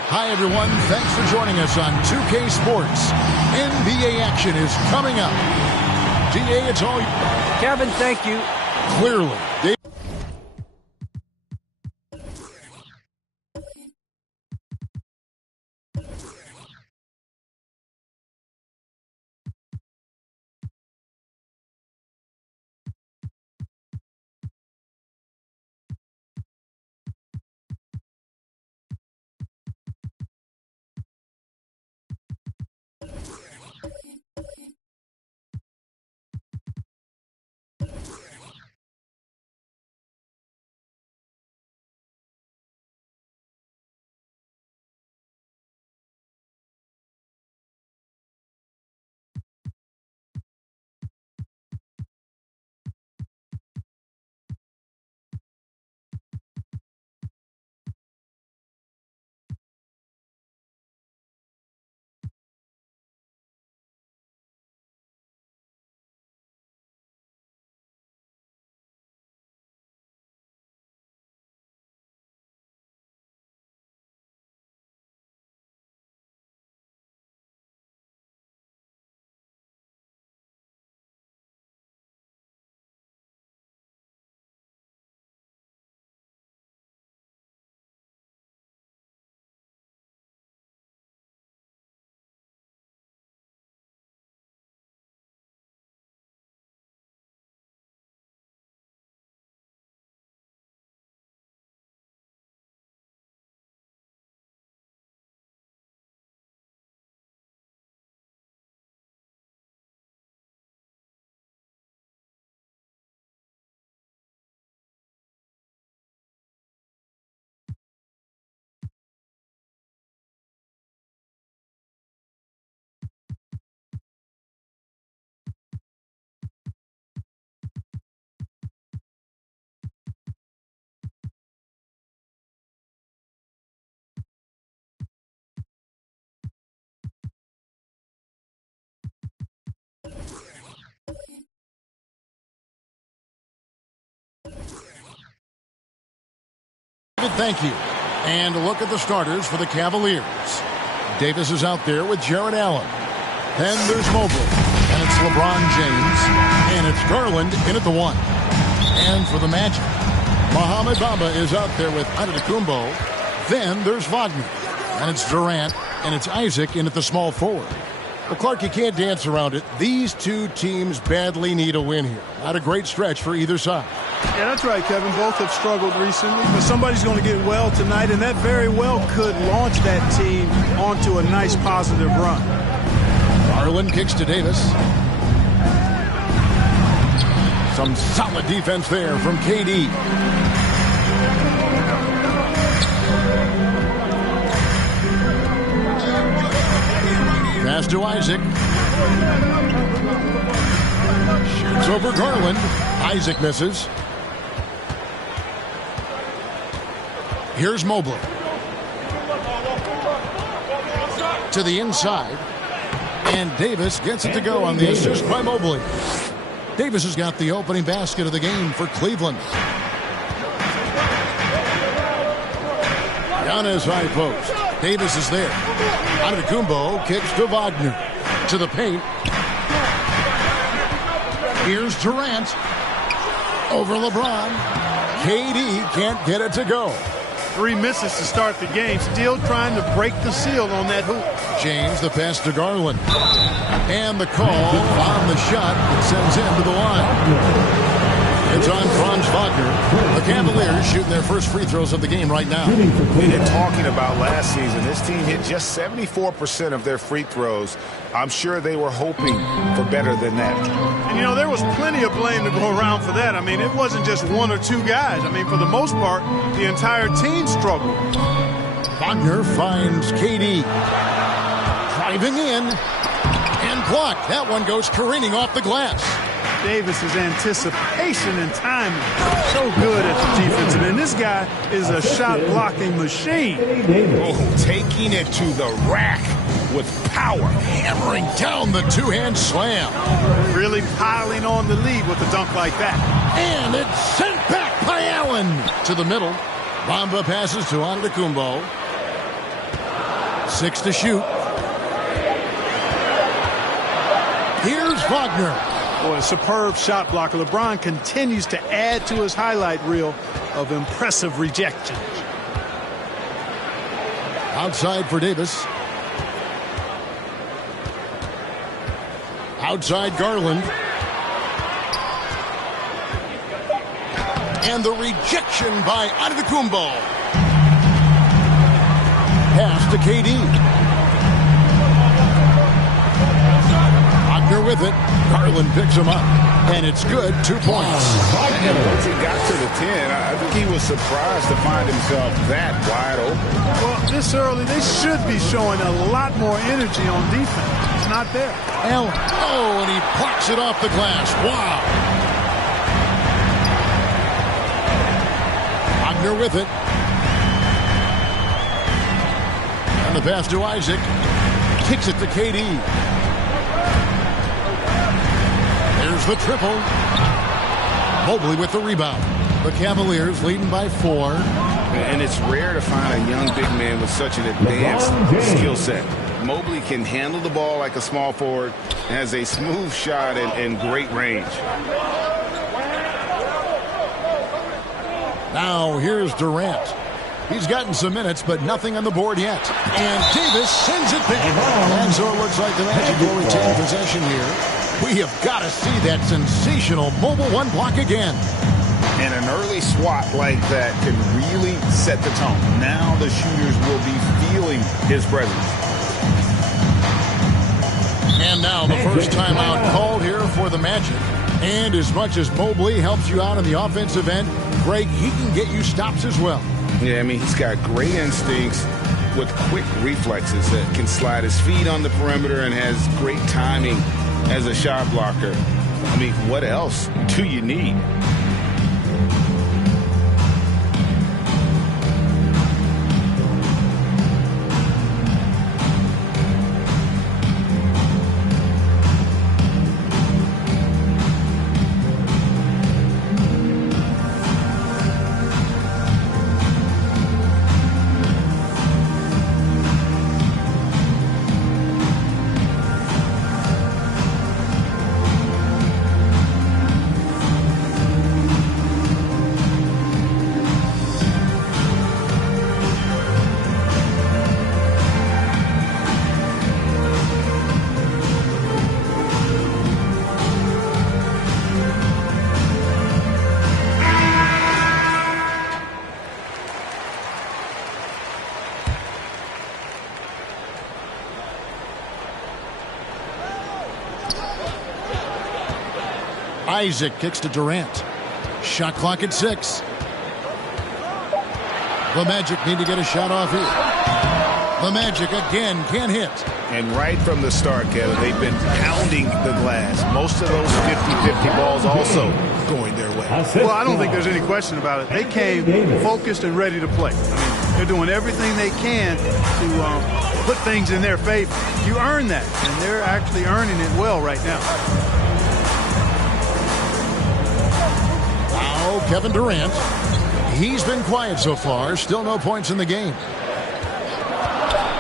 Hi, everyone. Thanks for joining us on 2K Sports. NBA action is coming up. DA, it's all you. Kevin, thank you. Clearly. Thank you. And a look at the starters for the Cavaliers. Davis is out there with Jared Allen. Then there's Mobley. And it's LeBron James. And it's Garland in at the 1. And for the Magic, Mohamed Bamba is out there with Antetokounmpo. Then there's Wagner. And it's Durant. And it's Isaac in at the small forward. Well, Clark, you can't dance around it. These two teams badly need a win here. Not a great stretch for either side. Yeah, that's right, Kevin. Both have struggled recently, but somebody's going to get well tonight, and that very well could launch that team onto a nice positive run. Garland kicks to Davis. Some solid defense there from KD. Pass to Isaac. Shoots over Garland. Isaac misses. Here's Mobley. To the inside. And Davis gets it to go on the assist by Mobley. Davis has got the opening basket of the game for Cleveland. Giannis high post. Davis is there. Antetokounmpo kicks to Wagner. To the paint. Here's Durant. Over LeBron. KD can't get it to go. 3 misses to start the game. Still trying to break the seal on that hoop. James, the pass to Garland. And the call on the shot that sends him to the line. It's on Franz Wagner. The Cavaliers shooting their first free throws of the game right now. And talking about last season, this team hit just 74% of their free throws. I'm sure they were hoping for better than that. And, you know, there was plenty of blame to go around for that. I mean, it wasn't just one or two guys. I mean, for the most part, the entire team struggled. Wagner finds KD. Driving in. And blocked. That one goes careening off the glass. Davis's anticipation and timing, so good at the defensive end. This guy is a shot-blocking machine. Oh, taking it to the rack with power. Hammering down the two-hand slam. Really piling on the lead with a dunk like that. And it's sent back by Allen. To the middle. Bamba passes to Antetokounmpo. 6 to shoot. Here's Wagner. Boy, a superb shot blocker. LeBron continues to add to his highlight reel of impressive rejection. Outside for Davis. Outside Garland. And the rejection by Antetokounmpo. Pass to KD. Wagner with it. Garland picks him up. And it's good. 2 points. And once he got to the 10, I think he was surprised to find himself that wide open. Well, this early, they should be showing a lot more energy on defense. It's not there. Allen. Oh, and he plucks it off the glass. Wow. Wagner with it. And the pass to Isaac. Kicks it to KD. There's the triple. Mobley with the rebound. The Cavaliers leading by 4. And it's rare to find a young big man with such an advanced skill set. Mobley can handle the ball like a small forward, has a smooth shot and great range. Now here's Durant. He's gotten some minutes, but nothing on the board yet. And Davis sends it back. And so it looks like the Magic will retain possession here. We have got to see that sensational mobile one block again. And an early swat like that can really set the tone. Now the shooters will be feeling his presence. And now the first timeout called here for the Magic. And as much as Mobley helps you out on the offensive end, Greg, he can get you stops as well. Yeah, I mean, he's got great instincts with quick reflexes that can slide his feet on the perimeter and has great timing as a shot blocker. I mean, what else do you need? Isaac kicks to Durant. Shot clock at 6. The Magic need to get a shot off here. The Magic again can't hit. And right from the start, Kevin, they've been pounding the glass. Most of those 50-50 balls also going their way. Well, I don't think there's any question about it. They came focused and ready to play. I mean, they're doing everything they can to put things in their favor. You earn that, and they're actually earning it well right now. Now Kevin Durant. He's been quiet so far. Still no points in the game.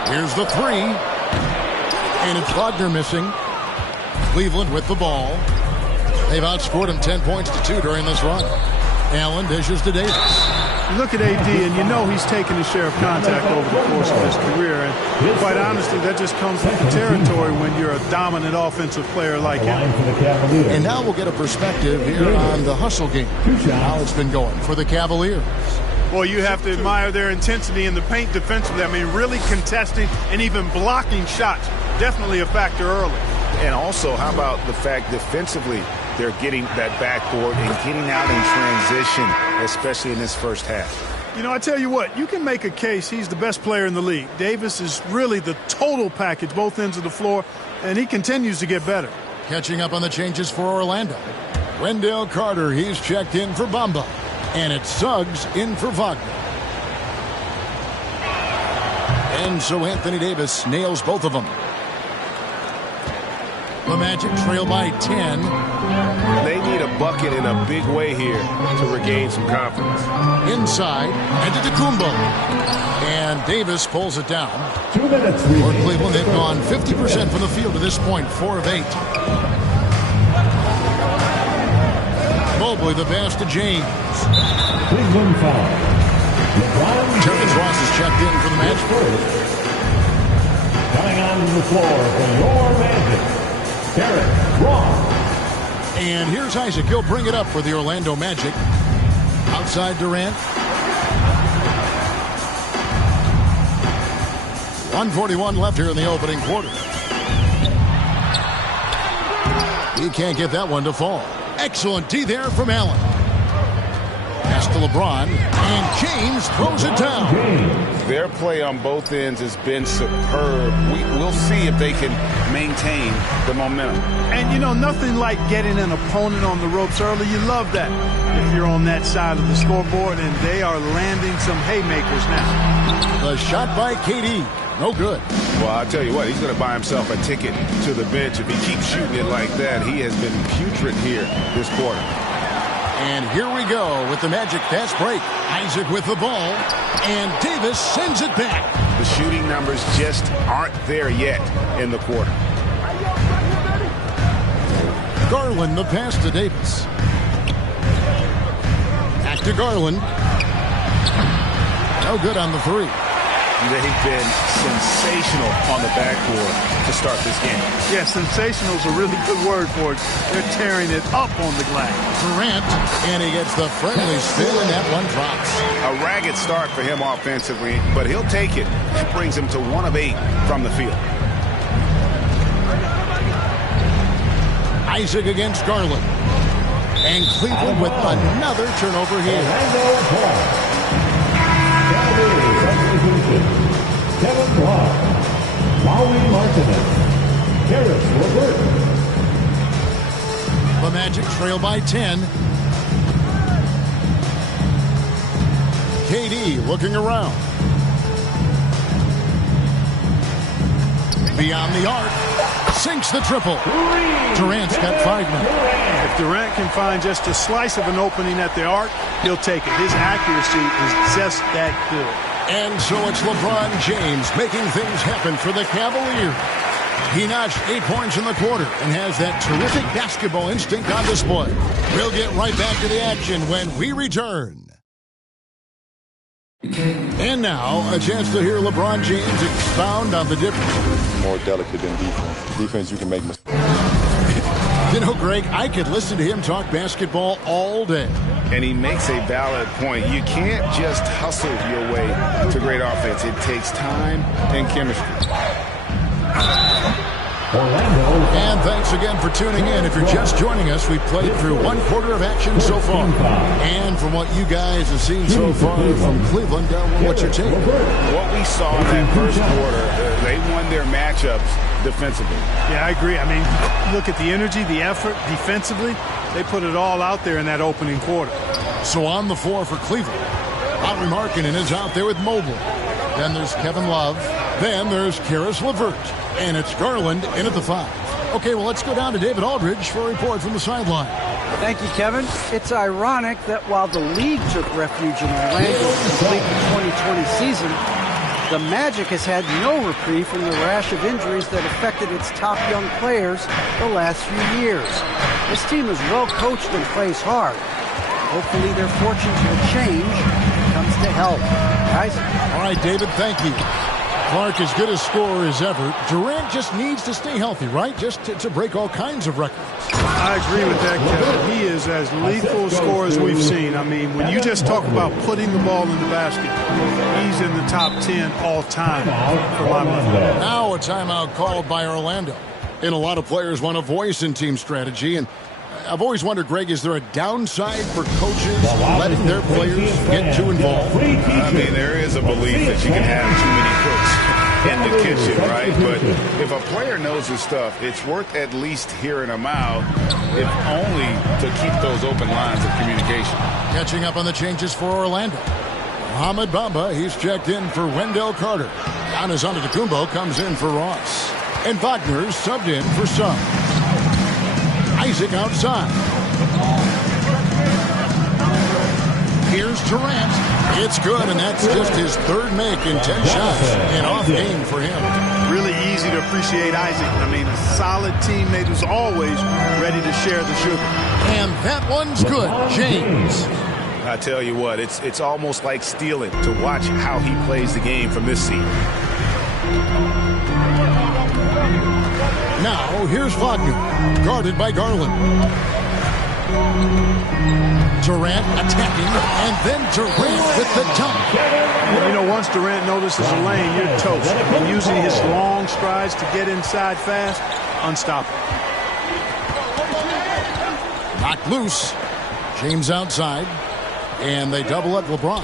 Here's the 3. And it's Wagner missing. Cleveland with the ball. They've outscored him 10 points to 2 during this run. Allen dishes to Davis. You look at AD, and you know he's taken his share of contact over the course of his career. And quite honestly, that just comes with the territory when you're a dominant offensive player like him. And now we'll get a perspective here on the hustle game, how it's been going for the Cavaliers. Well, you have to admire their intensity in the paint defensively. I mean, really contesting and even blocking shots. Definitely a factor early. And also, how about the fact defensively, they're getting that backboard and getting out in transition, especially in this first half. You know, I tell you what, you can make a case he's the best player in the league. Davis is really the total package, both ends of the floor, and he continues to get better. Catching up on the changes for Orlando. Wendell Carter, he's checked in for Bamba. And it's Suggs in for Wagner. And so Anthony Davis nails both of them. The Magic trail by 10. They need a bucket in a big way here to regain some confidence. Inside, and to Kumbo. And Davis pulls it down. 2 minutes. For Cleveland, they've gone 50% from the field to this point, 4 of 8. Mobley, the pass to James. Cleveland foul. Terrence Ross is checked in for the match. Coming onto the floor for your Magic, Terrence Ross. And here's Isaac. He'll bring it up for the Orlando Magic. Outside Durant. 1:41 left here in the opening quarter. He can't get that one to fall. Excellent D there from Allen. Pass to LeBron, and James throws it down. Their play on both ends has been superb. We'll see if they can maintain the momentum. And, you know, nothing like getting an opponent on the ropes early. You love that if you're on that side of the scoreboard, and they are landing some haymakers now. The shot by KD. No good. Well, I'll tell you what, he's going to buy himself a ticket to the bench if he keeps shooting it like that. He has been putrid here this quarter. And here we go with the Magic fast break. Isaac with the ball, and Davis sends it back. The shooting numbers just aren't there yet in the quarter. Garland, the pass to Davis. Back to Garland. No good on the three. They've been sensational on the backboard to start this game. Yeah, sensational is a really good word for it. They're tearing it up on the glass. Durant, and he gets the friendly spin, and that one drops. A ragged start for him offensively, but he'll take it. It brings him to 1 of 8 from the field. Isaac against Garland. And Cleveland with another turnover here. Kevin Love, Howie Martinez, Karis LeVert. The Magic trail by 10. KD looking around. Beyond the arc. Sinks the triple. Durant's got 5 minutes. If Durant can find just a slice of an opening at the arc, he'll take it. His accuracy is just that good. And so it's LeBron James making things happen for the Cavaliers. He notched 8 points in the quarter and has that terrific basketball instinct on display. We'll get right back to the action when we return. And now, a chance to hear LeBron James expound on the difference. More delicate than defense. Defense, you can make mistakes. You know, Greg, I could listen to him talk basketball all day. And he makes a valid point. You can't just hustle your way to great offense. It takes time and chemistry. And thanks again for tuning in. If you're just joining us, we've played through 1 quarter of action so far. And from what you guys have seen so far from Cleveland, what's your take? What we saw in that first quarter, they won their matchups defensively. Yeah, I agree. I mean, look at the energy, the effort defensively. They put it all out there in that opening quarter. So on the floor for Cleveland, Lauri Markkanen is out there with Mobley. Then there's Kevin Love. Then there's Karis LeVert. And it's Garland in at the 5. Okay, well, let's go down to David Aldridge for a report from the sideline. Thank you, Kevin. It's ironic that while the league took refuge in Orlando to complete the 2020 season, the Magic has had no reprieve from the rash of injuries that affected its top young players the last few years. This team is well coached and plays hard. Hopefully their fortunes will change comes to help. Isaac. All right, David, thank you. Clark, as good a scorer as ever. Durant just needs to stay healthy, right? Just to break all kinds of records. I agree with that, Kevin. He is as lethal a scorer as we've seen. I mean, when you just talk about putting the ball in the basket, he's in the top 10 all time for my money. Now a timeout called by Orlando. And a lot of players want a voice in team strategy. And I've always wondered, Greg, is there a downside for coaches letting their players get too involved? I mean, there is a belief that you can have too many cooks in the kitchen, right? But if a player knows his stuff, it's worth at least hearing them out, if only to keep those open lines of communication. Catching up on the changes for Orlando. Mohamed Bamba, he's checked in for Wendell Carter. Giannis Antetokounmpo comes in for Ross. And Wagner's subbed in for Suggs. Isaac outside. Here's Durant. It's good, and that's just his third make in 10 shots. An off game for him. Really easy to appreciate Isaac. I mean, a solid teammate who's always ready to share the sugar. And that one's good. James. I tell you what, it's almost like stealing to watch how he plays the game from this seat. Now, here's Wagner, guarded by Garland. Durant attacking, and then Durant with the dunk. You know, once Durant notices a lane, you're toast. And using his long strides to get inside fast, unstoppable. Knocked loose. James outside, and they double up LeBron.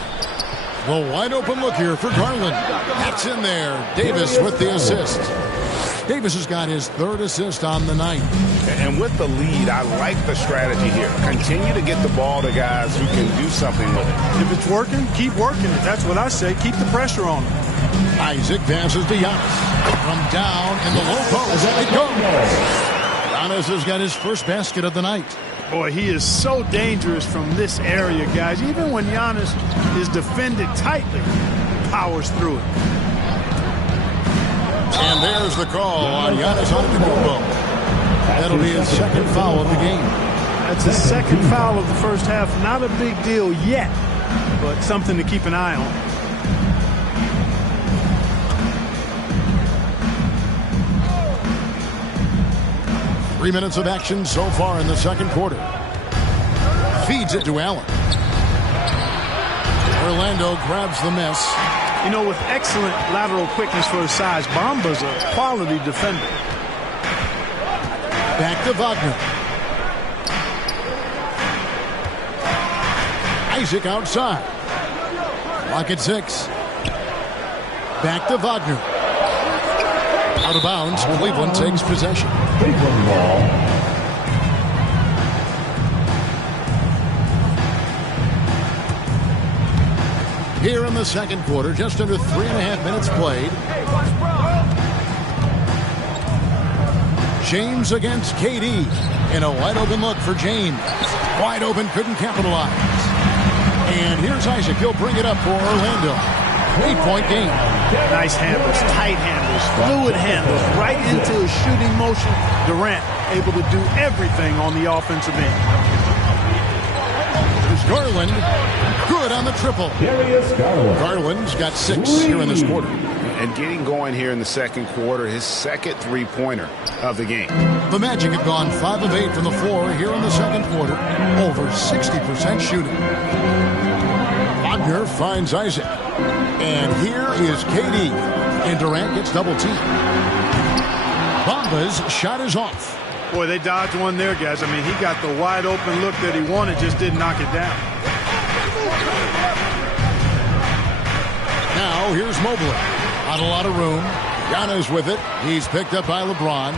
The wide open look here for Garland. That's in there. Davis with the assist. Davis has got his third assist on the night. And with the lead, I like the strategy here. Continue to get the ball to guys who can do something with it. If it's working, keep working it. That's what I say. Keep the pressure on him. Isaac passes to Giannis. From down in the low post, it goes. Giannis has got his first basket of the night. Boy, he is so dangerous from this area, guys. Even when Giannis is defended tightly, powers through it. And there's the call on Giannis Antetokounmpo. That'll be his second foul of the game. That's his second foul of the first half. Not a big deal yet, but something to keep an eye on. Three minutes of action so far in the second quarter. Feeds it to Allen. Orlando grabs the miss. You know, with excellent lateral quickness for his size, Bamba's a quality defender. Back to Wagner. Isaac outside. Lock at 6. Back to Wagner. Out of bounds. Cleveland takes possession. Cleveland ball. Here in the second quarter, just under 3.5 minutes played. James against KD. And a wide open look for James. Wide open, couldn't capitalize. And here's Isaac. He'll bring it up for Orlando. 8-point game. Nice handles, tight handles, fluid handles, right into his shooting motion. Durant able to do everything on the offensive end. There's Garland. Good on the triple. Garland's got 6 here in this quarter. And getting going here in the second quarter, his second three-pointer of the game. The Magic have gone 5 of 8 from the floor here in the second quarter. Over 60% shooting. Wagner finds Isaac. And here is KD. And Durant gets double-teamed. Bamba's shot is off. Boy, they dodged one there, guys. I mean, he got the wide open look that he wanted, just didn't knock it down. Now, here's Mobley. Not a lot of room. Giannis with it. He's picked up by LeBron.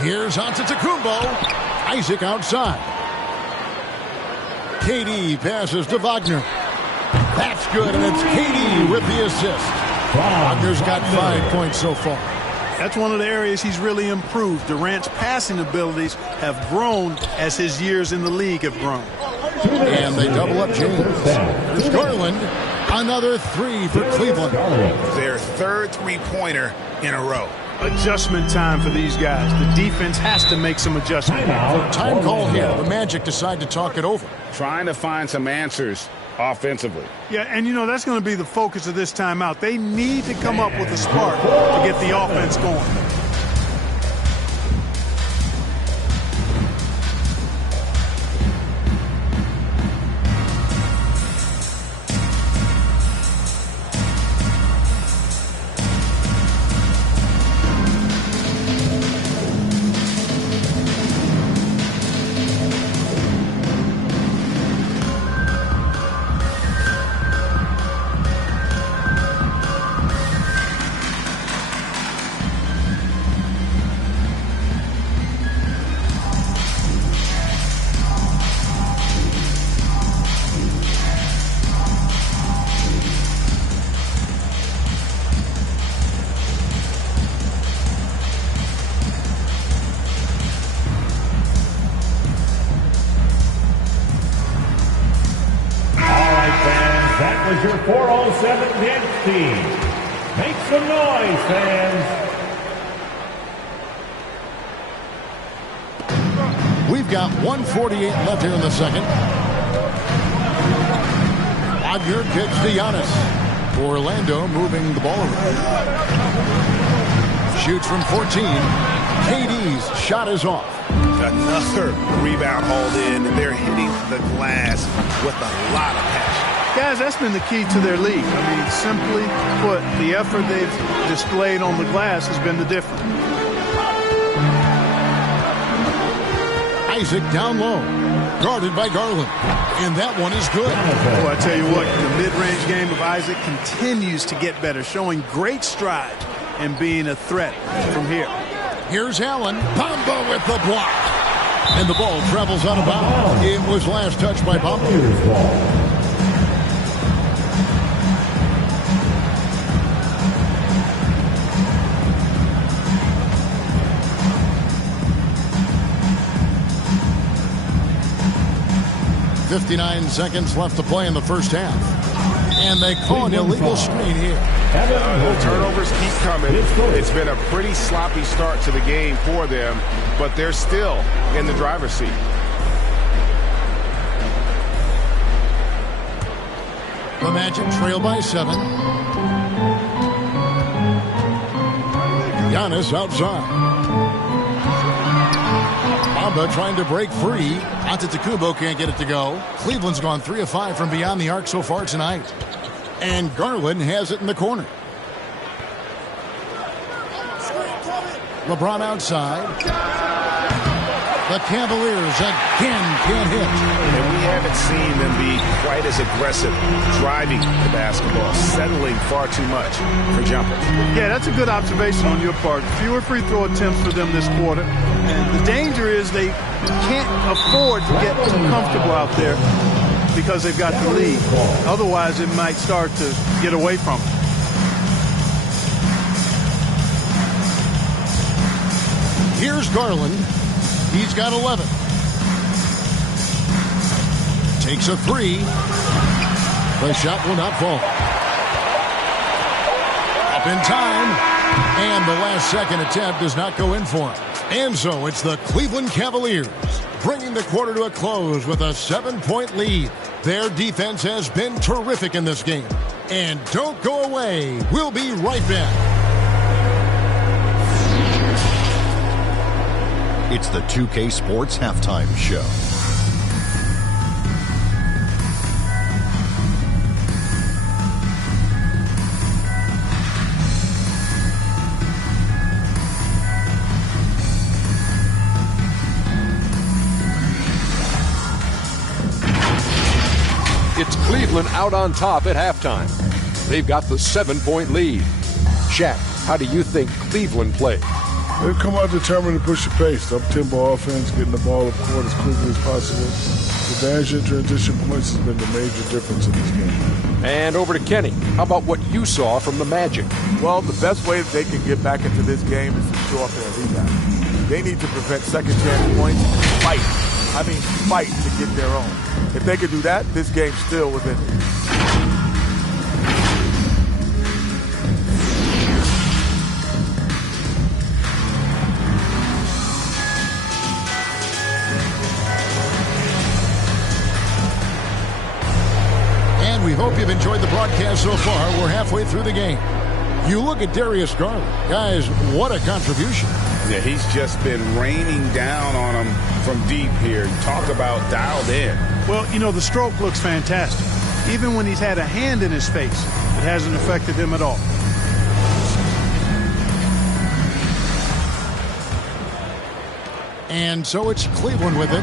Here's Antetokounmpo. Isaac outside. KD passes to Wagner. That's good, and it's KD with the assist. Wagner's got 5 points so far. That's one of the areas he's really improved. Durant's passing abilities have grown as his years in the league have grown. And they double up James. There's Garland. Another 3 for Cleveland. Their third three-pointer in a row. adjustment time for these guys. The defense has to make some adjustments. Time call here. The Magic decide to talk it over. Trying to find some answers offensively. Yeah, and that's going to be the focus of this timeout. They need to come up with a spark to get the offense going. Your 407 Nets team. Make some noise, fans. We've got 1:48 left here in the second. Wagner kicks to Giannis. Orlando moving the ball around. Shoots from 14. KD's shot is off. Another rebound hauled in, and they're hitting the glass with a lot of passion. Guys, that's been the key to their league. I mean, simply put, the effort they've displayed on the glass has been the difference. Isaac down low, guarded by Garland, and that one is good. Well, I tell you what, the mid-range game of Isaac continues to get better, showing great stride and being a threat from here. Here's Allen, Bamba with the block, and the ball travels out of bounds. It was last touched by Bamba. 59 seconds left to play in the first half. And they call an illegal screen here. The turnovers keep coming. It's been a pretty sloppy start to the game for them, but they're still in the driver's seat. The Magic trail by 7. Giannis outside. Bamba trying to break free. Antetokounmpo can't get it to go. Cleveland's gone 3 of 5 from beyond the arc so far tonight. And Garland has it in the corner. LeBron outside. The Cavaliers again can't hit. And we haven't seen them be quite as aggressive driving the basketball, settling far too much for jumpers. Yeah, that's a good observation on your part. Fewer free throw attempts for them this quarter. And the danger is they can't afford to get too comfortable out there because they've got the lead. Otherwise, it might start to get away from them. Here's Garland. He's got 11. Takes a 3. The shot will not fall. Up in time. And the last second attempt does not go in for him. And so it's the Cleveland Cavaliers bringing the quarter to a close with a 7-point lead. Their defense has been terrific in this game. And don't go away. We'll be right back. It's the 2K Sports Halftime Show. It's Cleveland out on top at halftime. They've got the 7-point lead. Shaq, how do you think Cleveland played? They've come out determined to push the pace. Up-tempo offense, getting the ball up court as quickly as possible. Advantage in transition points has been the major difference in this game. And over to Kenny. How about what you saw from the Magic? Well, the best way that they can get back into this game is to show up their rebound. They need to prevent second-chance points and fight. I mean, fight to get their own. If they could do that, this game's still within them. you've enjoyed the broadcast so far. We're halfway through the game. You look at Darius Garland. Guys, what a contribution. Yeah, he's just been raining down on him from deep here. Talk about dialed in. Well, you know, the stroke looks fantastic. Even when he's had a hand in his face, it hasn't affected him at all. And so it's Cleveland with it.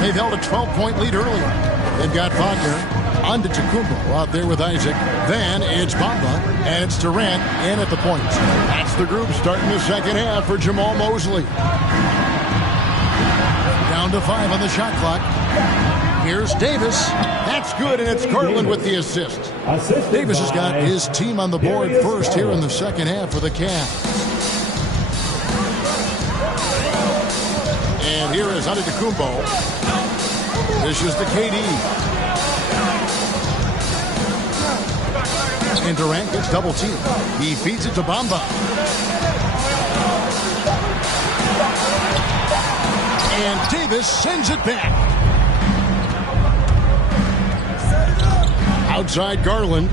They've held a 12-point lead earlier. They've got Wagner. Antetokounmpo out there with Isaac. Then it's Bamba, and it's Durant in at the points. That's the group starting the second half for Jamal Mosley. Down to 5 on the shot clock. Here's Davis. That's good, and it's Garland with the assist. Davis has got his team on the board first here in the second half for the Cavs. And here is Antetokounmpo. This is the KD. And Durant gets double teamed. He feeds it to Bamba. And Davis sends it back. Outside Garland.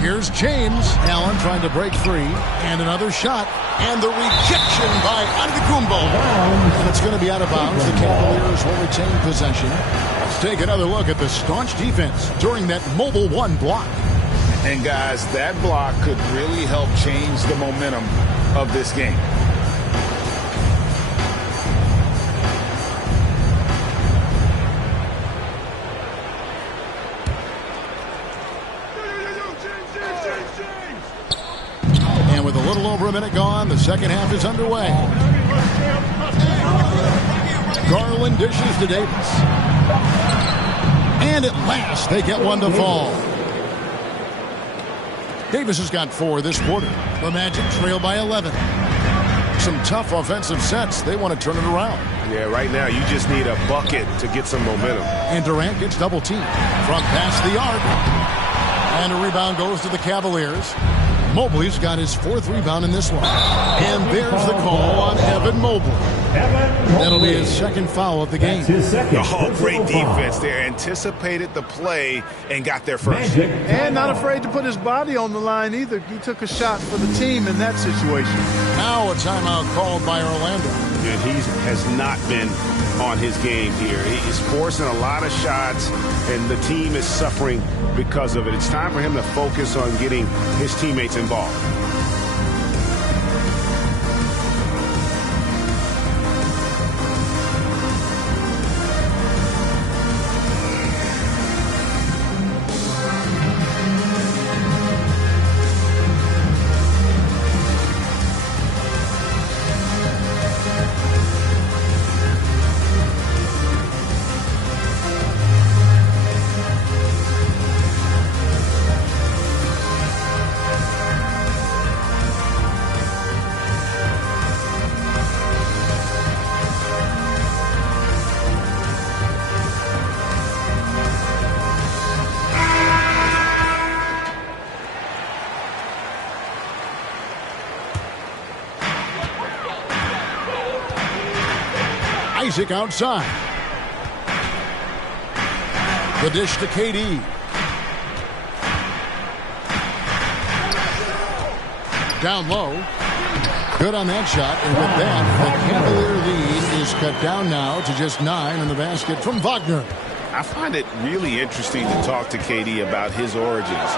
Here's James. Allen trying to break free. And another shot. And the rejection by Antetokounmpo. And it's going to be out of bounds. The Cavaliers will retain possession. Let's take another look at the staunch defense during that Mobile 1 block. And guys, that block could really help change the momentum of this game. And with a little over a minute gone, the second half is underway. Garland dishes to Davis. And at last, they get one to fall. Davis has got 4 this quarter. The Magic trail by 11. Some tough offensive sets. They want to turn it around. Yeah, right now you just need a bucket to get some momentum. And Durant gets double teamed. Front past the arc. And a rebound goes to the Cavaliers. Mobley's got his 4th rebound in this one. And there's the call on Evan Mobley. That'll be his 2nd foul of the game. Oh, great defense there. Anticipated the play and got there first. And not afraid to put his body on the line either. He took a shot for the team in that situation. Now a timeout called by Orlando. And he has not been on his game here. He's forcing a lot of shots, and the team is suffering because of it. It's time for him to focus on getting his teammates involved. Isaac outside. The dish to KD. Down low. Good on that shot. And with that, the Cavalier lead is cut down now to just 9 in the basket from Wagner. I find it really interesting to talk to KD about his origins.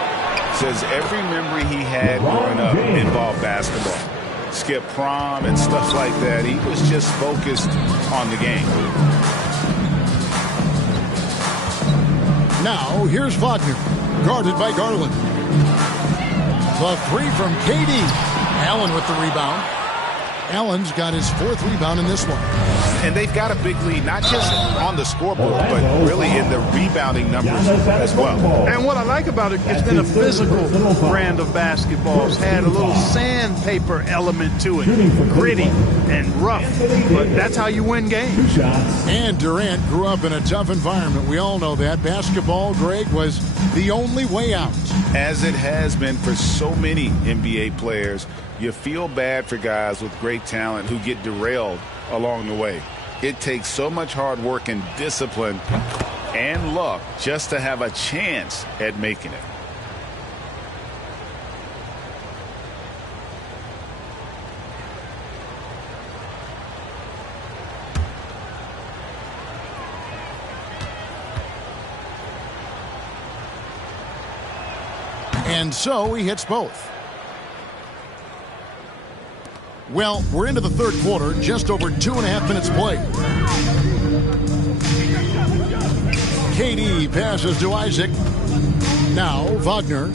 Says every memory he had growing up involved basketball. Skip prom and stuff like that. He was just focused on the game. Now, here's Wagner, guarded by Garland. The 3 from KD. Allen with the rebound. Allen's got his 4th rebound in this one. And they've got a big lead, not just on the scoreboard, but really in the rebounding numbers as well. And what I like about it, it's been a physical brand of basketball. It's had a little sandpaper element to it, gritty and rough. But that's how you win games. And Durant grew up in a tough environment. We all know that. Basketball, Greg, was the only way out. As it has been for so many NBA players, you feel bad for guys with great talent who get derailed along the way. It takes so much hard work and discipline and luck just to have a chance at making it. And so he hits both. Well, we're into the third quarter, just over 2.5 minutes played. KD passes to Isaac. Now Wagner.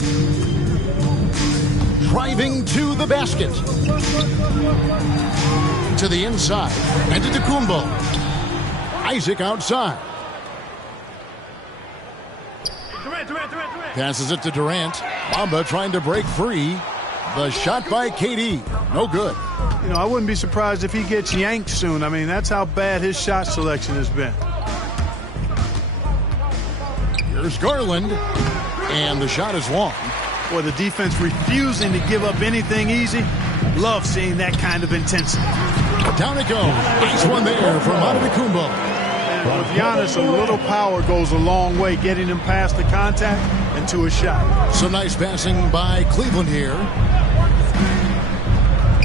Driving to the basket. To the inside. And to Kumbo. Isaac outside. Passes it to Durant. Bamba trying to break free. The shot by KD. No good. You know, I wouldn't be surprised if he gets yanked soon. I mean, that's how bad his shot selection has been. Here's Garland. And the shot is long. Boy, the defense refusing to give up anything easy. Love seeing that kind of intensity. Down it goes. Nice one there from Antetokounmpo. And with Giannis, a little power goes a long way, getting him past the contact and to a shot. Some nice passing by Cleveland here.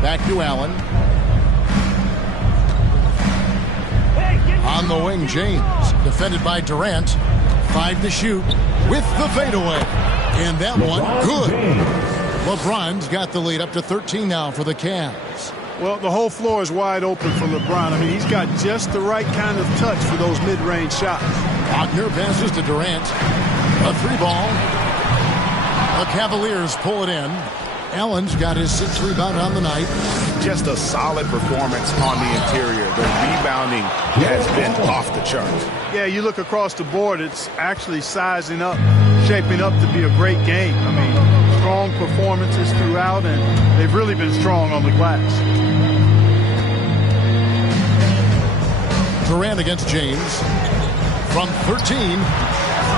Back to Allen. On the wing, James. Defended by Durant. 5 to shoot with the fadeaway. And that one, good. LeBron's got the lead up to 13 now for the Cavs. Well, the whole floor is wide open for LeBron. I mean, he's got just the right kind of touch for those mid-range shots. Wagner passes to Durant. A 3-ball. The Cavaliers pull it in. Allen's got his 6th rebound on the night. Just a solid performance on the interior. The rebounding has been off the charts. Yeah, you look across the board, it's actually sizing up, shaping up to be a great game. I mean, strong performances throughout, and they've really been strong on the glass. Durant against James. From 13,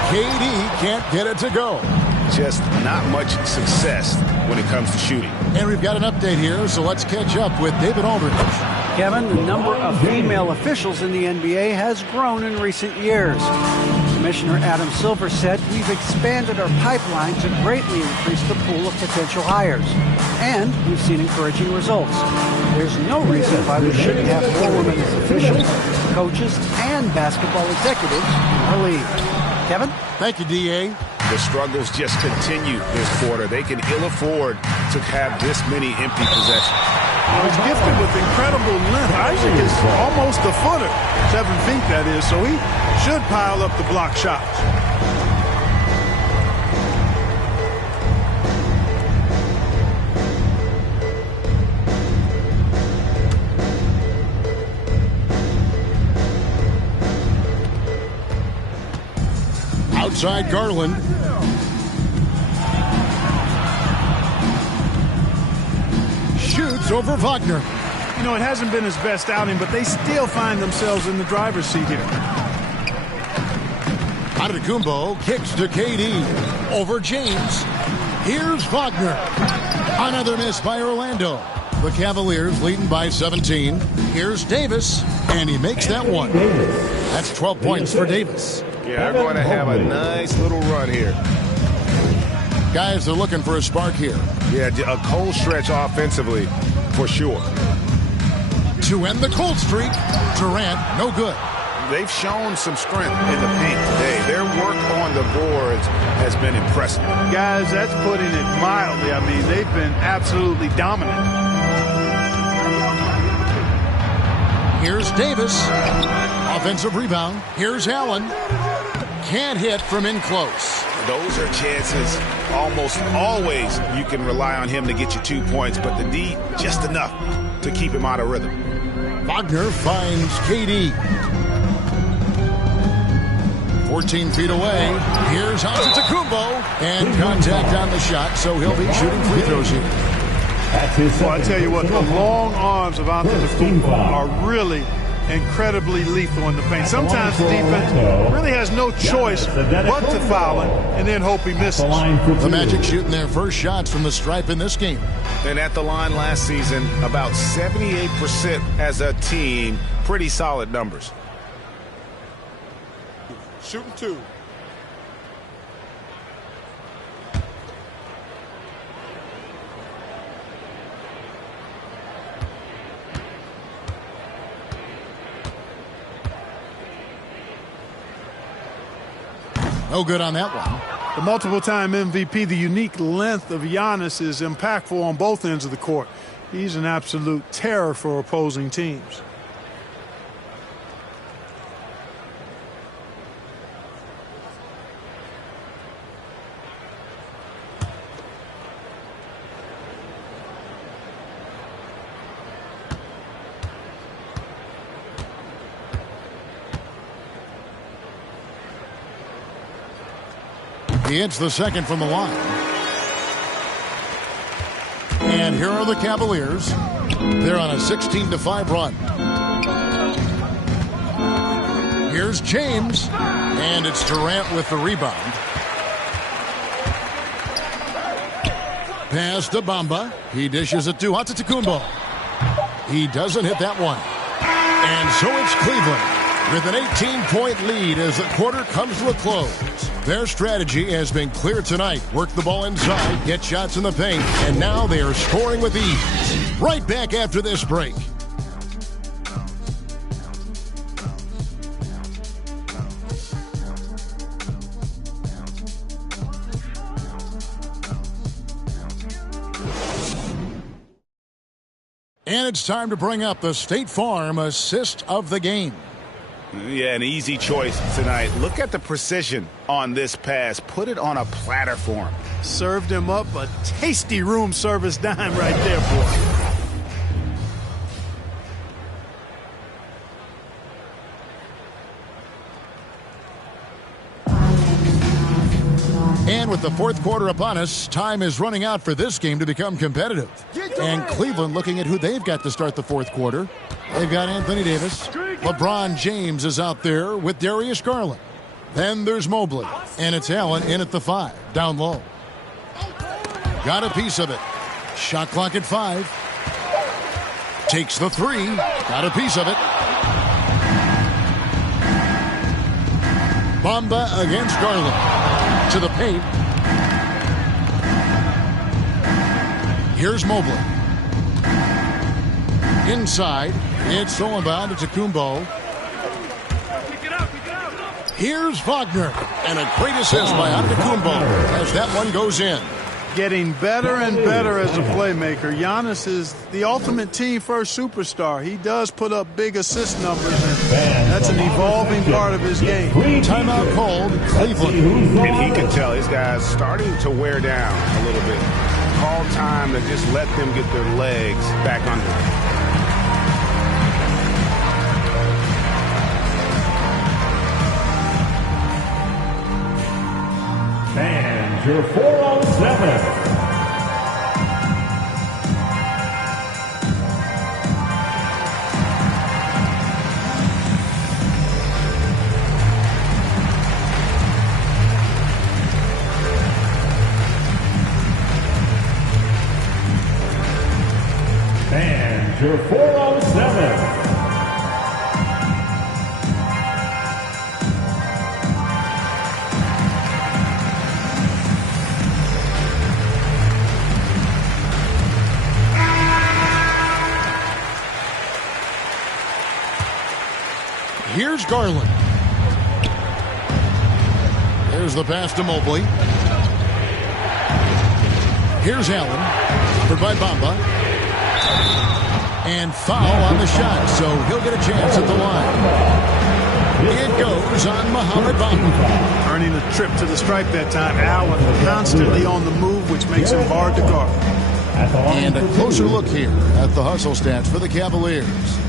KD can't get it to go. Just not much success when it comes to shooting. And we've got an update here, so let's catch up with David Aldridge. Kevin, the number of female officials in the NBA has grown in recent years. Commissioner Adam Silver said, "We've expanded our pipeline to greatly increase the pool of potential hires. And we've seen encouraging results. There's no reason why we shouldn't have more women as officials, coaches, and basketball executives in our league." Kevin? Thank you, D.A. The struggles just continue this quarter. They can ill afford to have this many empty possessions. He's gifted with incredible length. Isaac is almost a footer, 7 feet that is, so he should pile up the block shots. Outside Garland. Shoots over Wagner. You know, it hasn't been his best outing, but they still find themselves in the driver's seat here. Antetokounmpo kicks to KD. Over James. Here's Wagner. Another miss by Orlando. The Cavaliers leading by 17. Here's Davis, and he makes that one. That's 12 points for Davis. Yeah, they're going to have a nice little run here. Guys are looking for a spark here. Yeah, a cold stretch offensively, for sure. To end the cold streak, Durant, no good. They've shown some strength in the paint today. Their work on the boards has been impressive. Guys, that's putting it mildly. I mean, they've been absolutely dominant. Here's Davis. Offensive rebound. Here's Allen. Can't hit from in close. Those are chances almost always you can rely on him to get you 2 points, but the D just enough to keep him out of rhythm. Wagner finds KD. 14 feet away. Here's Antetokounmpo. And contact on the shot, so he'll be shooting free throws here. Well, I tell you what, the long arms of Antetokounmpo are really incredibly lethal in the paint. Sometimes the defense really has no choice but to foul him and then hope he misses. The Magic shooting their first shots from the stripe in this game. And at the line last season, about 78% as a team. Pretty solid numbers. shooting 2. No good on that one. The multiple-time MVP, the unique length of Giannis is impactful on both ends of the court. He's an absolute terror for opposing teams. He hits the second from the line. And here are the Cavaliers. They're on a 16-5 run. Here's James. And it's Durant with the rebound. Pass to Bamba. He dishes it to Antetokounmpo. He doesn't hit that one. And so it's Cleveland with an 18-point lead as the quarter comes to a close. Their strategy has been clear tonight. Work the ball inside, get shots in the paint, and now they are scoring with ease. Right back after this break. And it's time to bring up the State Farm assist of the game. Yeah, an easy choice tonight. Look at the precision on this pass. Put it on a platter for him. Served him up a tasty room service dime right there, boy. And with the fourth quarter upon us, time is running out for this game to become competitive. And Cleveland looking at who they've got to start the fourth quarter. They've got Anthony Davis. LeBron James is out there with Darius Garland. Then there's Mobley. And it's Allen in at the 5, down low. Got a piece of it. Shot clock at 5. Takes the 3. Got a piece of it. Bamba against Garland. To the paint. Here's Mobley. Inside. It's stolen by Antetokounmpo. Here's Wagner. And a great assist by Antetokounmpo as that one goes in. Getting better and better as a playmaker. Giannis is the ultimate team-first superstar. He does put up big assist numbers, and that's an evolving part of his game. Timeout called, Cleveland. And he can tell his guys starting to wear down a little bit. Call time to just let them get their legs back under them. And your 407. And your 407. Here's Garland. There's the pass to Mobley. Here's Allen. Covered by Bamba. And foul on the shot, so he'll get a chance at the line. It goes on Mohamed Bamba. Earning a trip to the stripe that time. Allen constantly on the move, which makes him hard to guard. And a closer look here at the hustle stats for the Cavaliers.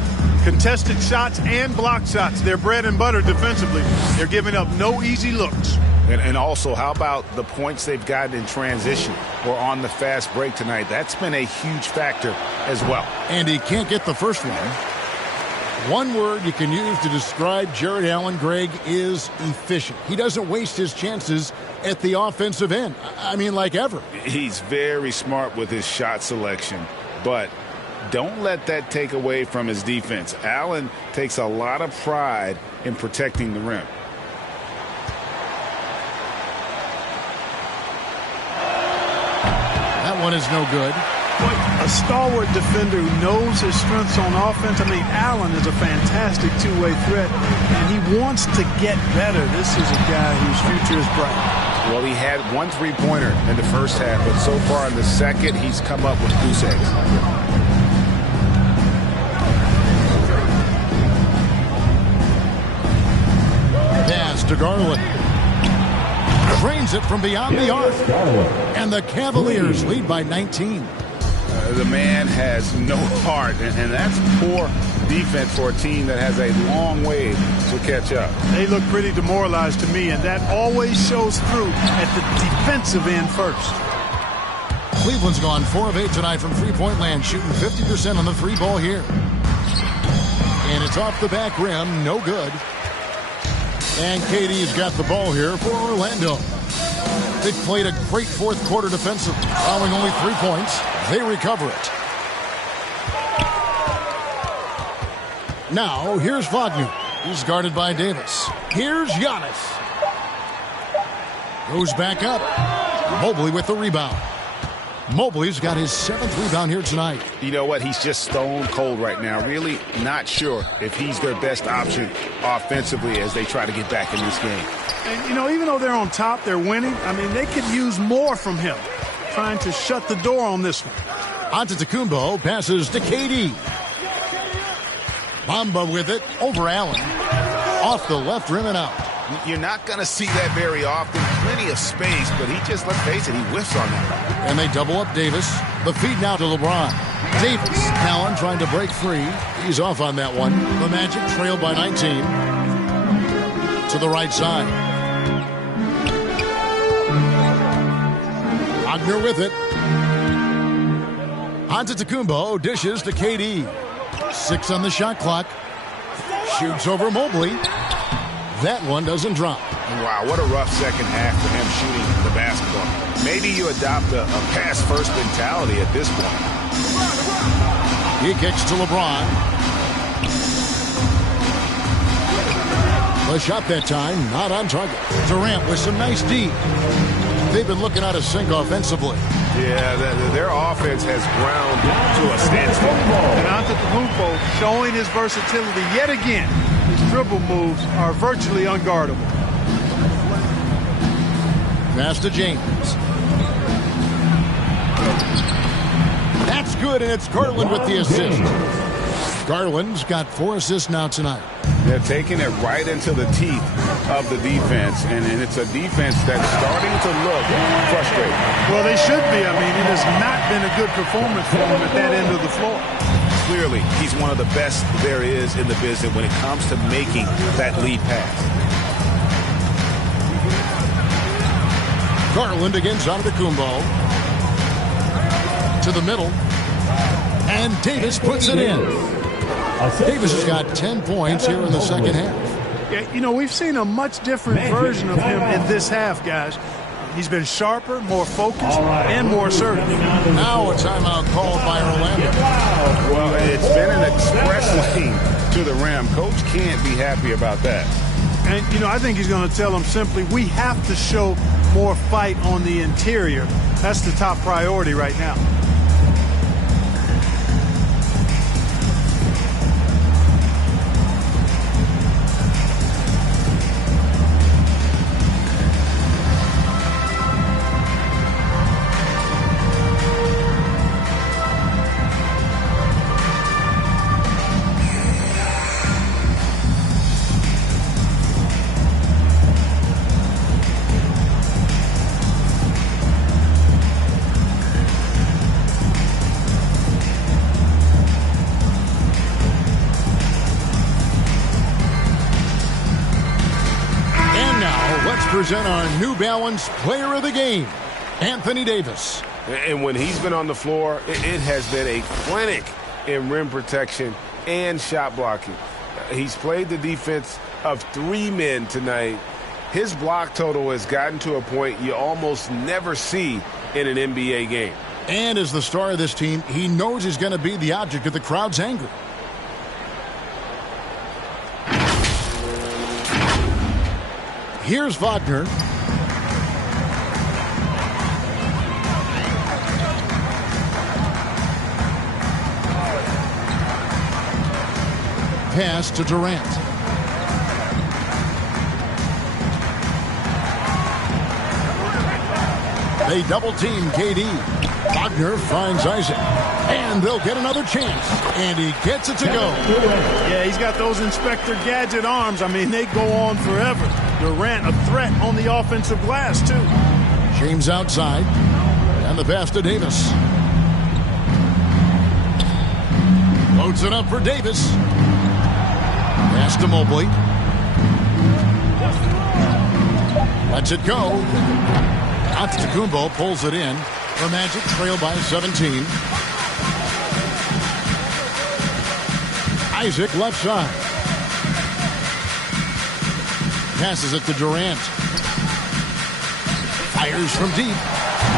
Contested shots and block shots. They're bread and butter defensively. They're giving up no easy looks. And also, how about the points they've gotten in transition or on the fast break tonight? That's been a huge factor as well. And he can't get the first one. One word you can use to describe Jared Allen, Greg, is efficient. He doesn't waste his chances at the offensive end. I mean, like ever. He's very smart with his shot selection, but don't let that take away from his defense. Allen takes a lot of pride in protecting the rim. That one is no good. A stalwart defender who knows his strengths on offense. I mean, Allen is a fantastic two-way threat, and he wants to get better. This is a guy whose future is bright. Well, he had one three-pointer in the first half, but so far in the second, he's come up with goose eggs. Pass to Garland. Drains it from beyond the arc. And the Cavaliers lead by 19. The man has no heart, and that's poor defense for a team that has a long way to catch up. They look pretty demoralized to me, and that always shows through at the defensive end first. Cleveland's gone 4 of 8 tonight from three-point land, shooting 50% on the three ball here. And it's off the back rim, no good. And KD's got the ball here for Orlando. They played a great fourth quarter defensively, allowing only 3 points. They recover it. Now, here's Wagner. He's guarded by Davis. Here's Giannis. Goes back up. Mobley with the rebound. Mobley's got his 7th rebound here tonight. You know what? He's just stone cold right now. Really not sure if he's their best option offensively as they try to get back in this game. And, you know, even though they're on top, they're winning. I mean, they could use more from him. Trying to shut the door on this one. Antetokounmpo passes to KD. Bamba with it over Allen. Off the left rim and out. You're not going to see that very often. Plenty of space, but he just, let's face it, he whiffs on that. And they double up Davis. The feed now to LeBron. Davis, Allen trying to break free. He's off on that one. The Magic trailed by 19. To the right side. Wagner with it. Antetokounmpo dishes to KD. 6 on the shot clock. Shoots over Mobley. That one doesn't drop. Wow, what a rough second half for him shooting the basketball. Maybe you adopt a pass-first mentality at this point. He kicks to LeBron. The shot that time, not on target. Durant with some nice D. They've been looking out of sync offensively. Yeah, their offense has ground to a standstill. And Antetokounmpo showing his versatility yet again. His dribble moves are virtually unguardable. Pass to James. That's good, and it's Garland with the assist. Garland's got 4 assists now tonight. They're taking it right into the teeth of the defense, and it's a defense that's starting to look frustrated. Well, they should be. I mean, it has not been a good performance for them at that end of the floor. Clearly, he's one of the best there is in the business when it comes to making that lead pass. Garland against Antetokounmpo. To the middle. And Davis puts it in. Davis has got 10 points here in the second half. Yeah, you know, we've seen a much different version of him in this half, guys. He's been sharper, more focused, and more assertive. Now a timeout called by Orlando. Well, it's been an express lane to the rim. Coach can't be happy about that. And, you know, I think he's going to tell them simply, we have to show more fight on the interior. That's the top priority right now. Present our New Balance Player of the Game, Anthony Davis. And when he's been on the floor, it has been a clinic in rim protection and shot blocking. He's played the defense of 3 men tonight. His block total has gotten to a point you almost never see in an NBA game. And as the star of this team, he knows he's going to be the object of the crowd's anger. Here's Wagner. pass to Durant. They double-team KD. Wagner finds Isaac. And they'll get another chance. And he gets it to go. Yeah, he's got those Inspector Gadget arms. I mean, they go on forever. Durant, a threat on the offensive glass, too. James outside. And the pass to Davis. Loads it up for Davis. Pass to Mobley. Lets it go. Antetokounmpo pulls it in. The Magic trail by 17. Isaac left side. Passes it to Durant. Fires from deep.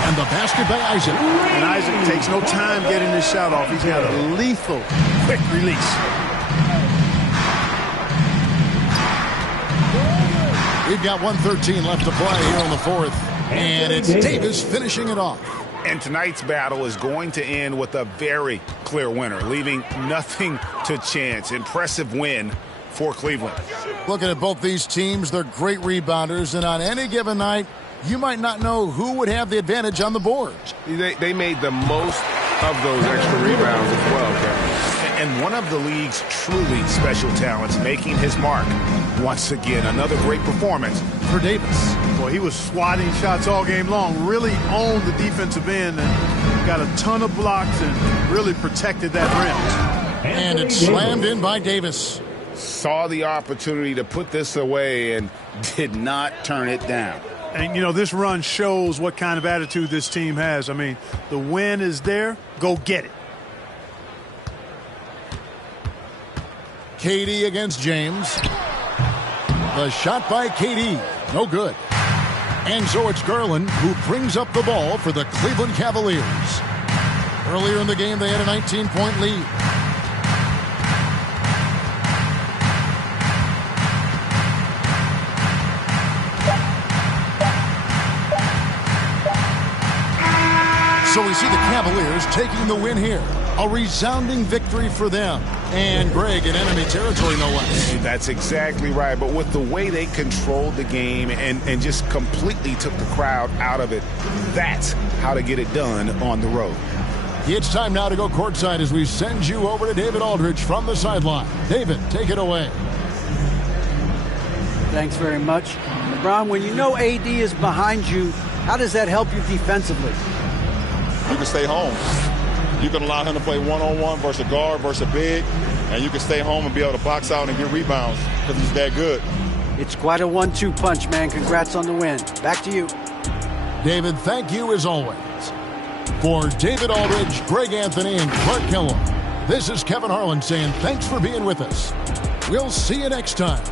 And the basket by Isaac. And Isaac takes no time getting his shot off. He's got a lethal, quick release. We've got 1:13 left to play here in the fourth. And it's Davis finishing it off. And tonight's battle is going to end with a very clear winner, leaving nothing to chance. Impressive win for Cleveland. Looking at both these teams, they're great rebounders. And on any given night, you might not know who would have the advantage on the board. They made the most of those extra rebounds as well, Kevin. And one of the league's truly special talents making his mark. Once again, another great performance for Davis. Well, he was swatting shots all game long, really owned the defensive end and got a ton of blocks and really protected that rim. And it's slammed in by Davis. Saw the opportunity to put this away and did not turn it down. And, you know, this run shows what kind of attitude this team has. I mean, the win is there. Go get it. KD against James. The shot by KD. No good. And so it's Garland who brings up the ball for the Cleveland Cavaliers. Earlier in the game, they had a 19-point lead. So we see the Cavaliers taking the win here. A resounding victory for them. And Greg in enemy territory, no less. That's exactly right. But with the way they controlled the game and just completely took the crowd out of it, that's how to get it done on the road. It's time now to go courtside as we send you over to David Aldridge from the sideline. David, take it away. Thanks very much. LeBron, when you know AD is behind you, how does that help you defensively? You can stay home. You can allow him to play one-on-one versus a guard versus a big, and you can stay home and be able to box out and get rebounds because he's that good. It's quite a 1-2 punch, man. Congrats on the win. Back to you. David, thank you as always. For David Aldridge, Greg Anthony, and Clark Kellogg, this is Kevin Harlan saying thanks for being with us. We'll see you next time.